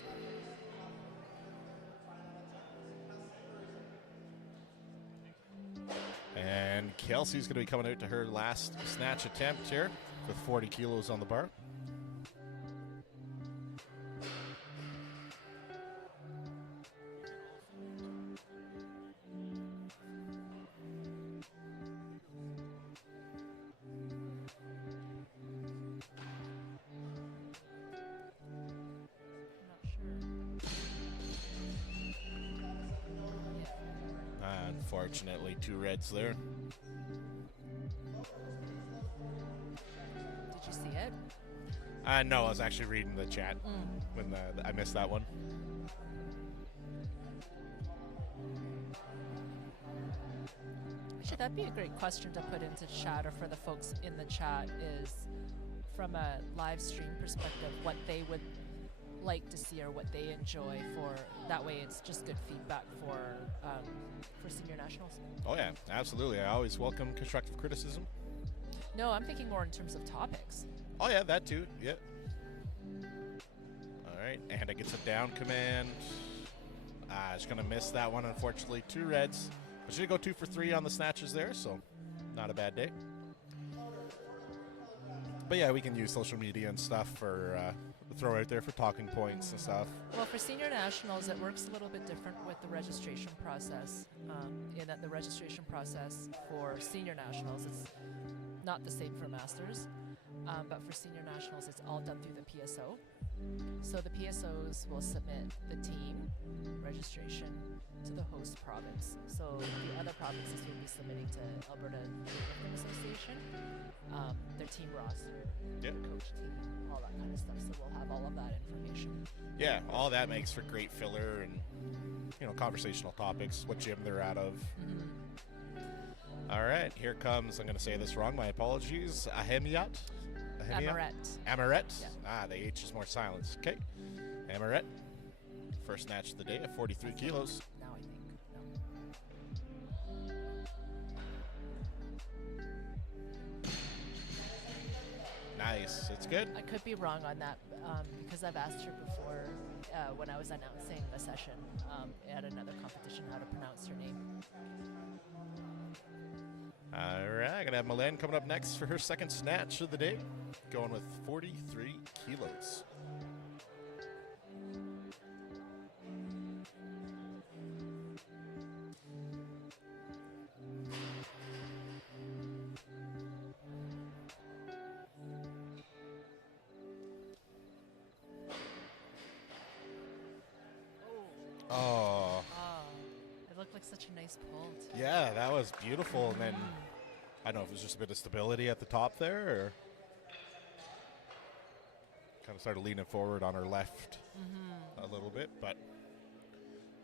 And Kelsey's going to be coming out to her last snatch attempt here with 40 kilos on the bar. Unfortunately, 2 reds there. Did you see it? No, I was actually reading the chat when I missed that one. I should that'd be a great question to put into chat, or for the folks in the chat, is from a live stream perspective, what they would like to see or what they enjoy. For that way, it's just good feedback for senior nationals. Oh yeah, absolutely. I always welcome constructive criticism. No, I'm thinking more in terms of topics. Oh yeah, that too. Yeah. All right, and it gets a down command. She's gonna miss that one, unfortunately. 2 reds, but she did go 2 for 3 on the snatches there, so not a bad day. But yeah, we can use social media and stuff for throw out there for talking points and stuff. Well, for senior nationals, it works a little bit different with the registration process. In that the registration process for senior nationals, it's not the same for masters, but for senior nationals, it's all done through the PSO. So the PSOs will submit the team registration to the host province. So the other provinces will be submitting to Alberta Lifting Association, their team roster, coach team, all that kind of stuff. So we'll have all of that information. Yeah, all that makes for great filler and conversational topics, what gym they're out of. All right, here comes, I'm going to say this wrong, my apologies, Ahemiat. Amaret. Yeah. The H is more silent. Okay. Amaret. First snatch of the day at 43 kilos. Now I think. No. Nice. It's good. I could be wrong on that because I've asked her before when I was announcing the session at another competition how to pronounce her name. All right, I'm going to have Mylène coming up next for her second snatch of the day, going with 43 kilos. Oh. It looked like such a nice pull. Yeah, that was beautiful. And then, I don't know if it was just a bit of stability at the top there, or kind of started leaning forward on her left a little bit. But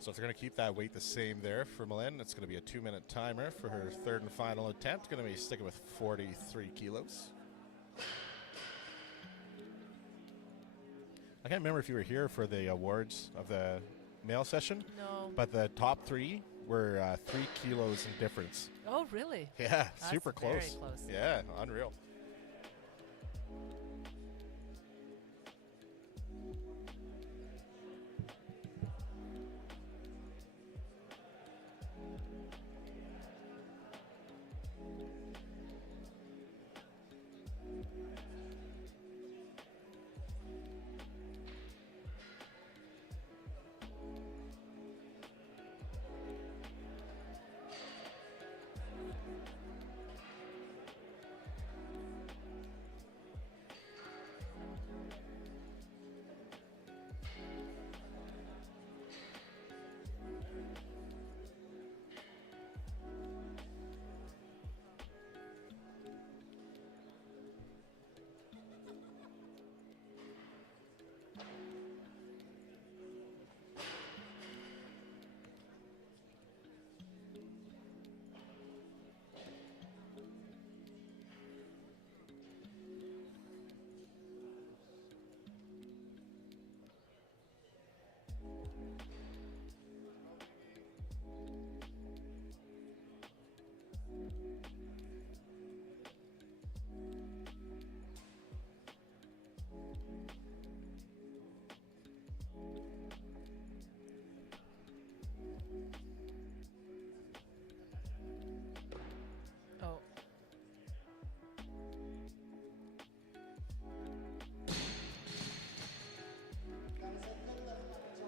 so if they're going to keep that weight the same there for Mylène, it's going to be a 2-minute timer for her third and final attempt. Going to be sticking with 43 kilos. I can't remember if you were here for the awards of the male session. No. But the top 3 were 3 kilos in difference. Oh, really? Yeah, That's super close. Very close. Yeah, unreal. Oh.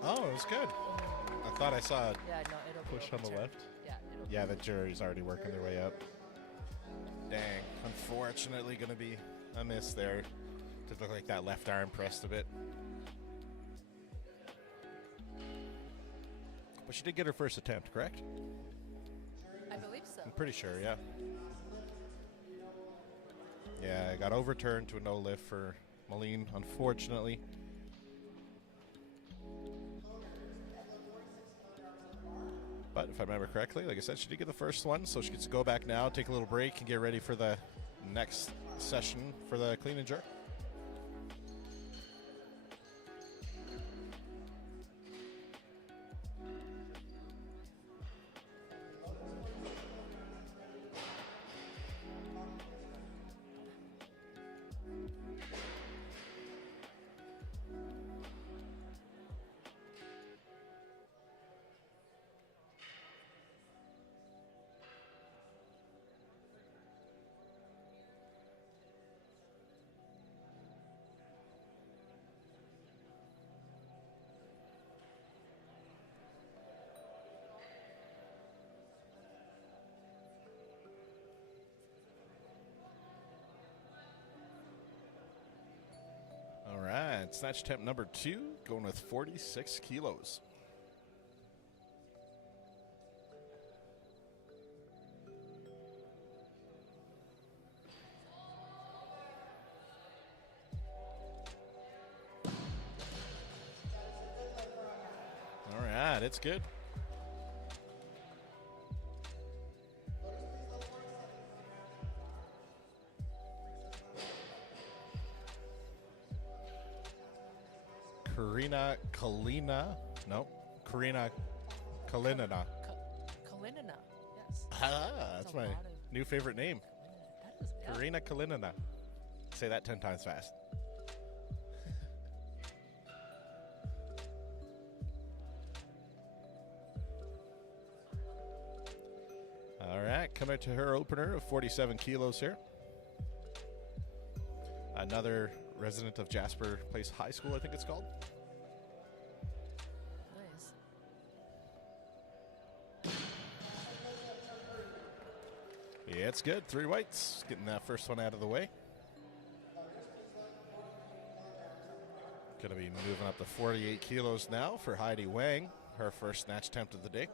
Oh, it was good. I thought I saw a Yeah, no, it'll be push on the overturned. left. Yeah, it'll Yeah, the jury's already working their way up. Dang. Unfortunately, going to be a miss there. Does look like that left arm pressed a bit. But she did get her first attempt, correct? I believe so. I'm pretty sure, yeah. Yeah, it got overturned to a no lift for Mylène, unfortunately. But if I remember correctly, like I said, she did get the first one, so she gets to go back now, take a little break, and get ready for the next session for the clean and jerk. All right, snatch attempt number 2, going with 46 kilos. All right, it's good. Karina Kalinina. Kalinina, yes. Ah, that's a my lot of- new favorite name. That is, yeah. Karina Kalinina. Say that 10 times fast. All right, coming to her opener of 47 kilos here. Another resident of Jasper Place High School, I think it's called. Nice. Yeah, it's good. 3 whites. Getting that first one out of the way. Going to be moving up to 48 kilos now for Heidi Wang, her first snatch attempt of the day.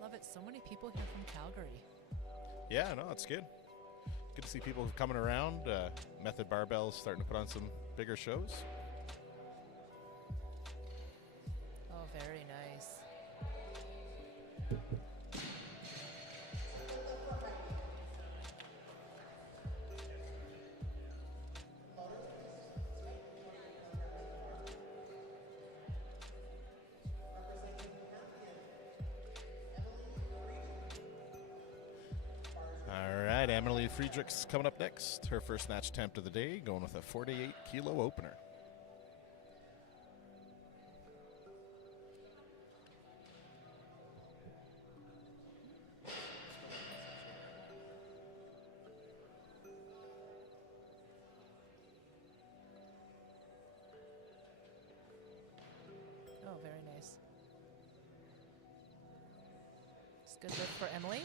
Love it. So many people here from Calgary. Yeah, no, it's good. Good to see people coming around. Method Barbell is starting to put on some bigger shows. Oh, very nice. All right, Emily Friedrich's coming up next. Her first snatch attempt of the day, going with a 48 kilo opener. Oh, very nice. It's good lift for Emily.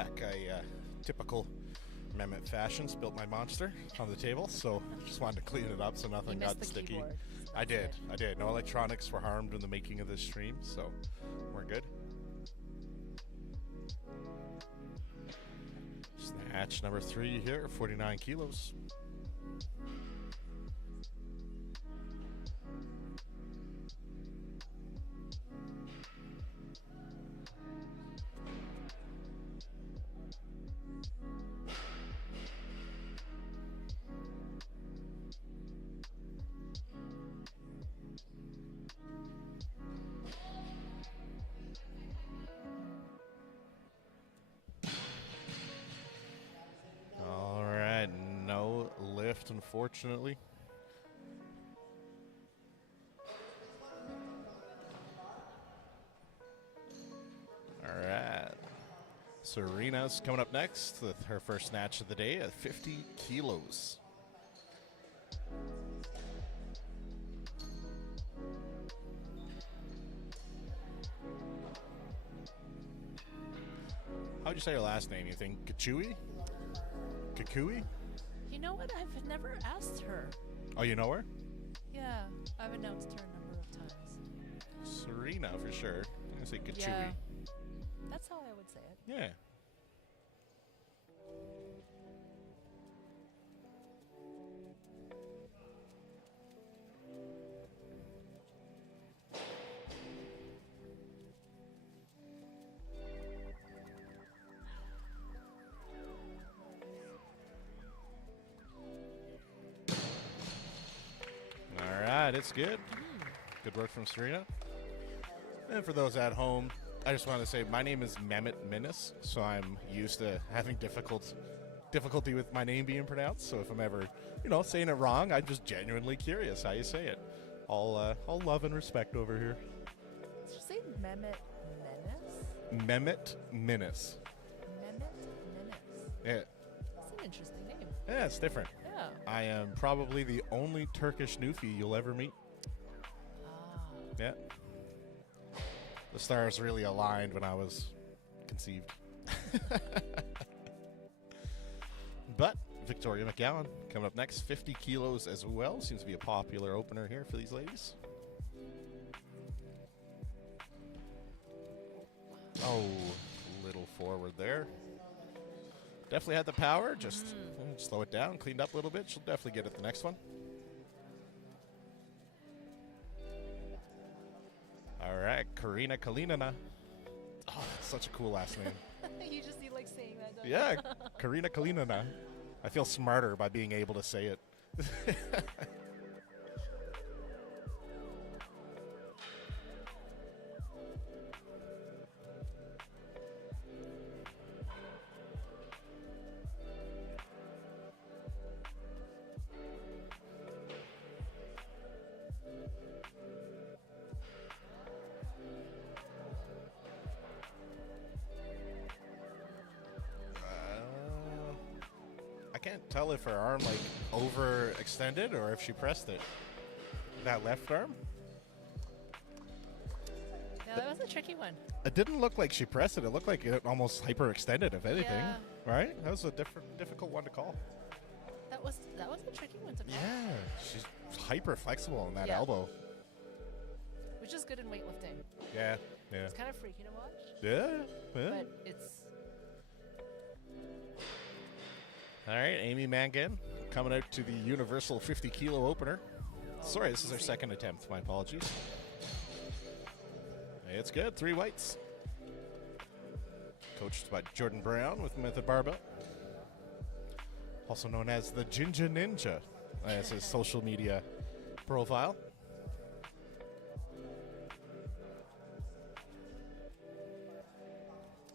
back. I, typical Mehmet fashion, spilt my monster on the table, so just wanted to clean it up so You nothing missed got the sticky. keyboard. I That's did. it. I did. No electronics were harmed in the making of this stream, so we're good. Snatch number 3 here, 49 kilos. All right, no lift, unfortunately. All right. Serena's coming up next with her first snatch of the day at 50 kilos. How'd you say her last name? You think Kachui? Kakui? You know what? I've never asked her. Oh, you know her? Yeah, I've announced her a number of times. Serena, for sure. I'm going to say Kachui. Yeah. That's how I would say it. Yeah. All right, it's good. Good work from Serena. And for those at home, I just want to say my name is Mehmet Minis, so I'm used to having difficulty with my name being pronounced. So if I'm ever, saying it wrong, I'm just genuinely curious how you say it. All love and respect over here. Did you say Mehmet Menace? Mehmet Minis. Mehmet Menace. Yeah, That's an interesting name. yeah, it's different. Yeah. I am probably the only Turkish Nufi you'll ever meet. Ah. Yeah. The stars really aligned when I was conceived. But Victoria McGowan coming up next, 50 kilos as well. Seems to be a popular opener here for these ladies. Oh, little forward there. Definitely had the power. Just slow it down, cleaned up a little bit. She'll definitely get it the next one. All right, Karina Kalinina. Oh, that's such a cool last name. You just like saying that, don't Yeah, Karina Kalinina. I feel smarter by being able to say it. I can't tell if her arm overextended or if she pressed it. That left arm? Yeah, that was a tricky one. It didn't look like she pressed it. It looked like it almost hyperextended, if anything. Yeah. Right? That was a difficult one to call. That was a tricky one to call. Yeah, she's hyper flexible on that Yeah. elbow. Which is good in weightlifting. Yeah, yeah. It's kind of freaky to watch, Yeah, yeah. but it's All right, Amy Mangan coming out to the Universal 50 kilo opener. Sorry, this is her easy. second attempt. My apologies. It's good. 3 whites. Coached by Jordan Brown with Method Barbell. Also known as the Ginger Ninja as his social media profile.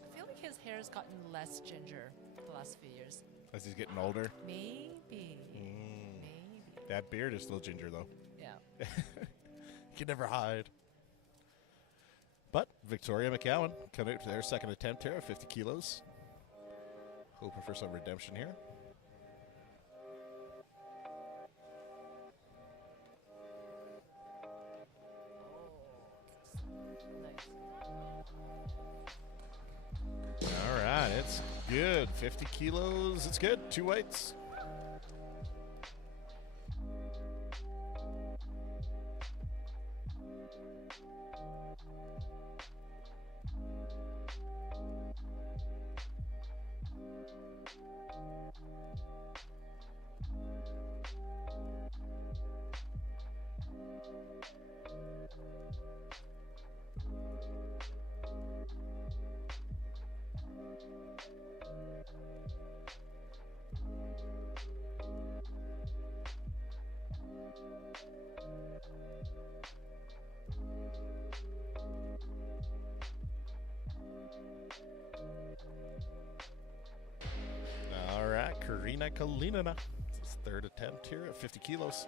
I feel like his hair has gotten less ginger the last few years. As he's getting older. Maybe. Mm. Maybe. That beard is still ginger, though. Yeah. You can never hide. But Victoria McCowan coming out to their second attempt here at 50 kilos. Hoping for some redemption here. Nice. All right, it's good. 50 kilos. It's good. 2 weights. All right, Karina Kalinina. It's his 3rd attempt here at 50 kilos.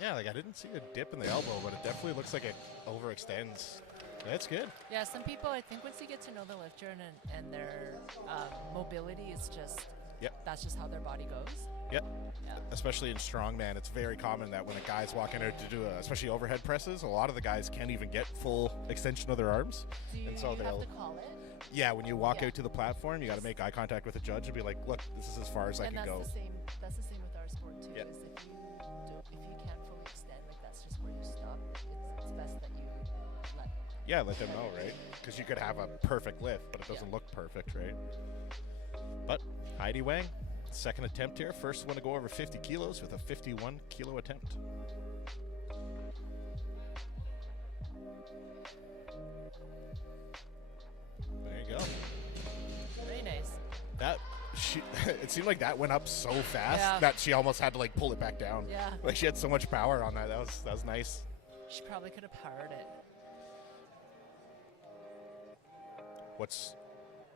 Yeah, like I didn't see a dip in the elbow, but it definitely looks like it overextends. That's good. Yeah, some people, I think once you get to know the lifter and their mobility is just, Yep. that's just how their body goes. Yep. Yeah. Especially in strongman, it's very common that when a guy's walking out to do, especially overhead presses, a lot of the guys can't even get full extension of their arms. Do you, And so you have they'll- to call it? Yeah, when you walk Yeah. out to the platform, you got to make eye contact with the judge and be like, "Look, this is as far as I And can that's go." the same. That's the same with our sport too. Yeah. Is if you can't fully extend, like that's just where you stop. It's best that you let. Yeah, let them know, right? Because you could have a perfect lift, but it doesn't Yeah. look perfect, right? But Heidi Wang, 2nd attempt here. First one to go over 50 kilos with a 51 kilo attempt. There you go. Very nice. That it seemed like that went up so fast Yeah. that she almost had to like pull it back down. Yeah. Like she had so much power on that. That was nice. She probably could have powered it.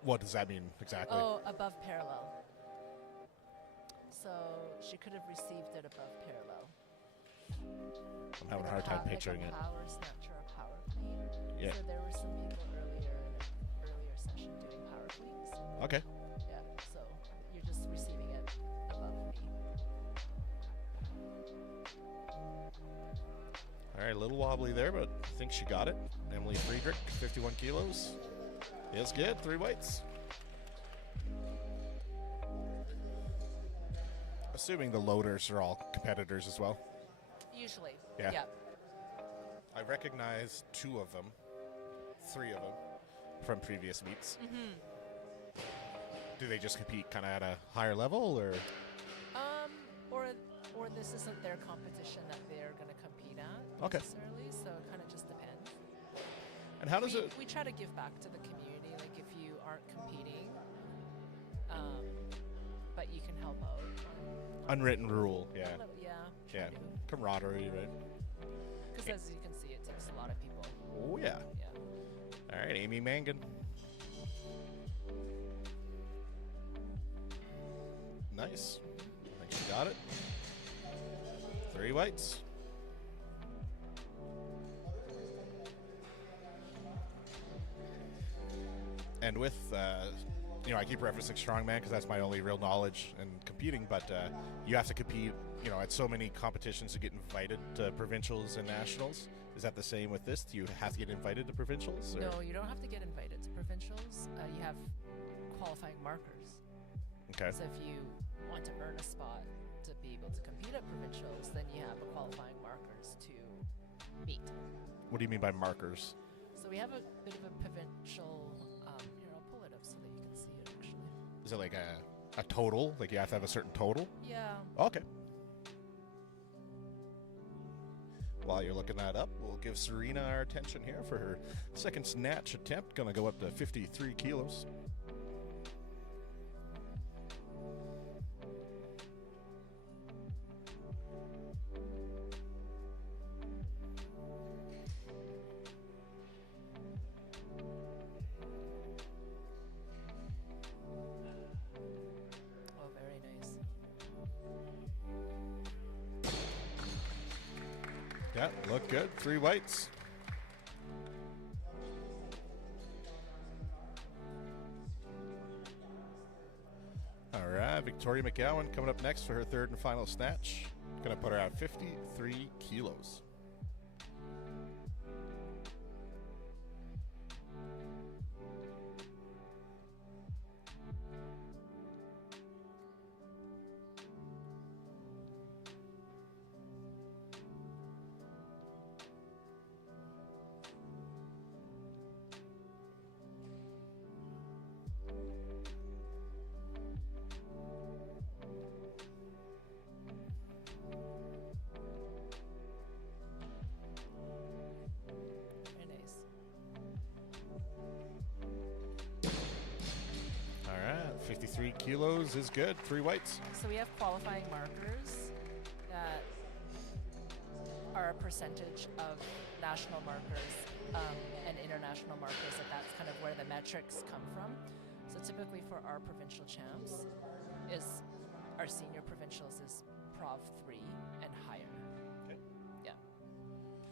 What does that mean exactly? Oh, above parallel. So she could have received it above parallel. I'm having a hard time picturing like it. a power snatch or a power clean. Yeah. So there were some people earlier in an earlier session doing power cleans. Okay. Yeah. So you're just receiving it above me. All right, a little wobbly there, but I think she got it. Emily Friedrich, 51 kilos. Yes, good. 3 weights. Assuming the loaders are all competitors as well. Usually. Yeah. Yeah. I recognize 2 of them, 3 of them from previous meets. Mm-hmm. Do they just compete kind of at a higher level, or? Or this isn't their competition that they're going to compete at Okay. necessarily. So it kind of just depends. And how does we, it? we try to give back to the community. Like if you aren't competing, but you can help out. Unwritten rule, yeah. A little, yeah. Yeah. Camaraderie, right? Because as you can see, it takes a lot of people. Oh, yeah. Yeah. All right, Amy Mangan. Nice. I think she got it. 3 weights. And with, I keep referencing strongman because that's my only real knowledge in competing, but you have to compete, at so many competitions to get invited to provincials and nationals. Is that the same with this? Do you have to get invited to provincials? Or? No, you don't have to get invited to provincials. You have qualifying markers. Okay. So if you want to earn a spot to be able to compete at provincials, then you have a qualifying markers to meet. What do you mean by markers? So we have a bit of a provincial. Here, I'll pull it up so that you can see it actually. Is it like a total? Like you have to have a certain total? Yeah. Okay. While you're looking that up, we'll give Serena our attention here for her 2nd snatch attempt. Gonna go up to 53 kilos. Oh, very nice. Yeah, look good. 3 weights. All right, Victoria McGowan coming up next for her 3rd and final snatch. Gonna put her at 53 kilos. 53 kilos is good. 3 whites. So we have qualifying markers that are a percentage of national markers and international markers, and that's kind of where the metrics come from. So typically for our provincial champs, is our senior provincials is Prov 3 and higher. Okay. Yeah.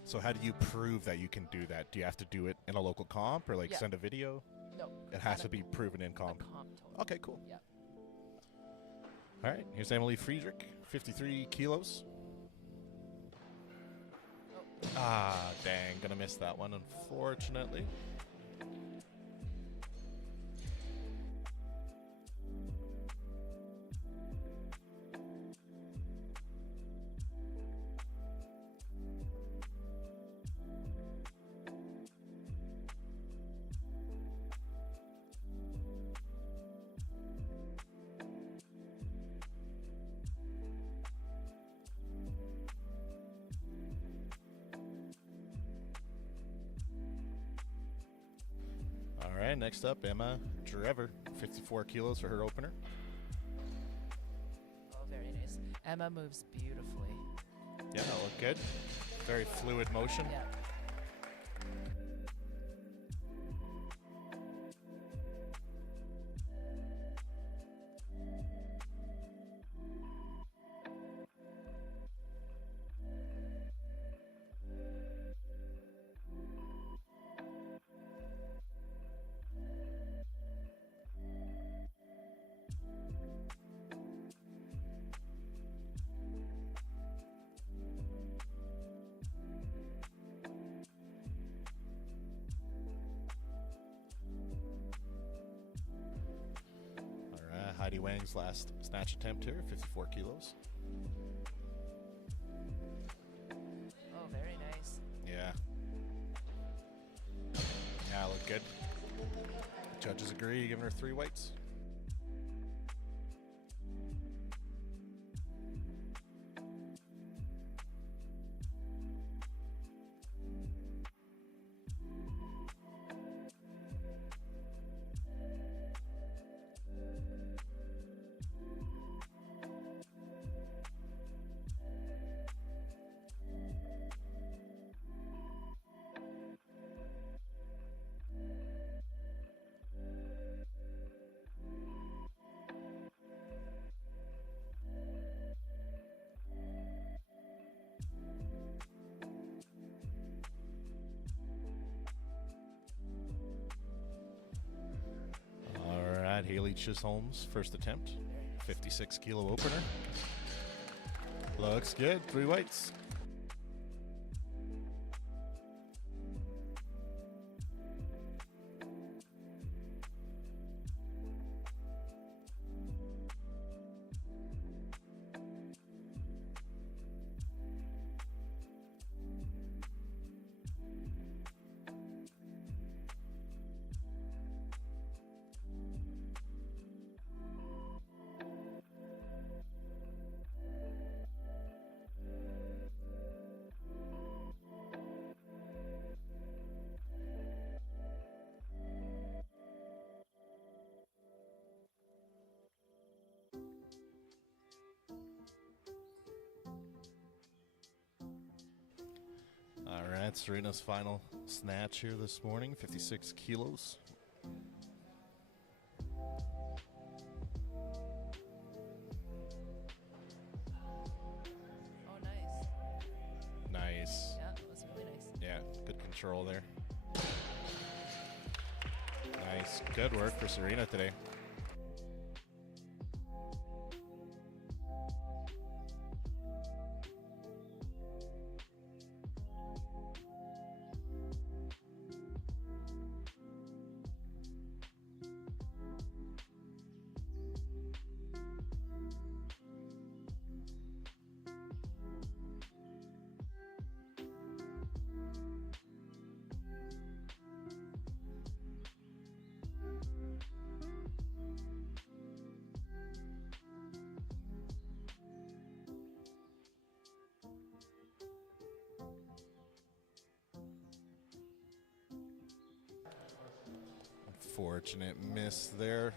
So how do you prove that you can do that? Do you have to do it in a local comp or like Yeah. send a video? No. It has on to be proven in a comp. comp total. Okay, cool. Yeah. All right, here's Emily Friedrich, 53 kilos. Oh. Ah, dang, gonna miss that one, unfortunately. All right, next up, Emma Drever, 54 kilos for her opener. Oh, very nice. Emma moves beautifully. Yeah, that looked good. Very fluid motion. Yeah. All right, Heidi Wang's last snatch attempt here, 54 kilos. Oh, very nice. Yeah. Yeah, looked good. Judges agree, giving her 3 whites. All right, Haley Chisholm's first attempt, 56 kilo opener. Looks good, 3 whites. All right, Serena's final snatch here this morning, 56 kilos. Oh, nice. Nice. Yeah, that was really nice. Yeah, good control there. Nice. Good work for Serena today. Unfortunate miss there.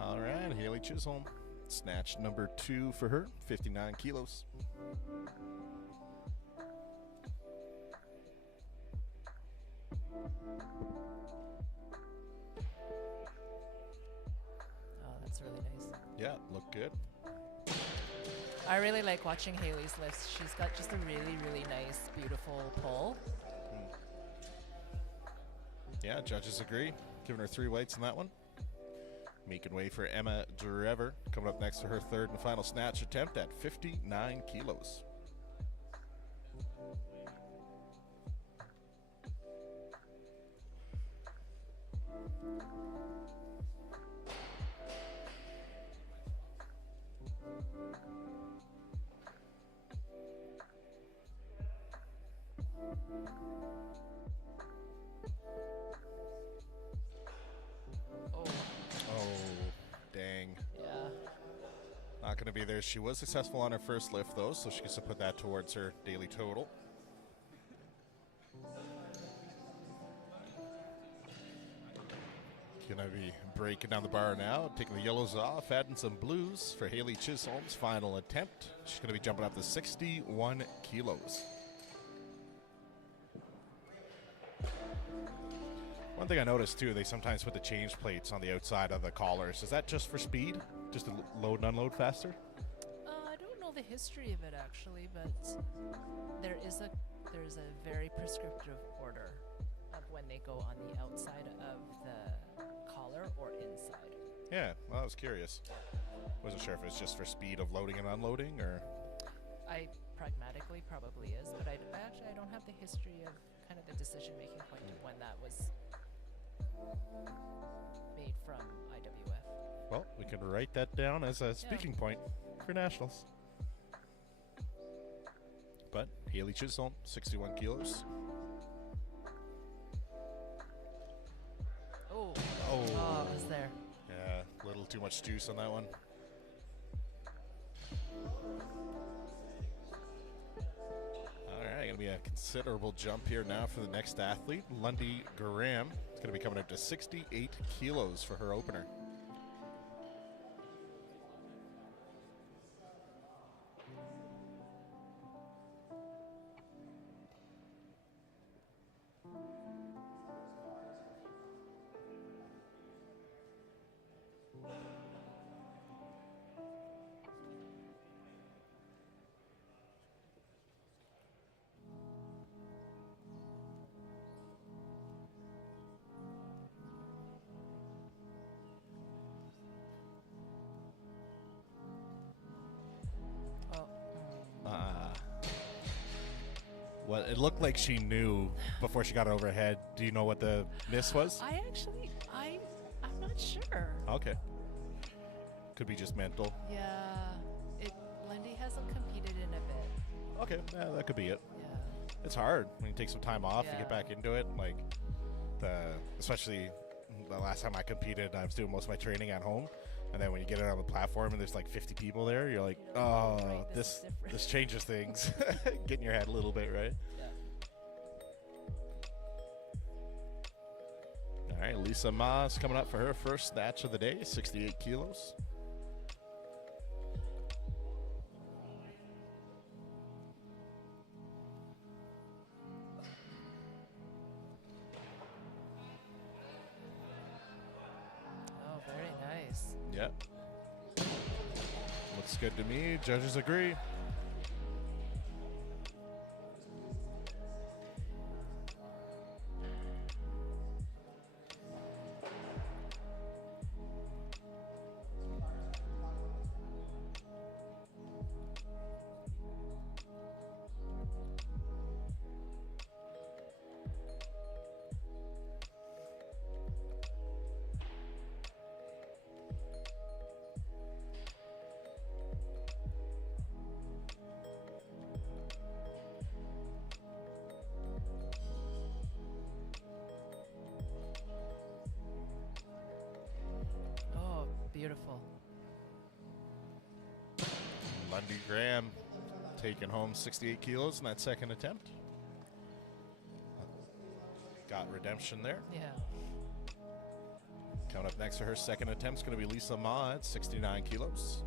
All right, Haley Chisholm. Snatch number 2 for her, 59 kilos. Oh, that's really nice. Yeah, look good. I really like watching Haley's lifts. She's got just a really, really nice, beautiful pull. Yeah, judges agree. Giving her 3 whites in that one. Making way for Emma Drever. Coming up next for her 3rd and final snatch attempt at 59 kilos. Oh, Oh, dang. yeah. Not going to be there. She was successful on her first lift, though, so she gets to put that towards her daily total. Going to be breaking down the bar now, taking the yellows off, adding some blues for Haley Chisholm's final attempt. She's going to be jumping up to 61 kilos. One thing I noticed, too, they sometimes put the change plates on the outside of the collars. Is that just for speed? Just to load and unload faster? I don't know the history of it actually, but there's a very prescriptive order of when they go on the outside of the collar or inside. Yeah, well, I was curious. Wasn't sure if it's just for speed of loading and unloading, or... I pragmatically probably is, but I don't have the history of kind of the decision-making point of when that was made from IWF. Well, we can write that down as a speaking point for nationals. But Haley Chisholm, 61 kilos. Oh, Oh, it was there. yeah, a little too much juice on that one. All right, going to be a considerable jump here now for the next athlete, Lundy Graham. It's going to be coming up to 68 kilos for her opener. Well, it looked like she knew before she got it overhead. Do you know what the miss was? I'm not sure. Okay. Could be just mental. Yeah, Lindy hasn't competed in a bit. Okay, yeah, that could be it. Yeah. It's hard when you take some time off, you Yeah. get back into it. Like especially the last time I competed, I was doing most of my training at home, and then when you get it on the platform and there's like 50 people there, you're like, oh, Right, this is this different." changes things. Get in your head a little bit, right? Yeah. All right, Lisa Ma's coming up for her first snatch of the day, 68 kilos. Oh, very nice. Yep. Looks good to me. Judges agree. Oh, beautiful. Lundy Graham taking home 68 kilos in that second attempt. Got redemption there. Yeah. Coming up next for her second attempt is going to be Lisa Ma at 69 kilos.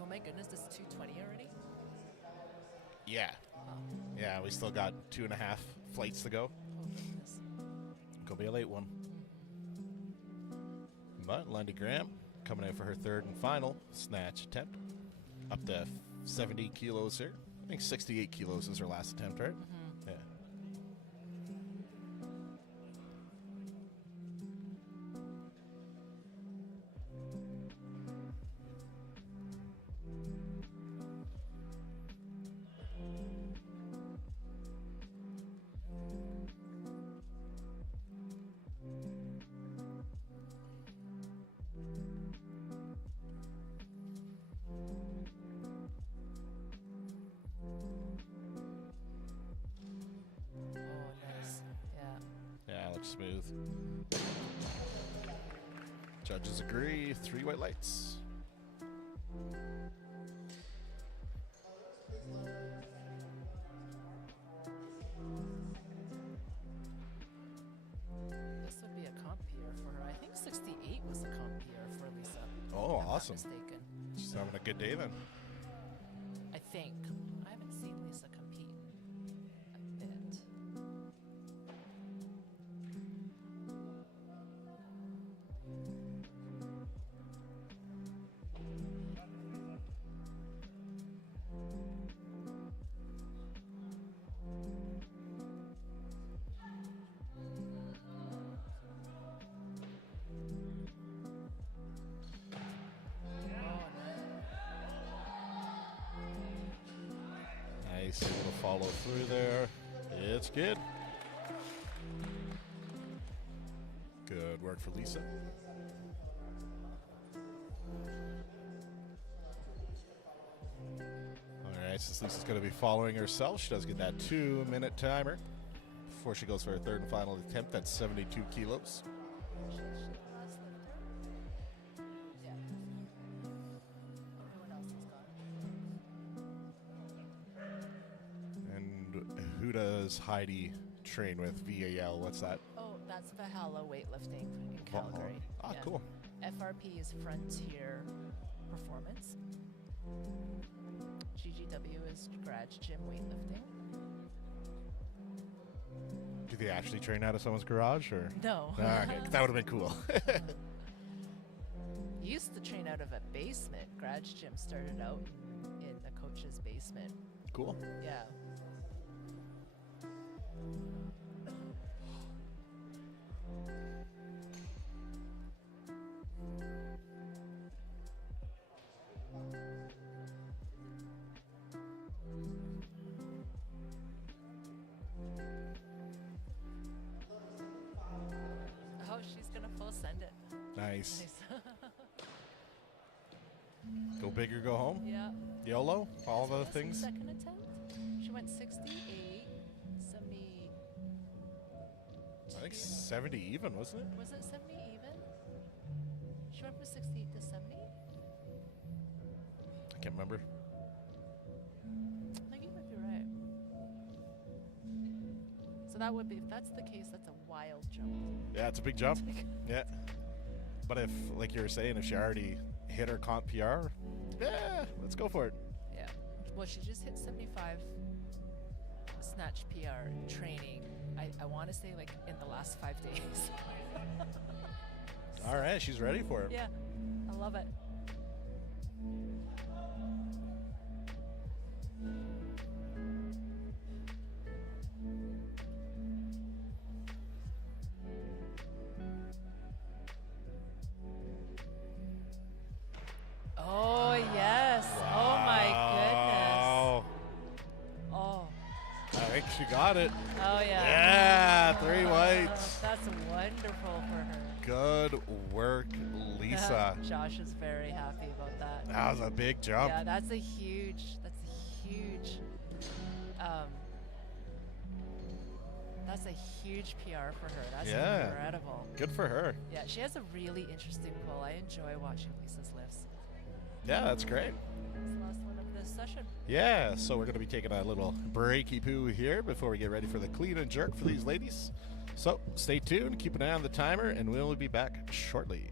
Oh my goodness, this is 2:20 already? Yeah. Yeah, we still got 2.5 flights to go. Oh goodness. Gonna be a late one. But Lundy Graham coming out for her third and final snatch attempt. Up to 70 kilos here. I think 68 kilos is her last attempt, right? Yeah. Oh, nice. Yeah. Yeah, looks smooth. Judges agree. 3 white lights. This would be a comp PR for her. I think 68 was a comp PR for Lisa. Oh, if I'm not awesome. mistaken. She's having a good day then. I think. I haven't seen Lisa compete a bit. Nice, able to follow through there. It's good. Good work for Lisa. All right, since Lisa's going to be following herself, she does get that 2-minute timer before she goes for her third and final attempt. That's 72 kilos. She the last lifter? Yeah. Everyone else is gone. And who does Heidi train with? VAL, what's that? Oh, that's Valhalla weightlifting in Calgary. Ah, Yeah. cool. FRP is Frontier Performance. GGW is Garage Gym Weightlifting. Do they actually train out of someone's garage, or? No. Ah, okay, that would have been cool. Used to train out of a basement. Garage Gym started out in the coach's basement. Cool. Yeah. Oh, she's gonna full send it. Nice. Nice. Go big or go home. Yeah. YOLO. All So the this is things. Second attempt. She went 68, 70. I think 70 even, wasn't it? Was it 70 even? She went from 68 to 70? I can't remember. I think you might be right. So that would be, if that's the case, that's a wild jump. Yeah, it's a big jump. Yeah. But if, like you were saying, if she already hit her comp PR, yeah, let's go for it. Yeah. Well, she just hit 75 snatch PR training. I want to say like in the last 5 days. All right, she's ready for it. Yeah. I love it. think she got it. Oh, yeah. Yeah, 3 whites. That's wonderful for her. Good work, Lisa. Josh is very happy about that. That was a big jump. Yeah, that's a huge, that's a huge PR for her. That's Yeah. incredible. Good for her. Yeah, she has a really interesting pull. I enjoy watching Lisa's lifts. Yeah, that's great. It's the last one of this session. Yeah, so we're going to be taking a little breaky poo here before we get ready for the clean and jerk for these ladies. So stay tuned, keep an eye on the timer, and we'll be back shortly.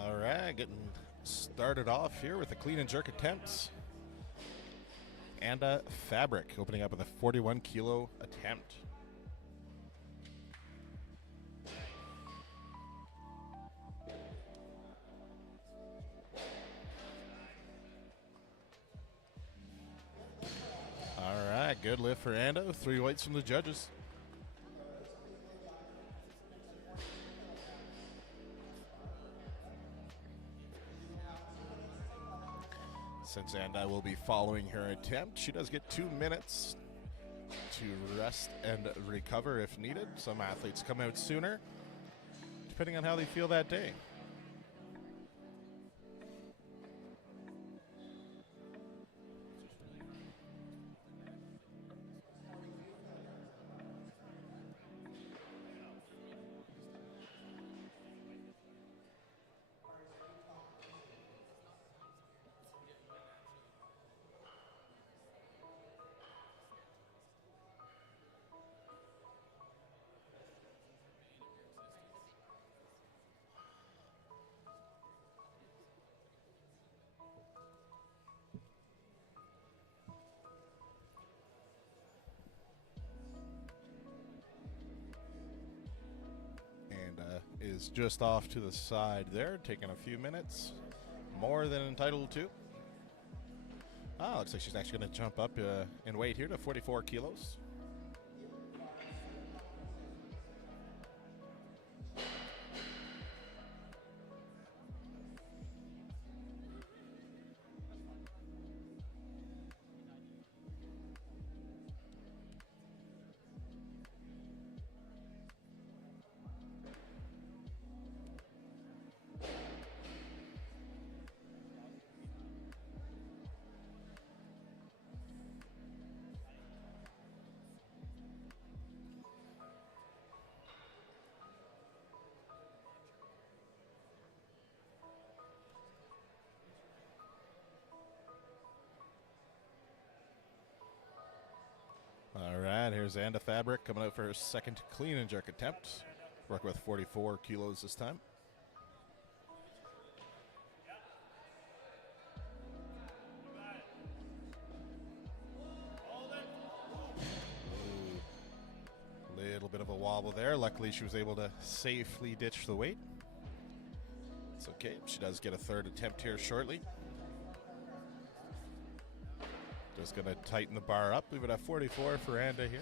All right, getting started off here with the clean and jerk attempts. And Fabric opening up with a 41 kilo attempt. All right, good lift for Ando. 3 whites from the judges. Since Anda will be following her attempt, she does get 2 minutes to rest and recover if needed. Some athletes come out sooner, depending on how they feel that day. Is just off to the side there, taking a few minutes, more than entitled to. Looks like she's actually going to jump up in weight here to 44 kilos. All right, here's Anda Fabric coming out for her second clean and jerk attempt. Working with 44 kilos this time. Ooh, little bit of a wobble there. Luckily, she was able to safely ditch the weight. It's okay. She does get a third attempt here shortly. Just going to tighten the bar up. Leave it at 44 for Anda here.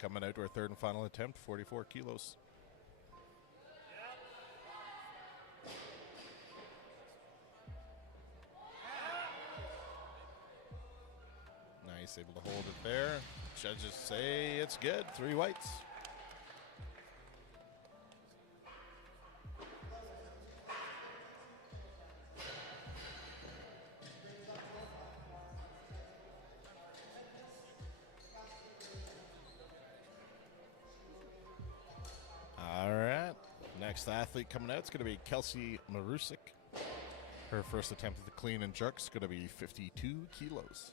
Coming out to our third and final attempt, 44 kilos. Nice, able to hold it there. Judges say it's good, 3 whites. Next athlete coming out is going to be Kelsey Marusik. Her first attempt at the clean and jerk is going to be 52 kilos.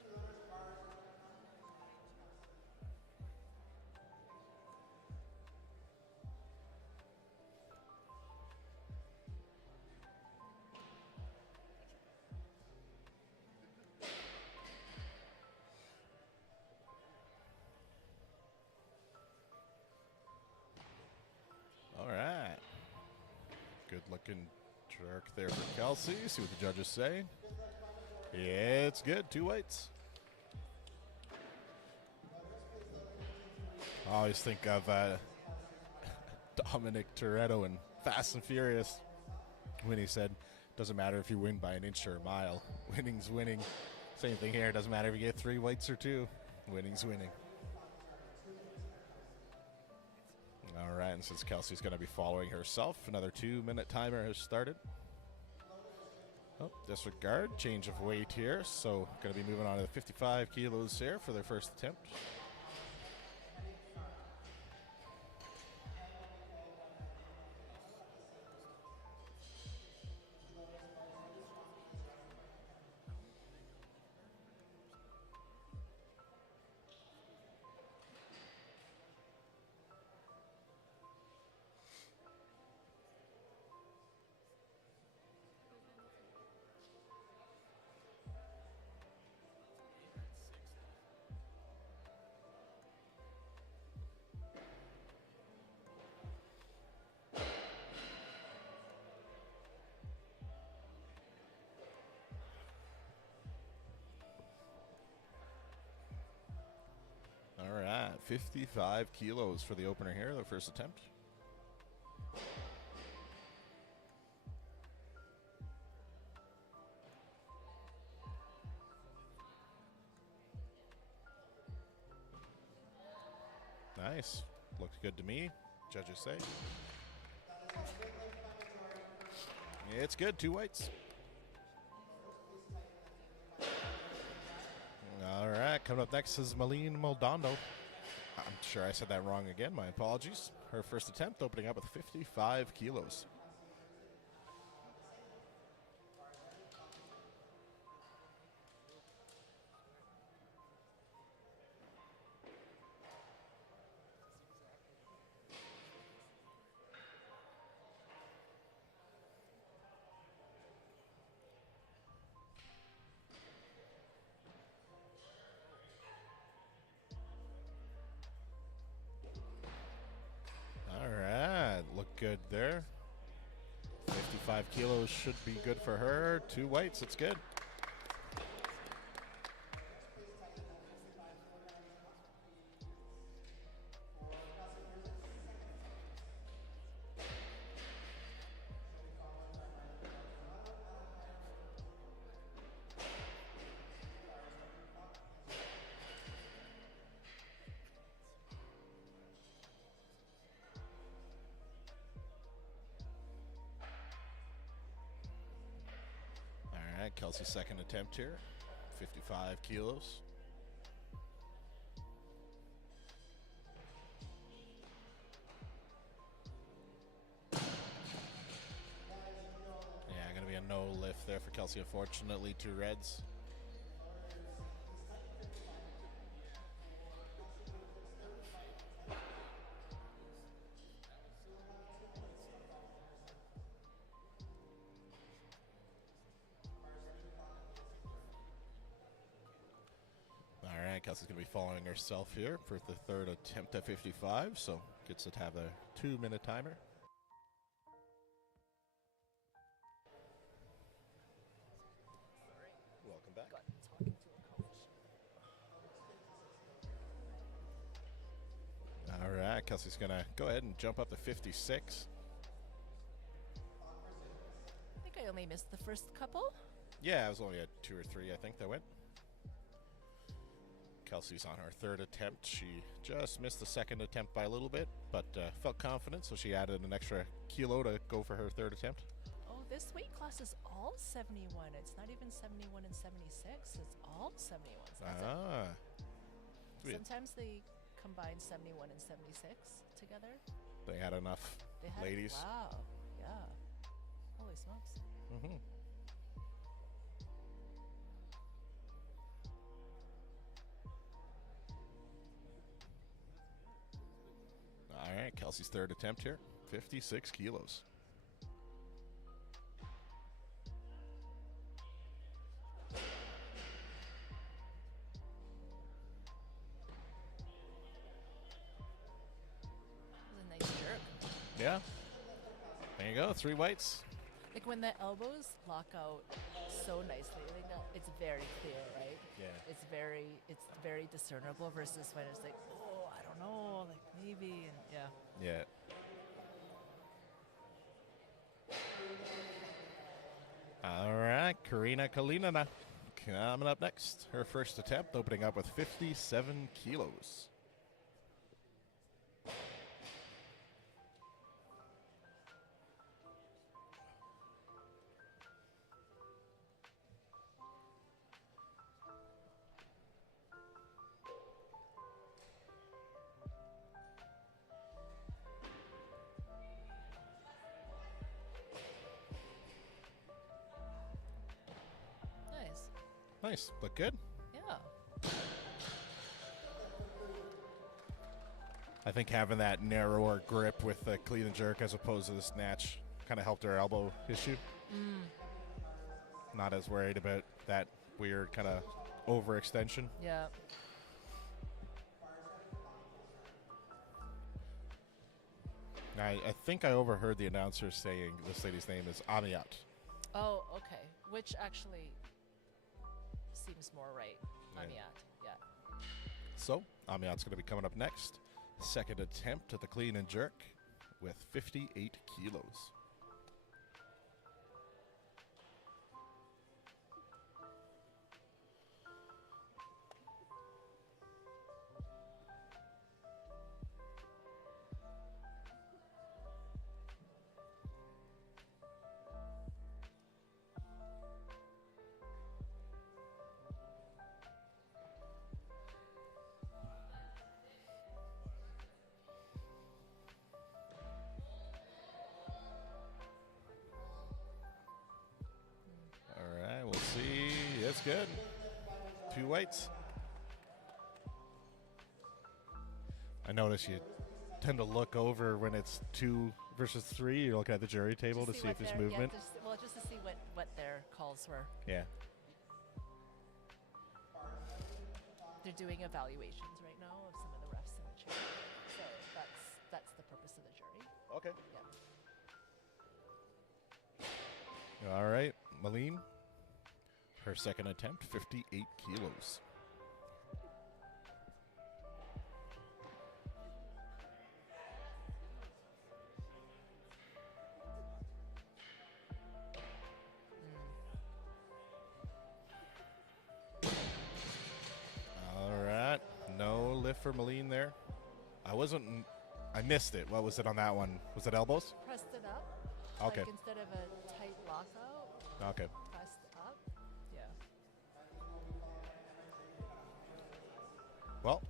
Good looking jerk there for Kelsey. See what the judges say. Yeah, it's good. 2 whites. I always think of Dominic Toretto in Fast and Furious when he said, doesn't matter if you win by an inch or a mile. Winning's winning. Same thing here. Doesn't matter if you get 3 whites or 2. Winning's winning. All right, and since Kelsey's going to be following herself, another 2-minute timer has started. Oh, disregard, change of weight here. So going to be moving on to the 55 kilos here for their first attempt. All right, 55 kilos for the opener here, the first attempt. Nice. Looks good to me, judges say. It's good, 2 whites. All right, coming up next is Malene Moldondo. I'm sure I said that wrong again. My apologies. Her first attempt opening up with 55 kilos. Good there. 55 kilos should be good for her. 2 whites, it's good. Kelsey's second attempt here, 55 kilos. Yeah, going to be a no lift there for Kelsey, unfortunately, 2 reds. Kelsey's going to be following herself here for the third attempt at 55, so gets to have a 2-minute timer. Welcome back. All right, Kelsey's going to go ahead and jump up to 56. I think I only missed the first couple. Yeah, it was only a 2 or 3, I think, that went. Kelsey's on her third attempt. She just missed the second attempt by a little bit, but felt confident, so she added an extra kilo to go for her third attempt. Oh, this weight class is all 71. It's not even 71 and 76. It's all 71s. Sometimes they combine 71 and 76 together. They had enough ladies. Wow. Yeah. Holy smokes. Mm-hmm. All right, Kelsey's third attempt here, 56 kilos. That was a nice jerk. Yeah. There you go, 3 whites. Like when the elbows lock out so nicely, like it's very clear, right? Yeah. It's very discernible versus when it's like, oh, I don't know, like maybe, and yeah. Yeah. All right, Karina Kalinina coming up next. Her first attempt, opening up with 57 kilos. Nice. Nice, look good. Yeah. I think having that narrower grip with the clean and jerk as opposed to the snatch kind of helped her elbow issue. Not as worried about that weird kind of overextension. Yeah. I think I overheard the announcer saying this lady's name is Amiat. Oh, okay. Which actually seems more right. Yeah. Amiat. Yeah. So, Amiat's going to be coming up next. Second attempt at the clean and jerk with 58 kilos. All right, we'll see. It's good. 2 whites. I notice you tend to look over when it's 2 versus 3. You're looking at the jury table to see what if there's their- movement. Yeah, just to see what their calls were. Yeah. They're doing evaluations right now of some of the refs in the chair. So that's the purpose of the jury. Okay. Yeah. All right, Malene. Her second attempt, 58 kilos. All right, no lift for Malene there. I missed it. What was it on that one? Was it elbows? Pressed it up. Okay. Like instead of a tight lockout, Okay. pressed up. Yeah. Well,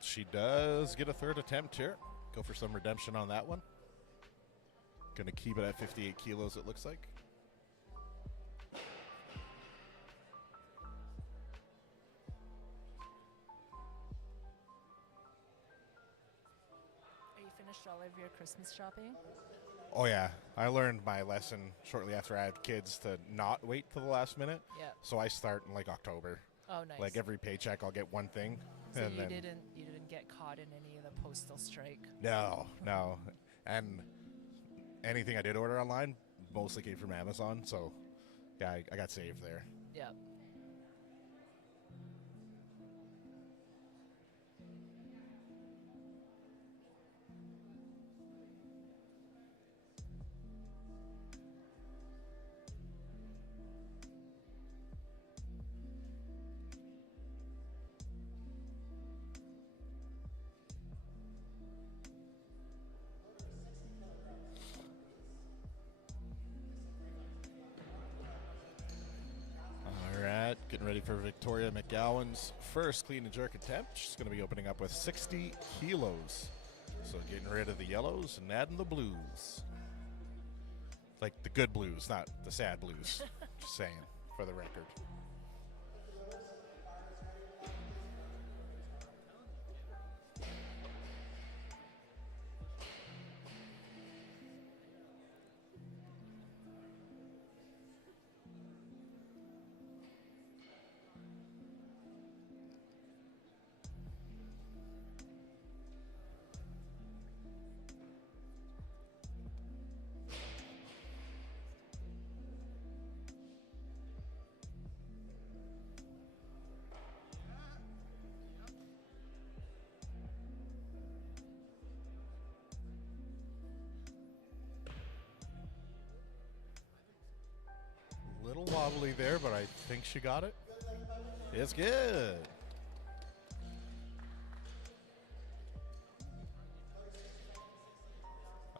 she does get a third attempt here. Go for some redemption on that one. Going to keep it at 58 kilos, it looks like. Are you finished all of your Christmas shopping? Oh, yeah. I learned my lesson shortly after I had kids to not wait till the last minute. Yeah. So I start in like October. Oh, nice. Like every paycheck, I'll get one thing. so and you then didn't get caught in any of the postal strike. No. And anything I did order online mostly came from Amazon. So, yeah, I got saved there. Yeah. All right, getting ready for Victoria McGowan's first clean and jerk attempt. She's going to be opening up with 60 kilos. So getting rid of the yellows and adding the blues. Like the good blues, not the sad blues. Just saying, for the record. probably there, but I think she got it. It's good.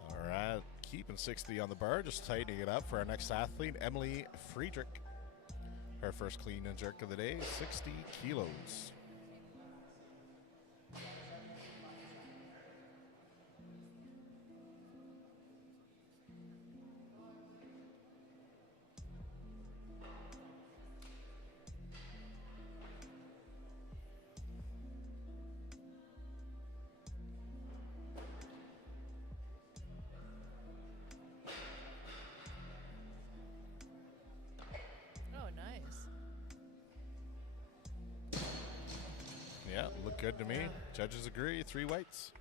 All right, keeping 60 on the bar, just tightening it up for our next athlete, Emily Friedrich. Her first clean and jerk of the day, 60 kilos. Oh, nice. Yeah, look good to me. Yeah. Judges agree, 3 whites.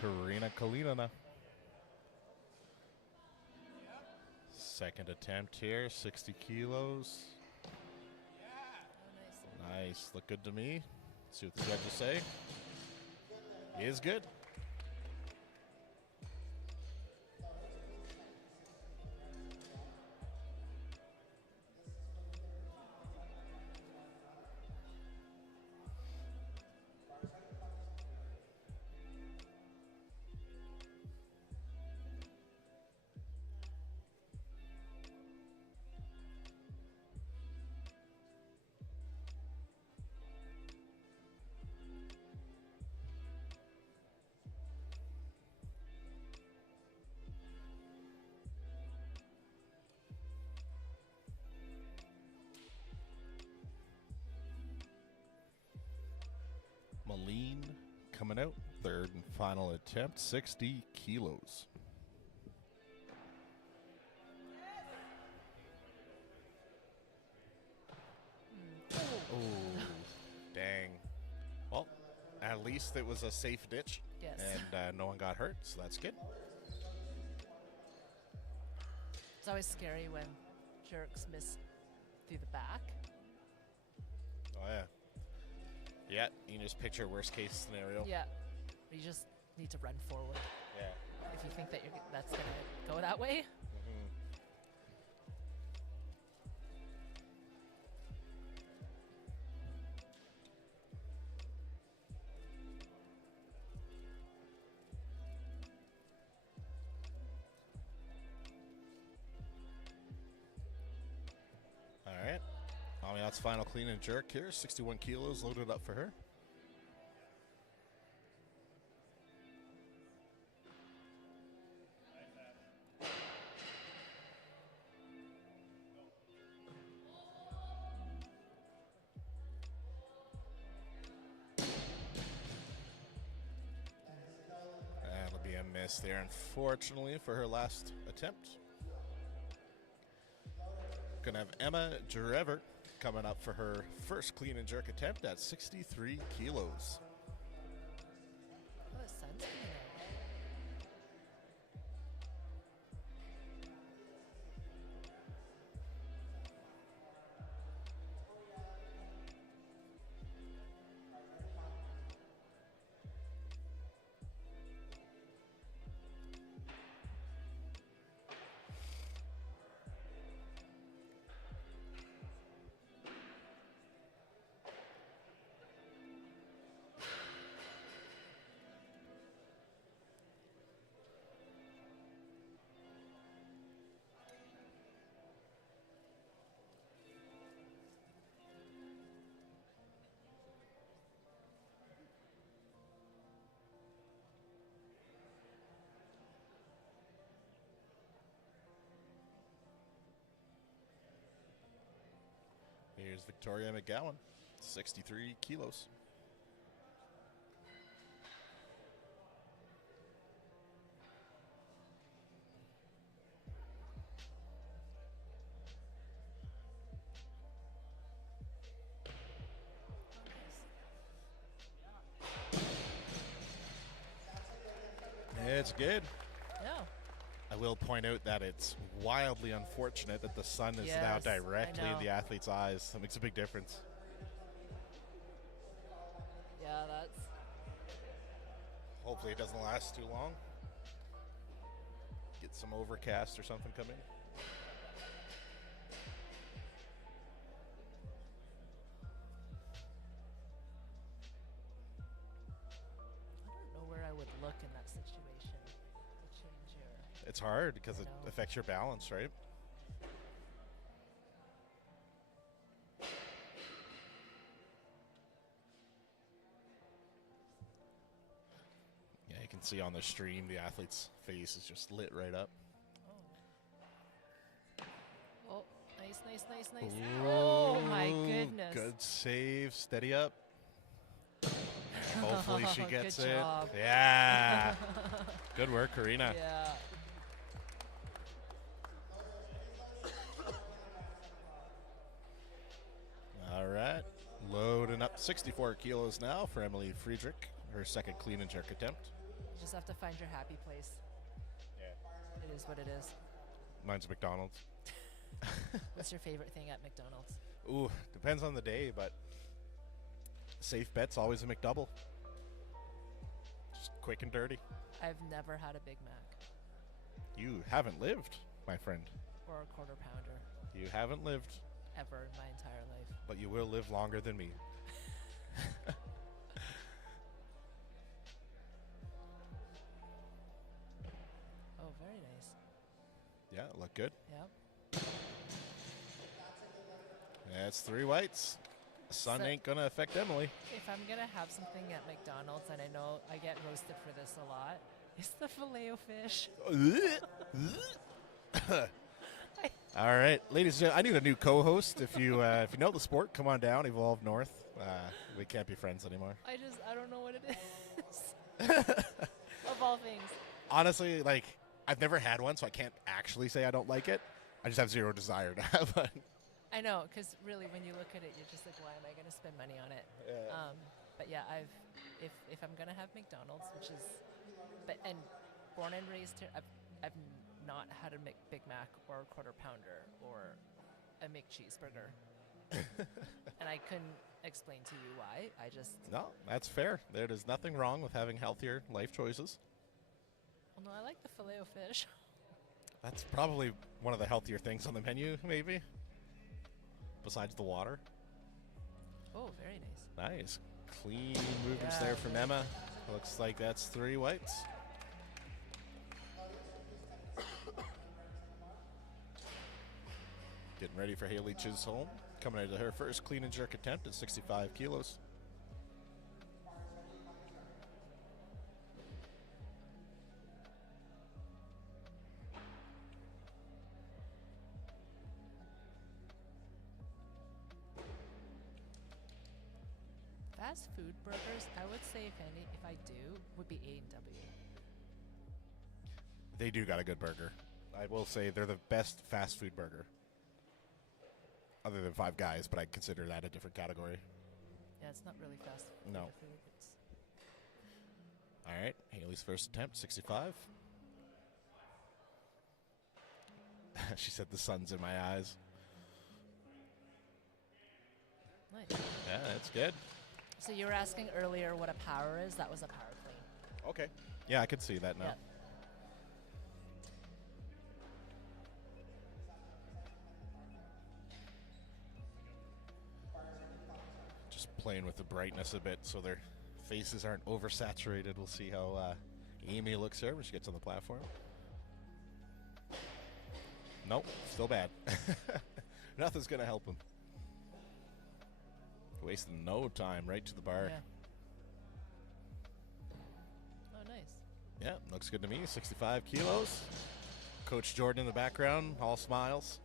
Karina Kalinina. Second attempt here, 60 kilos. Oh, nice. Nice, look good to me. See what the judges say. Is good. Moline coming out. Third and final attempt, 60 kilos. Oh, dang. Well, at least it was a safe ditch. Yes. And no one got hurt, so that's good. It's always scary when jerks miss through the back. Oh, yeah. Yeah, you can just picture worst case scenario. Yeah. You just need to run forward. Yeah. If you think that that's going to go that way. All right. Amiat's final clean and jerk here. 61 kilos loaded up for her. That'll be a miss there, unfortunately, for her last attempt. Gonna have Emma Drever coming up for her first clean and jerk attempt at 63 kilos. Oh, the sun's coming out. Here's Victoria McGowan, 63 kilos. It's good. Yeah. I will point out that it's wildly unfortunate that the sun is now Yes, I directly in know. the athlete's eyes. That makes a big difference. Yeah, that's. Hopefully it doesn't last too long. Get some overcast or something come in. I don't know where I would look in that situation to change your. It's hard because I it know. affects your balance, right? Yeah, you can see on the stream the athlete's face is just lit right up. Oh, nice, nice, nice, nice. Oh my Ooh, goodness. Good save. Steady up. Hopefully she Good gets it. job. Yeah. Good work, Karina. Yeah. All right. Loading up 64 kilos now for Emily Friedrich, her second clean and jerk attempt. You just have to find your happy place. Yeah. It is what it is. Mine's McDonald's. What's your favorite thing at McDonald's? Ooh, depends on the day, but safe bet's always a McDouble. Just quick and dirty. I've never had a Big Mac You haven't lived, my friend. or a quarter pounder You haven't lived, ever in my entire life. but you will live longer than me. Oh, very nice. Yeah, look good. Yep. That's 3 whites. Sun So- ain't gonna affect Emily. If I'm gonna have something at McDonald's, and I know I get roasted for this a lot, it's the filet-o-fish. All right, ladies and gentlemen, I need a new co-host. If you know the sport, come on down, Evolve North. We can't be friends anymore. I don't know what it is. Of all things. Honestly, like, I've never had one, so I can't actually say I don't like it. I just have zero desire to have one. I know, because really, when you look at it, you're just like, why am I gonna spend money on it? Yeah. But yeah, if I'm gonna have McDonald's, which is, and born and raised here, I've not had a Big Mac or a quarter pounder or a McCheeseburger, and I couldn't explain to you why. I just No, that's fair. There is nothing wrong with having healthier life choices. well, no, I like the filet-o-fish. That's probably one of the healthier things on the menu, maybe. Besides the water. Oh, very nice. Nice. Clean movements Yeah, there from good. Emma. Looks like that's 3 whites. Getting ready for Haley Chisholm. Coming into her first clean and jerk attempt at 65 kilos. Fast food burgers, I would say if I do, would be A&W. They do got a good burger. I will say they're the best fast food burger. Other than Five Guys, but I consider that a different category. Yeah, it's not really fast food. No. Food. It's All right, Haley's first attempt, 65. She said the sun's in my eyes. nice. Yeah, that's good. So you were asking earlier what a power is. That was a power clean. Okay. Yeah, I could see that now. Yeah. Just playing with the brightness a bit so their faces aren't oversaturated. We'll see how Amy looks here when she gets on the platform. Nope, still bad. Nothing's going to help him. Wasting no time, right to the bar. Yeah. Oh, nice. Yeah, looks good to me. 65 kilos. Coach Jordan in the background, all smiles.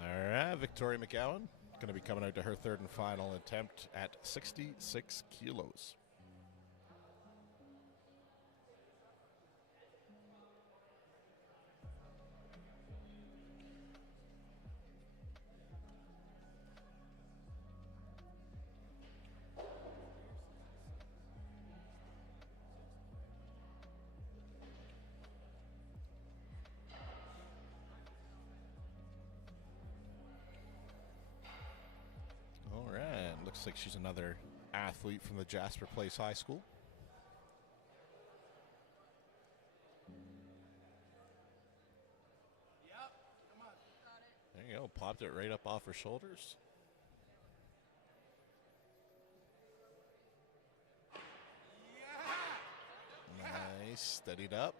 All right, Victoria McGowan going to be coming out to her third and final attempt at 66 kilos. Looks like she's another athlete from the Jasper Place High School. Yep. Come on. There you go. Popped it right up off her shoulders. Nice. Steadied up.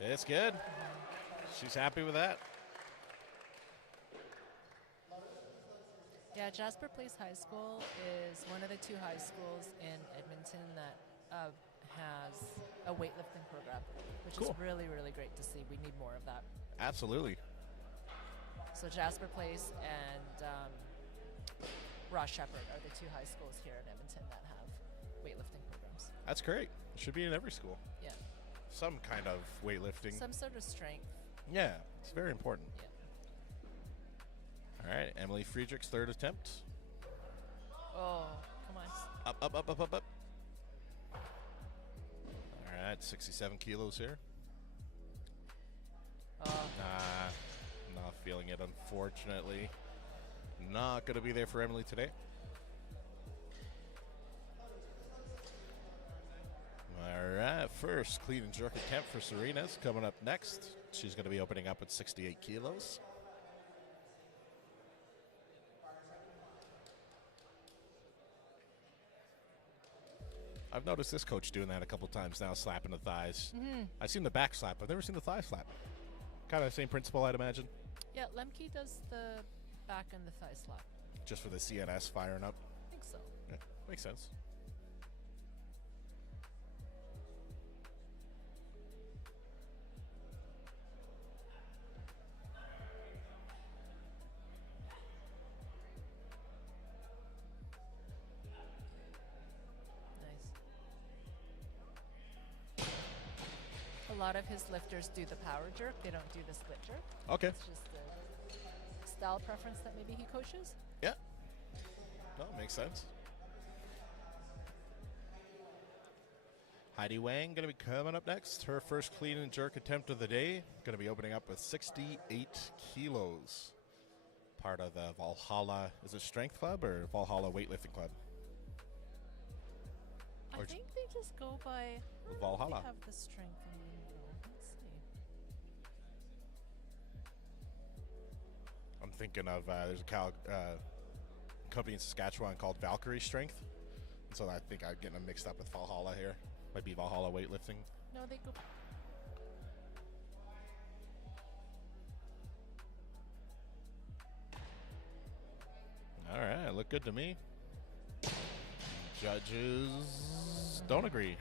It's good. She's happy with that. Yeah, Jasper Place High School is one of the 2 high schools in Edmonton that has a weightlifting program, which Cool. is really, really great to see. We need more of that. Absolutely. So Jasper Place and Ross Shepherd are the 2 high schools here in Edmonton that have weightlifting programs. That's great. It should be in every school. Yeah. Some kind of weightlifting. Some sort of strength. Yeah, it's very important. Yeah. All right, Emily Friedrich's 3rd attempt. Oh, come on. Up, up, up, up, up, up. All right, 67 kilos here. Oh, Not feeling it, unfortunately. Not going to be there for Emily today. All right, first clean and jerk attempt for Serena's coming up next. She's going to be opening up at 68 kilos. I've noticed this coach doing that a couple times now, slapping the thighs. I've seen the back slap. I've never seen the thigh slap. Kind of the same principle, I'd imagine. yeah, Lemke does the back and the thigh slap. Just for the CNS firing up. I think so. Yeah, makes sense. Nice. A lot of his lifters do the power jerk. They don't do the split jerk. Okay. It's just the style preference that maybe he coaches. Yeah. No, makes sense. Heidi Wang going to be coming up next. Her first clean and jerk attempt of the day. Going to be opening up with 68 kilos. Part of the Valhalla, is it Strength Club or Valhalla Weightlifting Club? I Or think they just go by I don't know if Valhalla. They have the strength in the Let's see. I'm thinking of, there's a company in Saskatchewan called Valkyrie Strength. So I think I'm getting them mixed up with Valhalla here. Might be Valhalla Weightlifting. No, they go. All right, look good to me. Judges don't agree.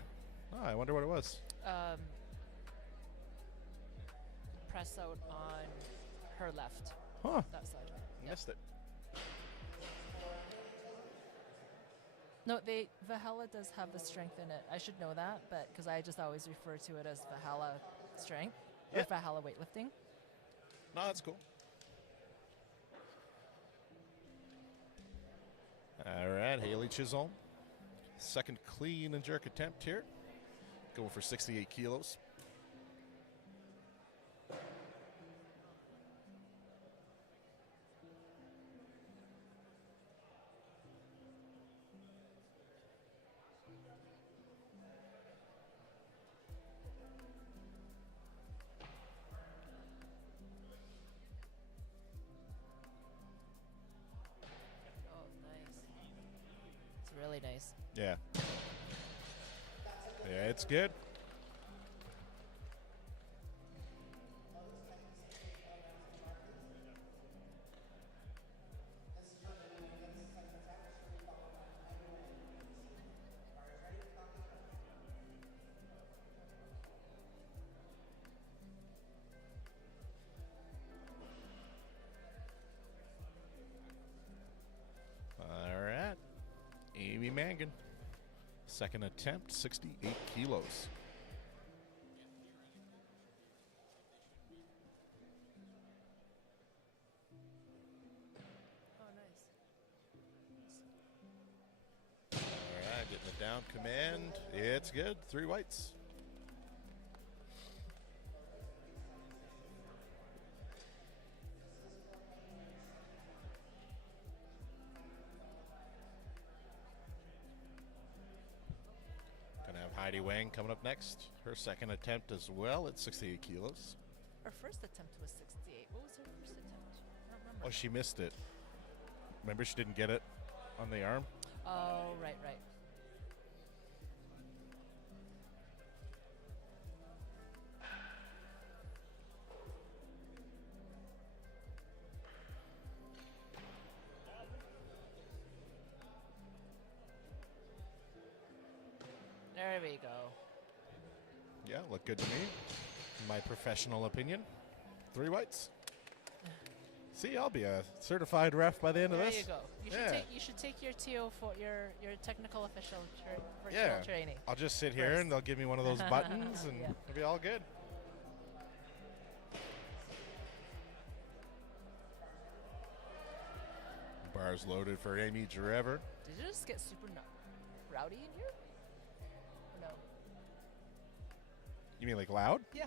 Oh, I wonder what it was. Press out on her left. Huh. That side. Yeah. Missed it. No, Valhalla does have the strength in it. I should know that, but because I just always refer to it as Valhalla strength or Yeah. Valhalla weightlifting. No, that's cool. All right, Haley Chisholm. Second clean and jerk attempt here. Going for 68 kilos. Oh, nice. It's really nice. Yeah. Yeah, it's good. All right. Amy Mangan. Second attempt, 68 kilos. Oh, nice. All right, getting it down, command. It's good. 3 whites. Heidi Wang coming up next. Her second attempt as well at 68 kilos. Her first attempt was 68. What was her first attempt? I don't remember. Oh, she missed it. Remember, she didn't get it on the arm? Oh, right. There we go. Yeah, looked good to me. In my professional opinion. 3 whites. See, I'll be a certified ref by the end of There this. you go. You should take your TO for your technical official virtual Yeah. training. I'll just sit here First. and they'll give me one of those buttons and Yeah. it'll be all good. Bars loaded for Amy Drever. Did you just get super rowdy in here? Or no. You mean like loud? Yeah.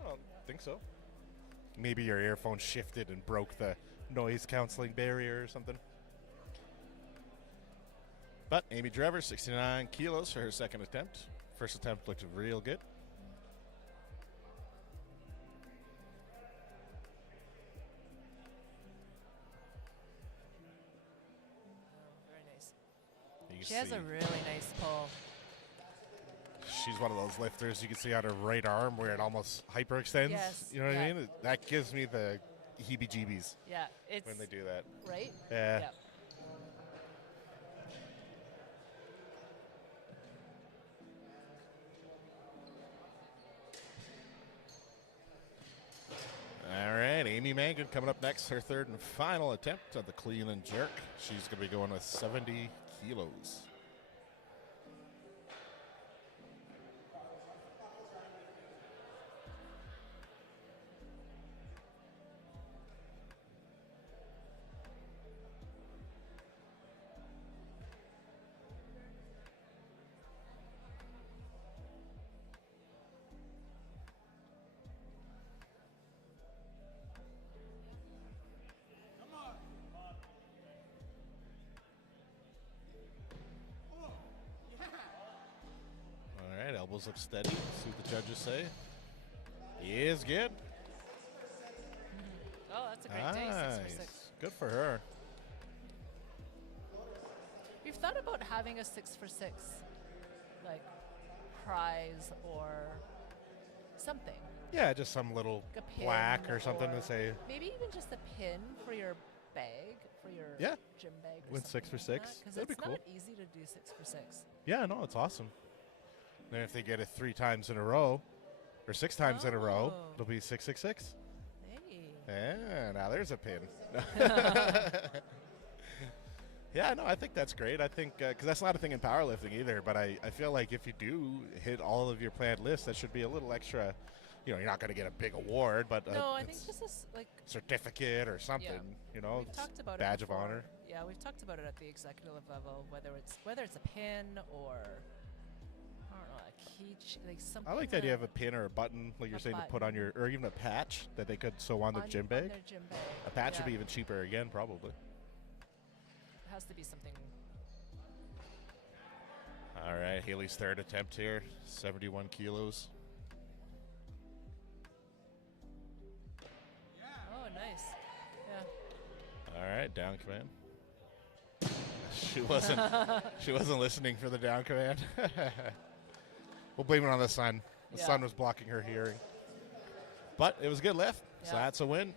I don't think so. Maybe your earphone shifted and broke the noise canceling barrier or something. But Amy Drever, 69 kilos for her second attempt. First attempt looked real good. Very nice. You can She has see a really nice pull. she's one of those lifters you can see on her right arm where it almost hyperextends. Yes, You know what yeah. I mean? That gives me the heebie-jeebies Yeah, it's when they do that. right. Yeah. Yeah. All right, Amy Mangan coming up next, her third and final attempt at the clean and jerk. She's going to be going with 70 kilos. All right, elbows look steady. See what the judges say. Is good. Oh, that's a great day. 6 for 6. Good for her. We've thought about having a 6 for 6, like prize or something. Yeah, just some little Like a pin plaque or something to say. Maybe even just a pin for your bag, for your Yeah. gym bag. Win 6 for 6. Because That'd be it's cool. not easy to do 6 for 6. Yeah, no, it's awesome. Then if they get it 3 times in a row, or 6 times in a row, Oh. it'll be 666. Hey. Yeah, now there's a pin. Yeah, no, I think that's great. I think, because that's not a thing in powerlifting either, but I feel like if you do hit all of your planned lists, that should be a little extra. You know, you're not going to get a big award, but No, I think it's just a like certificate or something, you know, we've talked about badge it of before. honor. Yeah, we've talked about it at the executive level, whether it's a pin or I don't know, a key, like something. I like the idea that- of a pin or a button, like you're A saying, to put on your, or even a patch that they could sew on their gym on bag. their gym bag. A patch would Yeah. be even cheaper again, probably. It has to be something. All right, Haley's third attempt here, 71 kilos. Oh, nice. Yeah. All right, down command. She wasn't listening for the down command. We'll blame it on the sun. The Yeah. sun was blocking her hearing. But it was a good lift, so Yeah. that's a win.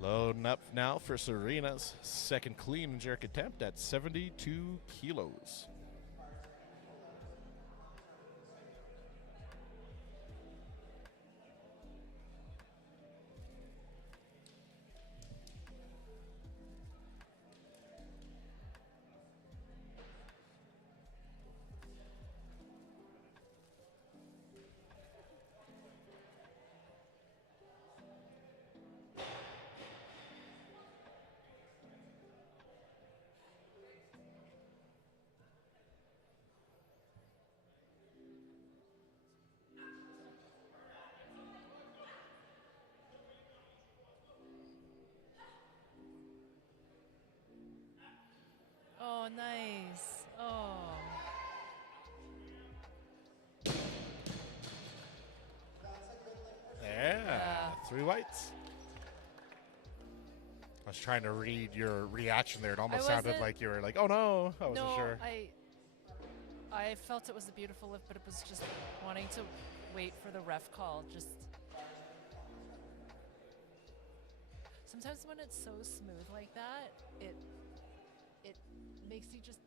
Loading up now for Serena's second clean and jerk attempt at 72 kilos. Oh, nice. Oh. 3 whites. I was trying to read your reaction there. It almost sounded wasn't- like you were like, oh no, I wasn't No, sure. I felt it was a beautiful lift, but it was just wanting to wait for the ref call. Just sometimes when it's so smooth like that, it makes you just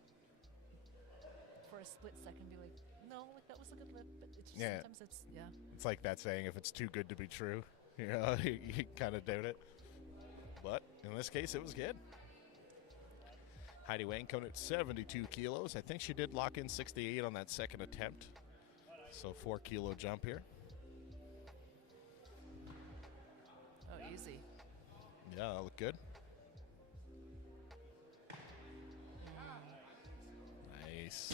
for a split second be like, no, like that was a good lift, but it's just Yeah. sometimes it's It's like that saying, if it's too good to be true, you know, you kind of doubt it. But in this case, it was good. Heidi Wang coming at 72 kilos. I think she did lock in 68 on that second attempt. So 4 kilo jump here. Oh, easy. Yeah, that looked good. Nice.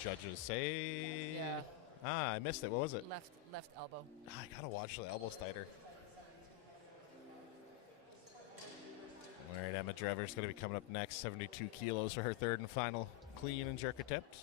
Judges say. Yeah. I missed it. What was it? Left elbow. I gotta watch the elbow stighter. All right, Emma Drever's going to be coming up next. 72 kilos for her third and final clean and jerk attempt.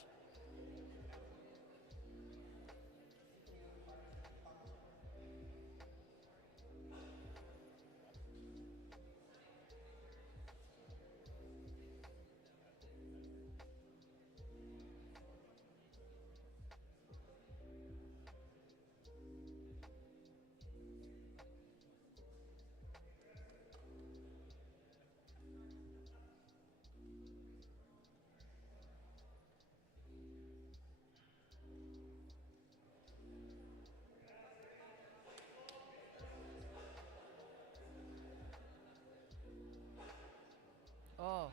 Oh,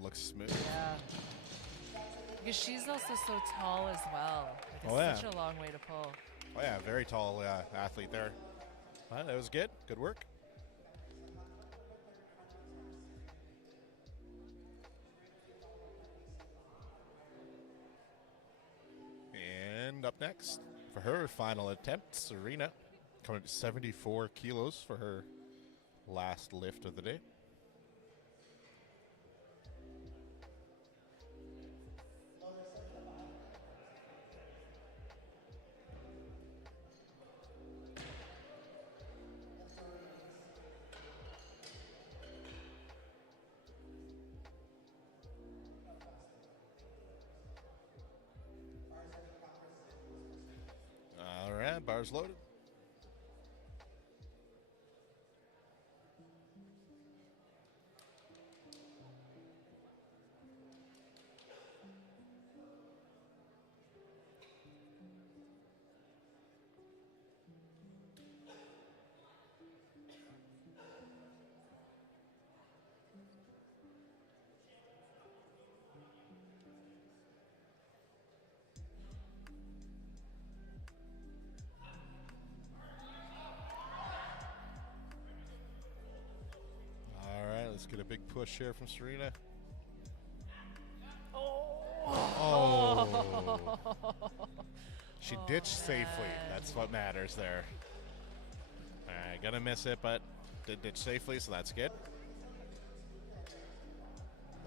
Looks smooth. yeah. Because she's also so tall as well. Like, it's Oh, yeah. such a long way to pull. Oh, yeah, very tall athlete there. Well, that was good. Good work. And up next, for her final attempt, Serena coming to 74 kilos for her last lift of the day. All right, bars loaded. All right, let's get a big push here from Serena. Oh. She ditched safely. That's what matters there. All right, gonna miss it, but did ditch safely, so that's good.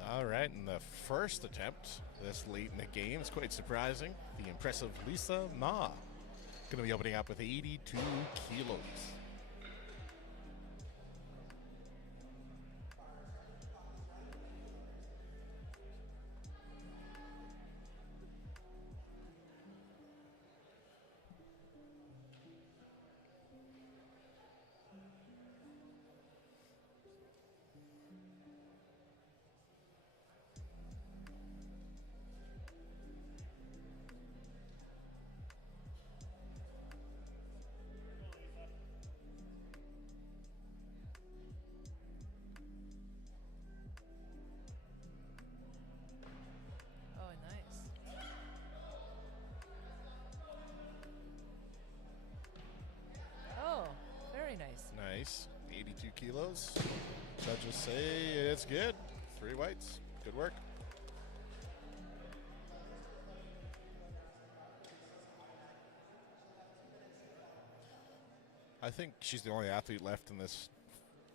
All right, and the first attempt this late in the game is quite surprising. The impressive Lisa Ma gonna be opening up with 82 kilos. Oh, nice. Oh, very nice. Nice. 82 kilos. Judges say it's good. 3 whites. Good work. I think she's the only athlete left in this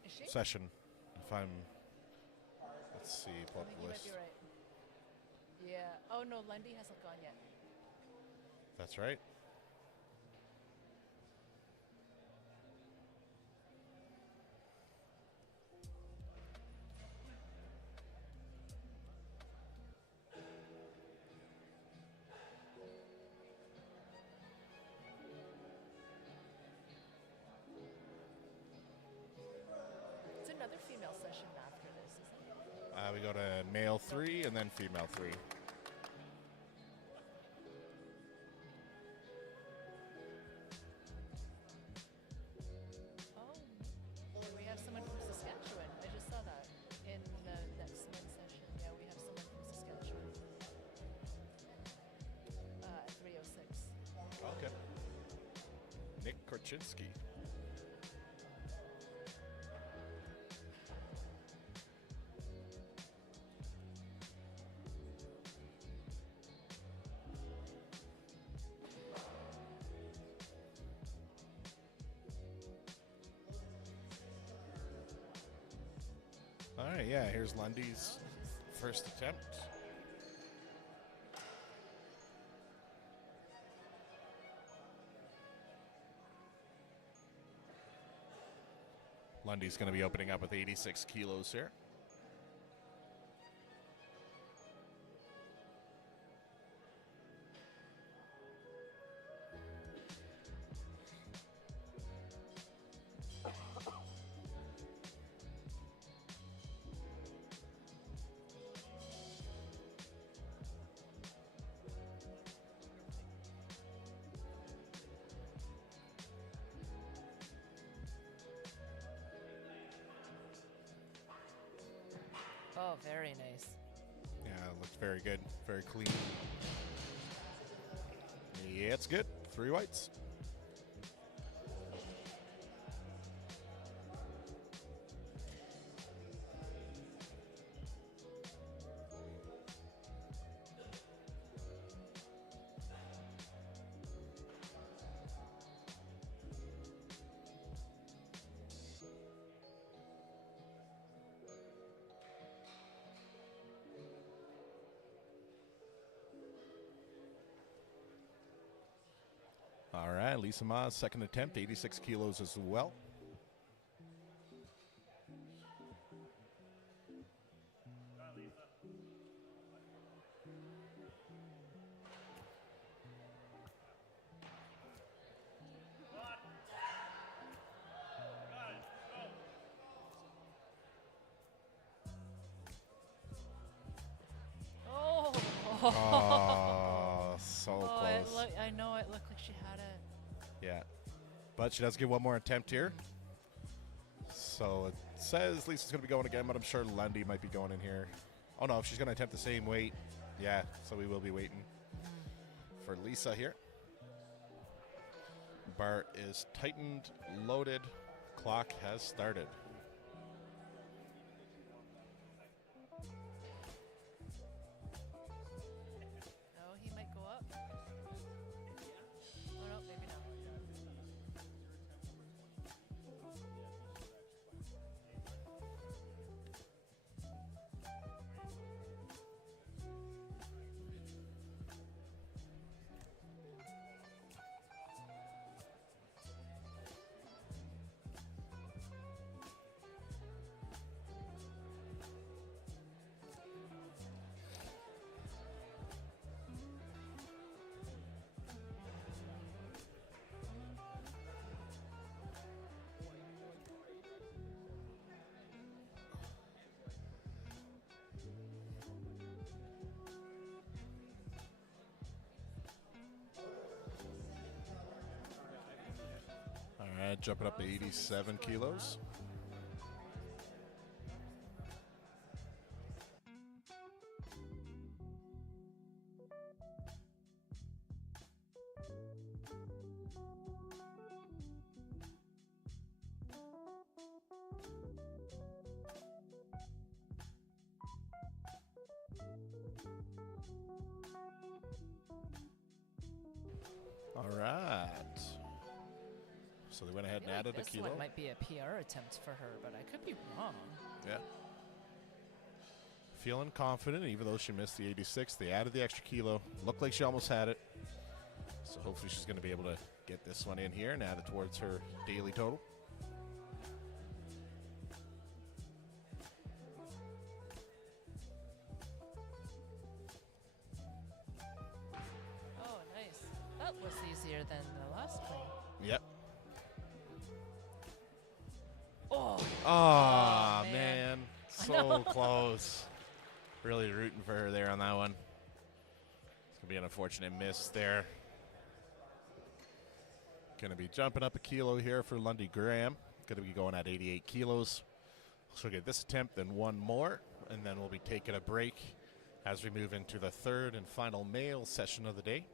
Is she? session. If I'm, let's see, pull I up think the you might list. be right. Yeah. Oh, no, Lundy hasn't gone yet. That's right. we go to male 3 and then female 3. Oh, we have someone from Saskatchewan. I just saw that in the next men's session. Yeah, we have someone from Saskatchewan. 306. Okay. Nick Korchinski. All right, yeah, here's Lundy's first attempt. Lundy's going to be opening up with 86 kilos here. Oh, very nice. Yeah, it looks very good, very clean. Yeah, it's good. 3 whites. All right, Lisa Ma's second attempt, 86 kilos as well. Oh, Oh, so oh, close. I know it looked like she had it. Yeah, but she does get one more attempt here. So it says Lisa's going to be going again, but I'm sure Lundy might be going in here. Oh, no, she's going to attempt the same weight. Yeah, so we will be waiting for Lisa here. Bar is tightened, loaded. Clock has started. Oh, he might go up. Oh, no, maybe not. All right, jumping up to 87 kilos. All right. So they went ahead and added a this kilo. one might be a PR attempt for her, but I could be wrong. Yeah. Feeling confident, even though she missed the 86. They added the extra kilo. Looked like she almost had it. So hopefully she's going to be able to get this one in here and add it towards her daily total. Oh, nice. That was easier than the last one. Yep. Oh, Oh, man. man. I So know. close. Really rooting for her there on that one. It's going to be an unfortunate miss there. Going to be jumping up a kilo here for Lundy Graham. Going to be going at 88 kilos. So we'll get this attempt, then one more, and then we'll be taking a break as we move into the third and final male session of the day.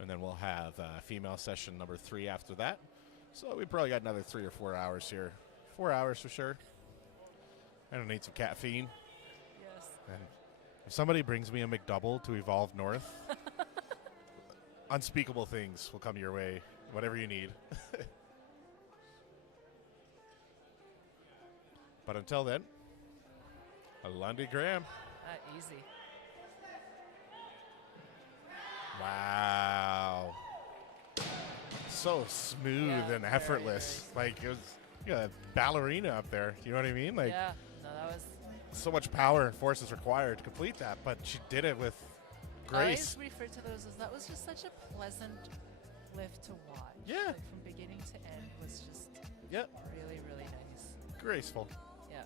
And then we'll have female session number 3 after that. So we probably got another 3 or 4 hours here. 4 hours for sure. I don't need some caffeine. Yes. And if somebody brings me a McDouble to Evolve North, unspeakable things will come your way. Whatever you need. But until then, a Lundy Graham. Easy. Wow. So smooth Yeah, and very, effortless. very Like it was a ballerina up there. You know what I mean? Like Yeah. No, that was. so much power and force is required to complete that, but she did it with I grace. always refer to those as that was just such a pleasant lift to watch. Yeah. Like from beginning to end was just Yep. really, really nice. Graceful. Yeah.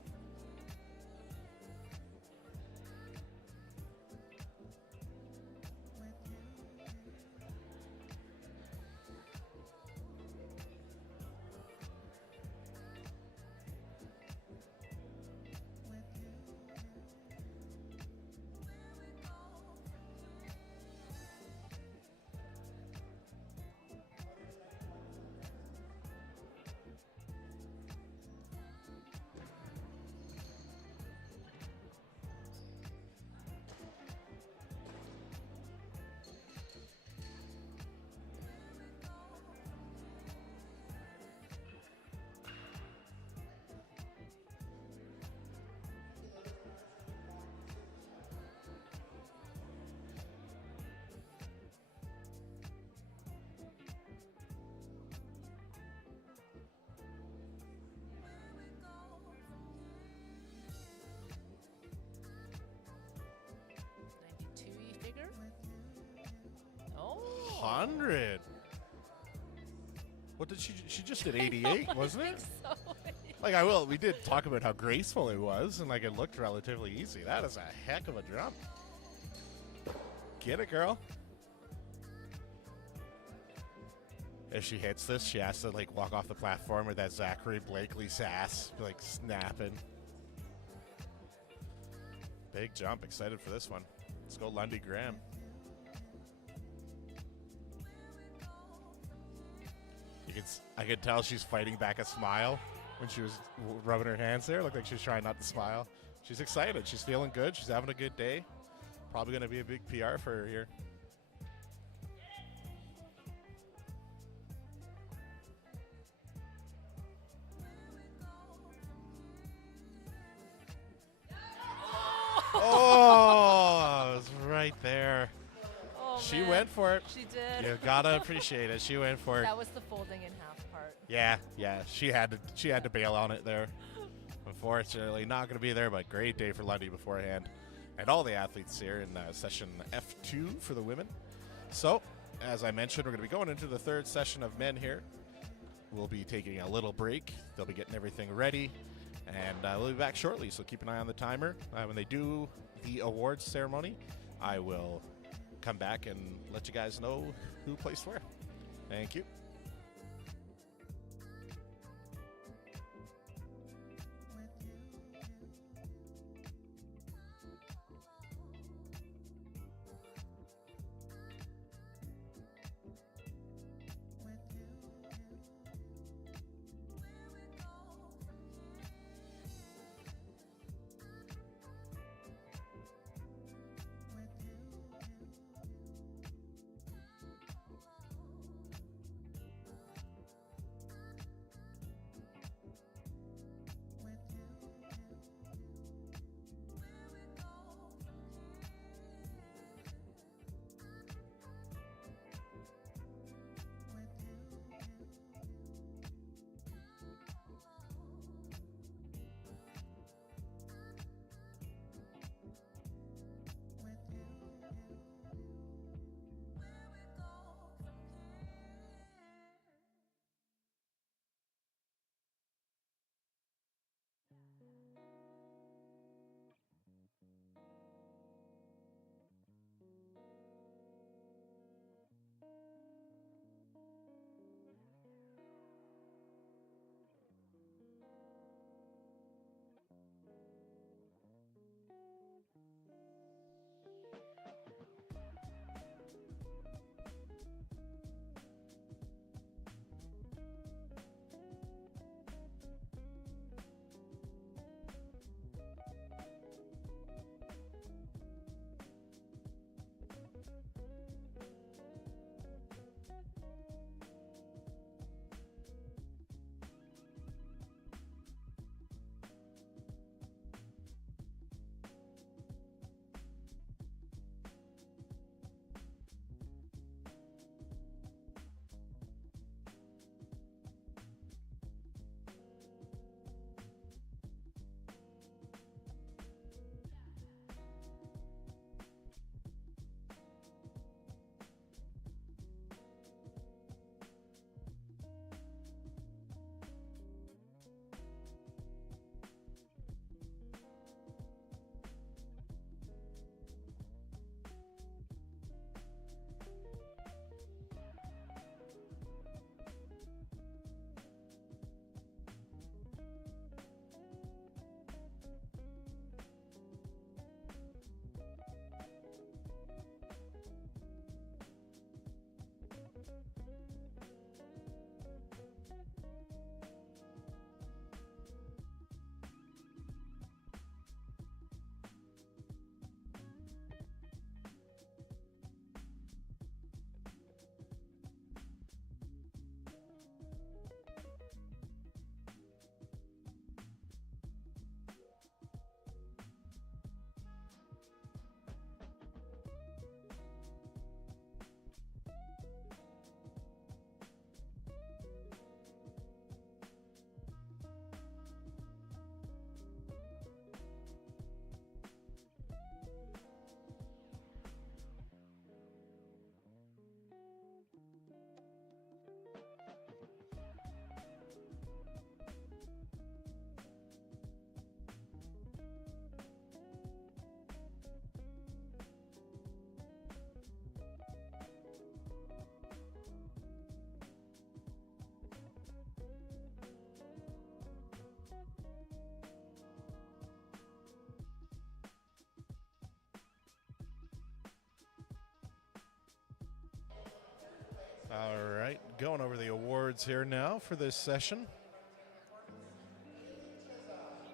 Figure? Oh. 100. What did she just did 88, wasn't I it? think so. Like we did talk about how graceful it was and like it looked relatively easy. That is a heck of a jump. Get it, girl. If she hits this, she has to like walk off the platform with that Zachary Blakely sass, like snapping. Big jump. Excited for this one. Let's go Lundy Graham. I could tell she's fighting back a smile when she was rubbing her hands there. Looked like she was trying not to smile. She's excited. She's feeling good. She's having a good day. Probably going to be a big PR for her here. Oh, it was right there. Oh, She man. went for it. She did. You gotta appreciate it. She went for it. That was the folding in half part. Yeah. She had to bail on it there. Unfortunately, not going to be there, but great day for Lundy beforehand. And all the athletes here in session F2 for the women. So, as I mentioned, we're going to be going into the third session of men here. We'll be taking a little break. They'll be getting everything ready. And we'll be back shortly, so keep an eye on the timer. When they do the awards ceremony, I will come back and let you guys know who placed where. Thank you. All right, going over the awards here now for this session.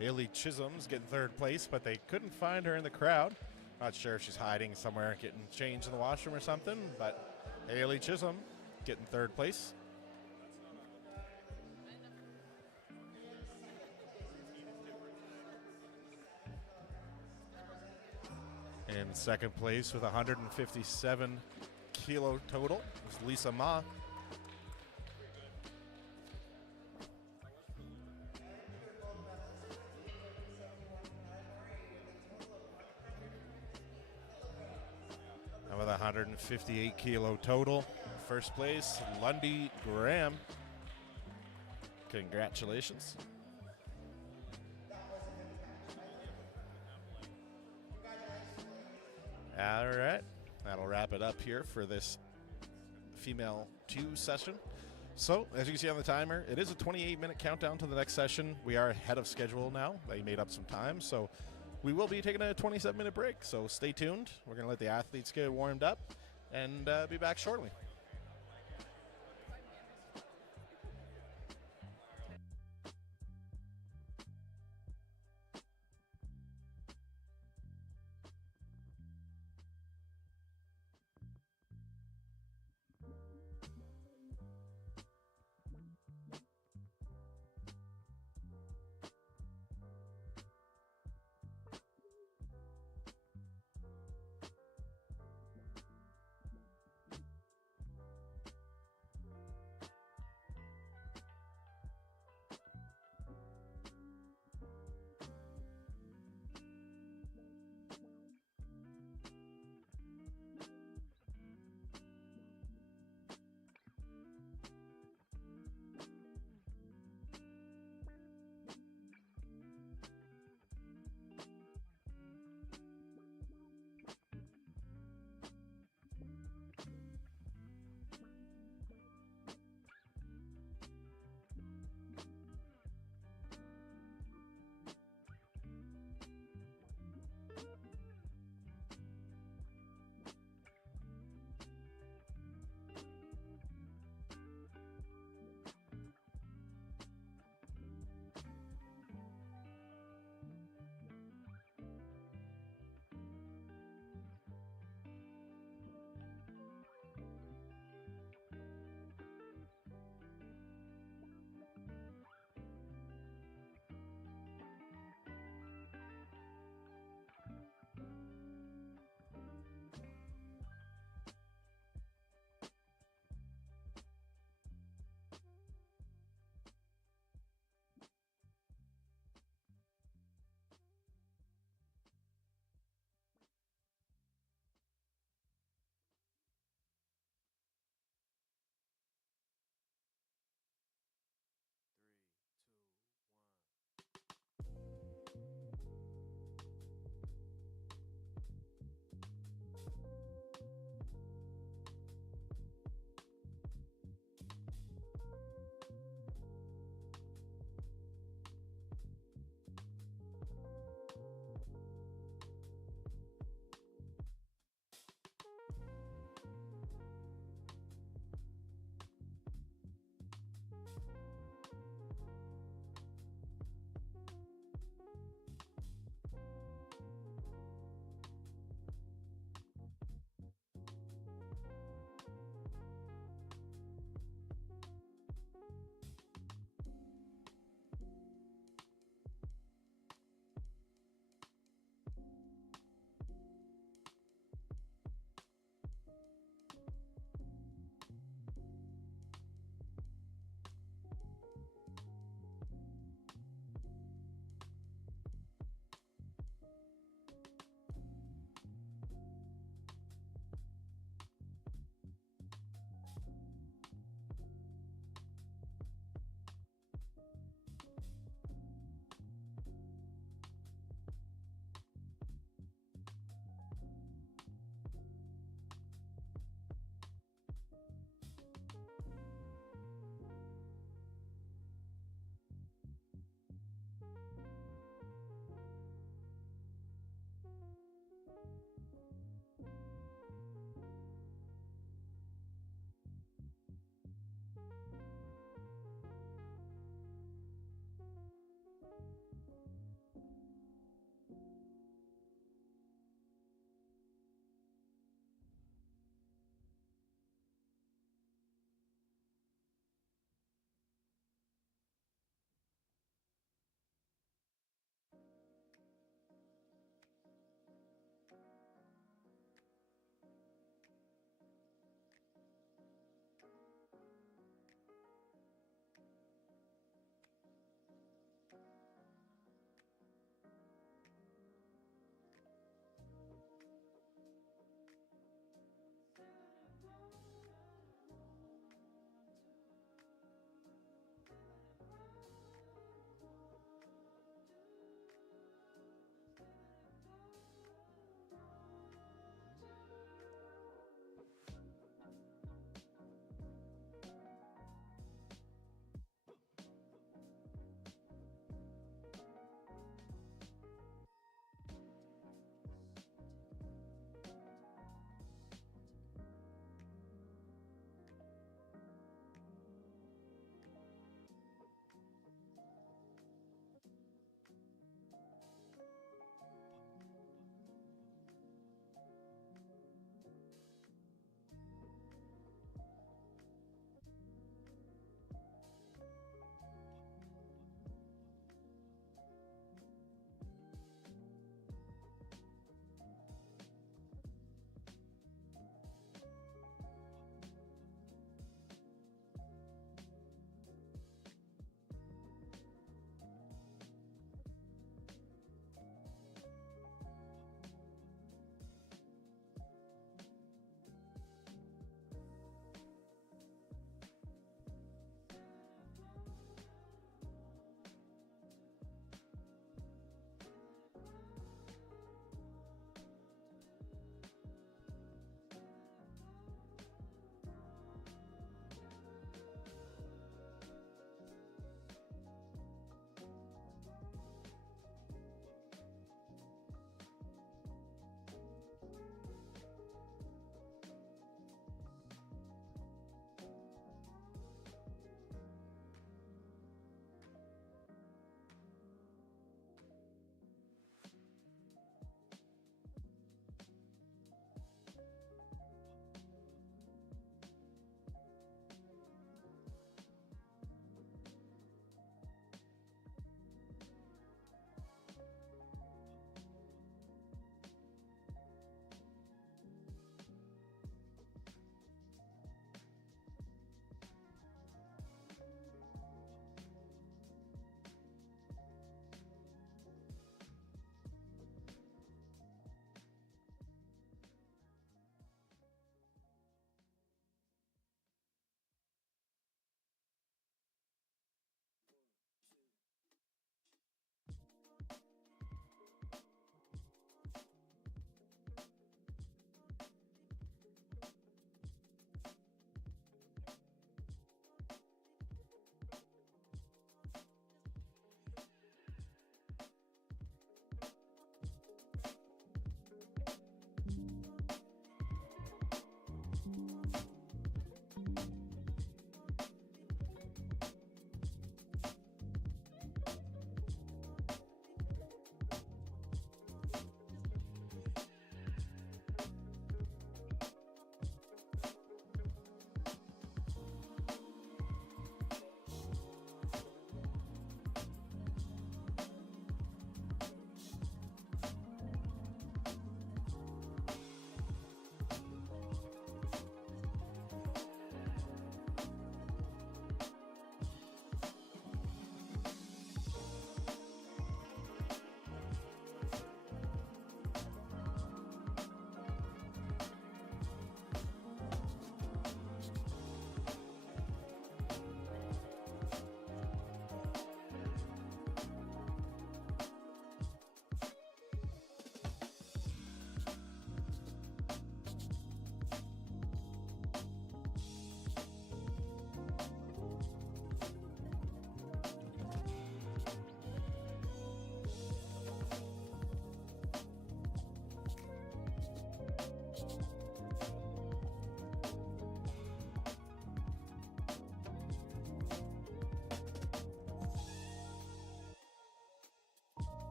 Haley Chisholm's getting third place, but they couldn't find her in the crowd. Not sure if she's hiding somewhere, getting changed in the washroom or something, but Haley Chisholm getting third place. In second place with 157 kilo total is Lisa Ma. And with 158 kilo total, first place, Lundy Graham. Congratulations. All right, that'll wrap it up here for this female 2 session. So, as you can see on the timer, it is a 28-minute countdown to the next session. We are ahead of schedule now. They made up some time, so we will be taking a 27-minute break. So stay tuned. We're going to let the athletes get warmed up and be back shortly.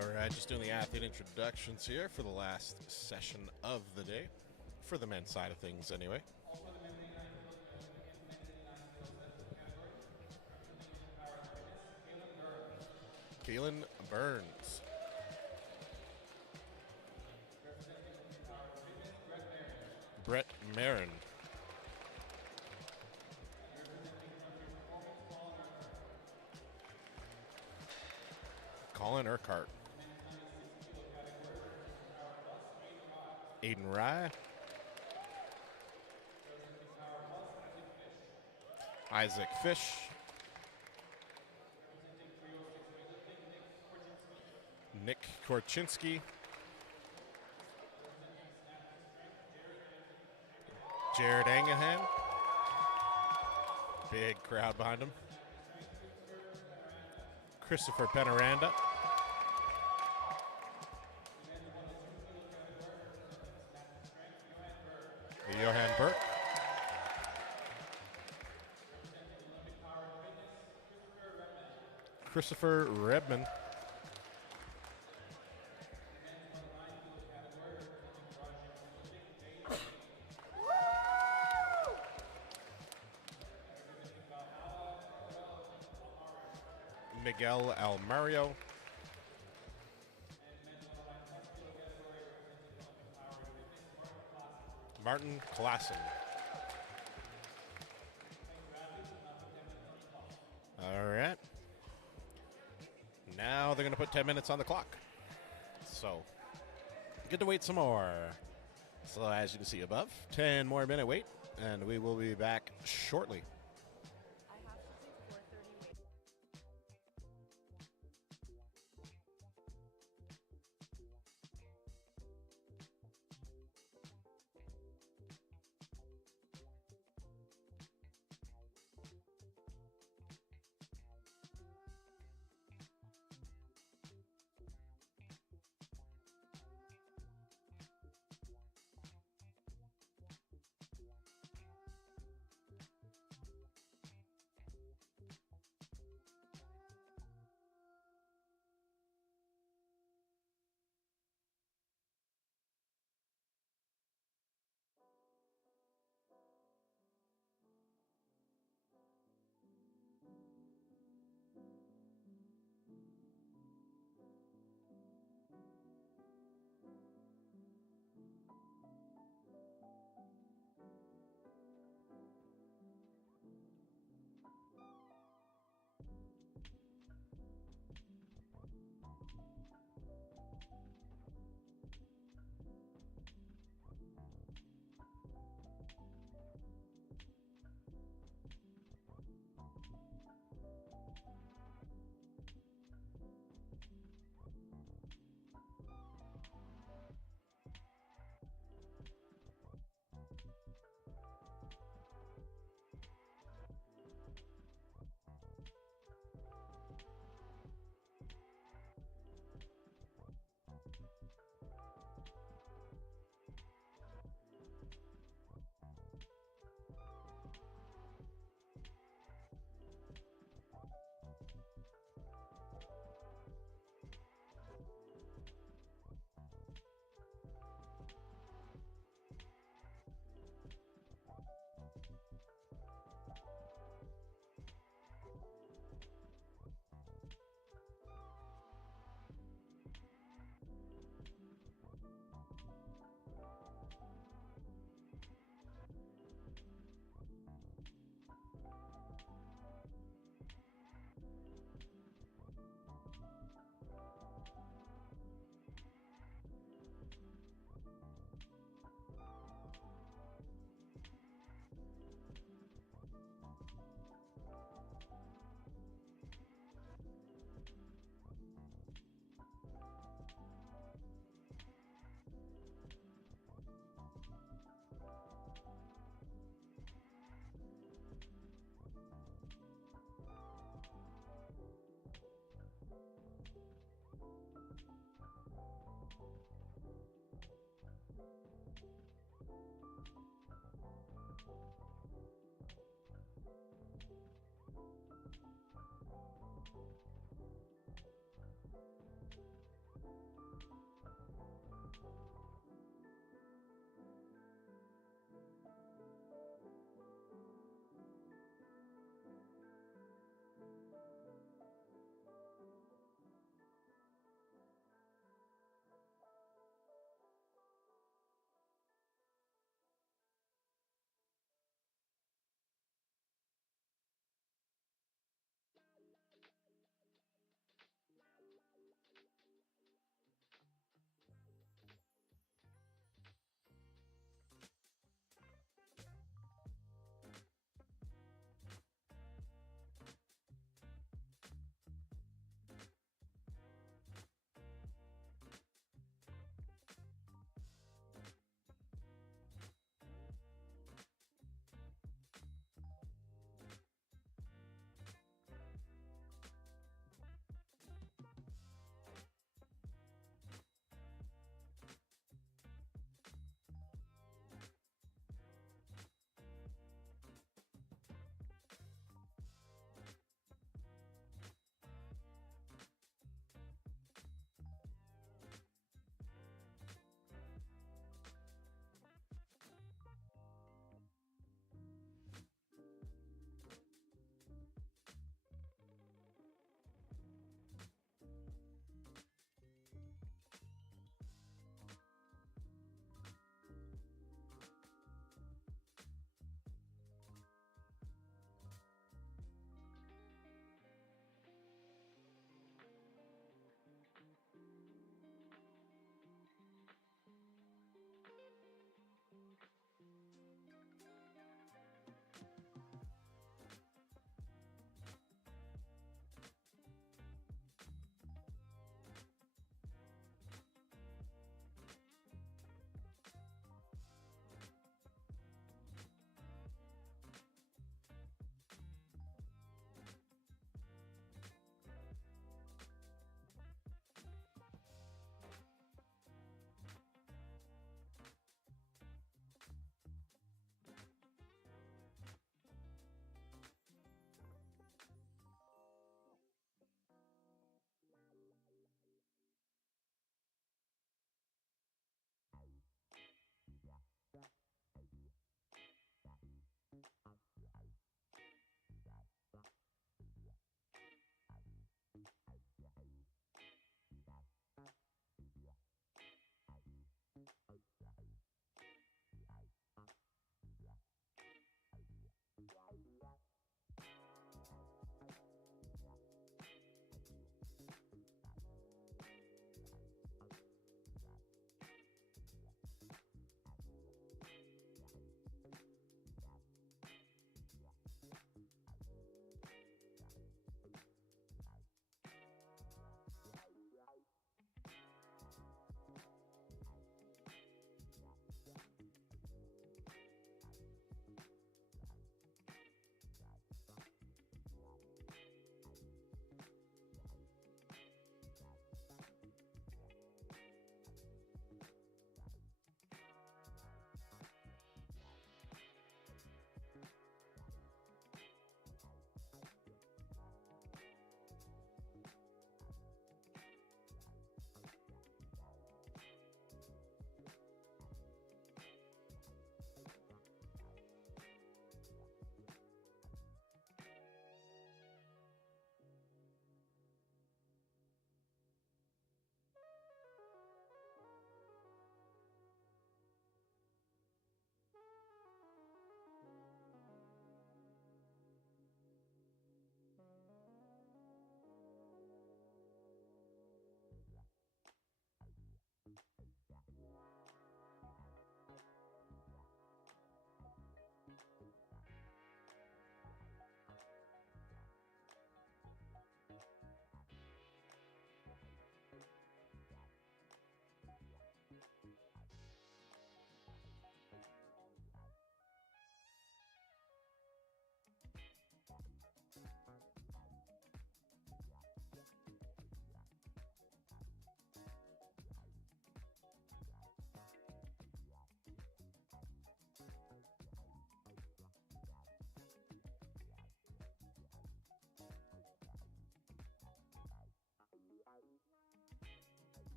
All right, just doing the athlete introductions here for the last session of the day, for the men's side of things anyway. Kalen Burns. Brett Marin. Colin Urquhart. Aiden Rye. Isaac Fish. Nick Korchinski. Jared Angahan. Big crowd behind him. Christopher Penaranda. Johan Burke. Christopher Redman. Miguel Almario. Martin Klassen. All right. Now they're going to put 10 minutes on the clock. So, get to wait some more. So as you can see above, 10 more minute wait, and we will be back shortly.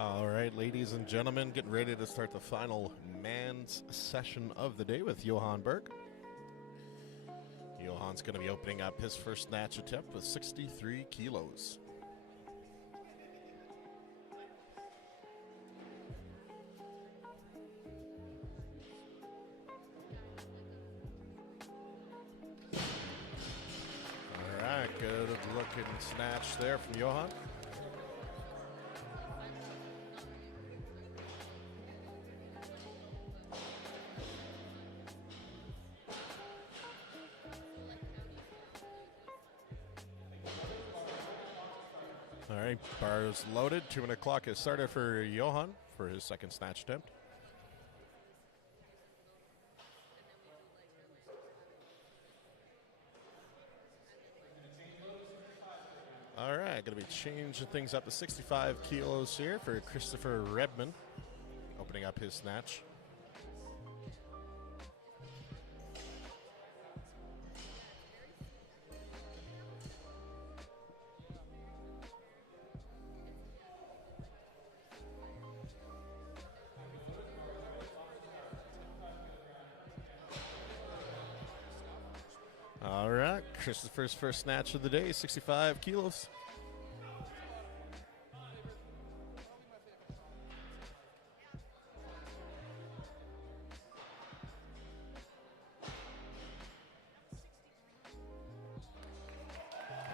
All right, ladies and gentlemen, getting ready to start the final man's session of the day with Johan Berg. Johan's going to be opening up his first snatch attempt with 63 kilos. All right, good looking snatch there from Johan. All right, bars loaded. 2-minute clock has started for Johan for his second snatch attempt. All right, going to be changing things up to 65 kilos here for Christopher Redman, opening up his snatch. All right, Christopher's first snatch of the day, 65 kilos.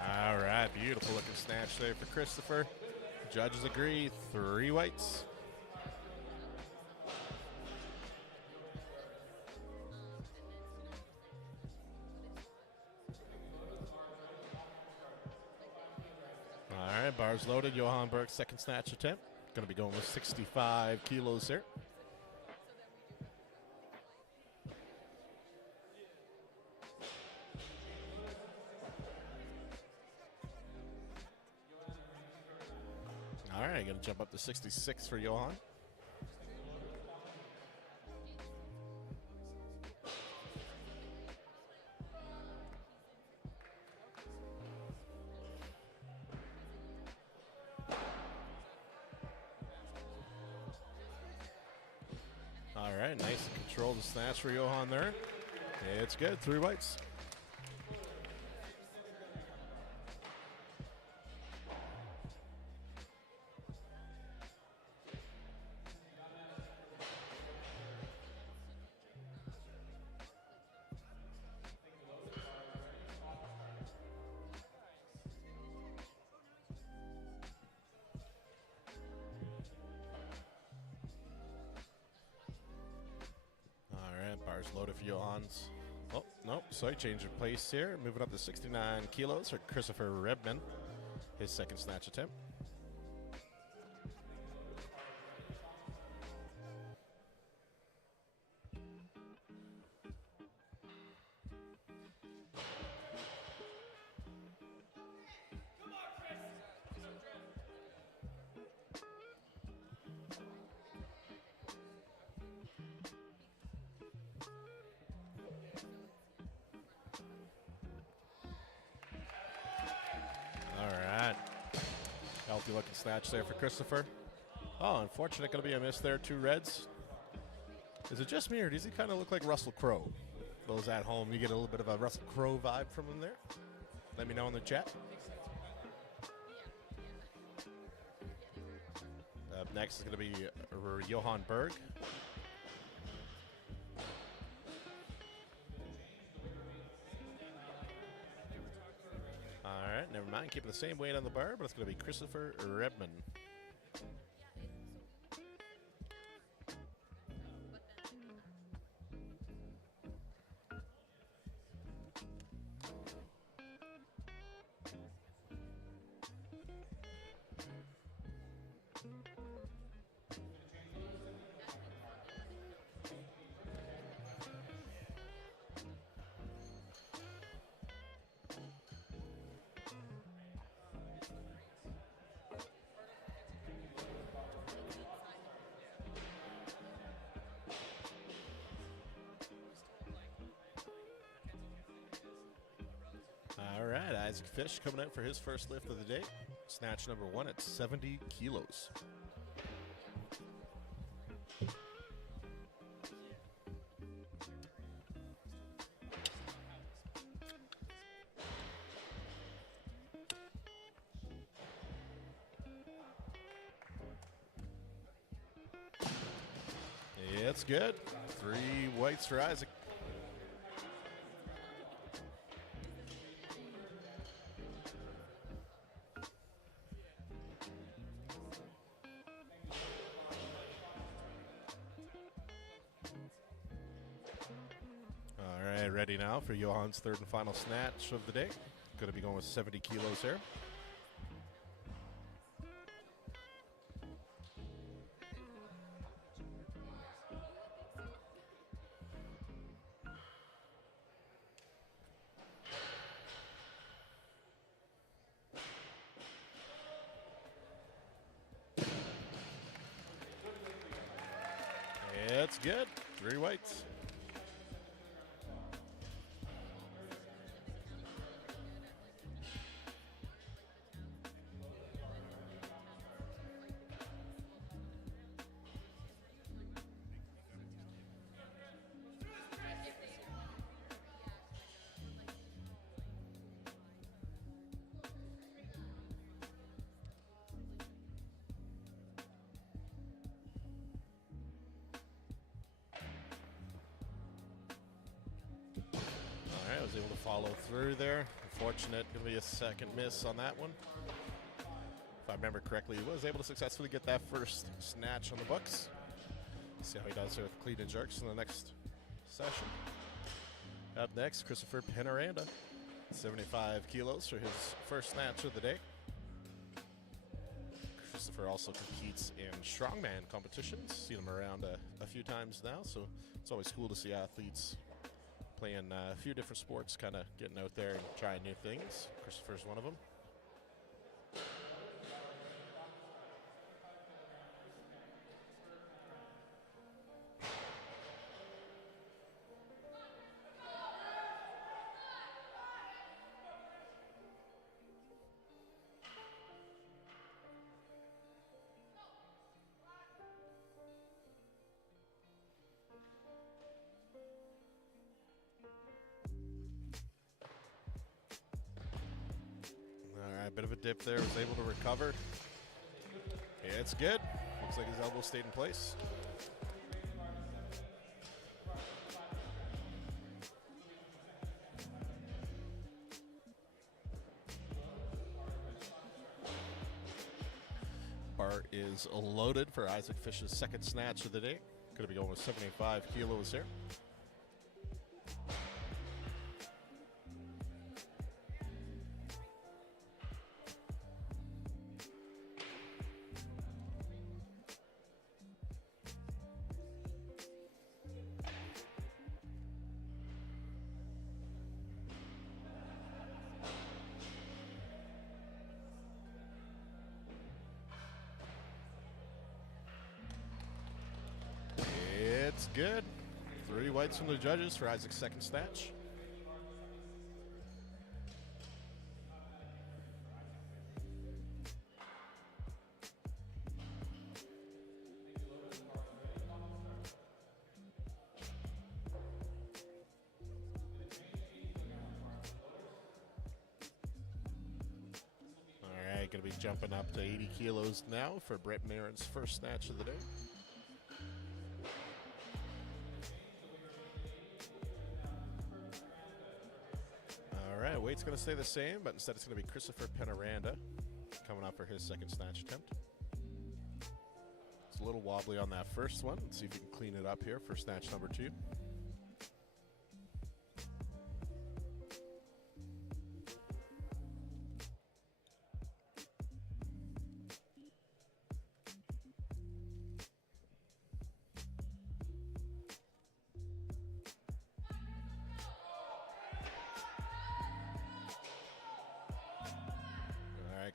All right, beautiful looking snatch there for Christopher. Judges agree, 3 whites. All right, bars loaded. Johan Berg's second snatch attempt. Going to be going with 65 kilos here. All right, going to jump up to 66 for Johan. All right, nice and controlled snatch for Johan there. It's good, 3 whites. Bars loaded for Johan's. Oh, no, sorry, change of place here. Moving up to 69 kilos for Christopher Redman, his second snatch attempt. Healthy looking snatch there for Christopher. Oh, unfortunate, going to be a miss there. 2 reds. Is it just me, or does he kind of look like Russell Crowe? Those at home, you get a little bit of a Russell Crowe vibe from him there. Let me know in the chat. Up next is going to be Johan Berg. All right, never mind. Keeping the same weight on the bar, but it's going to be Christopher Redman. All right, Isaac Fish coming out for his first lift of the day. Snatch number 1 at 70 kilos. It's good. 3 whites for Isaac. All right, ready now for Johan's third and final snatch of the day. Going to be going with 70 kilos here. It's good. 3 whites. All right, I was able to follow through there. Unfortunate, going to be a second miss on that one. If I remember correctly, he was able to successfully get that first snatch on the books. See how he does here with clean and jerks in the next session. Up next, Christopher Penaranda, 75 kilos for his first snatch of the day. Christopher also competes in strongman competitions. Seen him around a few times now, so it's always cool to see athletes playing a few different sports, kind of getting out there and trying new things. Christopher's one of them. Bit of a dip there, was able to recover. It's good. Looks like his elbow stayed in place. Bar is loaded for Isaac Fish's second snatch of the day. Going to be going with 75 kilos here. It's good. 3 whites from the judges for Isaac's second snatch. All right, going to be jumping up to 80 kilos now for Brett Marin's first snatch of the day. Weight's going to stay the same, but instead it's going to be Christopher Penaranda coming up for his second snatch attempt. It's a little wobbly on that first one. Let's see if we can clean it up here for snatch number 2.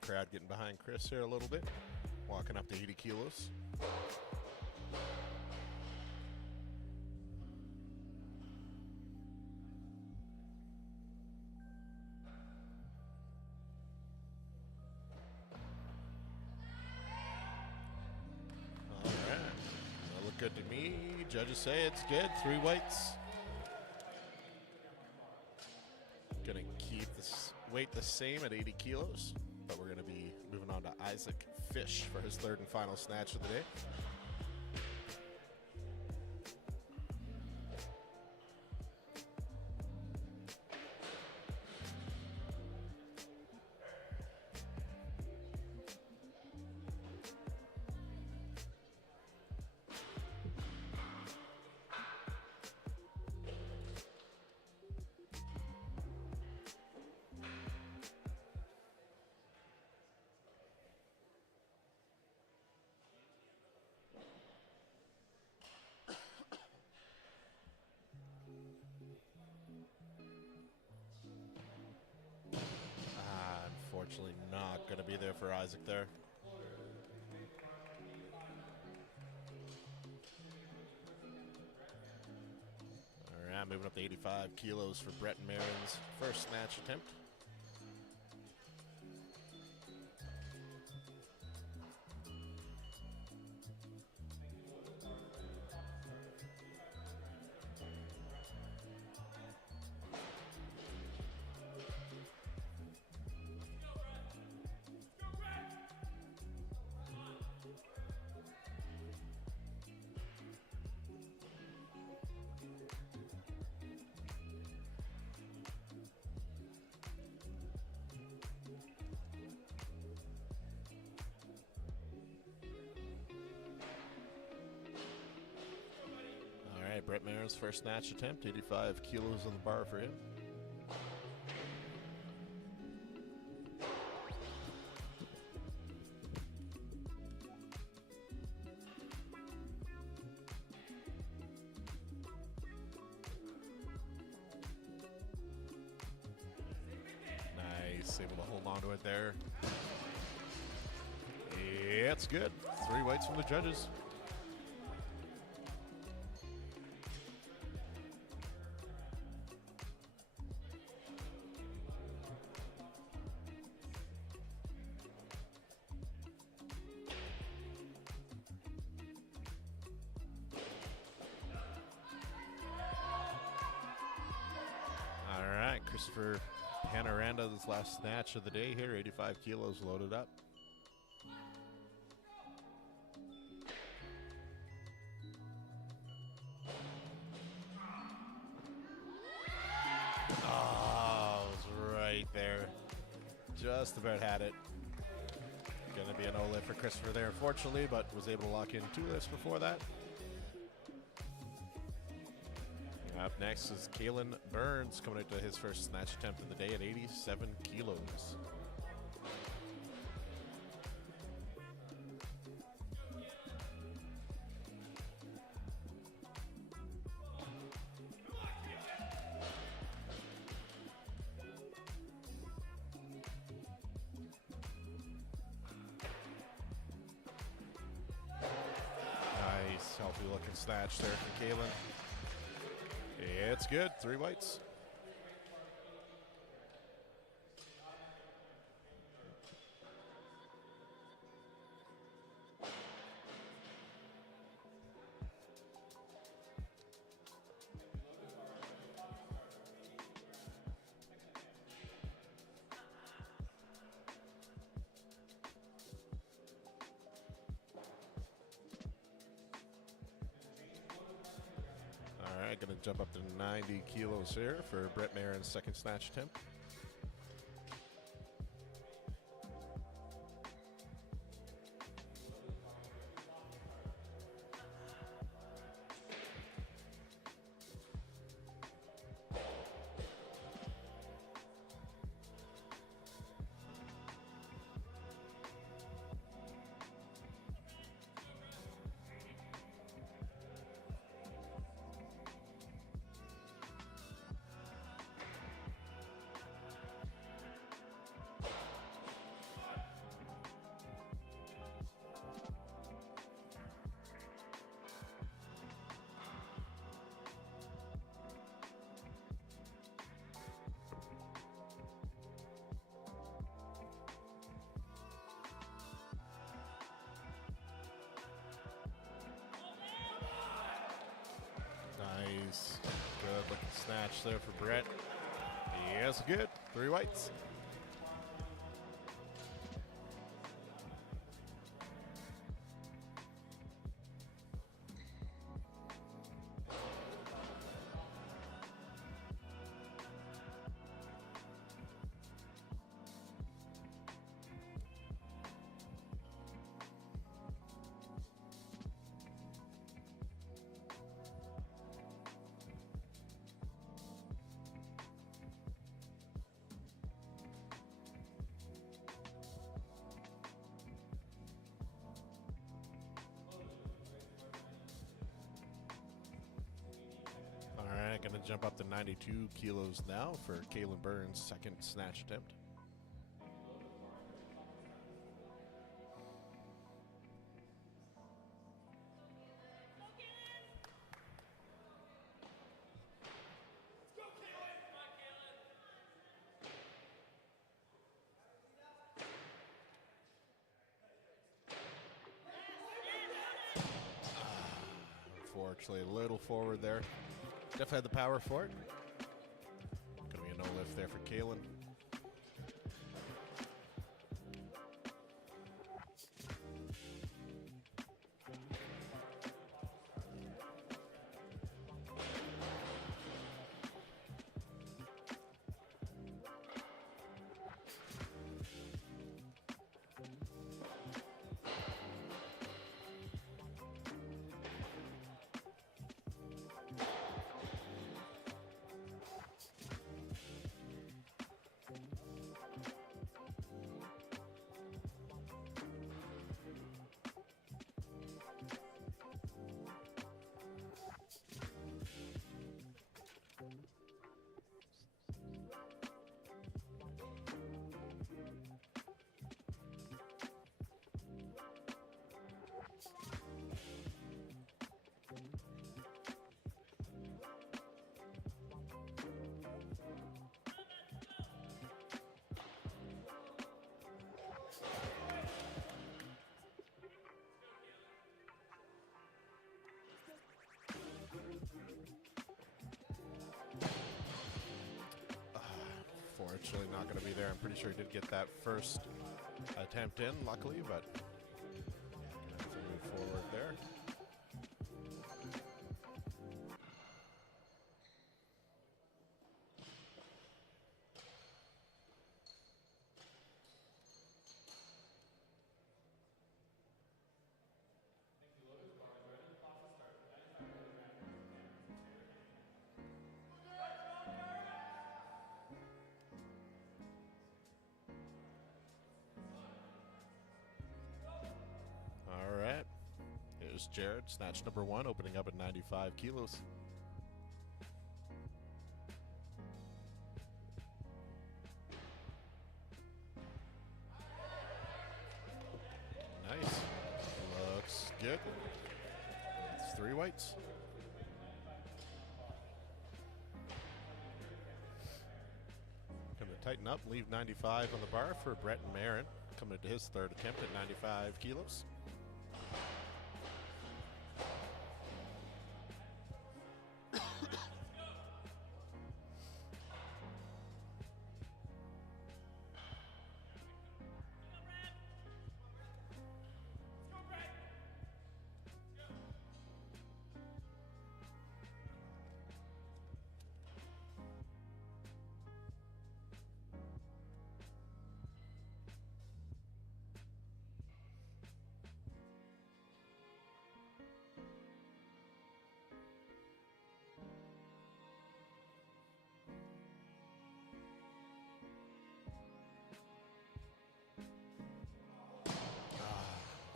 Crowd getting behind Chris here a little bit, walking up to 80 kilos. All right, that look good to me. Judges say it's good. 3 whites. Gonna keep this weight the same at 80 kilos. But we're going to be moving on to Isaac Fish for his third and final snatch of the day. Not going to be there for Isaac there. All right, moving up to 85 kilos for Brett Marin's first snatch attempt. Brett Marin's first snatch attempt, 85 kilos on the bar for him. Nice, able to hold on to it there. Yeah, it's good. 3 whites from the judges. For Panoranda's last snatch of the day here, 85 kilos loaded up. Oh, it was right there. Just about had it. Gonna be an O lift for Christopher there, unfortunately, but was able to lock in 2 lifts before that. Up next is Kalen Burns coming out to his first snatch attempt of the day at 87 kilos. Nice, healthy looking snatch there from Kalen. It's good. 3 whites. Going to jump up to 90 kilos here for Brett Marin's second snatch attempt. Nice. Good looking snatch there for Brett. Yes, good. 3 whites. Going to jump up to 92 kilos now for Kalen Burns' second snatch attempt. Actually, a little forward there. Definitely had the power for it. Gonna be a no lift there for Kalen. Fortunately, not going to be there. I'm pretty sure he did get that first attempt in, luckily, but gonna have to move forward there. All right. Here's Jared, snatch number 1, opening up at 95 kilos. Nice. Looks good. It's 3 weights. Going to tighten up, leave 95 on the bar for Brett and Marin. Coming to his third attempt at 95 kilos.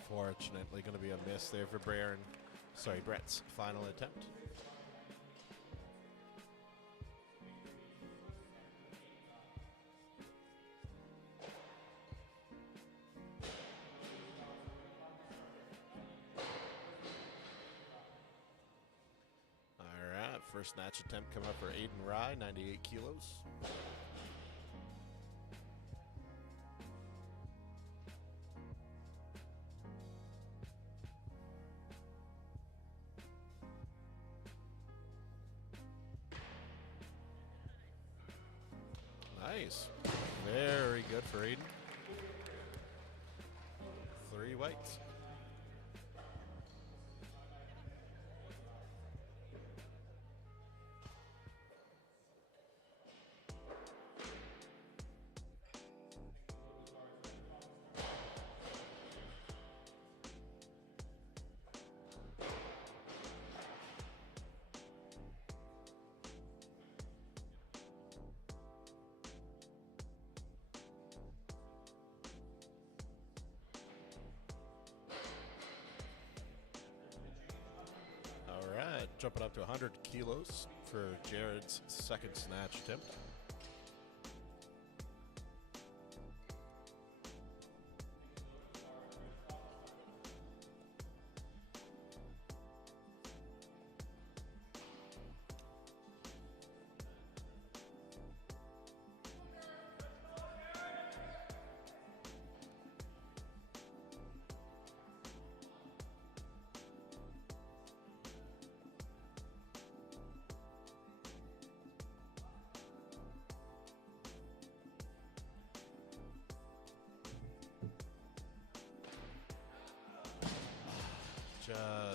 Fortunately, going to be a miss there for Brett's final attempt. All right, first snatch attempt coming up for Aiden Rye, 98 kilos. Nice. Very good for Aiden. 3 weights. Jumping up to 100 kilos for Jared's second snatch attempt.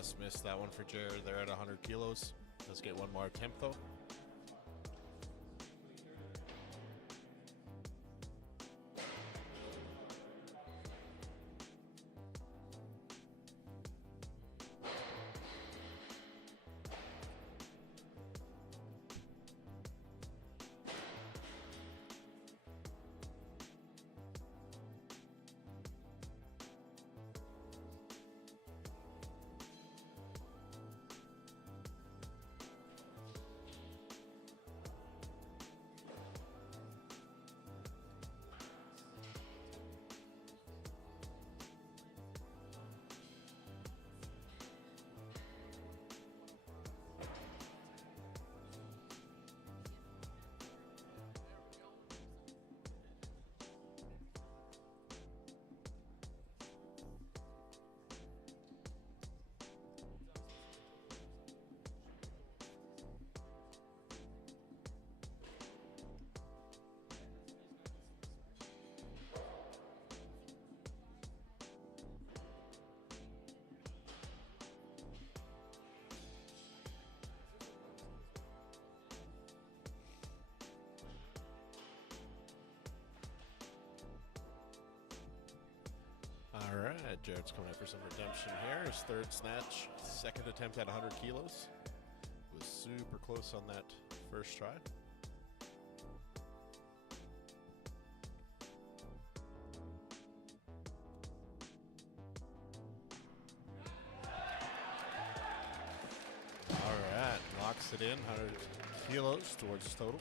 Just missed that one for Jared there at 100 kilos. Let's get one more attempt though. All right, Jared's coming up for some redemption here. His third snatch, second attempt at 100 kilos. Was super close on that first try. All right, locks it in, 100 kilos towards his total.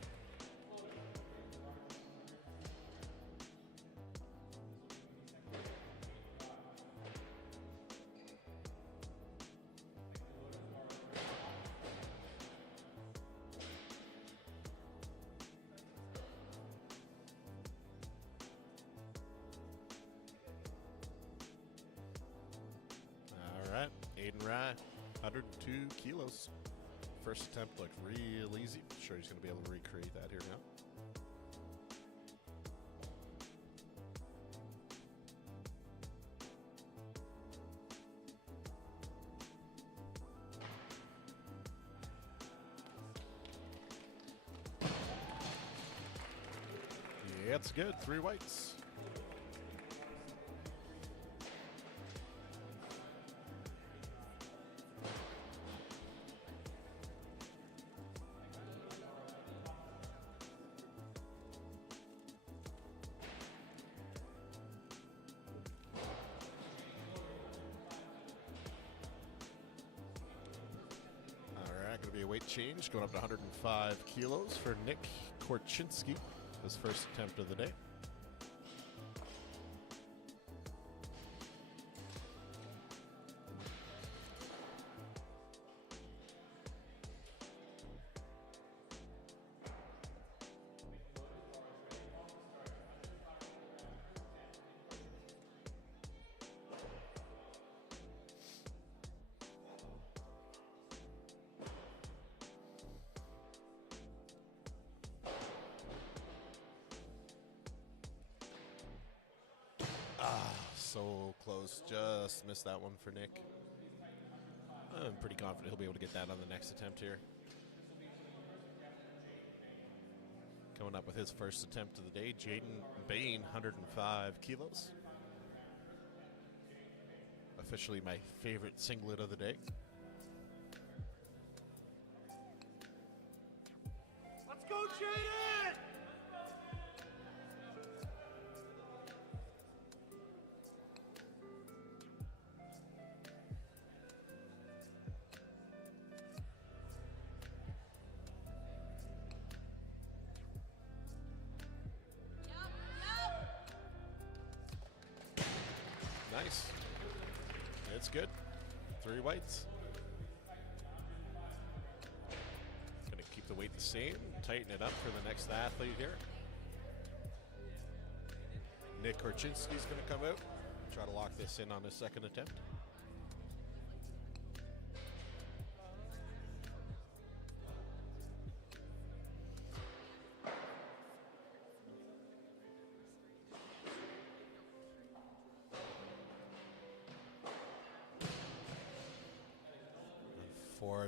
Aiden Rye, 102 kilos. First attempt looked real easy. Sure he's going to be able to recreate that here now. Yeah, it's good. 3 whites. Going to be a weight change, going up to 105 kilos for Nick Korchinski, his first attempt of the day. So close, just missed that one for Nick. I'm pretty confident he'll be able to get that on the next attempt here. Coming up with his first attempt of the day, Jaden Bain, 105 kilos. Officially my favorite singlet of the day. Let's go, Jaden! Nice. It's good. 3 whites. Gonna keep the weight the same, tighten it up for the next athlete here. Nick Korchinski's gonna come out, try to lock this in on his second attempt.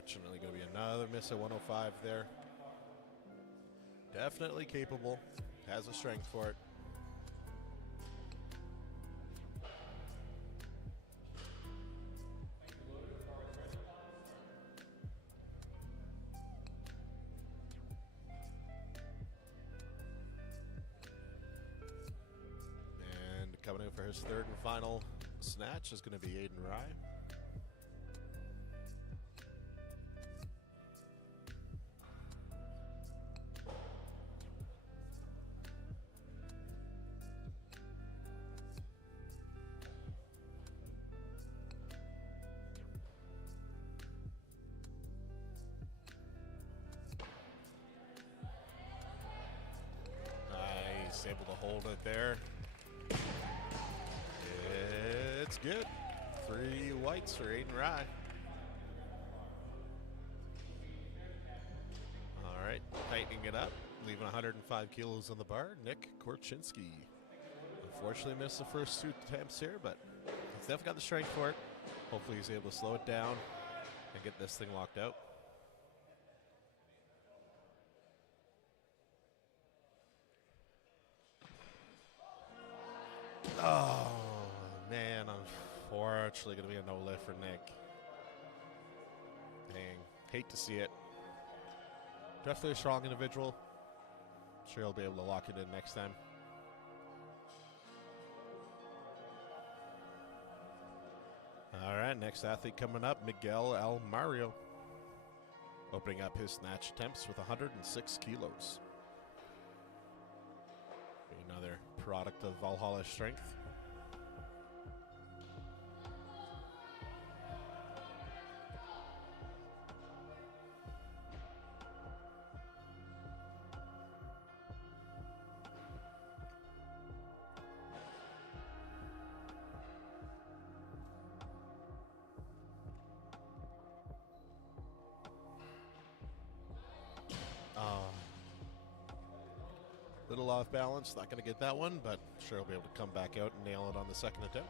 Unfortunately, going to be another miss at 105 there. Definitely capable. Has the strength for it. And coming in for his third and final snatch is going to be Aiden Rye. Nice, able to hold it there. It's good. 3 whites for Aiden Rye. All right, tightening it up, leaving 105 kilos on the bar, Nick Korchinski. Unfortunately missed the first 2 attempts here, but he's definitely got the strength for it. Hopefully he's able to slow it down and get this thing locked out. Oh, man, unfortunately going to be a no lift for Nick. Dang, hate to see it. Definitely a strong individual. Sure he'll be able to lock it in next time. All right, next athlete coming up, Miguel Almario. Opening up his snatch attempts with 106 kilos. Another product of Valhalla strength. Little off balance, not going to get that one, but sure he'll be able to come back out and nail it on the second attempt.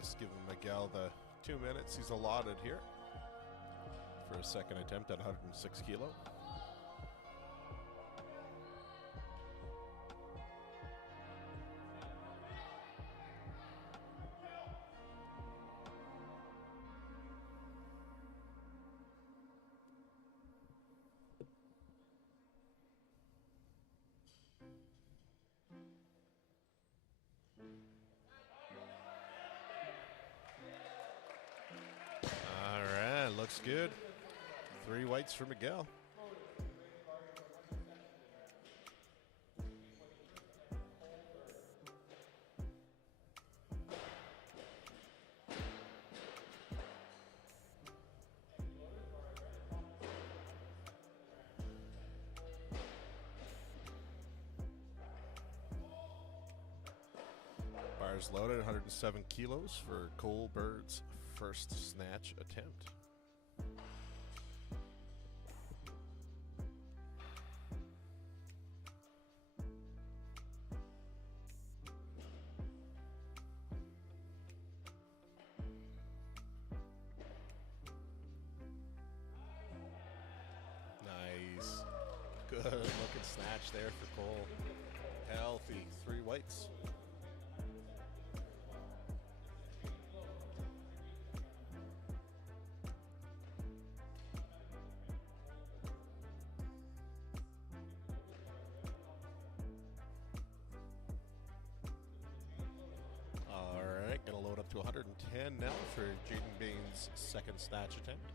Just giving Miguel the 2 minutes he's allotted here for a second attempt at 106 kilo. Looks good. 3 whites for Miguel. Bars loaded, 107 kilos for Cole Bird's first snatch attempt. Nice. Good looking snatch there for Cole. Healthy. 3 whites. to 110 now for Jaden Bain's second snatch attempt.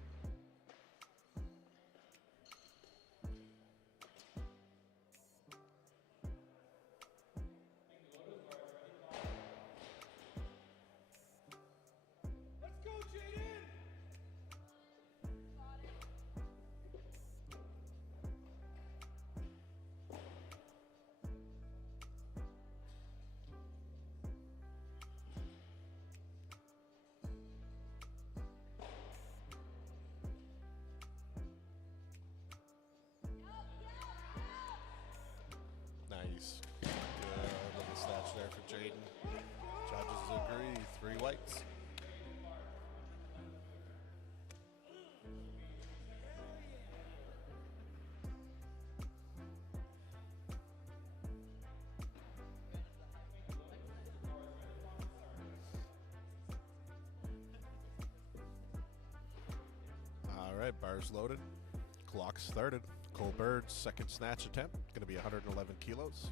Let's go, Jaden! Nice. Good little snatch there for Jaden. Judges agree. 3 whites. All right, bars loaded. Clock started. Cole Bird's second snatch attempt. Going to be 111 kilos.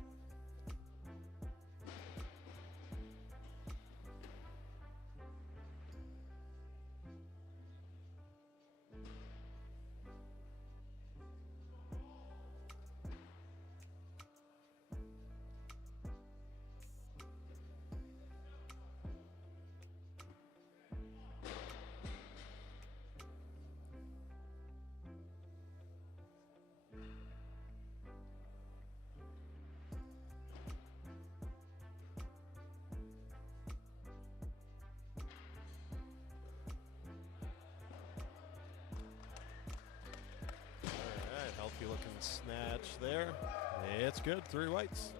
Healthy looking snatch there. It's good. 3 whites.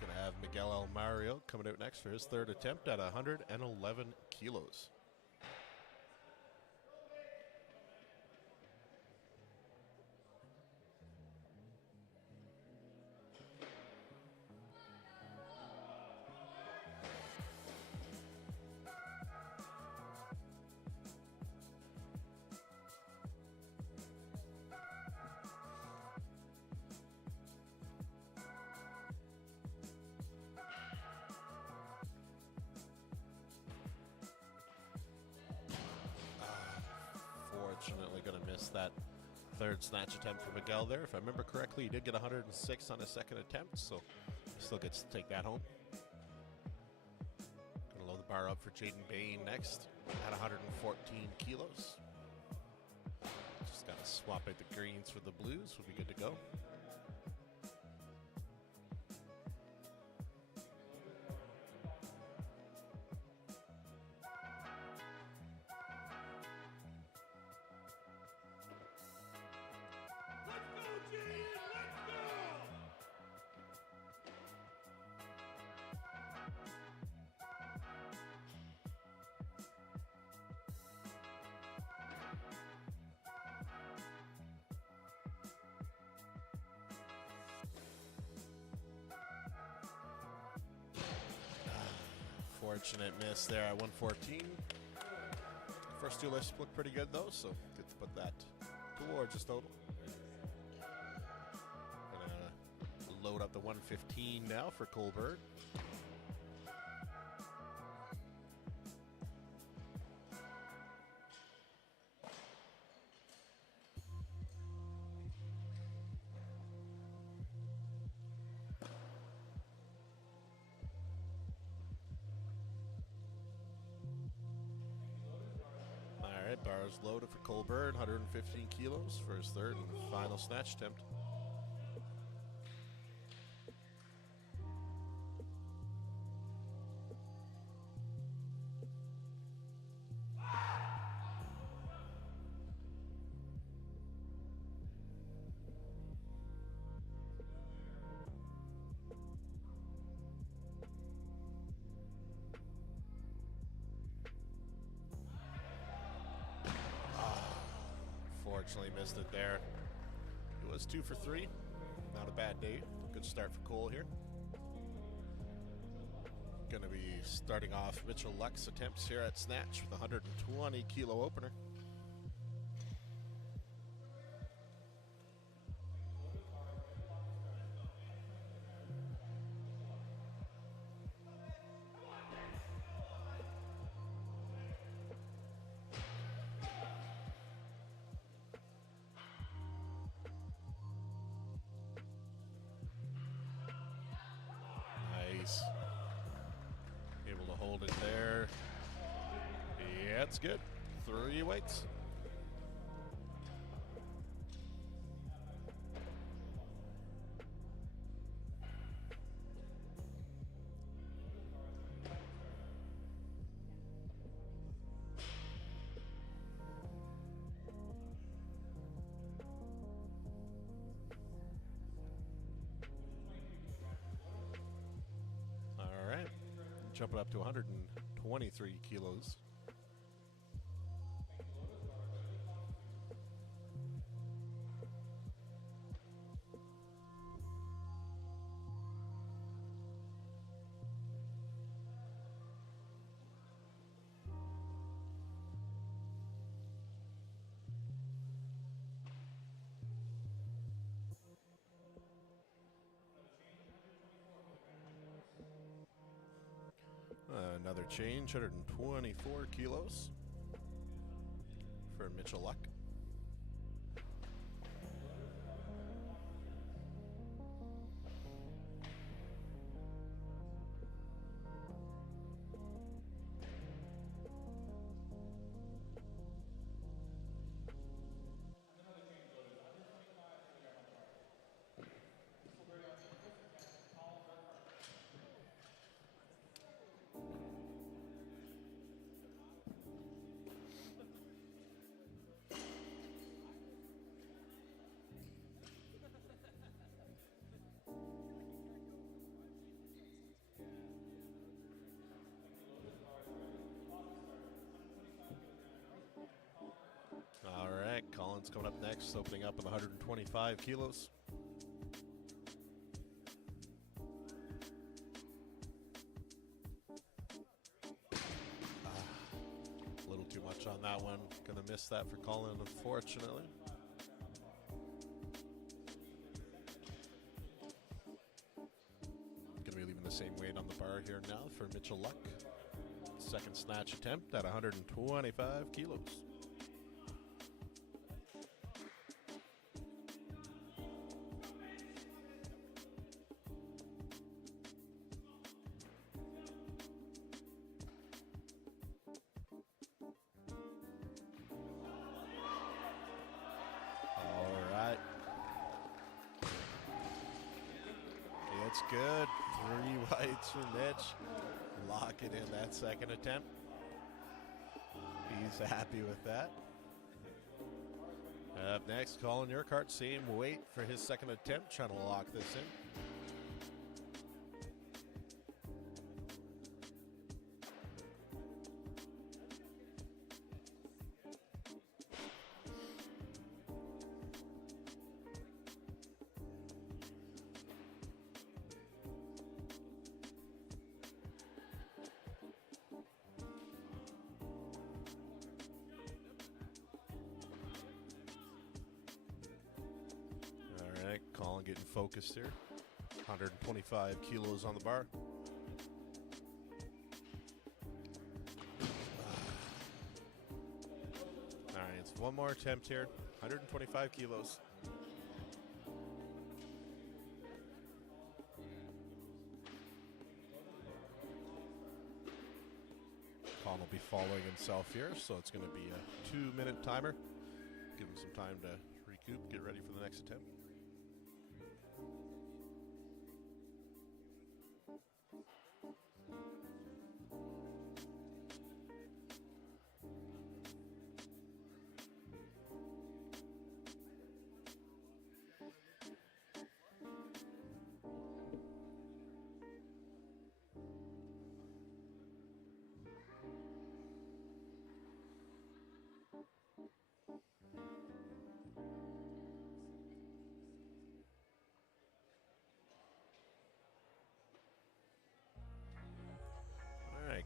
Gonna have Miguel El Mario coming out next for his third attempt at 111 kilos. Fortunately going to miss that third snatch attempt for Miguel there. If I remember correctly, he did get 106 on his second attempt, so he still gets to take that home. Going to load the bar up for Jaden Bain next at 114 kilos. Just got to swap out the greens for the blues. We'll be good to go. Let's go, Jaden! Let's go! Fortunate miss there at 114. First 2 lifts look pretty good though, so good to put that towards his total. Gonna load up the 115 now for Cole Bird. All right, bars loaded for Cole Bird, 115 kilos for his third and final snatch attempt. Unfortunately missed it there. It was 2 for 3. Not a bad day. Good start for Cole here. Going to be starting off Mitchell Luck's attempts here at snatch with a 120 kilo opener. Hold it there. Yeah, it's good. 3 weights. All right. Jumping up to 123 kilos. Another change, 124 kilos for Mitchell Luck. All right, Collins coming up next, opening up with 125 kilos. A little too much on that one. Gonna miss that for Colin, unfortunately. Gonna be leaving the same weight on the bar here now for Mitchell Luck. Second snatch attempt at 125 kilos. It's good. 3 whites for Mitch. Lock it in that second attempt. He's happy with that. Up next, Colin Urquhart, same weight for his second attempt, trying to lock this in. Colin getting focused here. 125 kilos on the bar. All right, it's one more attempt here. 125 kilos. Colin will be following himself here, so it's going to be a 2-minute timer. Give him some time to recoup, get ready for the next attempt.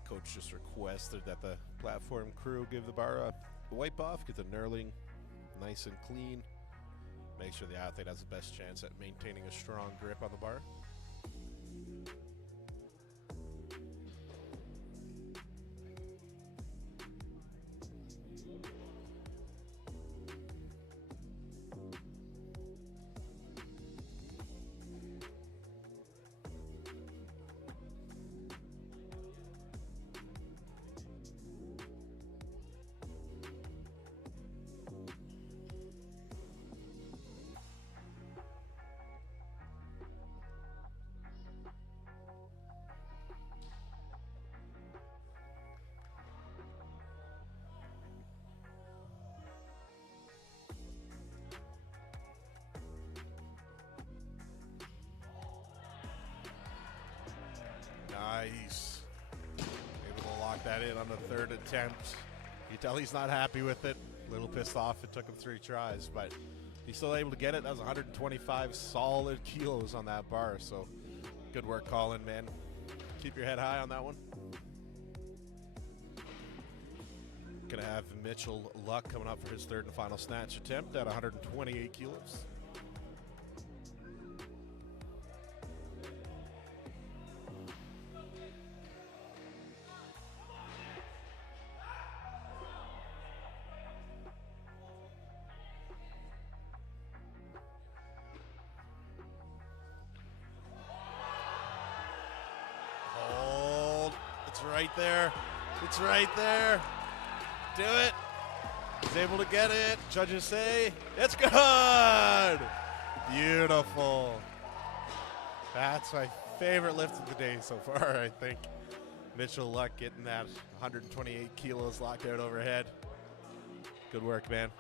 Coach just requested that the platform crew give the bar a wipe off, get the knurling nice and clean, make sure the athlete has the best chance at maintaining a strong grip on the bar. Nice. Able to lock that in on the third attempt. You tell he's not happy with it. A little pissed off. It took him 3 tries, but he's still able to get it. That was 125 solid kilos on that bar. So good work, Colin, man. Keep your head high on that one. Gonna have Mitchell Luck coming up for his third and final snatch attempt at 128 kilos. Hold. It's right there. It's right there. Do it. He's able to get it. Judges say it's good. Beautiful. That's my favorite lift of the day so far, I think. Mitchell Luck getting that 128 kilos locked out overhead. Good work, man.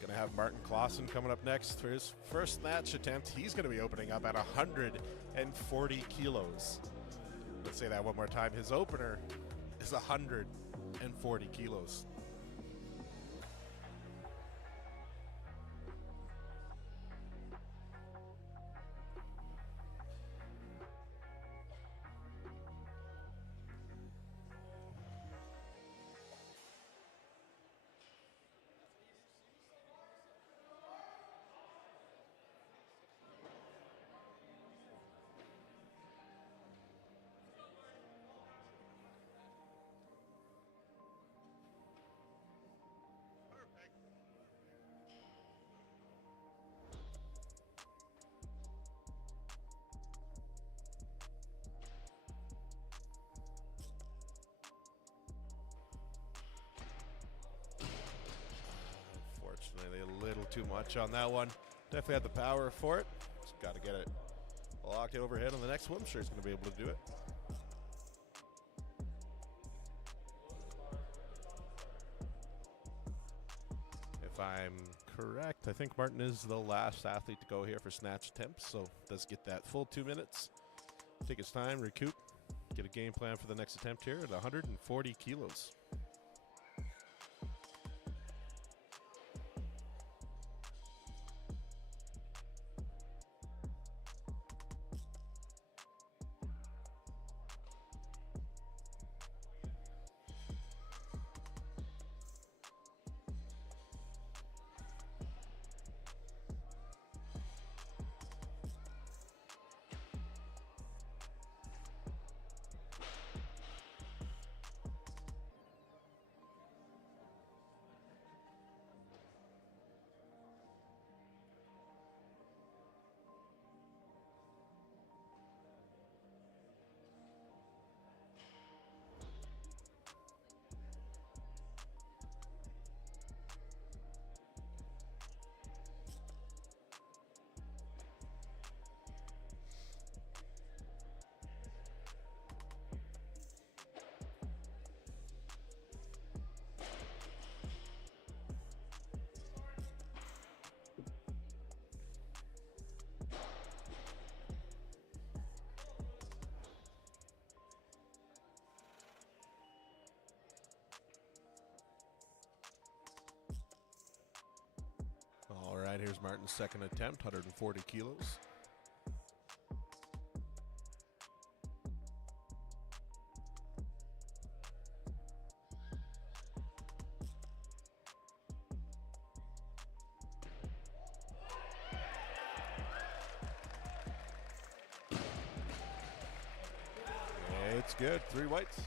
Gonna have Martin Clausen coming up next for his first snatch attempt. He's gonna be opening up at 140 kilos. Let's say that one more time. His opener is 140 kilos. Unfortunately, a little too much on that one. Definitely had the power for it. Just got to get it locked overhead on the next one. I'm sure he's going to be able to do it. If I'm correct, I think Martin is the last athlete to go here for snatch attempts, so does get that full 2 minutes. Take his time, recoup, get a game plan for the next attempt here at 140 kilos. All right, here's Martin's second attempt, 140 kilos. It's good, 3 whites.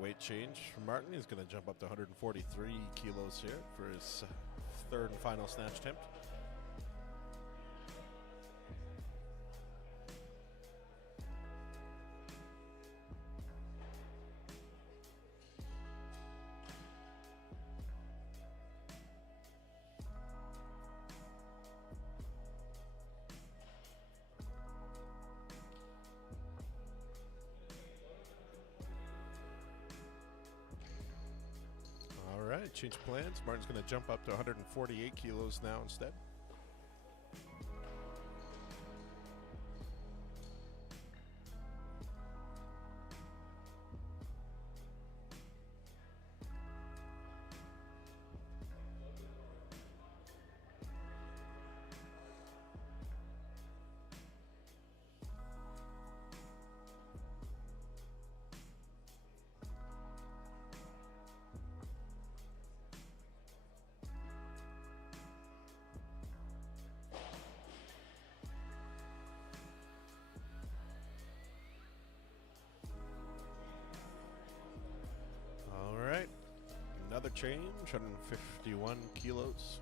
Weight change for Martin. He's going to jump up to 143 kilos here for his third and final snatch attempt. right, change plans. Martin's going to jump up to 148 kilos now instead. All right, another change, 151 kilos.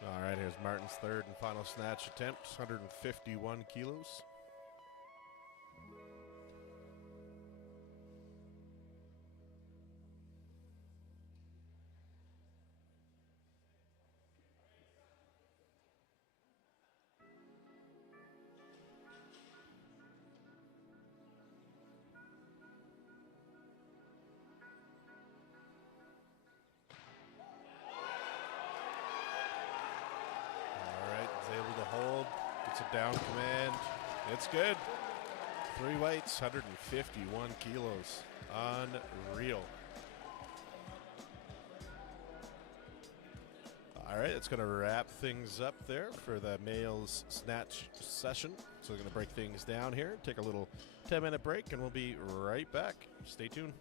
All right, here's Martin's third and final snatch attempt, 151 kilos. Hold, gets a down command. It's good. 3 weights, 151 kilos. Unreal. All right, it's going to wrap things up there for the males snatch session. So we're going to break things down here, take a little 10-minute break, and we'll be right back. Stay tuned.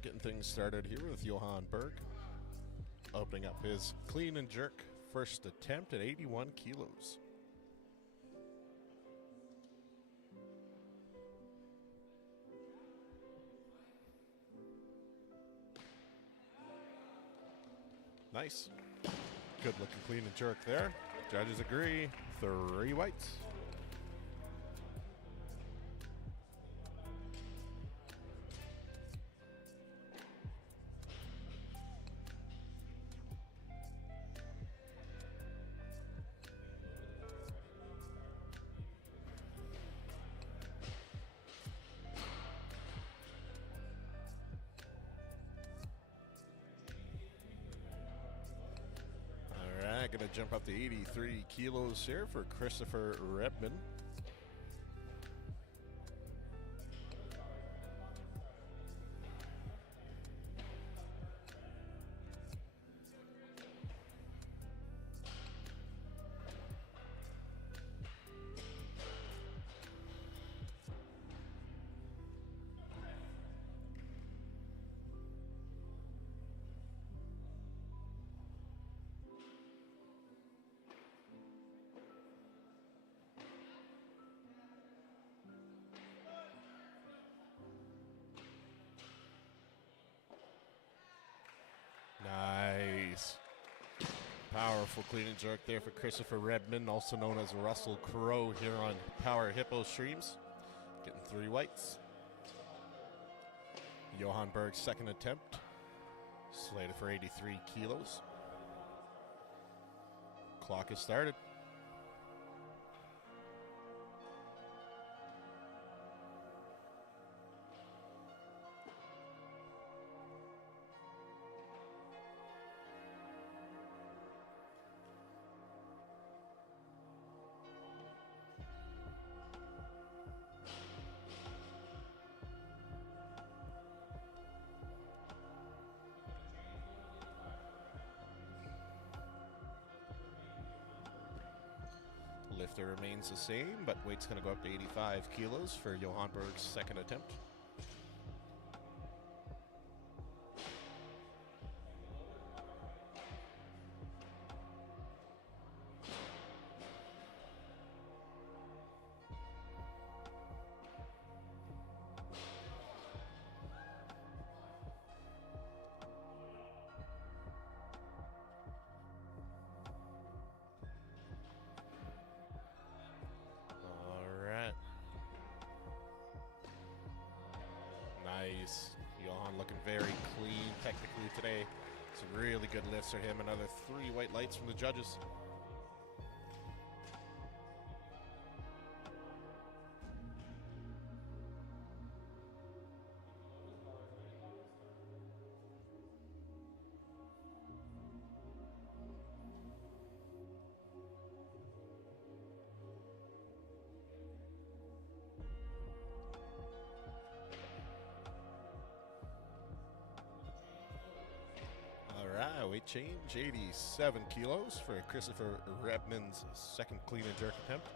right, getting things started here with Johan Berg. Opening up his clean and jerk first attempt at 81 kilos. Nice. Good looking clean and jerk there. Judges agree. 3 whites. Going to jump up to 83 kilos here for Christopher Rebman. Nice. Powerful clean and jerk there for Christopher Rebman, also known as Russell Crowe here on Power Hippo streams. Getting 3 whites. Johan Berg's second attempt. Slated for 83 kilos. Clock has started. Lifter remains the same, but weight's going to go up to 85 kilos for Johan Berg's second attempt. Nice. Johan looking very clean technically today. Some really good lifts for him. Another 3 white lights from the judges. Weight change, 87 kilos for Christopher Rebman's second clean and jerk attempt.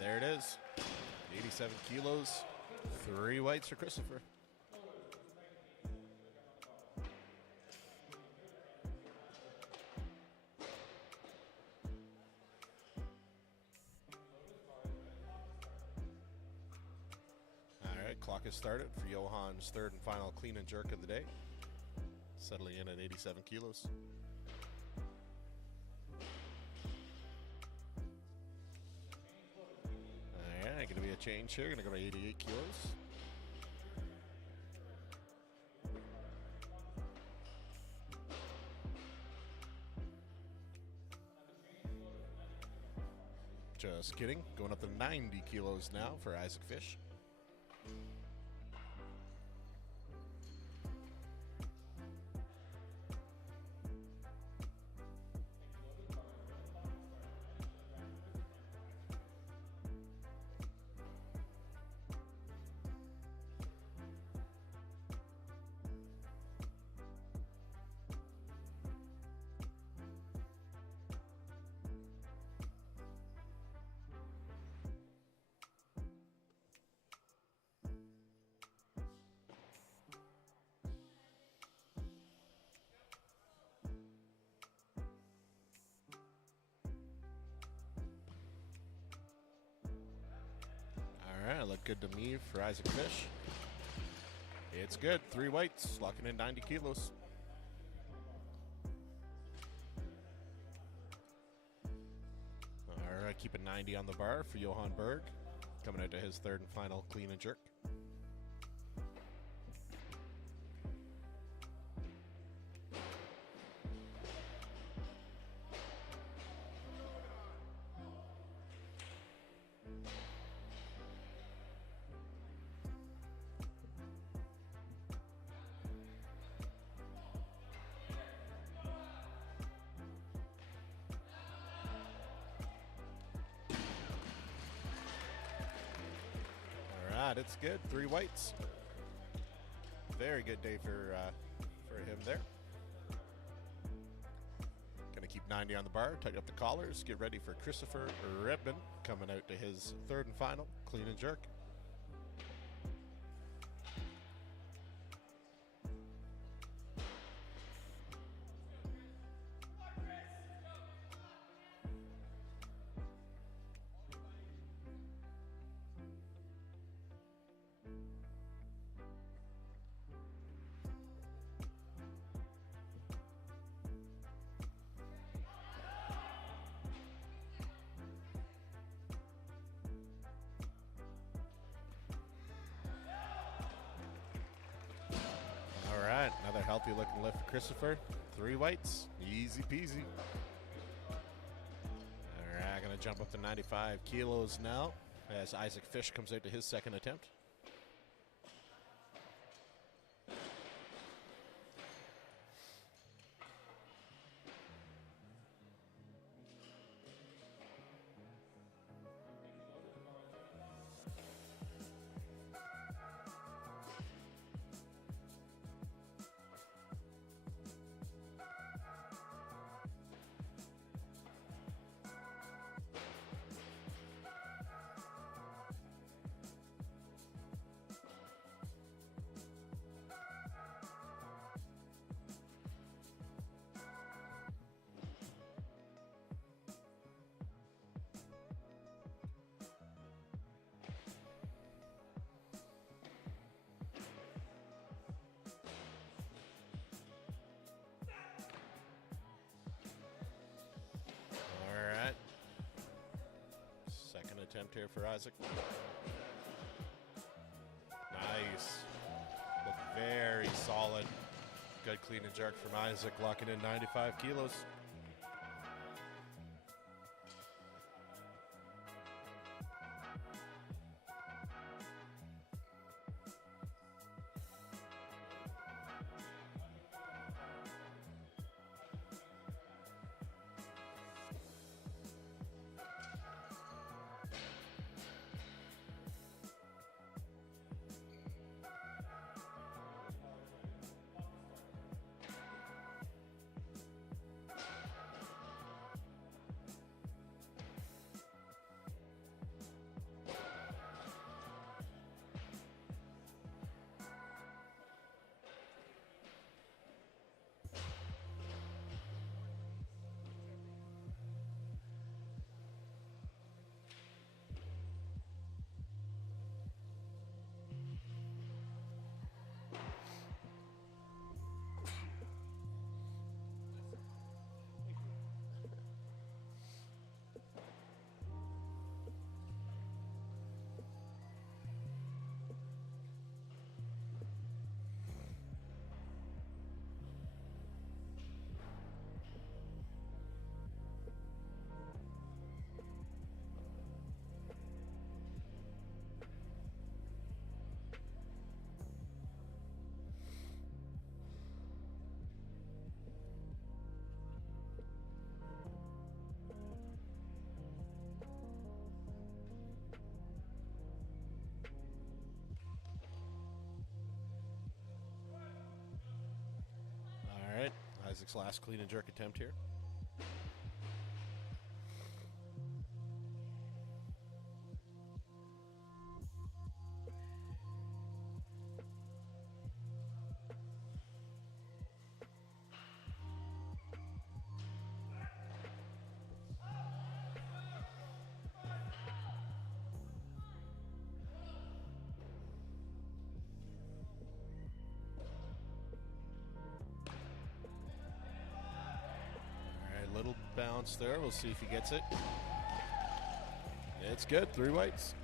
There it is. 87 kilos, 3 whites for Christopher. All right, clock has started for Johan's third and final clean and jerk of the day. Settling in at 87 kilos. Going to be a change here. Going to go to 88 kilos. Just kidding. Going up to 90 kilos now for Isaac Fish. All right, look good to me for Isaac Fish. It's good. 3 weights, locking in 90 kilos. All right, keeping 90 on the bar for Johan Berg. Coming out to his third and final clean and jerk. It's good. 3 weights. Very good day for him there. Gonna keep 90 on the bar, tighten up the collars, get ready for Christopher Redman coming out to his third and final clean and jerk. Another healthy looking lift for Christopher. 3 weights, easy peasy. All right, gonna jump up to 95 kilos now as Isaac Fish comes out to his second attempt. Attempt here for Isaac. Nice. Look very solid. Good clean and jerk from Isaac, locking in 95 kilos. Classic's last clean and jerk attempt here. Little bounce there. We'll see if he gets it. It's good. 3 whites.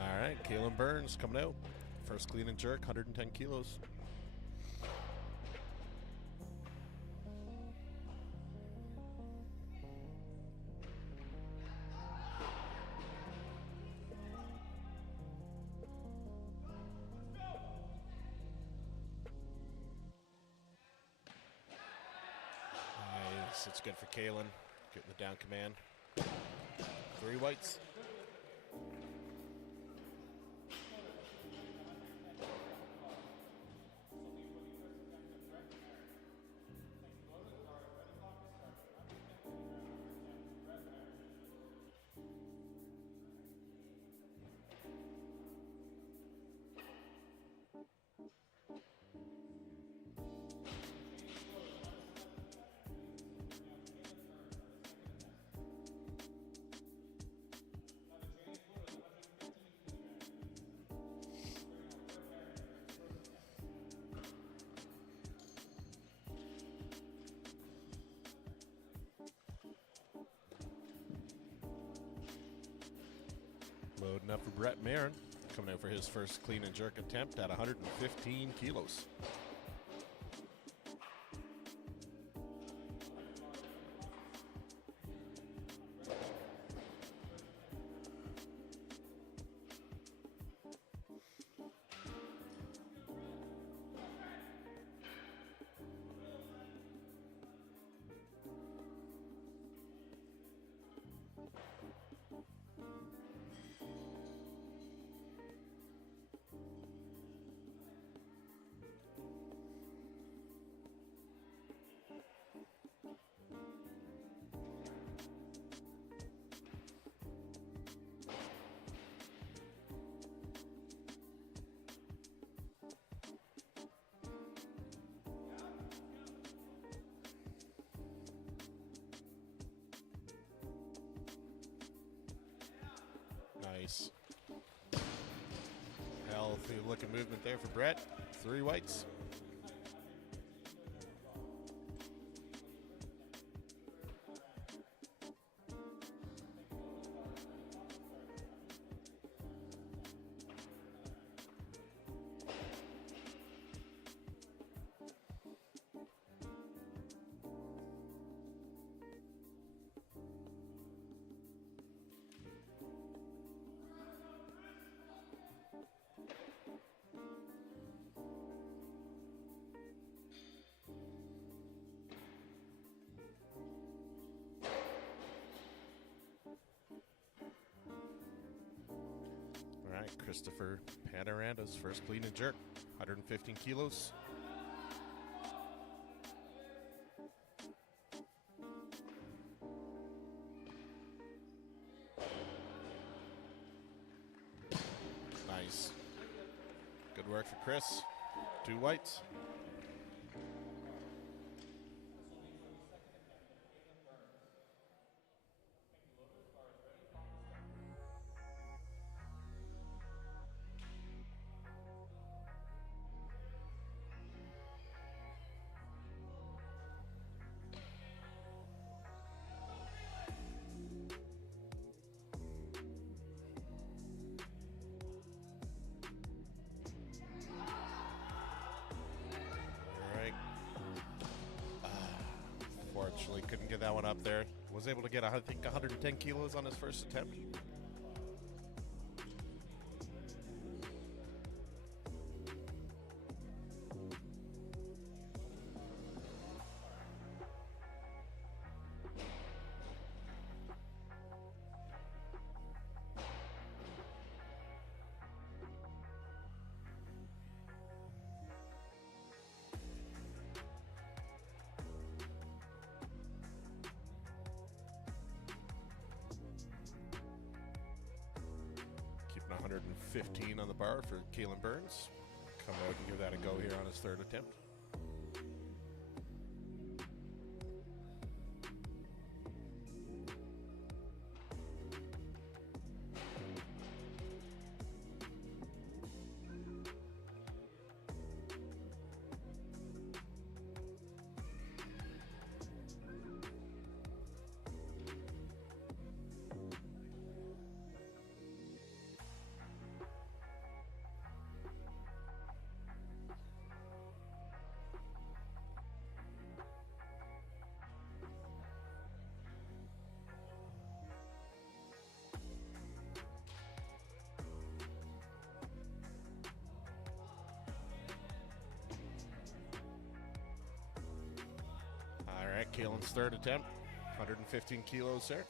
All right, Kalen Burns coming out. First clean and jerk, 110 kilos. Nice, it's good for Kalen. Getting the down command. 3 whites. Loading up for Brett Marin, coming out for his first clean and jerk attempt at 115 kilos. Nice. Healthy looking movement there for Brett. 3 whites. All right, Christopher Panaranda's first clean and jerk, 115 kilos. Nice. Good work for Chris. 2 whites. get that one up there. Was able to get, I think, 110 kilos on his first attempt. Keeping 115 on the bar for Kalen Burns. Come out and give that a go here on his third attempt. All right, Kalen's third attempt, 115 kilos there.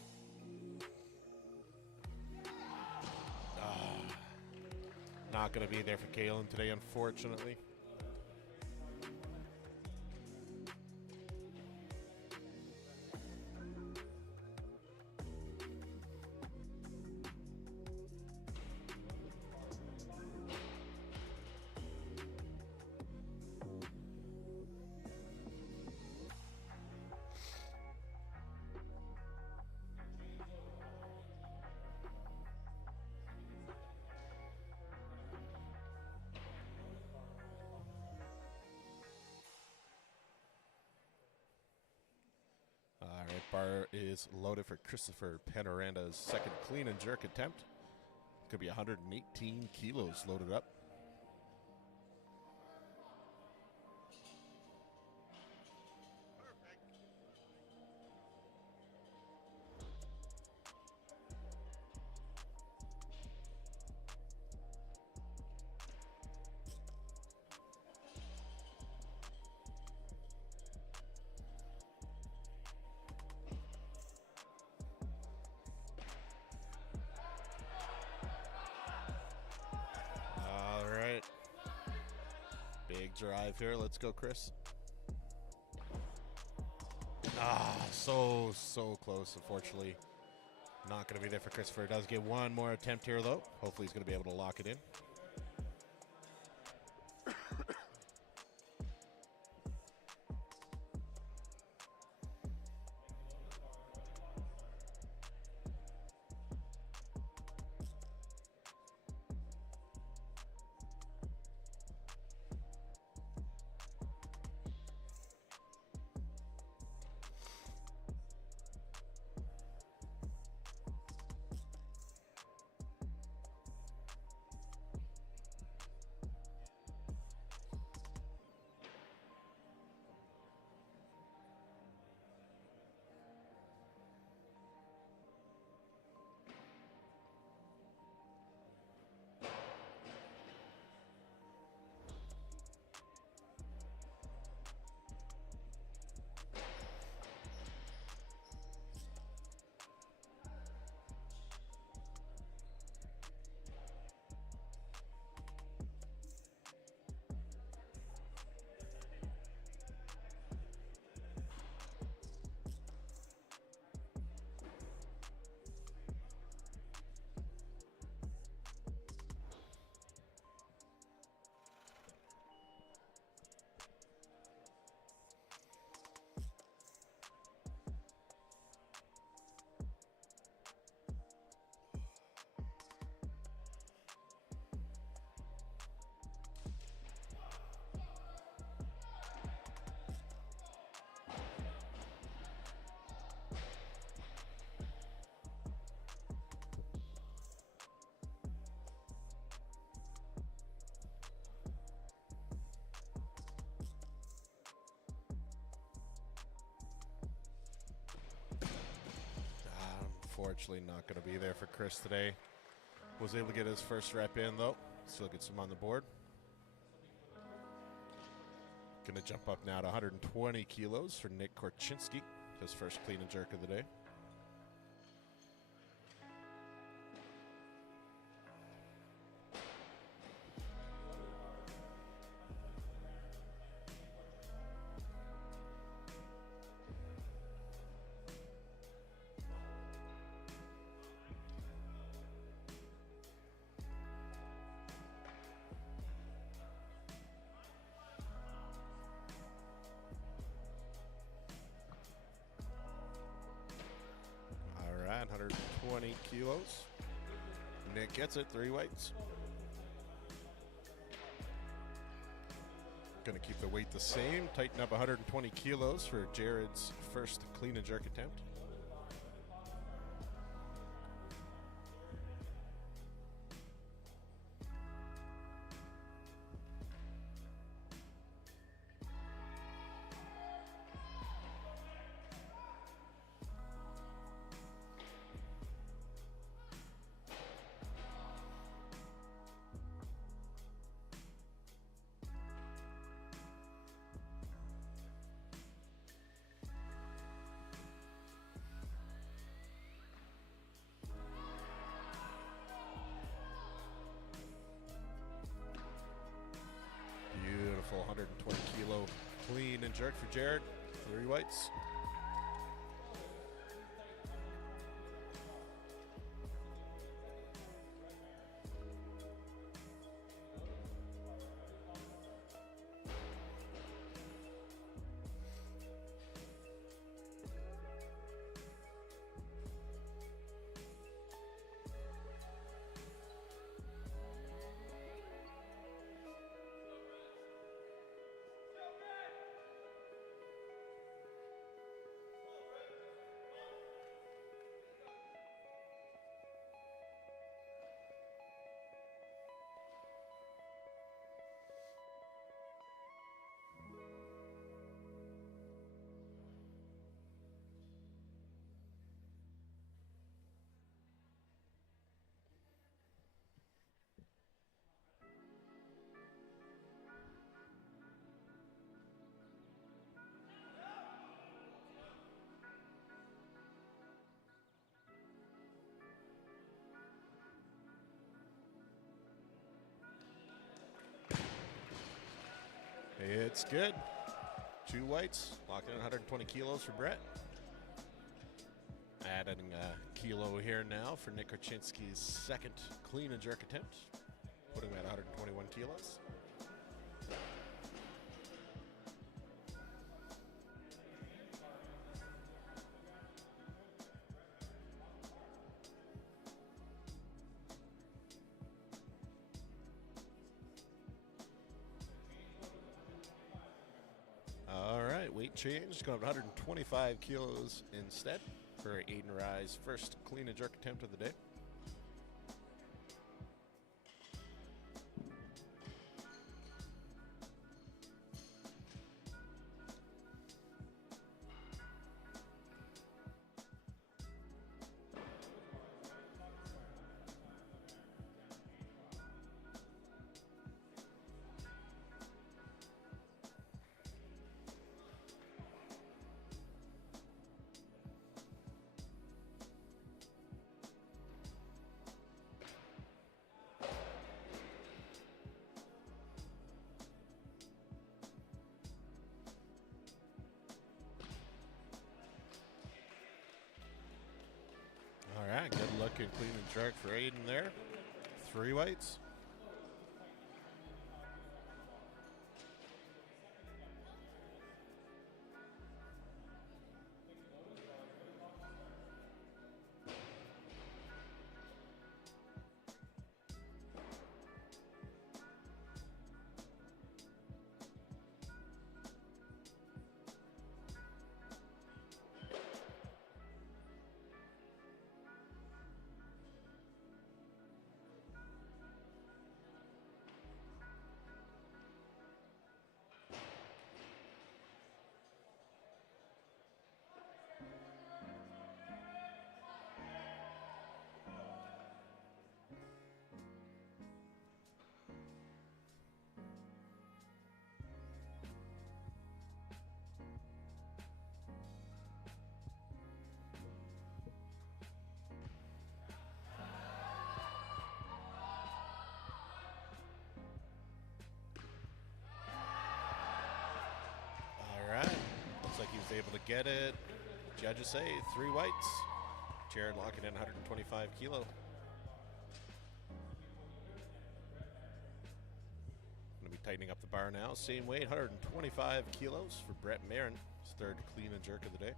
Not going to be there for Kalen today, unfortunately. Bar is loaded for Christopher Penoranda's second clean and jerk attempt. Could be 118 kilos loaded up. Big drive here. Let's go, Chris. So close. Unfortunately, not going to be there for Christopher. Does get one more attempt here, though. Hopefully, he's going to be able to lock it in. Unfortunately, not going to be there for Chris today. Was able to get his first rep in, though. Still gets him on the board. Going to jump up now to 120 kilos for Nick Korchinski, his first clean and jerk of the day. All right, 120 kilos. Nick gets it, 3 weights. Going to keep the weight the same. Tighten up 120 kilos for Jared's first clean and jerk attempt. Beautiful 120 kilo clean and jerk for Jared. 3 weights. It's good. 2 weights, locked in 120 kilos for Brett. Adding a kilo here now for Nick Korchinski's second clean and jerk attempt, putting him at 121 kilos. All right, weight change, going up to 125 kilos instead for Aiden Rye's first clean and jerk attempt of the day. All right, good looking clean and jerk for Aiden there. 3 weights. get it. Judges say 3 whites. Jared locking in 125 kilo. Going to be tightening up the bar now. Same weight, 125 kilos for Brett Marin. His third clean and jerk of the day.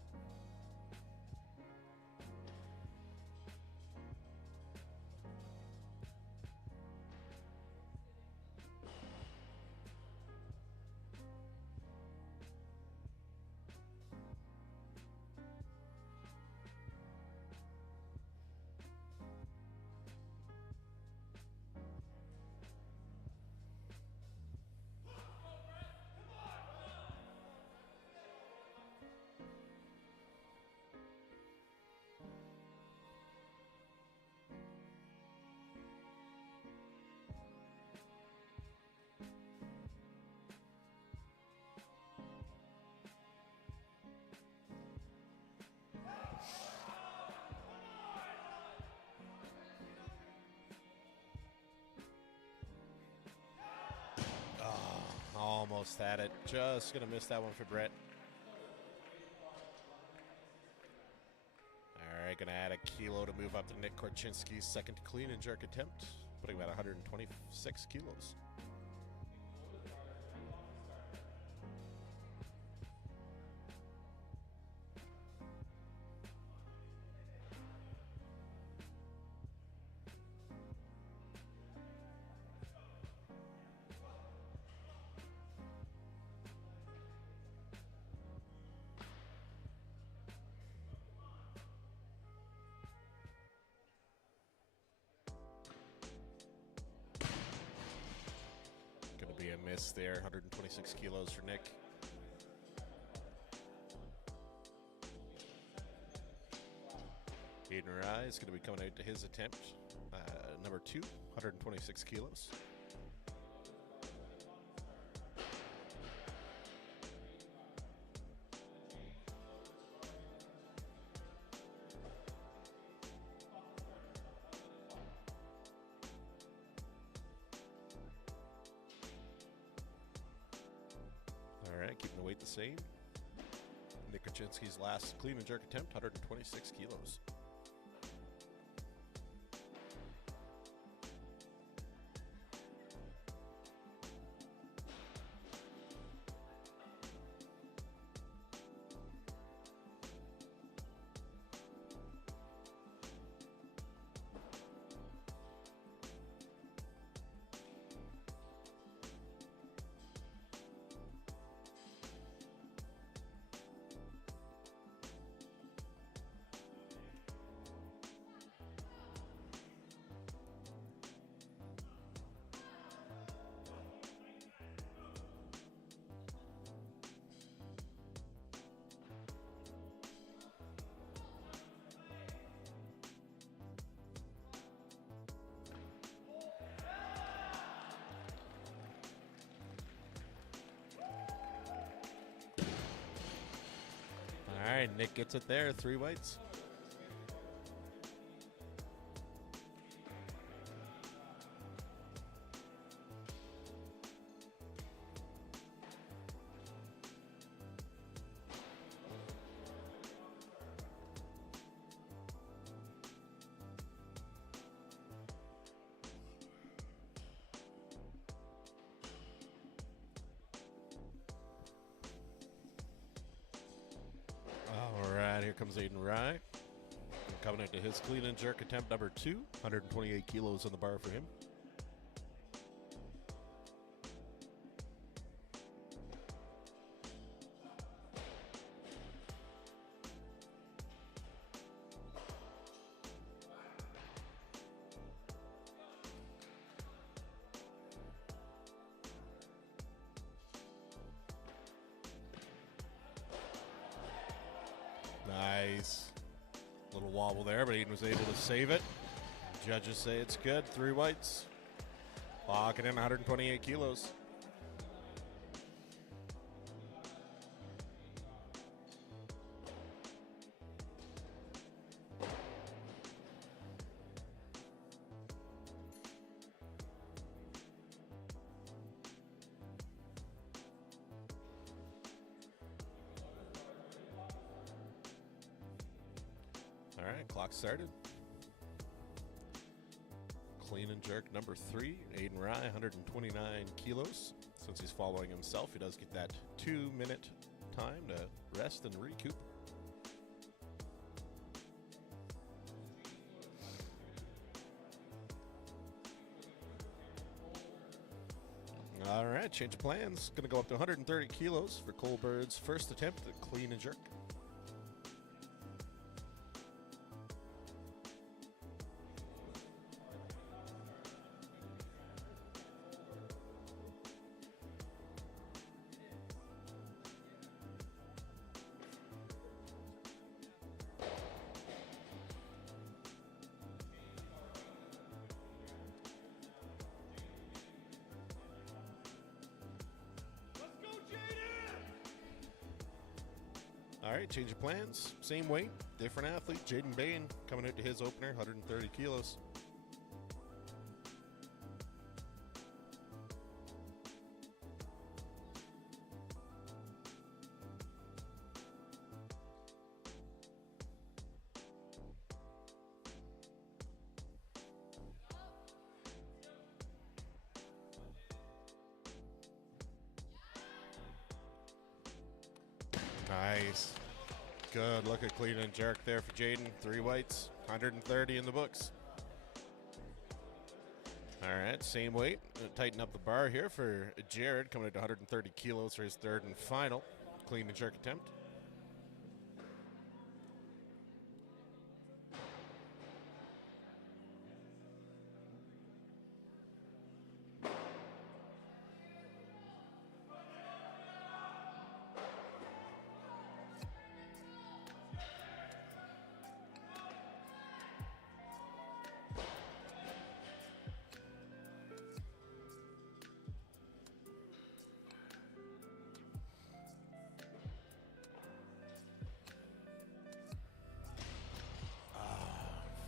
Almost had it. Just going to miss that one for Brett. All right, going to add a kilo to move up to Nick Korchinski's second clean and jerk attempt, putting him at 126 kilos. Be a miss there, 126 kilos for Nick. Aiden Rai is going to be coming out to his attempt. Number 2, 126 kilos. All right, keeping the weight the same. Nick Korchinski's last clean and jerk attempt, 126 kilos. All right, Nick gets it there, 3 whites. Here comes Aiden Rai. Coming into his clean and jerk attempt number 2. 128 kilos on the bar for him. Nice. Little wobble there, but Eden was able to save it. Judges say it's good. 3 whites. Locking in 128 kilos. All right, clock started. Clean and jerk number 3, Aiden Rye, 129 kilos. Since he's following himself, he does get that 2-minute time to rest and recoup. All right, change of plans. Going to go up to 130 kilos for Cole Bird's first attempt at clean and jerk. Let's go, Jaden! All right, change of plans. Same weight, different athlete. Jaden Bain coming out to his opener, 130 kilos. Nice. Good look at clean and jerk there for Jaden. 3 whites, 130 in the books. All right, same weight. Tighten up the bar here for Jared, coming out to 130 kilos for his third and final clean and jerk attempt.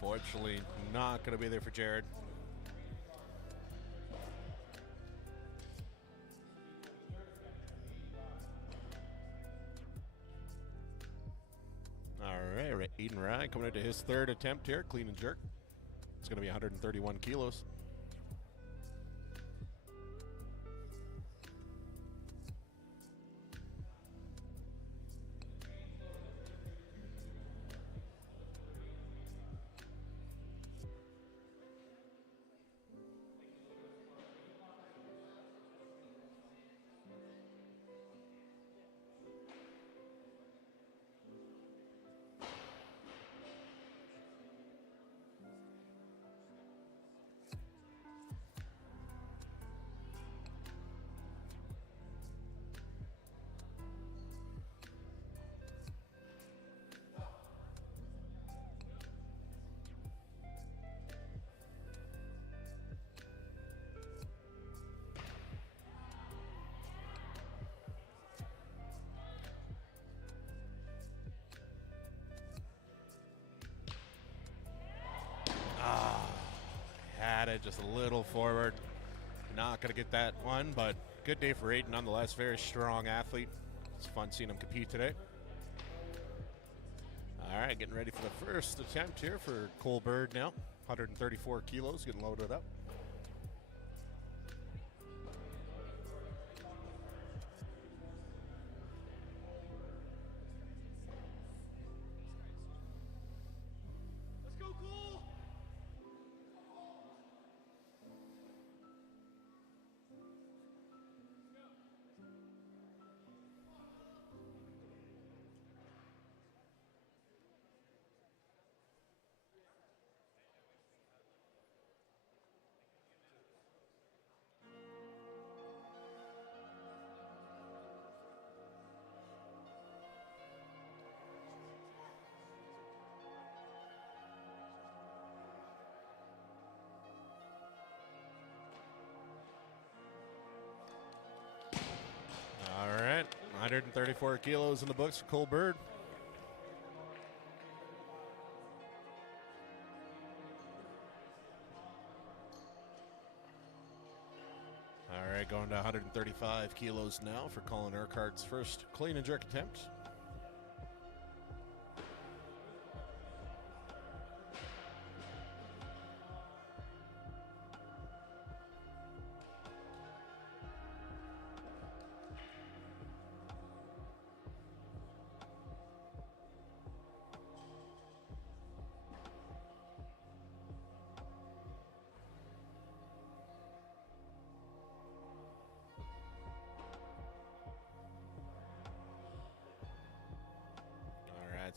Fortunately, not going to be there for Jared. All right, Aiden Rye coming out to his third attempt here, clean and jerk. It's going to be 131 kilos. Had it just a little forward. Not going to get that one, but good day for Aiden nonetheless. Very strong athlete. It's fun seeing him compete today. All right, getting ready for the first attempt here for Cole Bird now. 134 kilos, getting loaded up. Let's go, Cole! All right, 134 kilos in the books for Cole Bird. All right, going to 135 kilos now for Colin Urquhart's first clean and jerk attempt.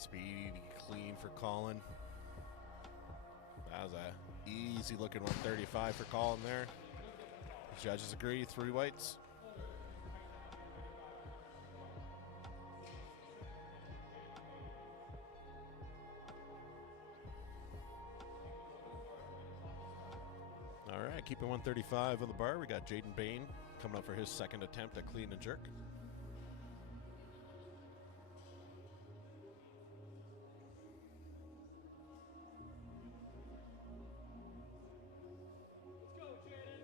Speedy, clean for Colin. That was a easy looking 135 for Colin there. The judges agree, 3 whites. All right, keeping 135 on the bar. We got Jaden Bain coming up for his second attempt at clean and jerk. Let's go, Jaden.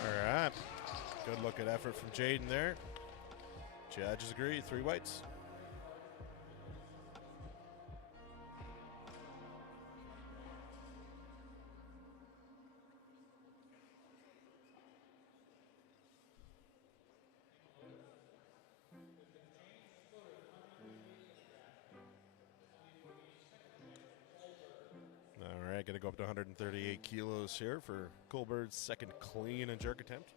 All right, good look at effort from Jaden there. Judges agree, 3 whites. All right, gonna go up to 138 kilos here for Colbert's second clean and jerk attempt.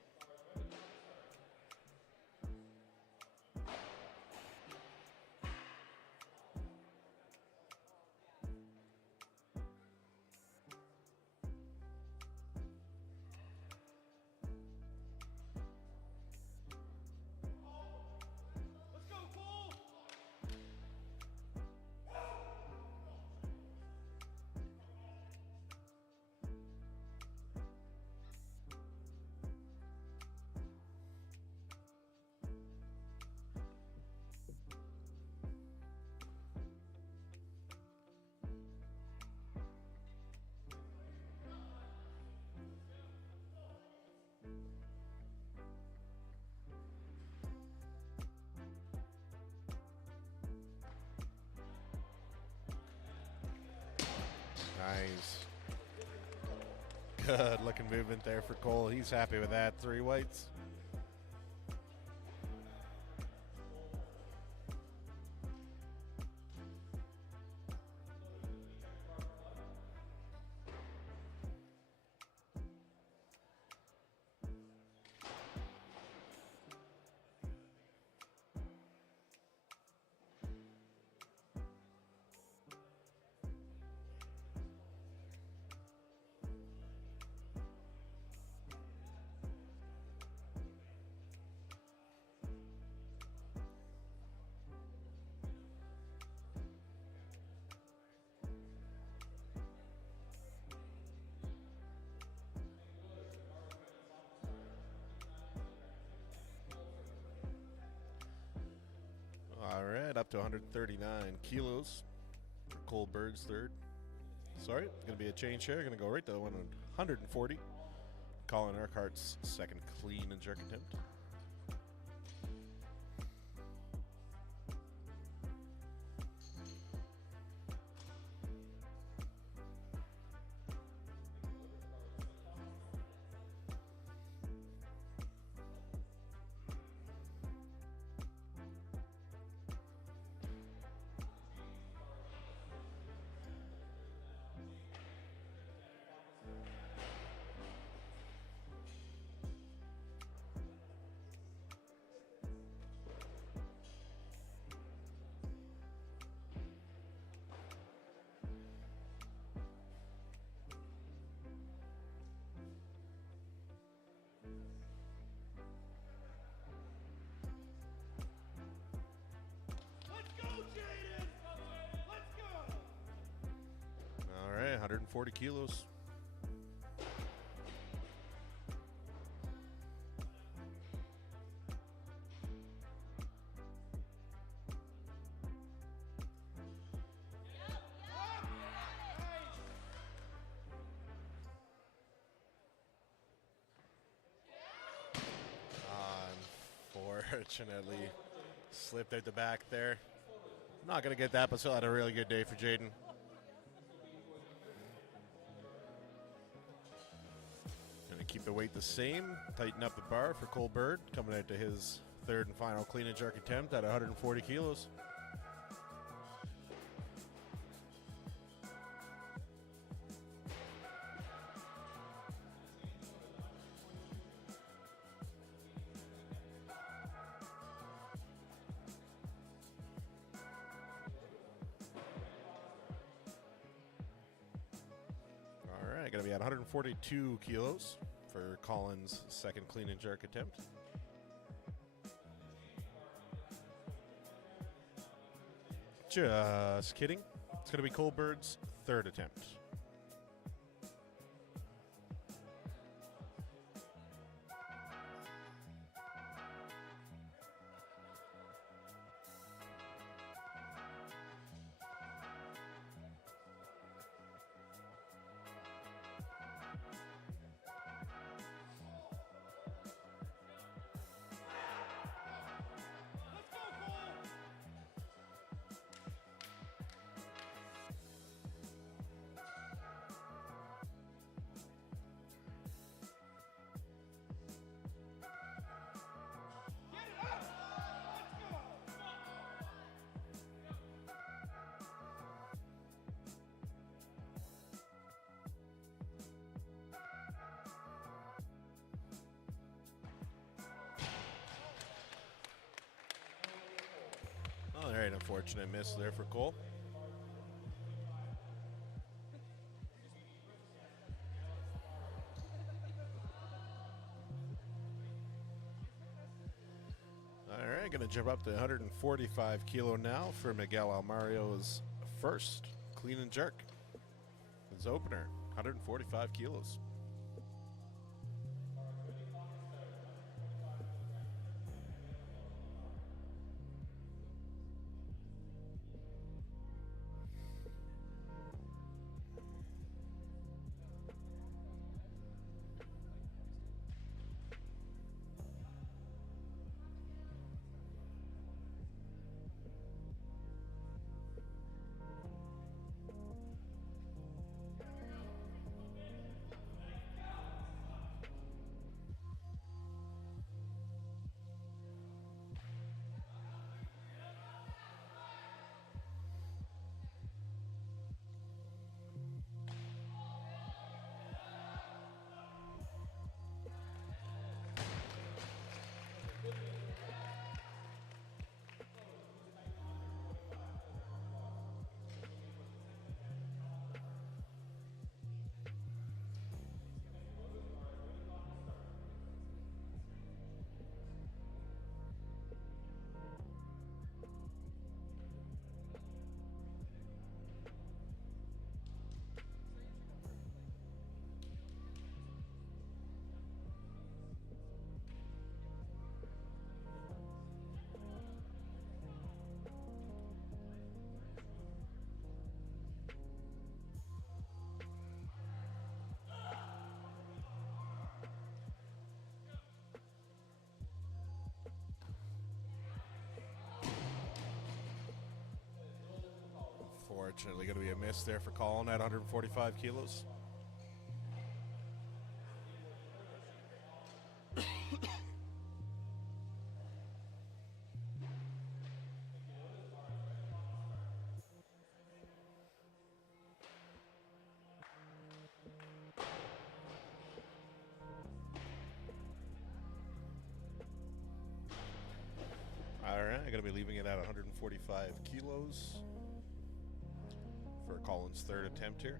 Let's go, Cole. Nice. Good looking movement there for Cole. He's happy with that. 3 whites. All right, up to 139 kilos for Cole Bird's third. Sorry, it's going to be a change here. Going to go right to 140. Colin Urquhart's second clean and jerk attempt. Let's go, Jaden. Let's go. All right, 140 kilos. Unfortunately, slipped out the back there. Not going to get that, but still had a really good day for Jaden. Going to keep the weight the same. Tighten up the bar for Cole Bird, coming out to his third and final clean and jerk attempt at 140 kilos. All right, going to be at 142 kilos for Colin's second clean and jerk attempt. Just kidding. It's going to be Cole Bird's third attempt. Let's go, Cole! Get it up! Let's go! All right, unfortunate miss there for Cole. All right, going to jump up to 145 kilo now for Miguel Almario's first clean and jerk. His opener, 145 kilos. Unfortunately, going to be a miss there for Colin at 145 kilos. All right, going to be leaving it at 145 kilos for Colin's third attempt here.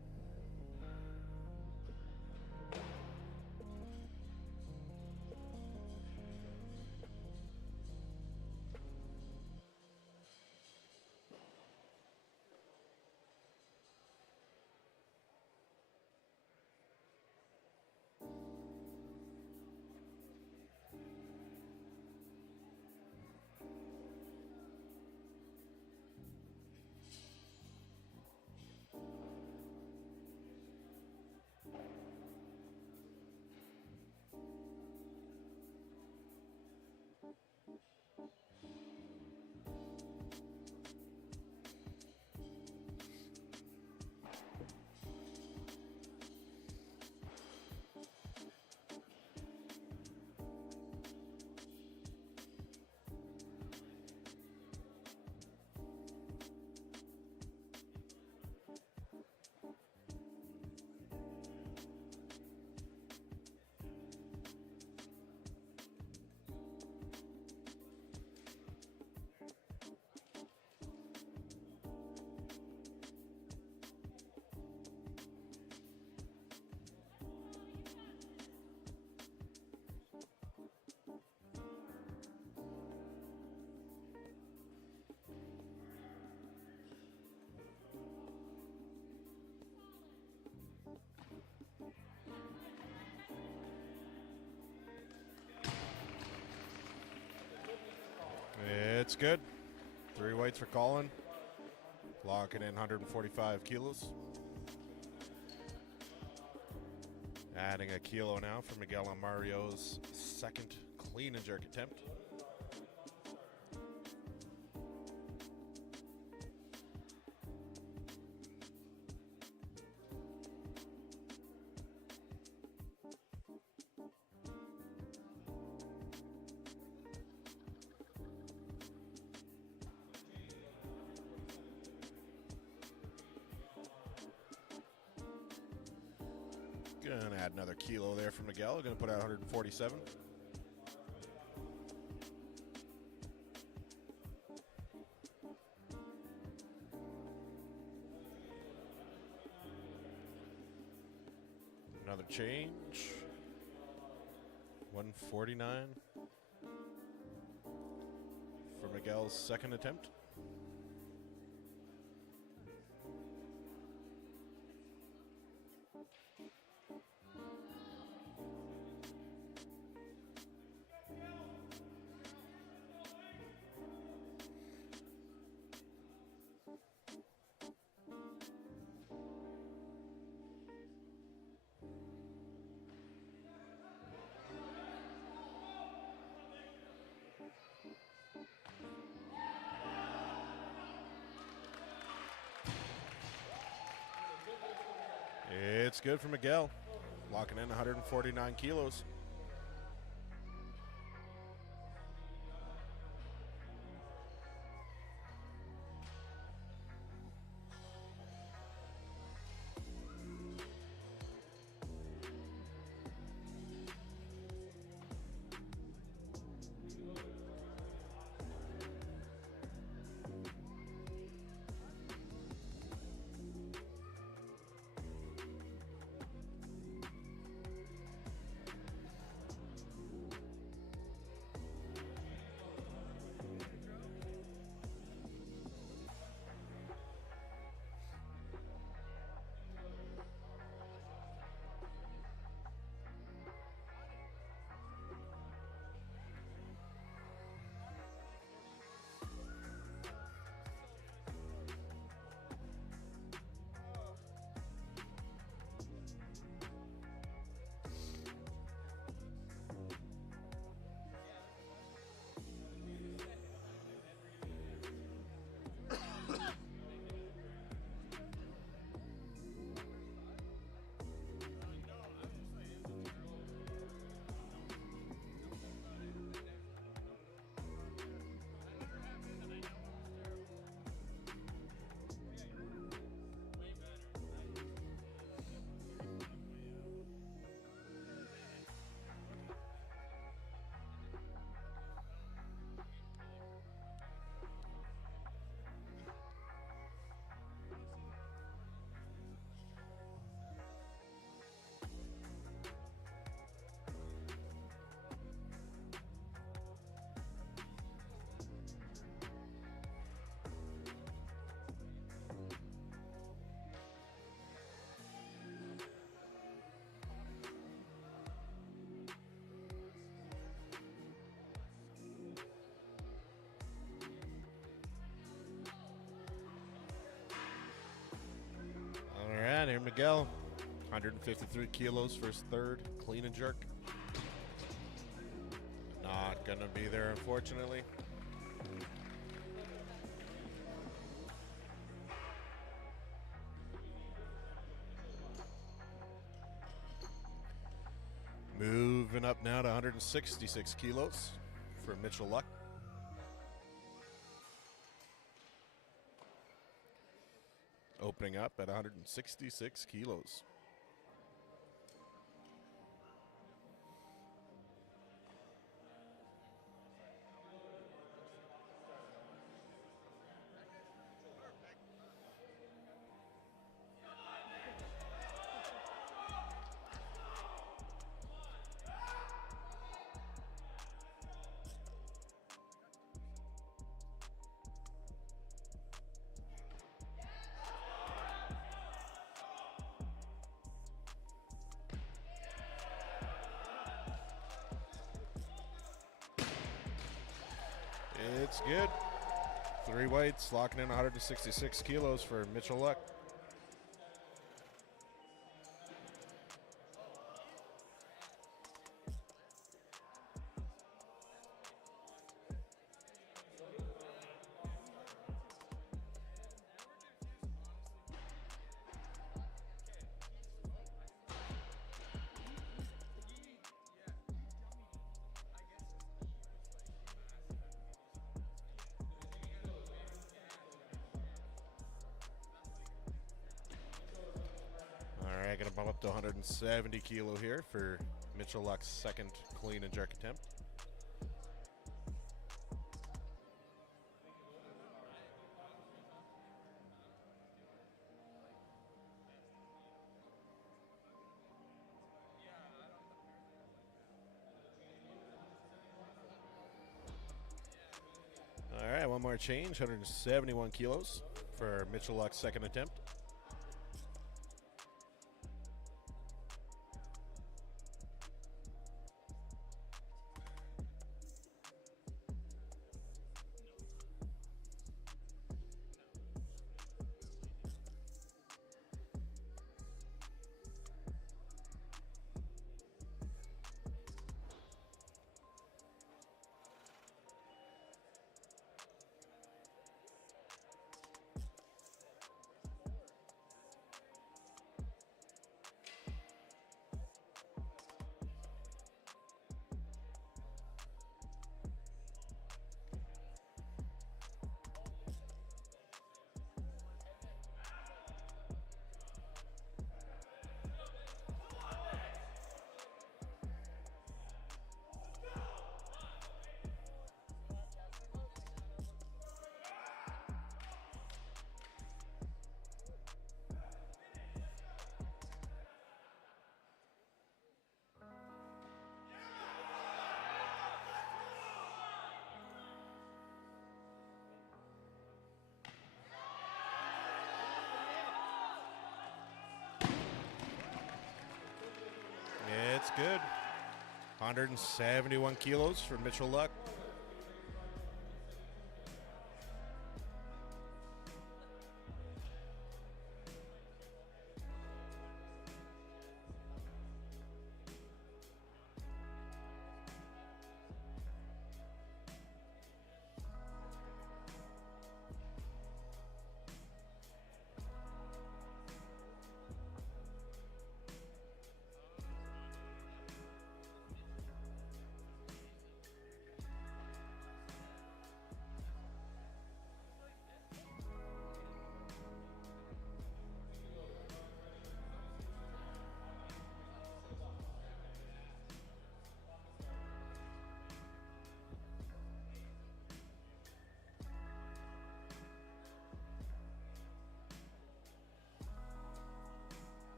It's good. 3 weights for Colin. Locking in 145 kilos. Adding a kilo now for Miguel on Mario's second clean and jerk attempt. Gonna add another kilo there for Miguel. Gonna put out 147. Another change. 149 for Miguel's second attempt. It's good for Miguel, locking in 149 kilos. All right, here Miguel, 153 kilos for his third clean and jerk. Not gonna be there, unfortunately. Moving up now to 166 kilos for Mitchell Luck. Opening up at 166 kilos. It's good. 3 weights, locking in 166 kilos for Mitchell Luck. All right, gonna bump up to 170 kilo here for Mitchell Luck's second clean and jerk attempt. All right, one more change, 171 kilos for Mitchell Luck's second attempt. It's good. 171 kilos for Mitchell Luck.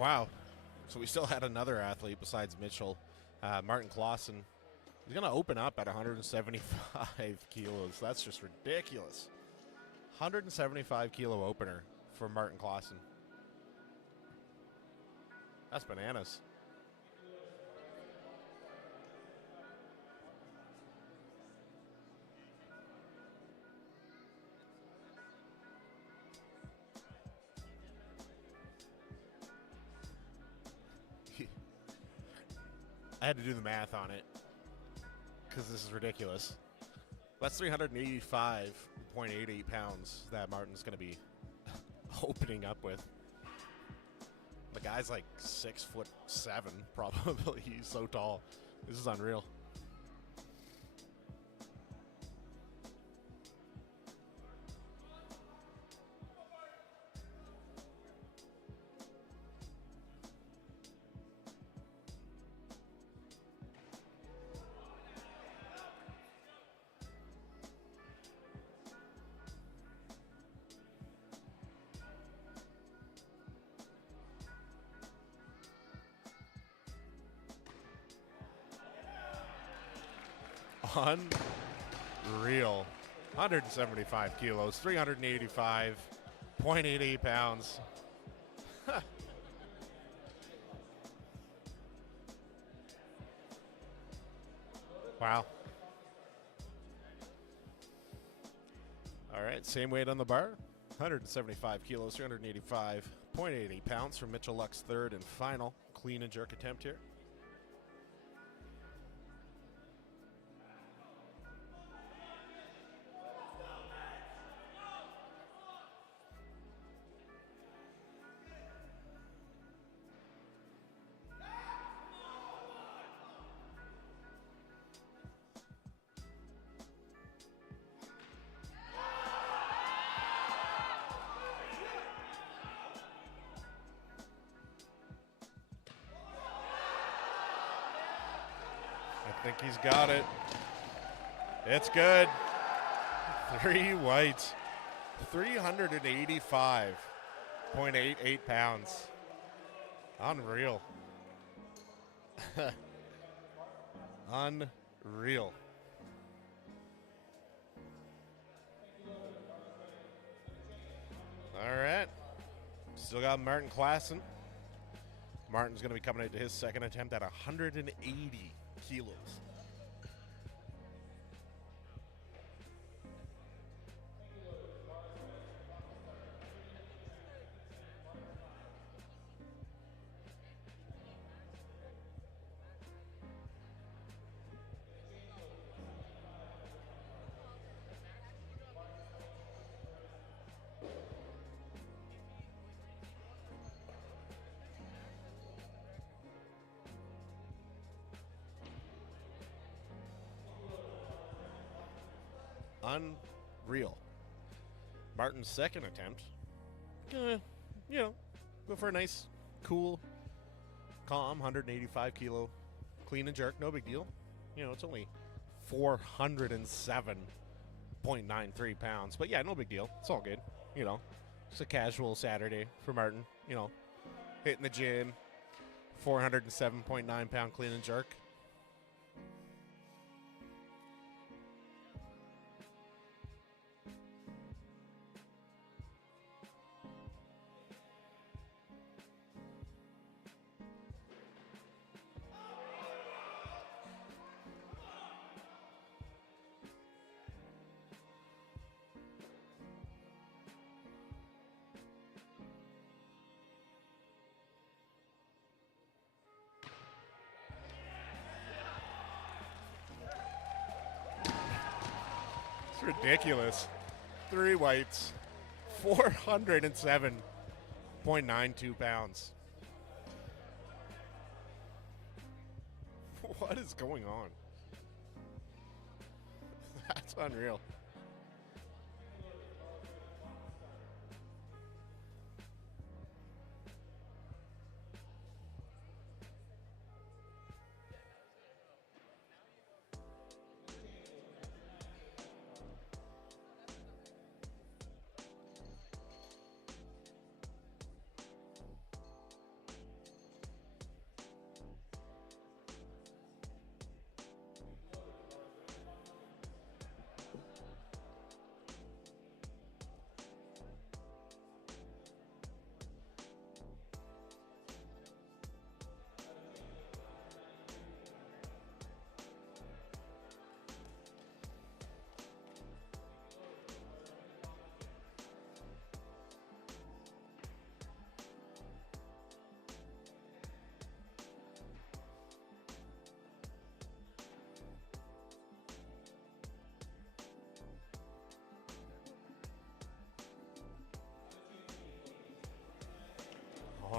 Wow. So we still had another athlete besides Mitchell, Martin Clausen. He's going to open up at 175 kilos. That's just ridiculous. 175 kilo opener for Martin Clausen. That's bananas. I had to do the math on it because this is ridiculous. That's 385.88 pounds that Martin's going to be opening up with. The guy's like 6'7", probably. He's so tall. This is unreal. Unreal. 175 kilos, 385.88 pounds. Wow. All right, same weight on the bar. 175 kilos, 385.88 pounds from Mitchell Luck's third and final clean and jerk attempt here. I think he's got it. It's good. 3 whites. 385.88 pounds. Unreal. Unreal. All right. Still got Martin Klassen. Martin's going to be coming into his second attempt at 180 kilos. Unreal. Martin's second attempt. Go for a nice, cool, calm, 185 kilo clean and jerk. No big deal. It's only 407.93 pounds. But yeah, no big deal. It's all good. It's a casual Saturday for Martin. Hitting the gym, 407.9 pound clean and jerk. It's ridiculous. 3 whites, 407.92 pounds. What is going on? That's unreal.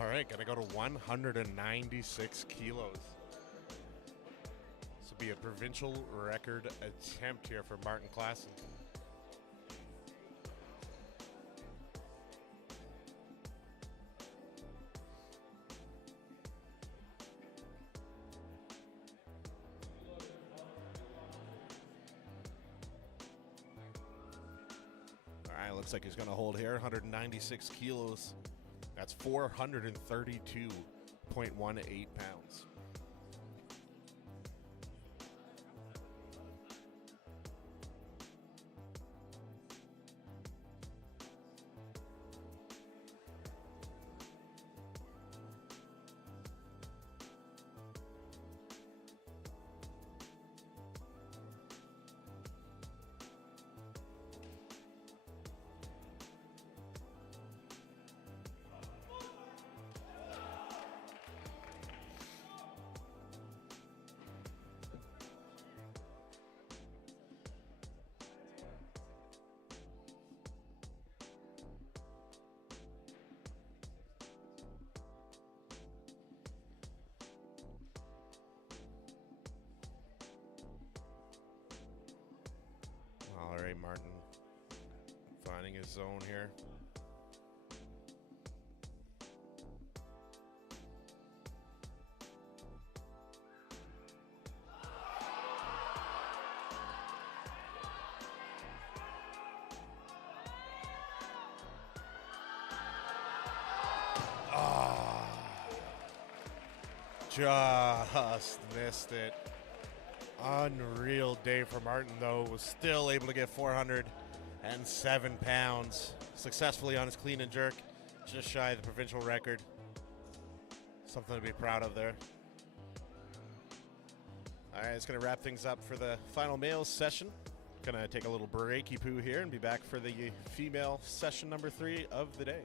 All right, gonna go to 196 kilos. This will be a provincial record attempt here for Martin Klassen. All right, looks like he's gonna hold here, 196 kilos. That's 432.18 pounds. All right, Martin finding his zone here. Ah, just missed it. Unreal day for Martin, though. Was still able to get 407 pounds successfully on his clean and jerk. Just shy of the provincial record. Something to be proud of there. All right, it's going to wrap things up for the final male session. Going to take a little breaky poo here and be back for the female session number 3 of the day.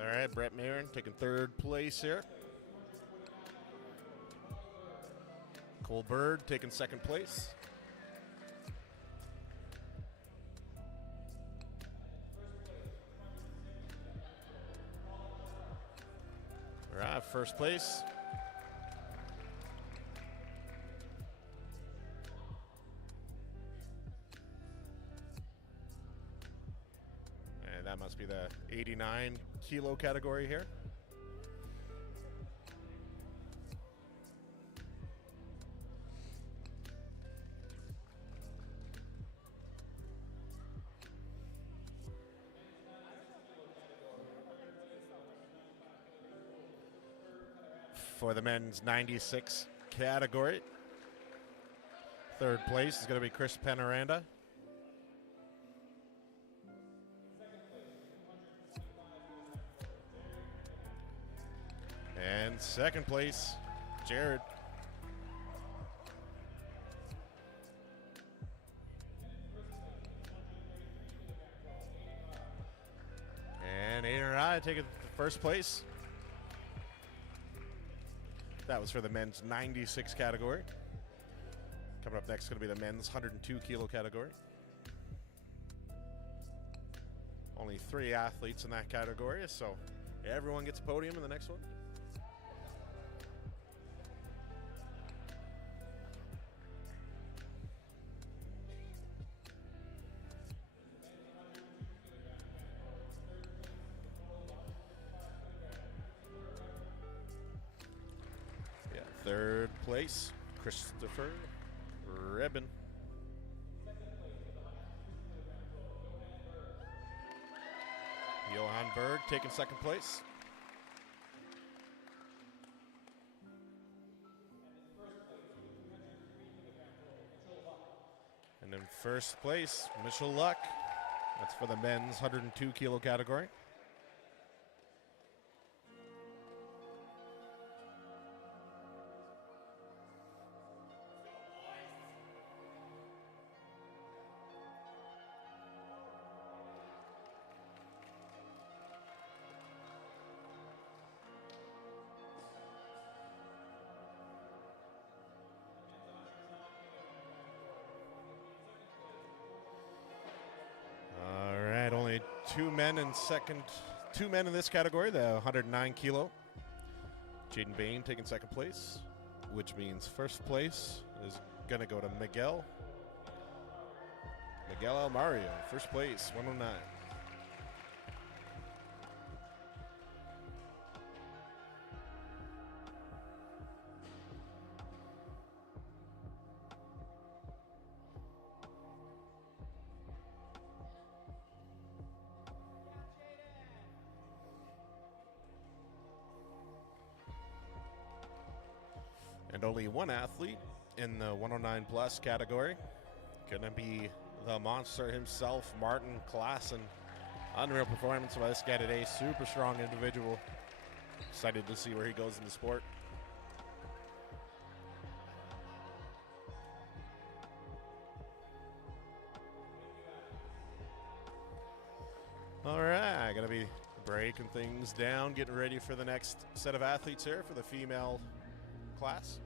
All right, Brett Marin taking 3rd place here. Cole Bird taking 2nd place. All right, 1st place. And that must be the 89 kilo category here. for the men's 96 category. Third place is going to be Chris Penaranda. And second place, Jared. And Aiden and I taking first place. That was for the men's 96 category. Coming up next is going to be the men's 102 kilo category. Only 3 athletes in that category, so everyone gets a podium in the next one. Yeah, third place, Christopher Rebin. Johan Berg taking second place. And in first place, Mitchell Luck. That's for the men's 102 kilo category. Only two men in this category, the 109 kilo. Jaden Bain taking second place, which means first place is going to go to Miguel Almario, first place, 109. And only one athlete in the 109 plus category. Gonna be the monster himself, Martin Klassen. Unreal performance by this guy today. Super strong individual. Excited to see where he goes in the sport. All right, gonna be breaking things down, getting ready for the next set of athletes here for the female class.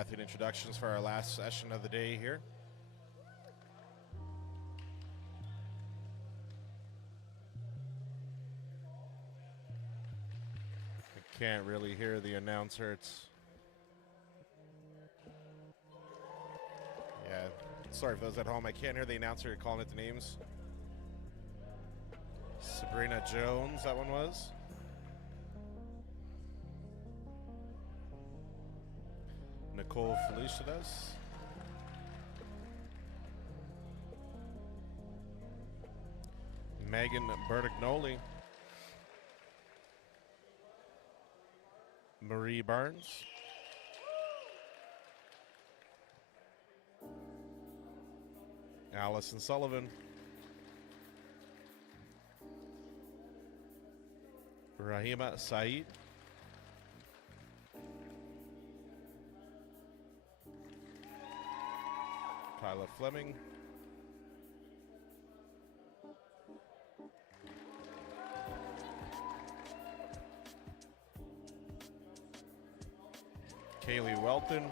athlete introductions for our last session of the day here. I can't really hear the announcer. Yeah, sorry for those at home. I can't hear the announcer calling it the names. Sabrina Jones, that one was. Nicole Felicitas. Megan Bertignoli. Marie Barnes. Allison Sullivan. Rahima Saeed. Kyla Fleming. Kaylee Welton.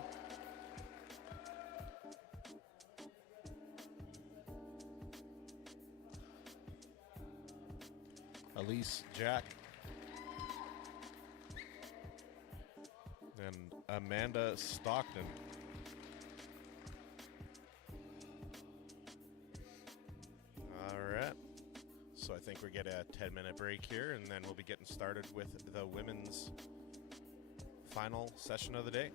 Elise Jack. And Amanda Stockton. All right. So I think we get a 10-minute break here, and then we'll be getting started with the women's final session of the day.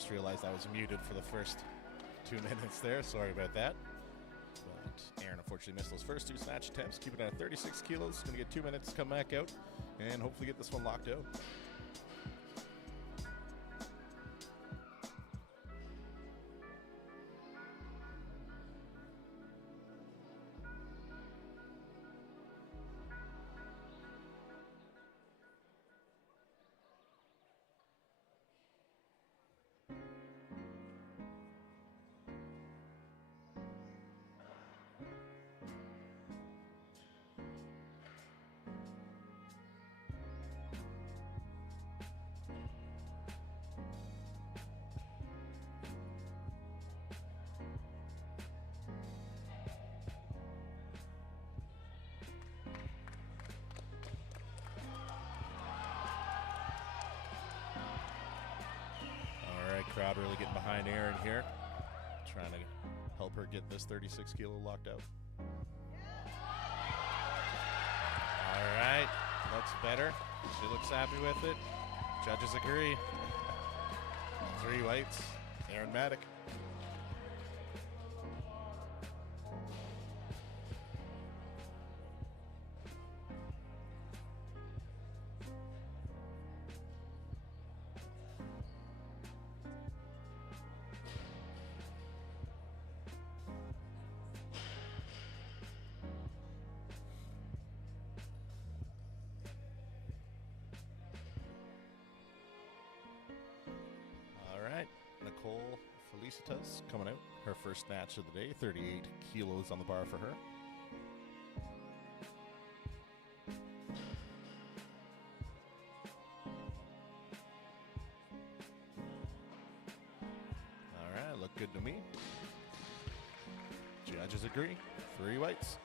just realized I was muted for the first 2 minutes there. Sorry about that. But Aaron unfortunately missed those first 2 snatch attempts. Keep it at 36 kilos. Going to get 2 minutes to come back out and hopefully get this one locked out. Crowd really getting behind Aaron here, trying to help her get this 36 kilo locked out. All right, looks better. She looks happy with it. Judges agree. 3 whites, Aaron Maddock. Felicitas coming out, her first snatch of the day, 38 kilos on the bar for her. All right, look good to me. Judges agree, 3 whites.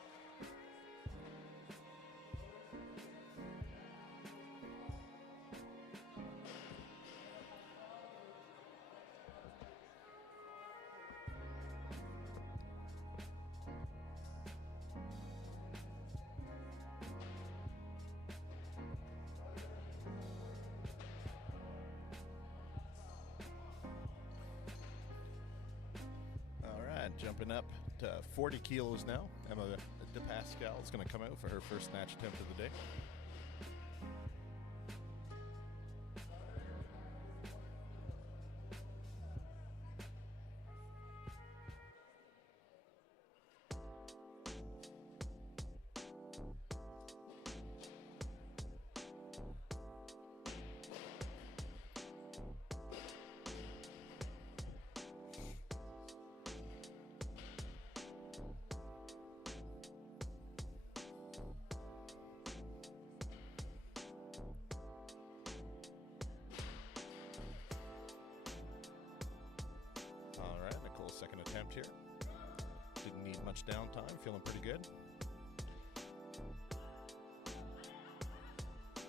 Jumping up to 40 kilos now. Emma DePascal is going to come out for her first snatch attempt of the day. Second attempt here. Didn't need much downtime. Feeling pretty good.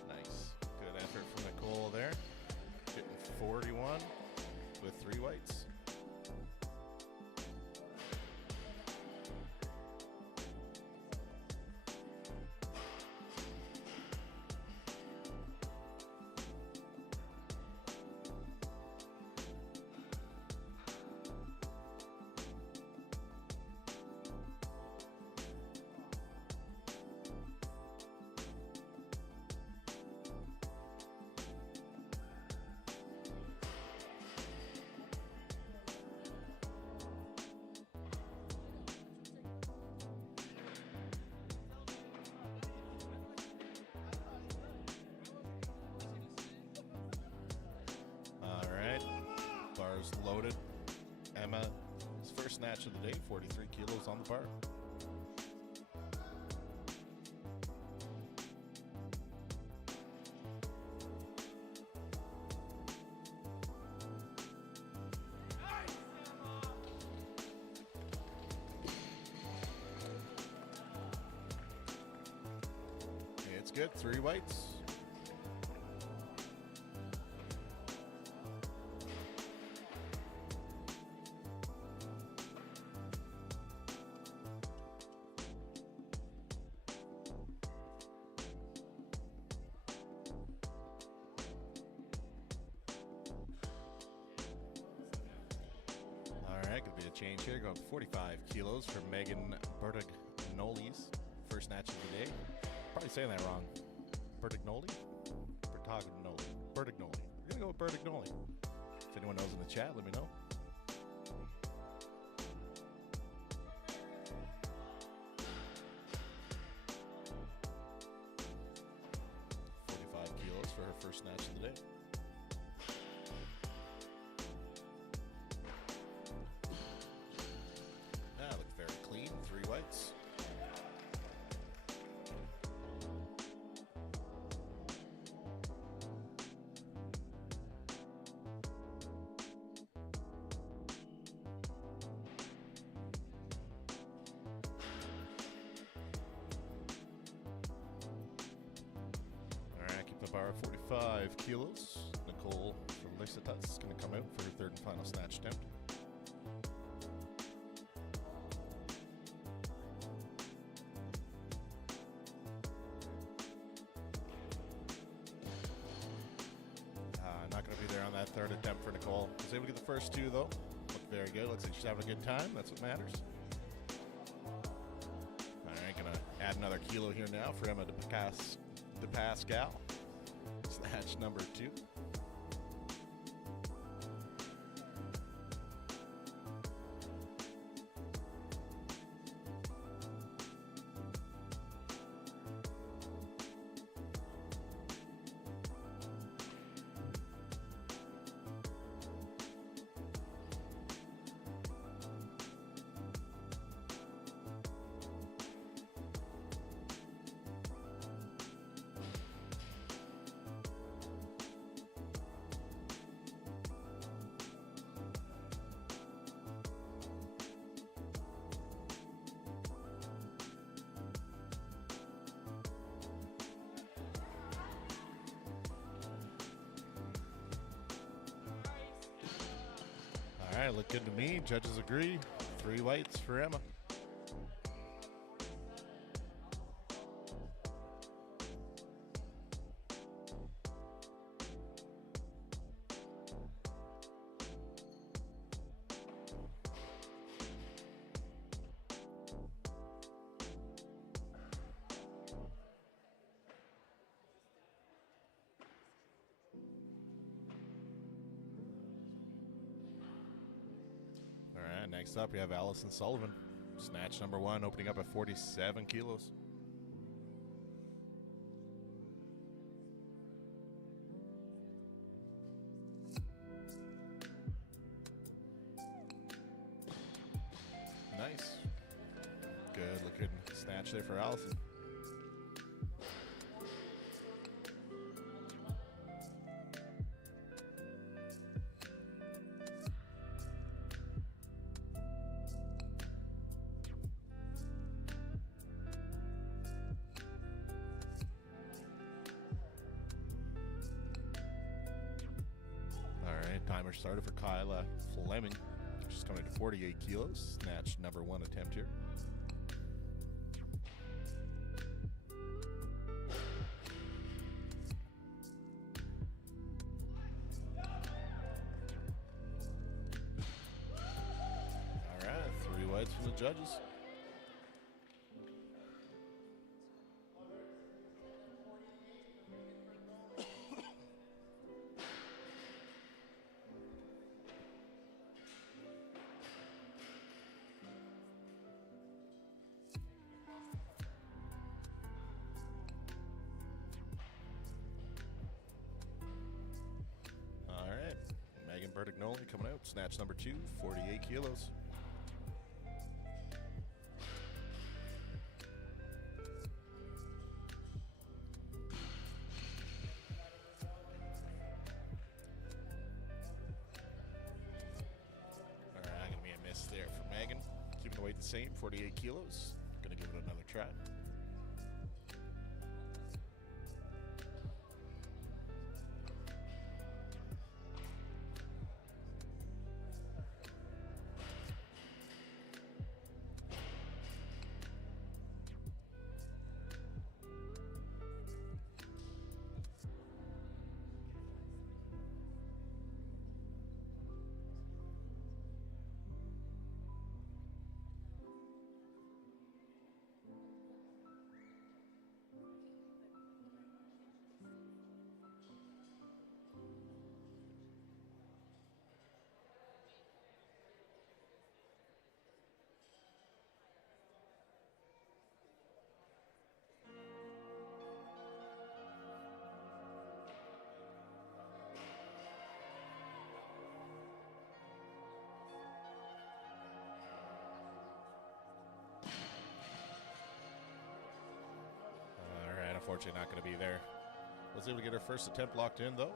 Nice. Good effort from Nicole there. Getting 41 with 3 whites. Bars loaded. Emma's first snatch of the day, 43 kilos on the bar. It's good, 3 whites. change here. Going 45 kilos for Megan Bertagnoli's first snatch of the day. Probably saying that wrong. Bertagnoli? Bertagnoli. Bertagnoli. We're going to go with Bertagnoli. If anyone knows in the chat, let me know. For her first snatch of the day. Looks very clean. 3 whites. The bar at 45 kilos. Nicole Felicitas is going to come out for her third and final snatch attempt. Not going to be there on that third attempt for Nicole. Was able to get the first 2 though. Looked very good. Looks like she's having a good time. That's what matters. All right, going to add another kilo here now for Emma de Pascal. Snatch number 2. All right, look good to me. Judges agree. 3 whites for Emma. Next up, we have Allison Sullivan. Snatch number 1, opening up at 47 kilos. Nice. Good looking snatch there for Allison. Timer started for Kyla Fleming. She's coming to 48 kilos. Snatch number 1 attempt here. All right, 3 whites from the judges. Bertagnoli coming out. Snatch number 2, 48 kilos. All right, going to be a miss there for Megan. Keeping the weight the same, 48 kilos. Going to give it another try. Unfortunately, not going to be there. Was able to get her first attempt locked in, though.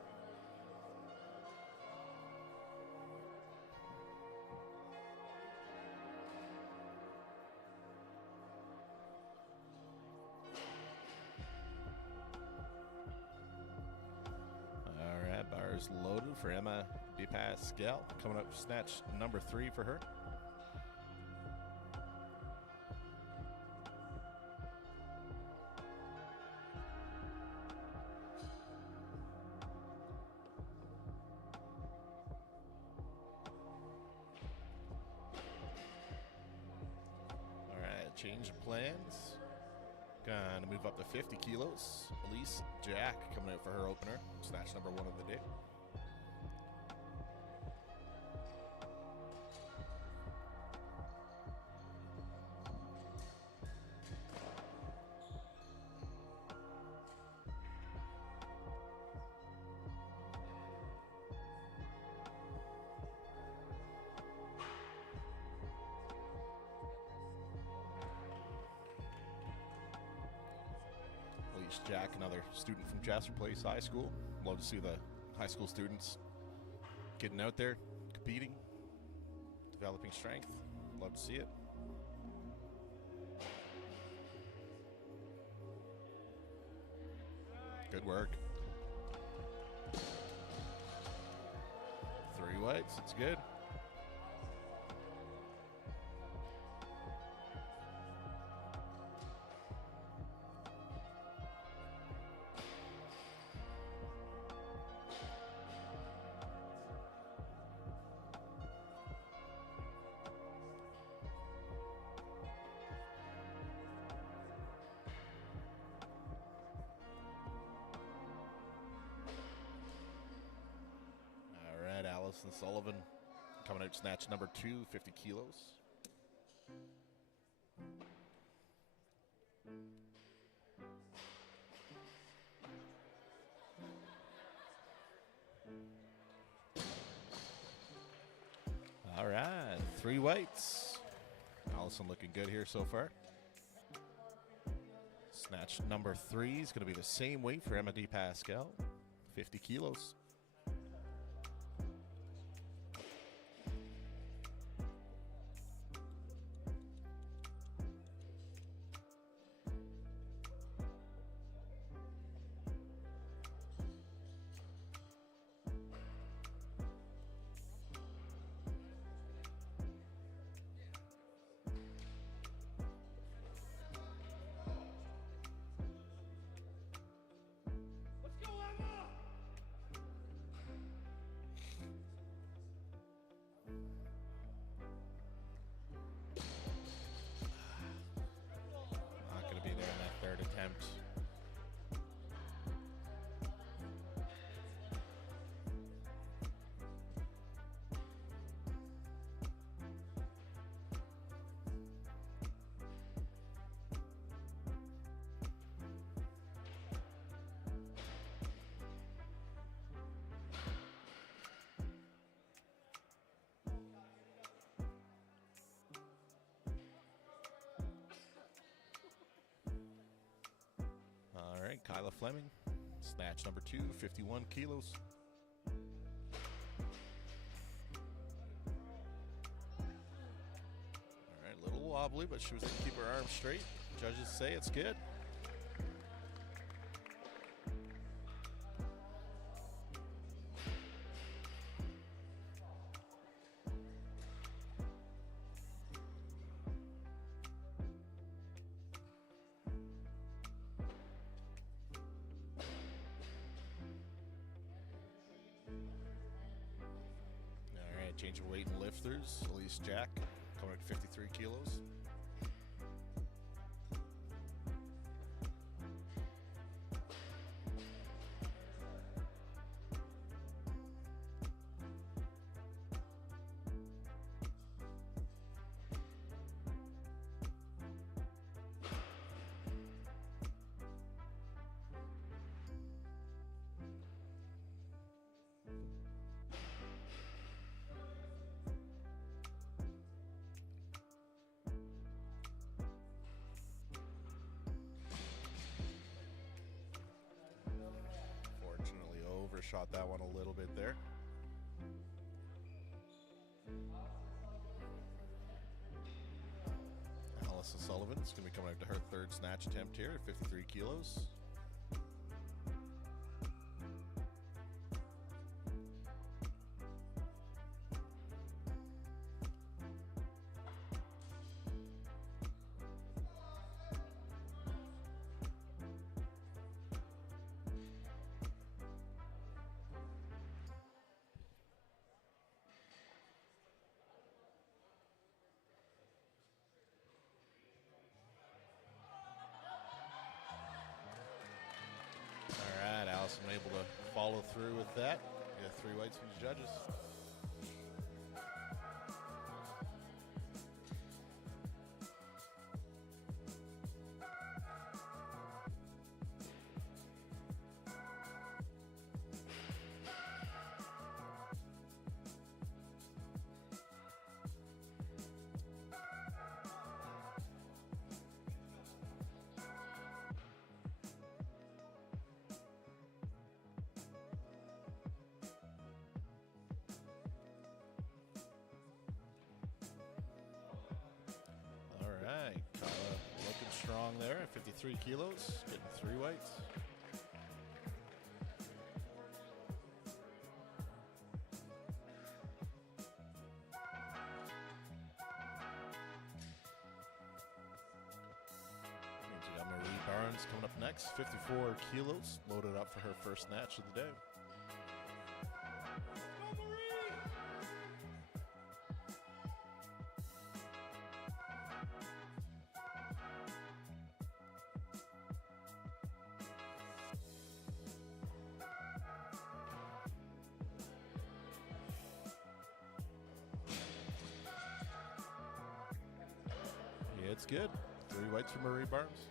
All right, bars loaded for Emma DePascal. Coming up, snatch number 3 for her. Change of plans. Gonna move up to 50 kilos. Elise Jack coming out for her opener. Snatch number 1 of the day. Jack, another student from Jasper Place High School. Love to see the high school students getting out there, competing, developing strength. Love to see it. Good work. 3 whites, it's good. Allison Sullivan coming out snatch number 2, 50 kilos. All right, 3 whites. Allison looking good here so far. Snatch number 3 is going to be the same weight for Emma DePascal, 50 kilos. Attempt. All right, Kyla Fleming, snatch number 2, 51 kilos. All right, a little wobbly, but she was able to keep her arms straight. Judges say it's good. Change of weight and lifters. Elise Jack coming at 53 kilos. overshot that one a little bit there. Allison Sullivan is going to be coming up to her third snatch attempt here at 53 kilos. Allison able to follow through with that. We got 3 whites from the judges. Strong there at 53 kilos, getting 3 whites. Means we got Marie Barnes coming up next, 54 kilos, loaded up for her first snatch of the day. It's good. 3 whites for Marie Barnes.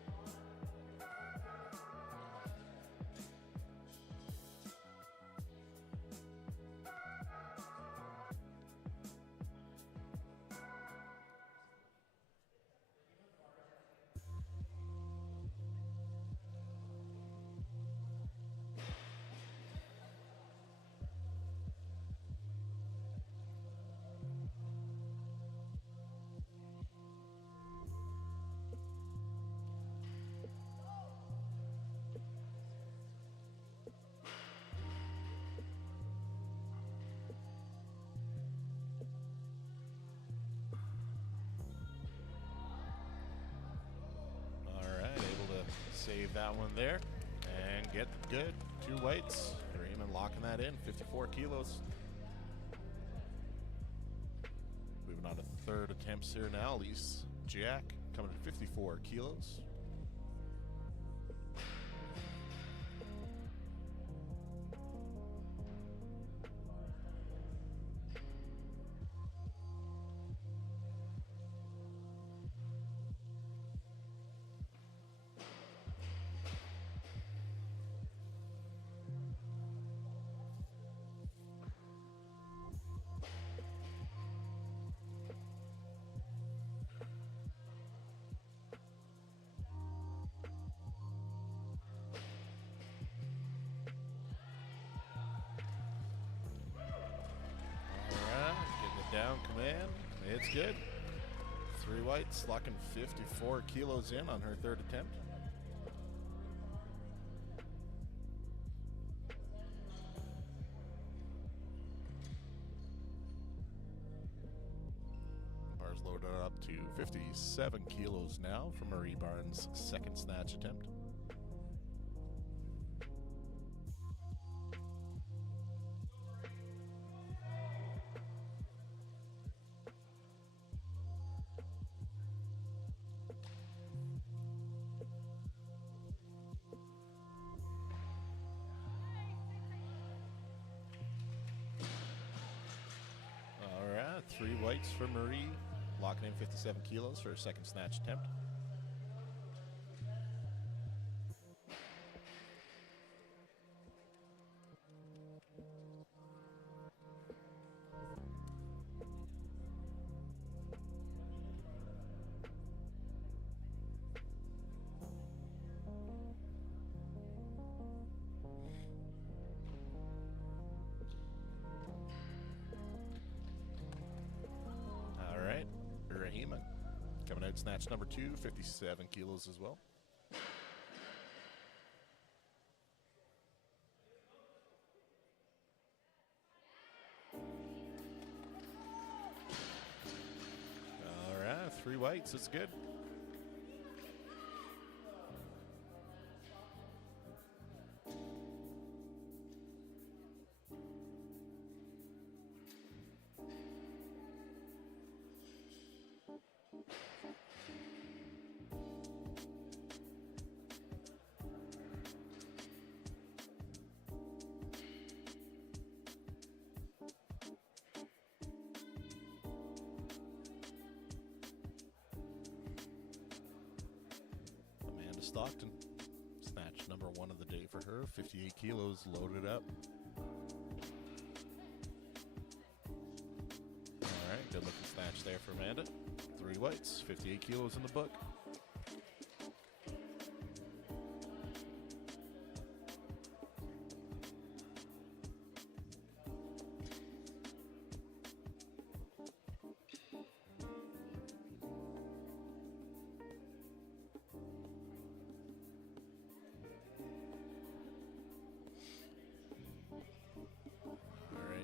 Save that one there and get good. 2 whites. Raymond locking that in, 54 kilos. Moving on to third attempts here now. Elise Jack coming to 54 kilos. Down command, it's good. 3 whites, locking 54 kilos in on her third attempt. Bars loaded up to 57 kilos now for Marie Barnes' second snatch attempt. All right, 3 whites for Marie, locking in 57 kilos for her second snatch attempt. Snatch number 2, 57 kilos as well. All right, 3 whites. It's good. Stockton. Snatch number 1 of the day for her. 58 kilos loaded up. All right, good looking snatch there for Amanda. 3 whites, 58 kilos in the book.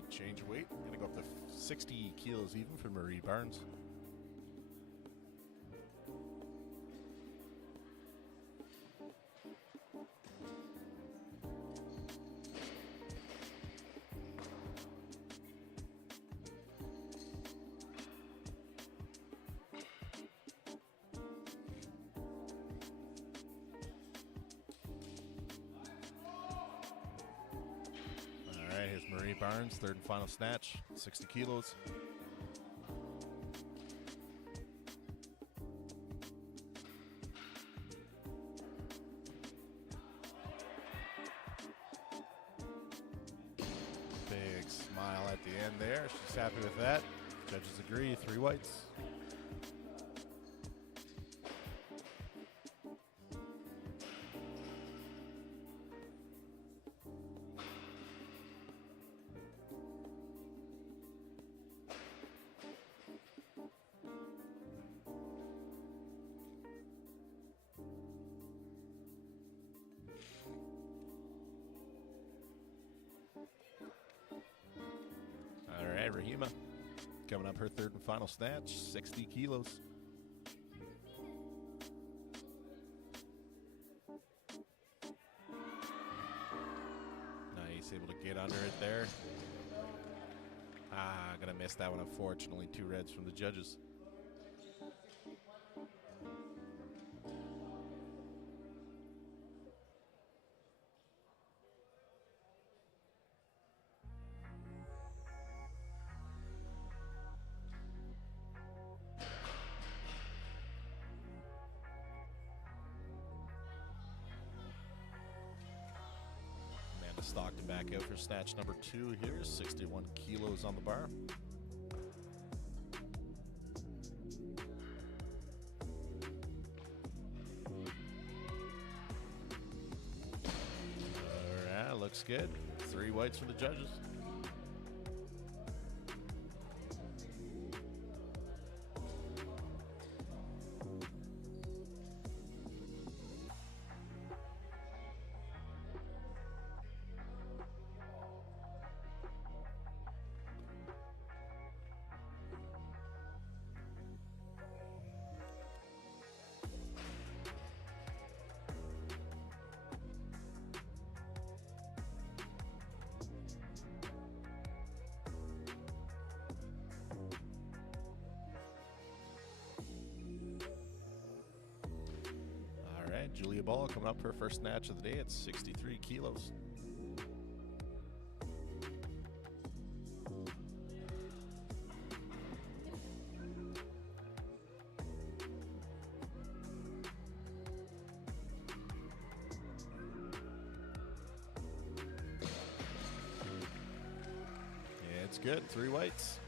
Change weight. Gonna go up to 60 kilos even for Marie Barnes. Marie Barnes, 3rd and final snatch, 60 kilos. Big smile at the end there. She's happy with that. Judges agree, 3 whites. Rahima coming up her 3rd and final snatch, 60 kilos. Nice, able to get under it there. Gonna miss that one, unfortunately. 2 reds from the judges. Stockton back out for snatch number 2 here, 61 kilos on the bar. All right, looks good. 3 whites for the judges. Julia Ball coming up her first snatch of the day at 63 kilos. Yeah, it's good. 3 whites.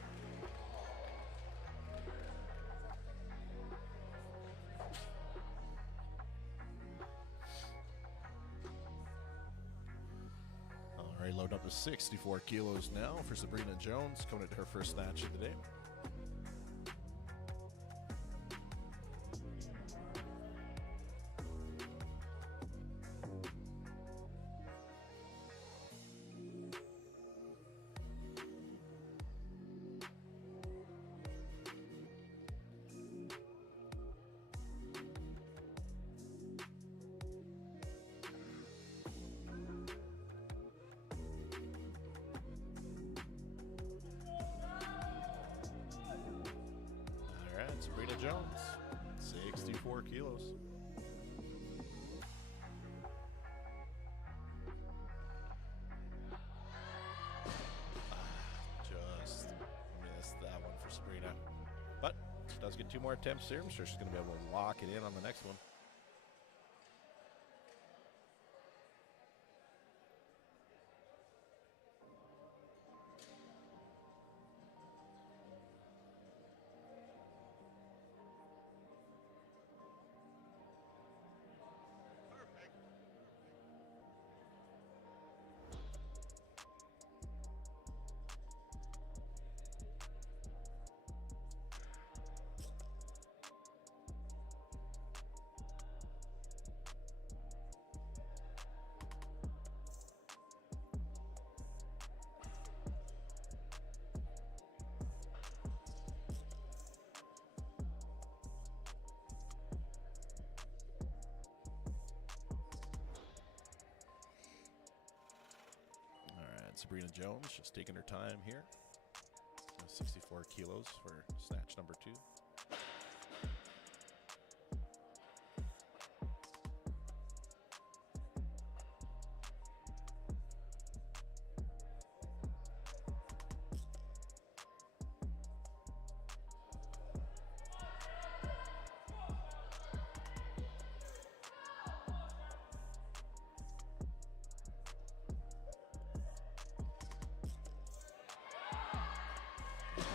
Load up to 64 kilos now for Sabrina Jones, coming into her first snatch of the day. Jones, 64 kilos. Just missed that one for Sabrina. But she does get 2 more attempts here. I'm sure she's going to be able to lock it in on the next one. Sabrina Jones just taking her time here. 64 kilos for snatch number 2.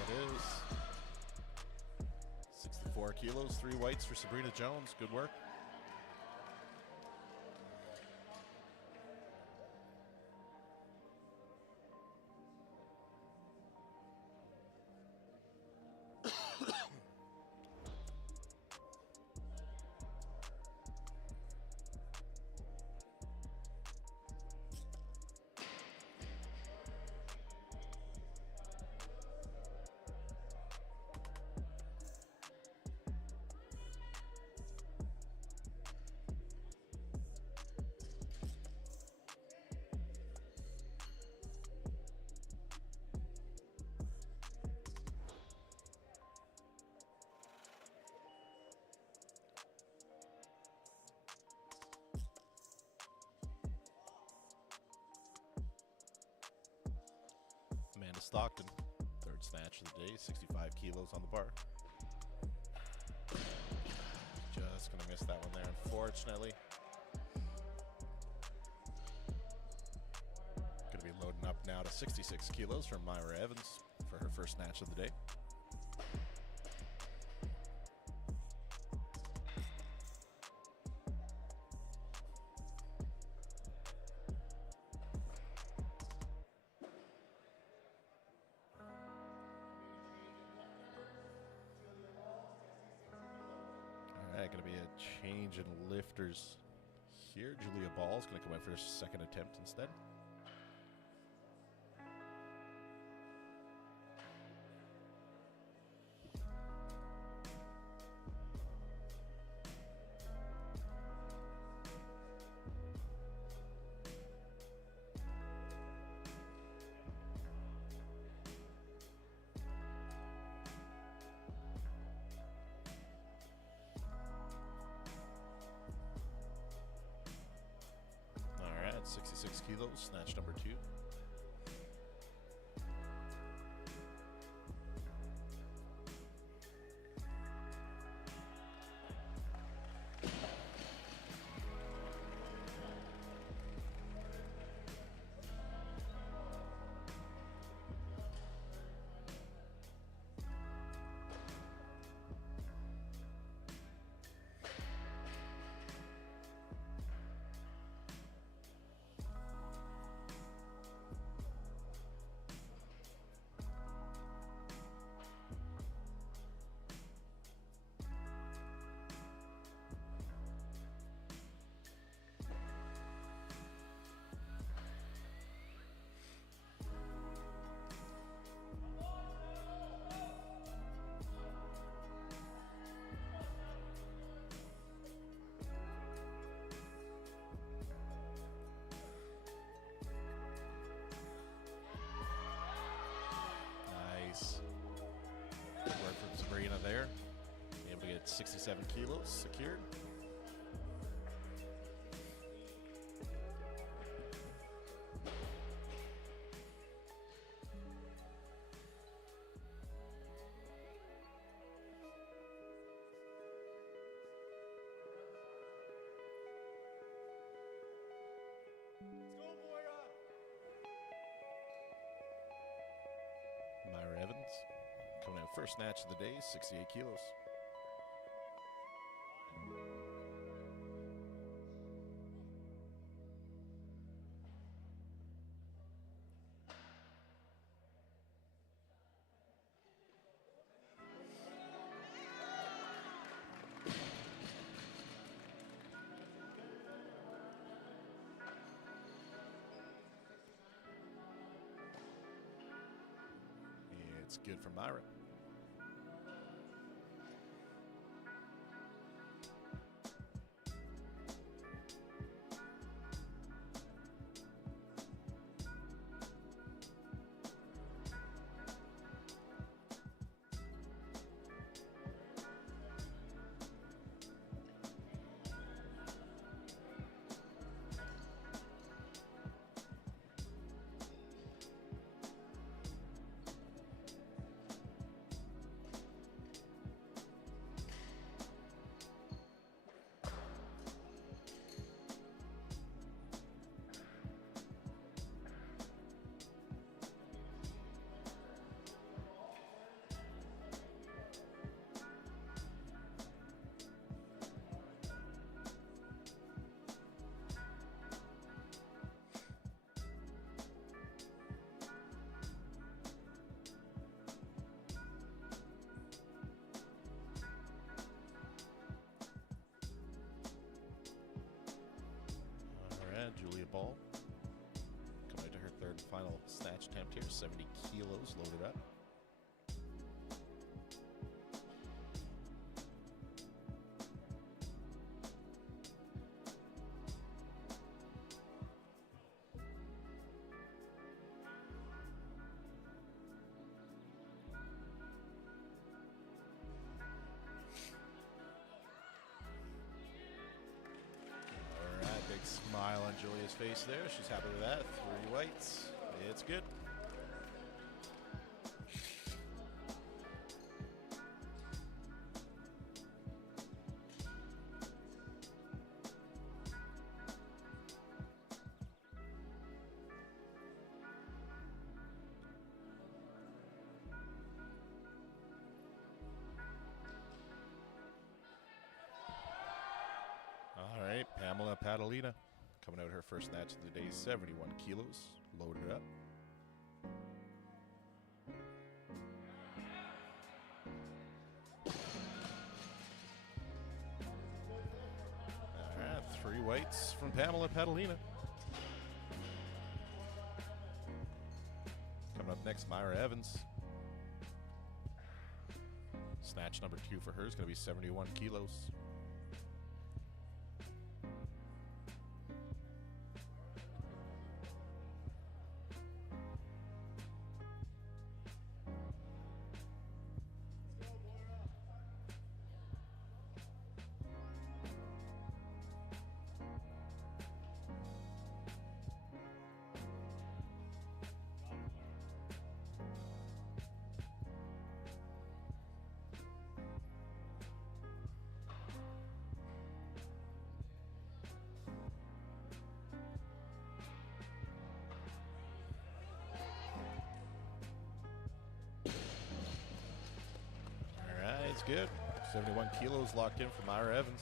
It is 64 kilos, 3 whites for Sabrina Jones. Good work. Stockton, 3rd snatch of the day, 65 kilos on the bar. Just gonna miss that one there, unfortunately. Gonna be loading up now to 66 kilos from Myra Evans for her first snatch of the day. Going to be a change in lifters here. Julia Ball is going to come in for her 2nd attempt instead. All right, 66 kilos, snatch number 2. 67 kilos secured. Myra Evans coming out first snatch of the day, 68 kilos. It's good for Myra. Julia Ball coming to her third and final snatch attempt here, 70 kilos loaded up. Smile on Julia's face there. She's happy with that. 3 whites. It's good. All right, Pamela Padalina coming out her first snatch of the day, 71 kilos, loaded up. All right, 3 whites from Pamela Padalina. Coming up next, Myra Evans. Snatch number 2 for her is going to be 71 kilos. It's good. 71 kilos locked in for Myra Evans.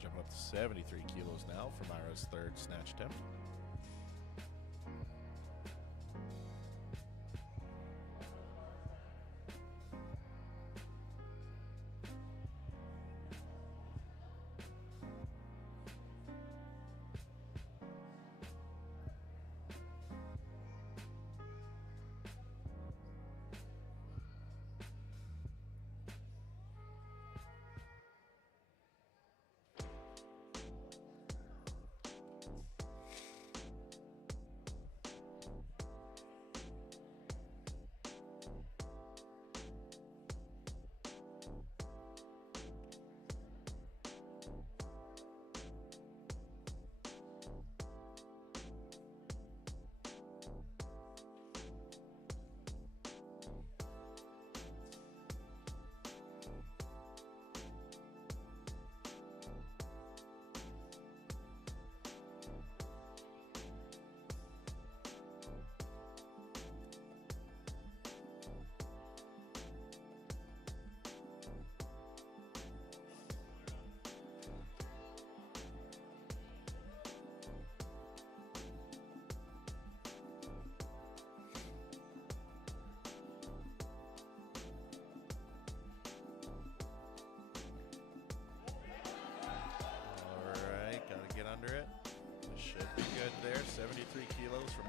Jumping up to 73 kilos now for Myra's third snatch attempt.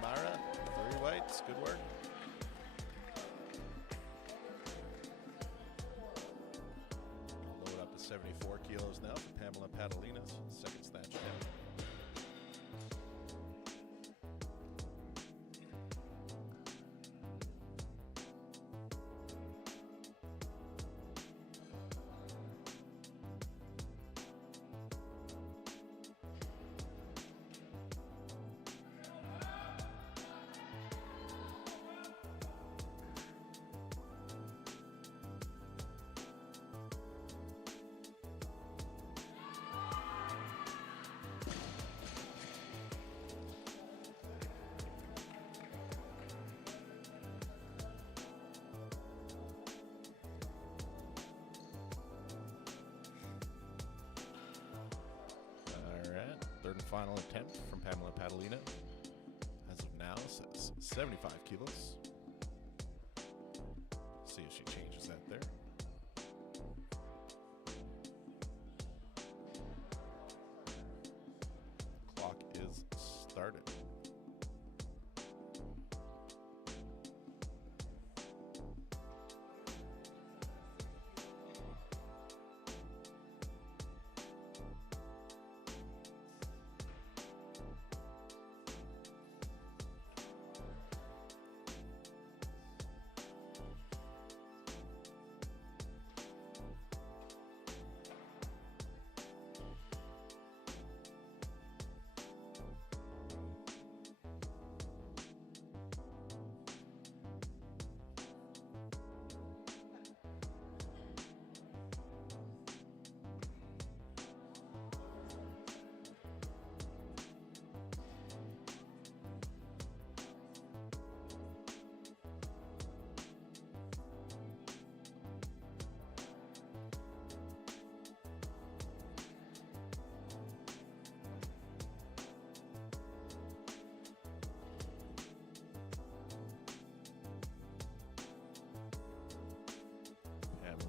Myra, 3 whites. Good work. Load up to 74 kilos now for Pamela Padalinas. Second snatch down. Third and final attempt from Pamela Padalina. As of now, says 75 kilos. See if she changes that there. Clock is started.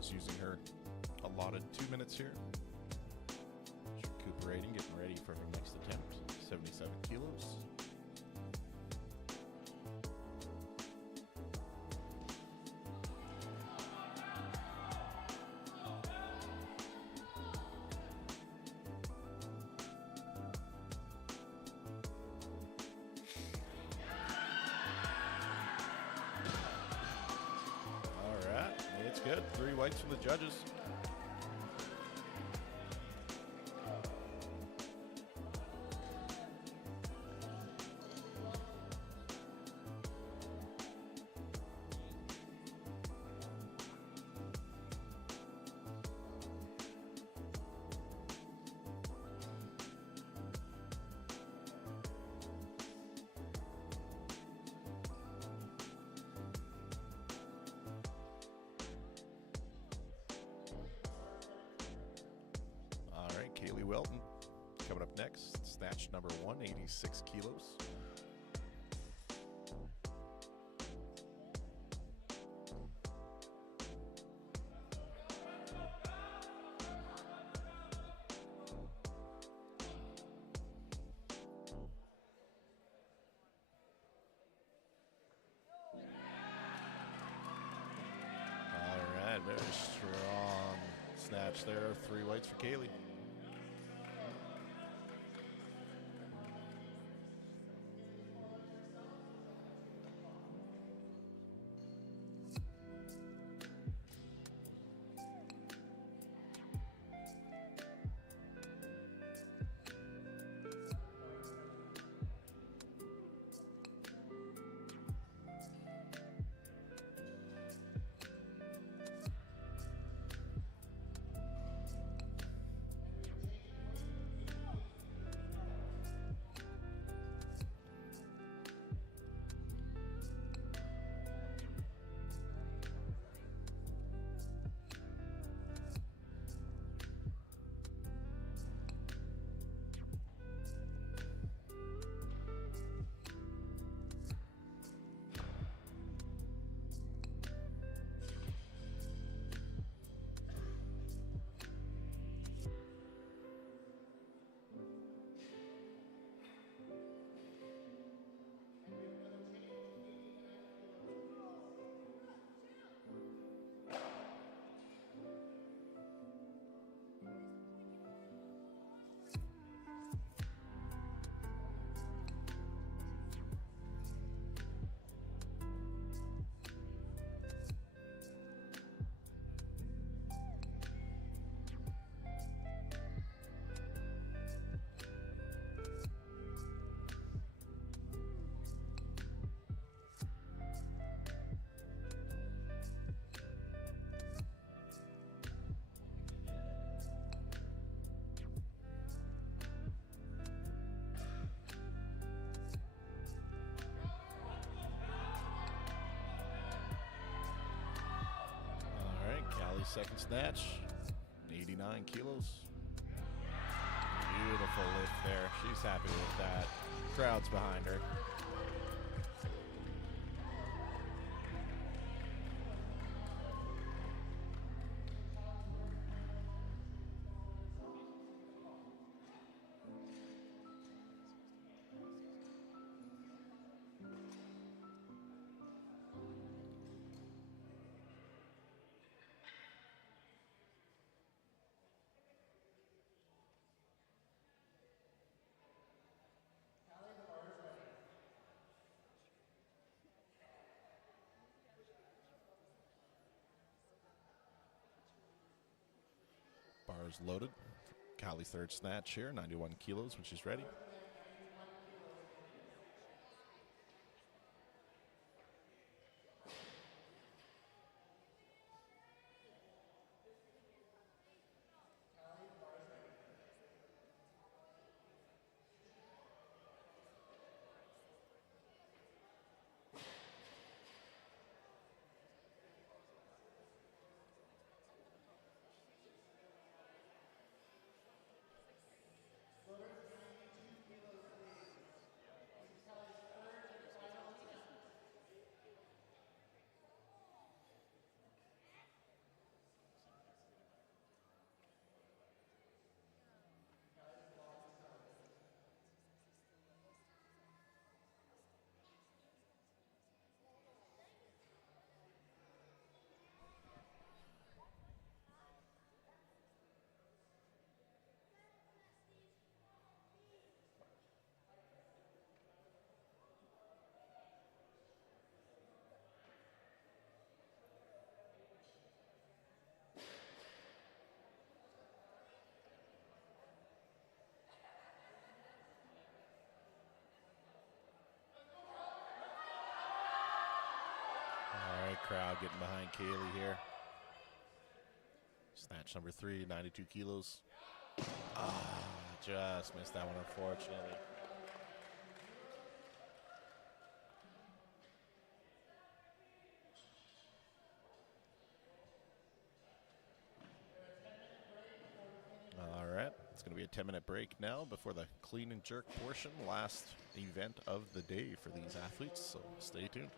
Using her allotted 2 minutes here. She's recuperating, getting ready for her next attempt. 77 kilos. Good. 3 whites from the judges. Kaylee Welton coming up next. Snatch number 1, 86 kilos. All right, very strong snatch there. 3 whites for Kaylee. Callie's second snatch, 89 kilos. Beautiful lift there. She's happy with that. Crowd's behind her. Bars loaded. Callie's third snatch here, 91 kilos when she's ready. All right, crowd getting behind Kaylee here. Snatch number 3, 92 kilos. Just missed that one, unfortunately. All right, it's going to be a 10-minute break now before the clean and jerk portion, last event of the day for these athletes, so stay tuned.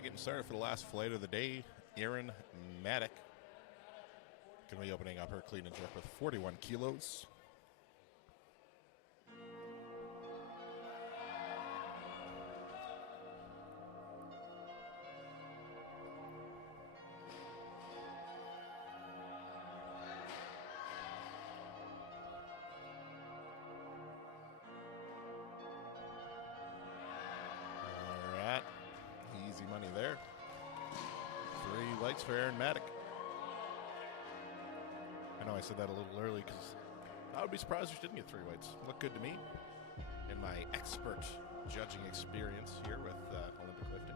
right, getting started for the last flight of the day. Erin Maddock going to be opening up her clean and jerk with 41 kilos. Easy money there. 3 lights for Erin Maddock. I know I said that a little early because I would be surprised if she didn't get 3 whites. Looked good to me in my expert judging experience here with Olympic lifting.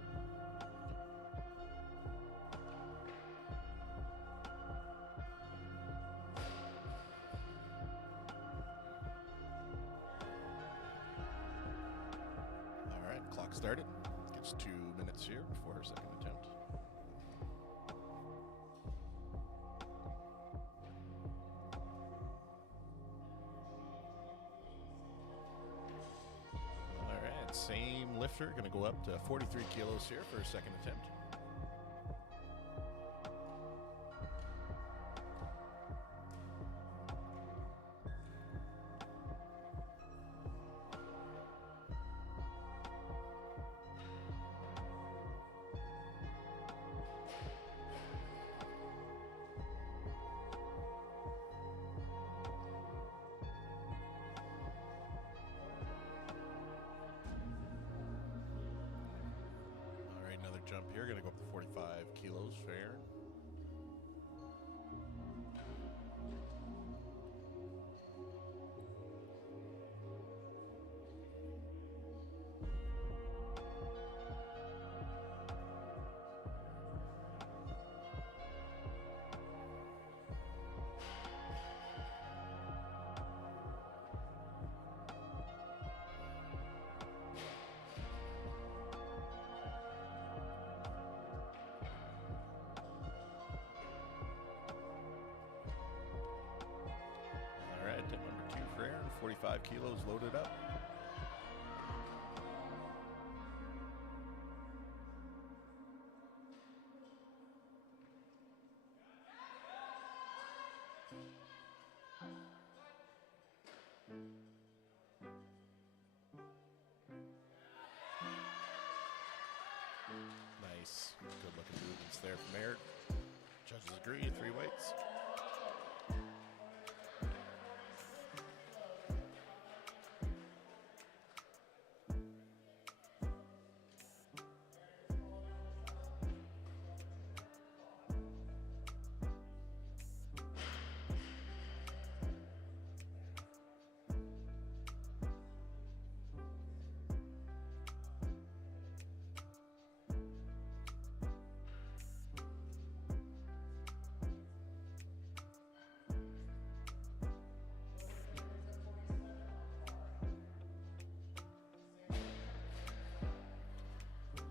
All right, clock started. Gets 2 minutes here before her second attempt. All right, same lifter, going to go up to 43 kilos here for her second attempt. Jump here, going to go up to 45 kilos for Erin. Tip number 2 for Erin, 45 kilos loaded up. Nice, good looking movements there from Erin. Judges agree, 3 weights.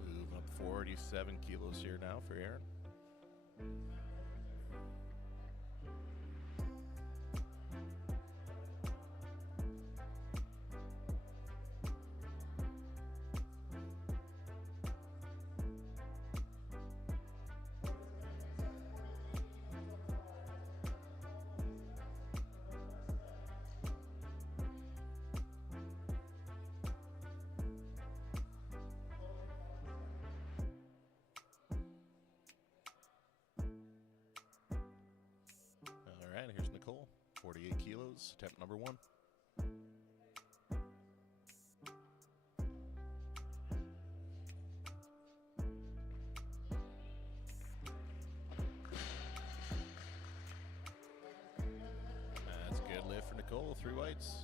Moving up 47 kilos here now for Erin. All right, here's Nicole, 48 kilos, attempt number 1. That's a good lift for Nicole, 3 whites.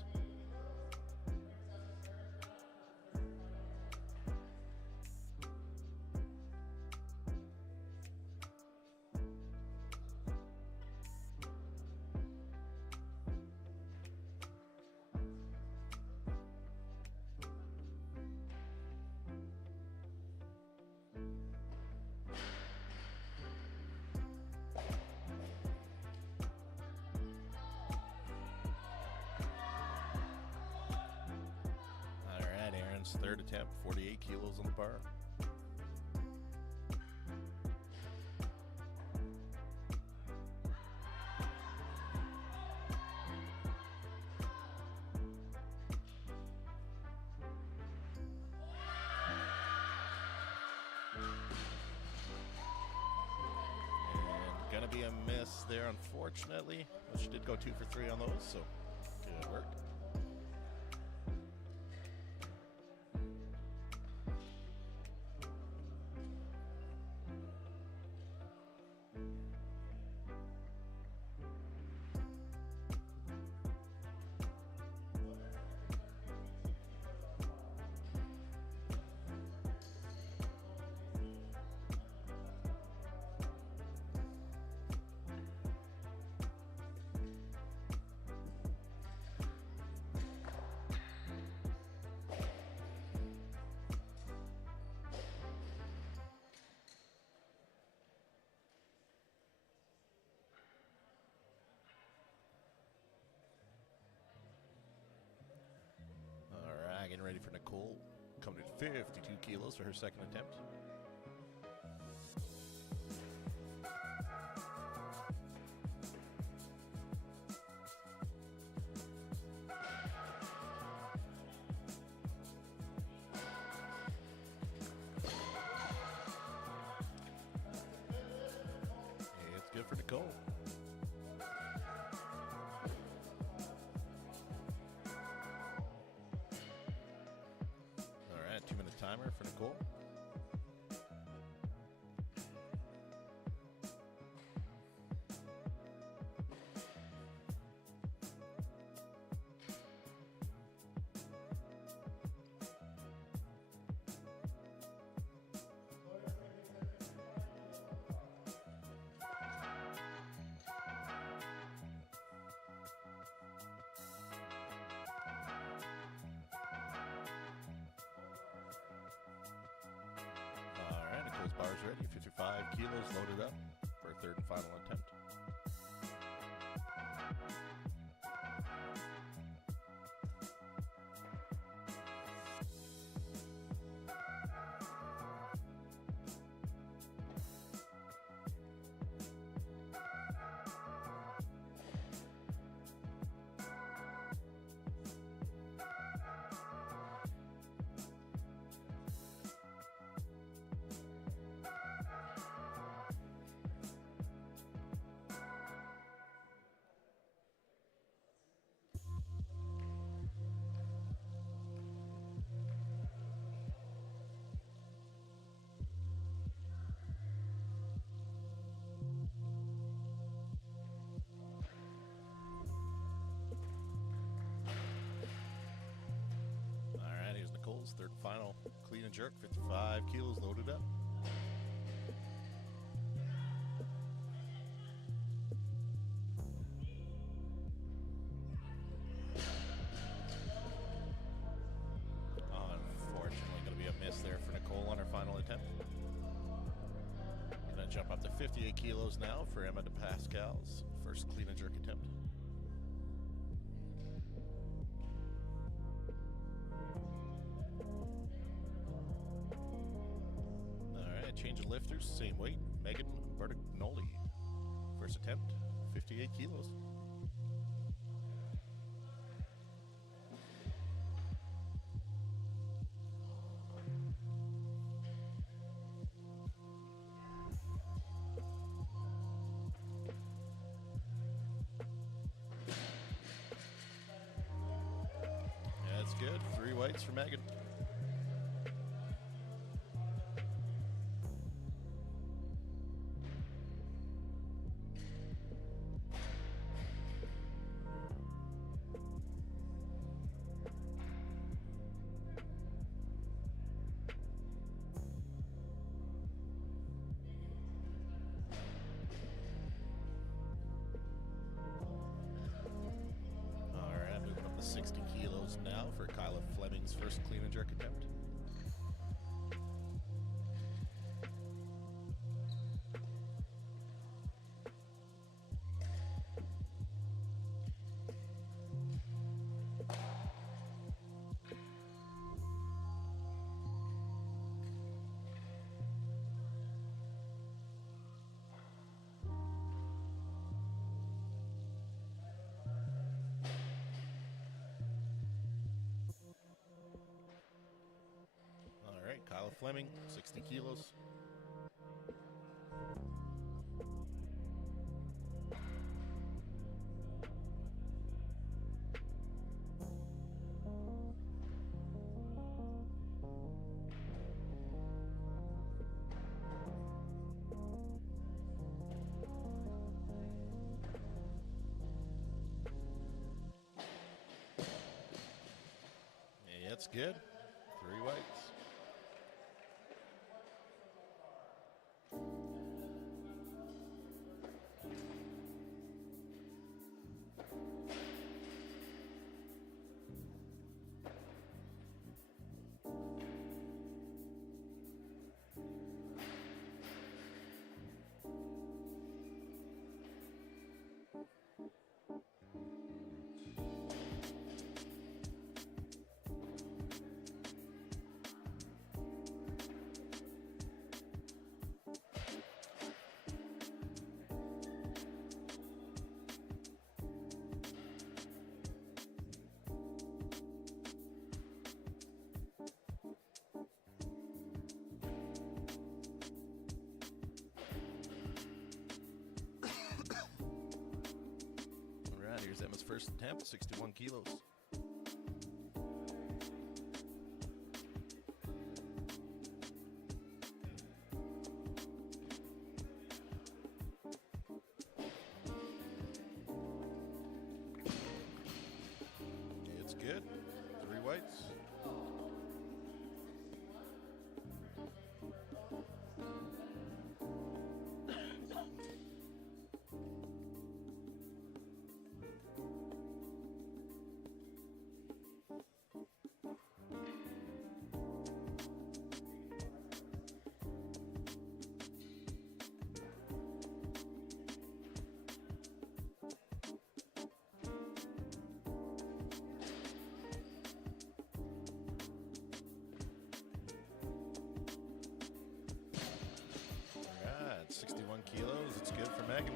Erin's third attempt, 48 kilos on the bar. to be a miss there, unfortunately. She did go 2 for 3 on those, so good work. Getting ready for Nicole, coming at 52 kilos for her second attempt. It's good for Nicole. Timer for Nicole. Nicole's bars ready, 55 kilos loaded up for a third and final attempt. Third and final clean and jerk, 55 kilos loaded up. Unfortunately, going to be a miss there for Nicole on her final attempt. Going to jump up to 58 kilos now for Emma DePascal's first clean and jerk attempt. Change of lifters, same weight. Megan Bertagnoli, first attempt, 58 kilos. That's good. 3 weights for Megan. All right, moving up to 60 kilos now for Kyla Fleming's first clean and jerk attempt. Kyla Fleming, 60 kilos. That's good. 3 whites. Here's Emma's first attempt, 61 kilos. It's good. 3 whites. All right, 61 kilos. It's good for Megan.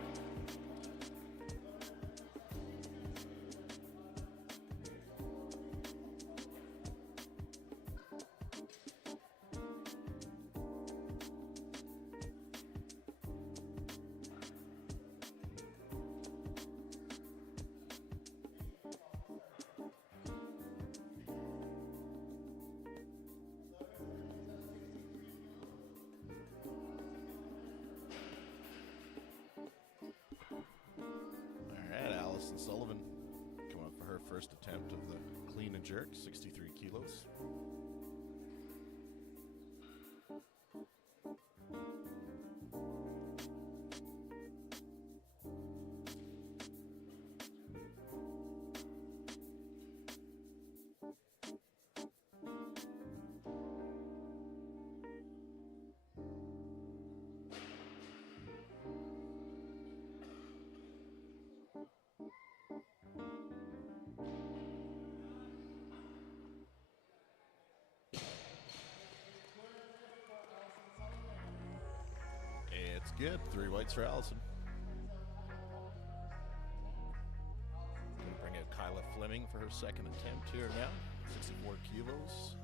Sullivan coming up for her first attempt of the clean and jerk, 63 kilos. It's good. 3 whites for Allison. Going to bring out Kyla Fleming for her second attempt here now. 64 kilos.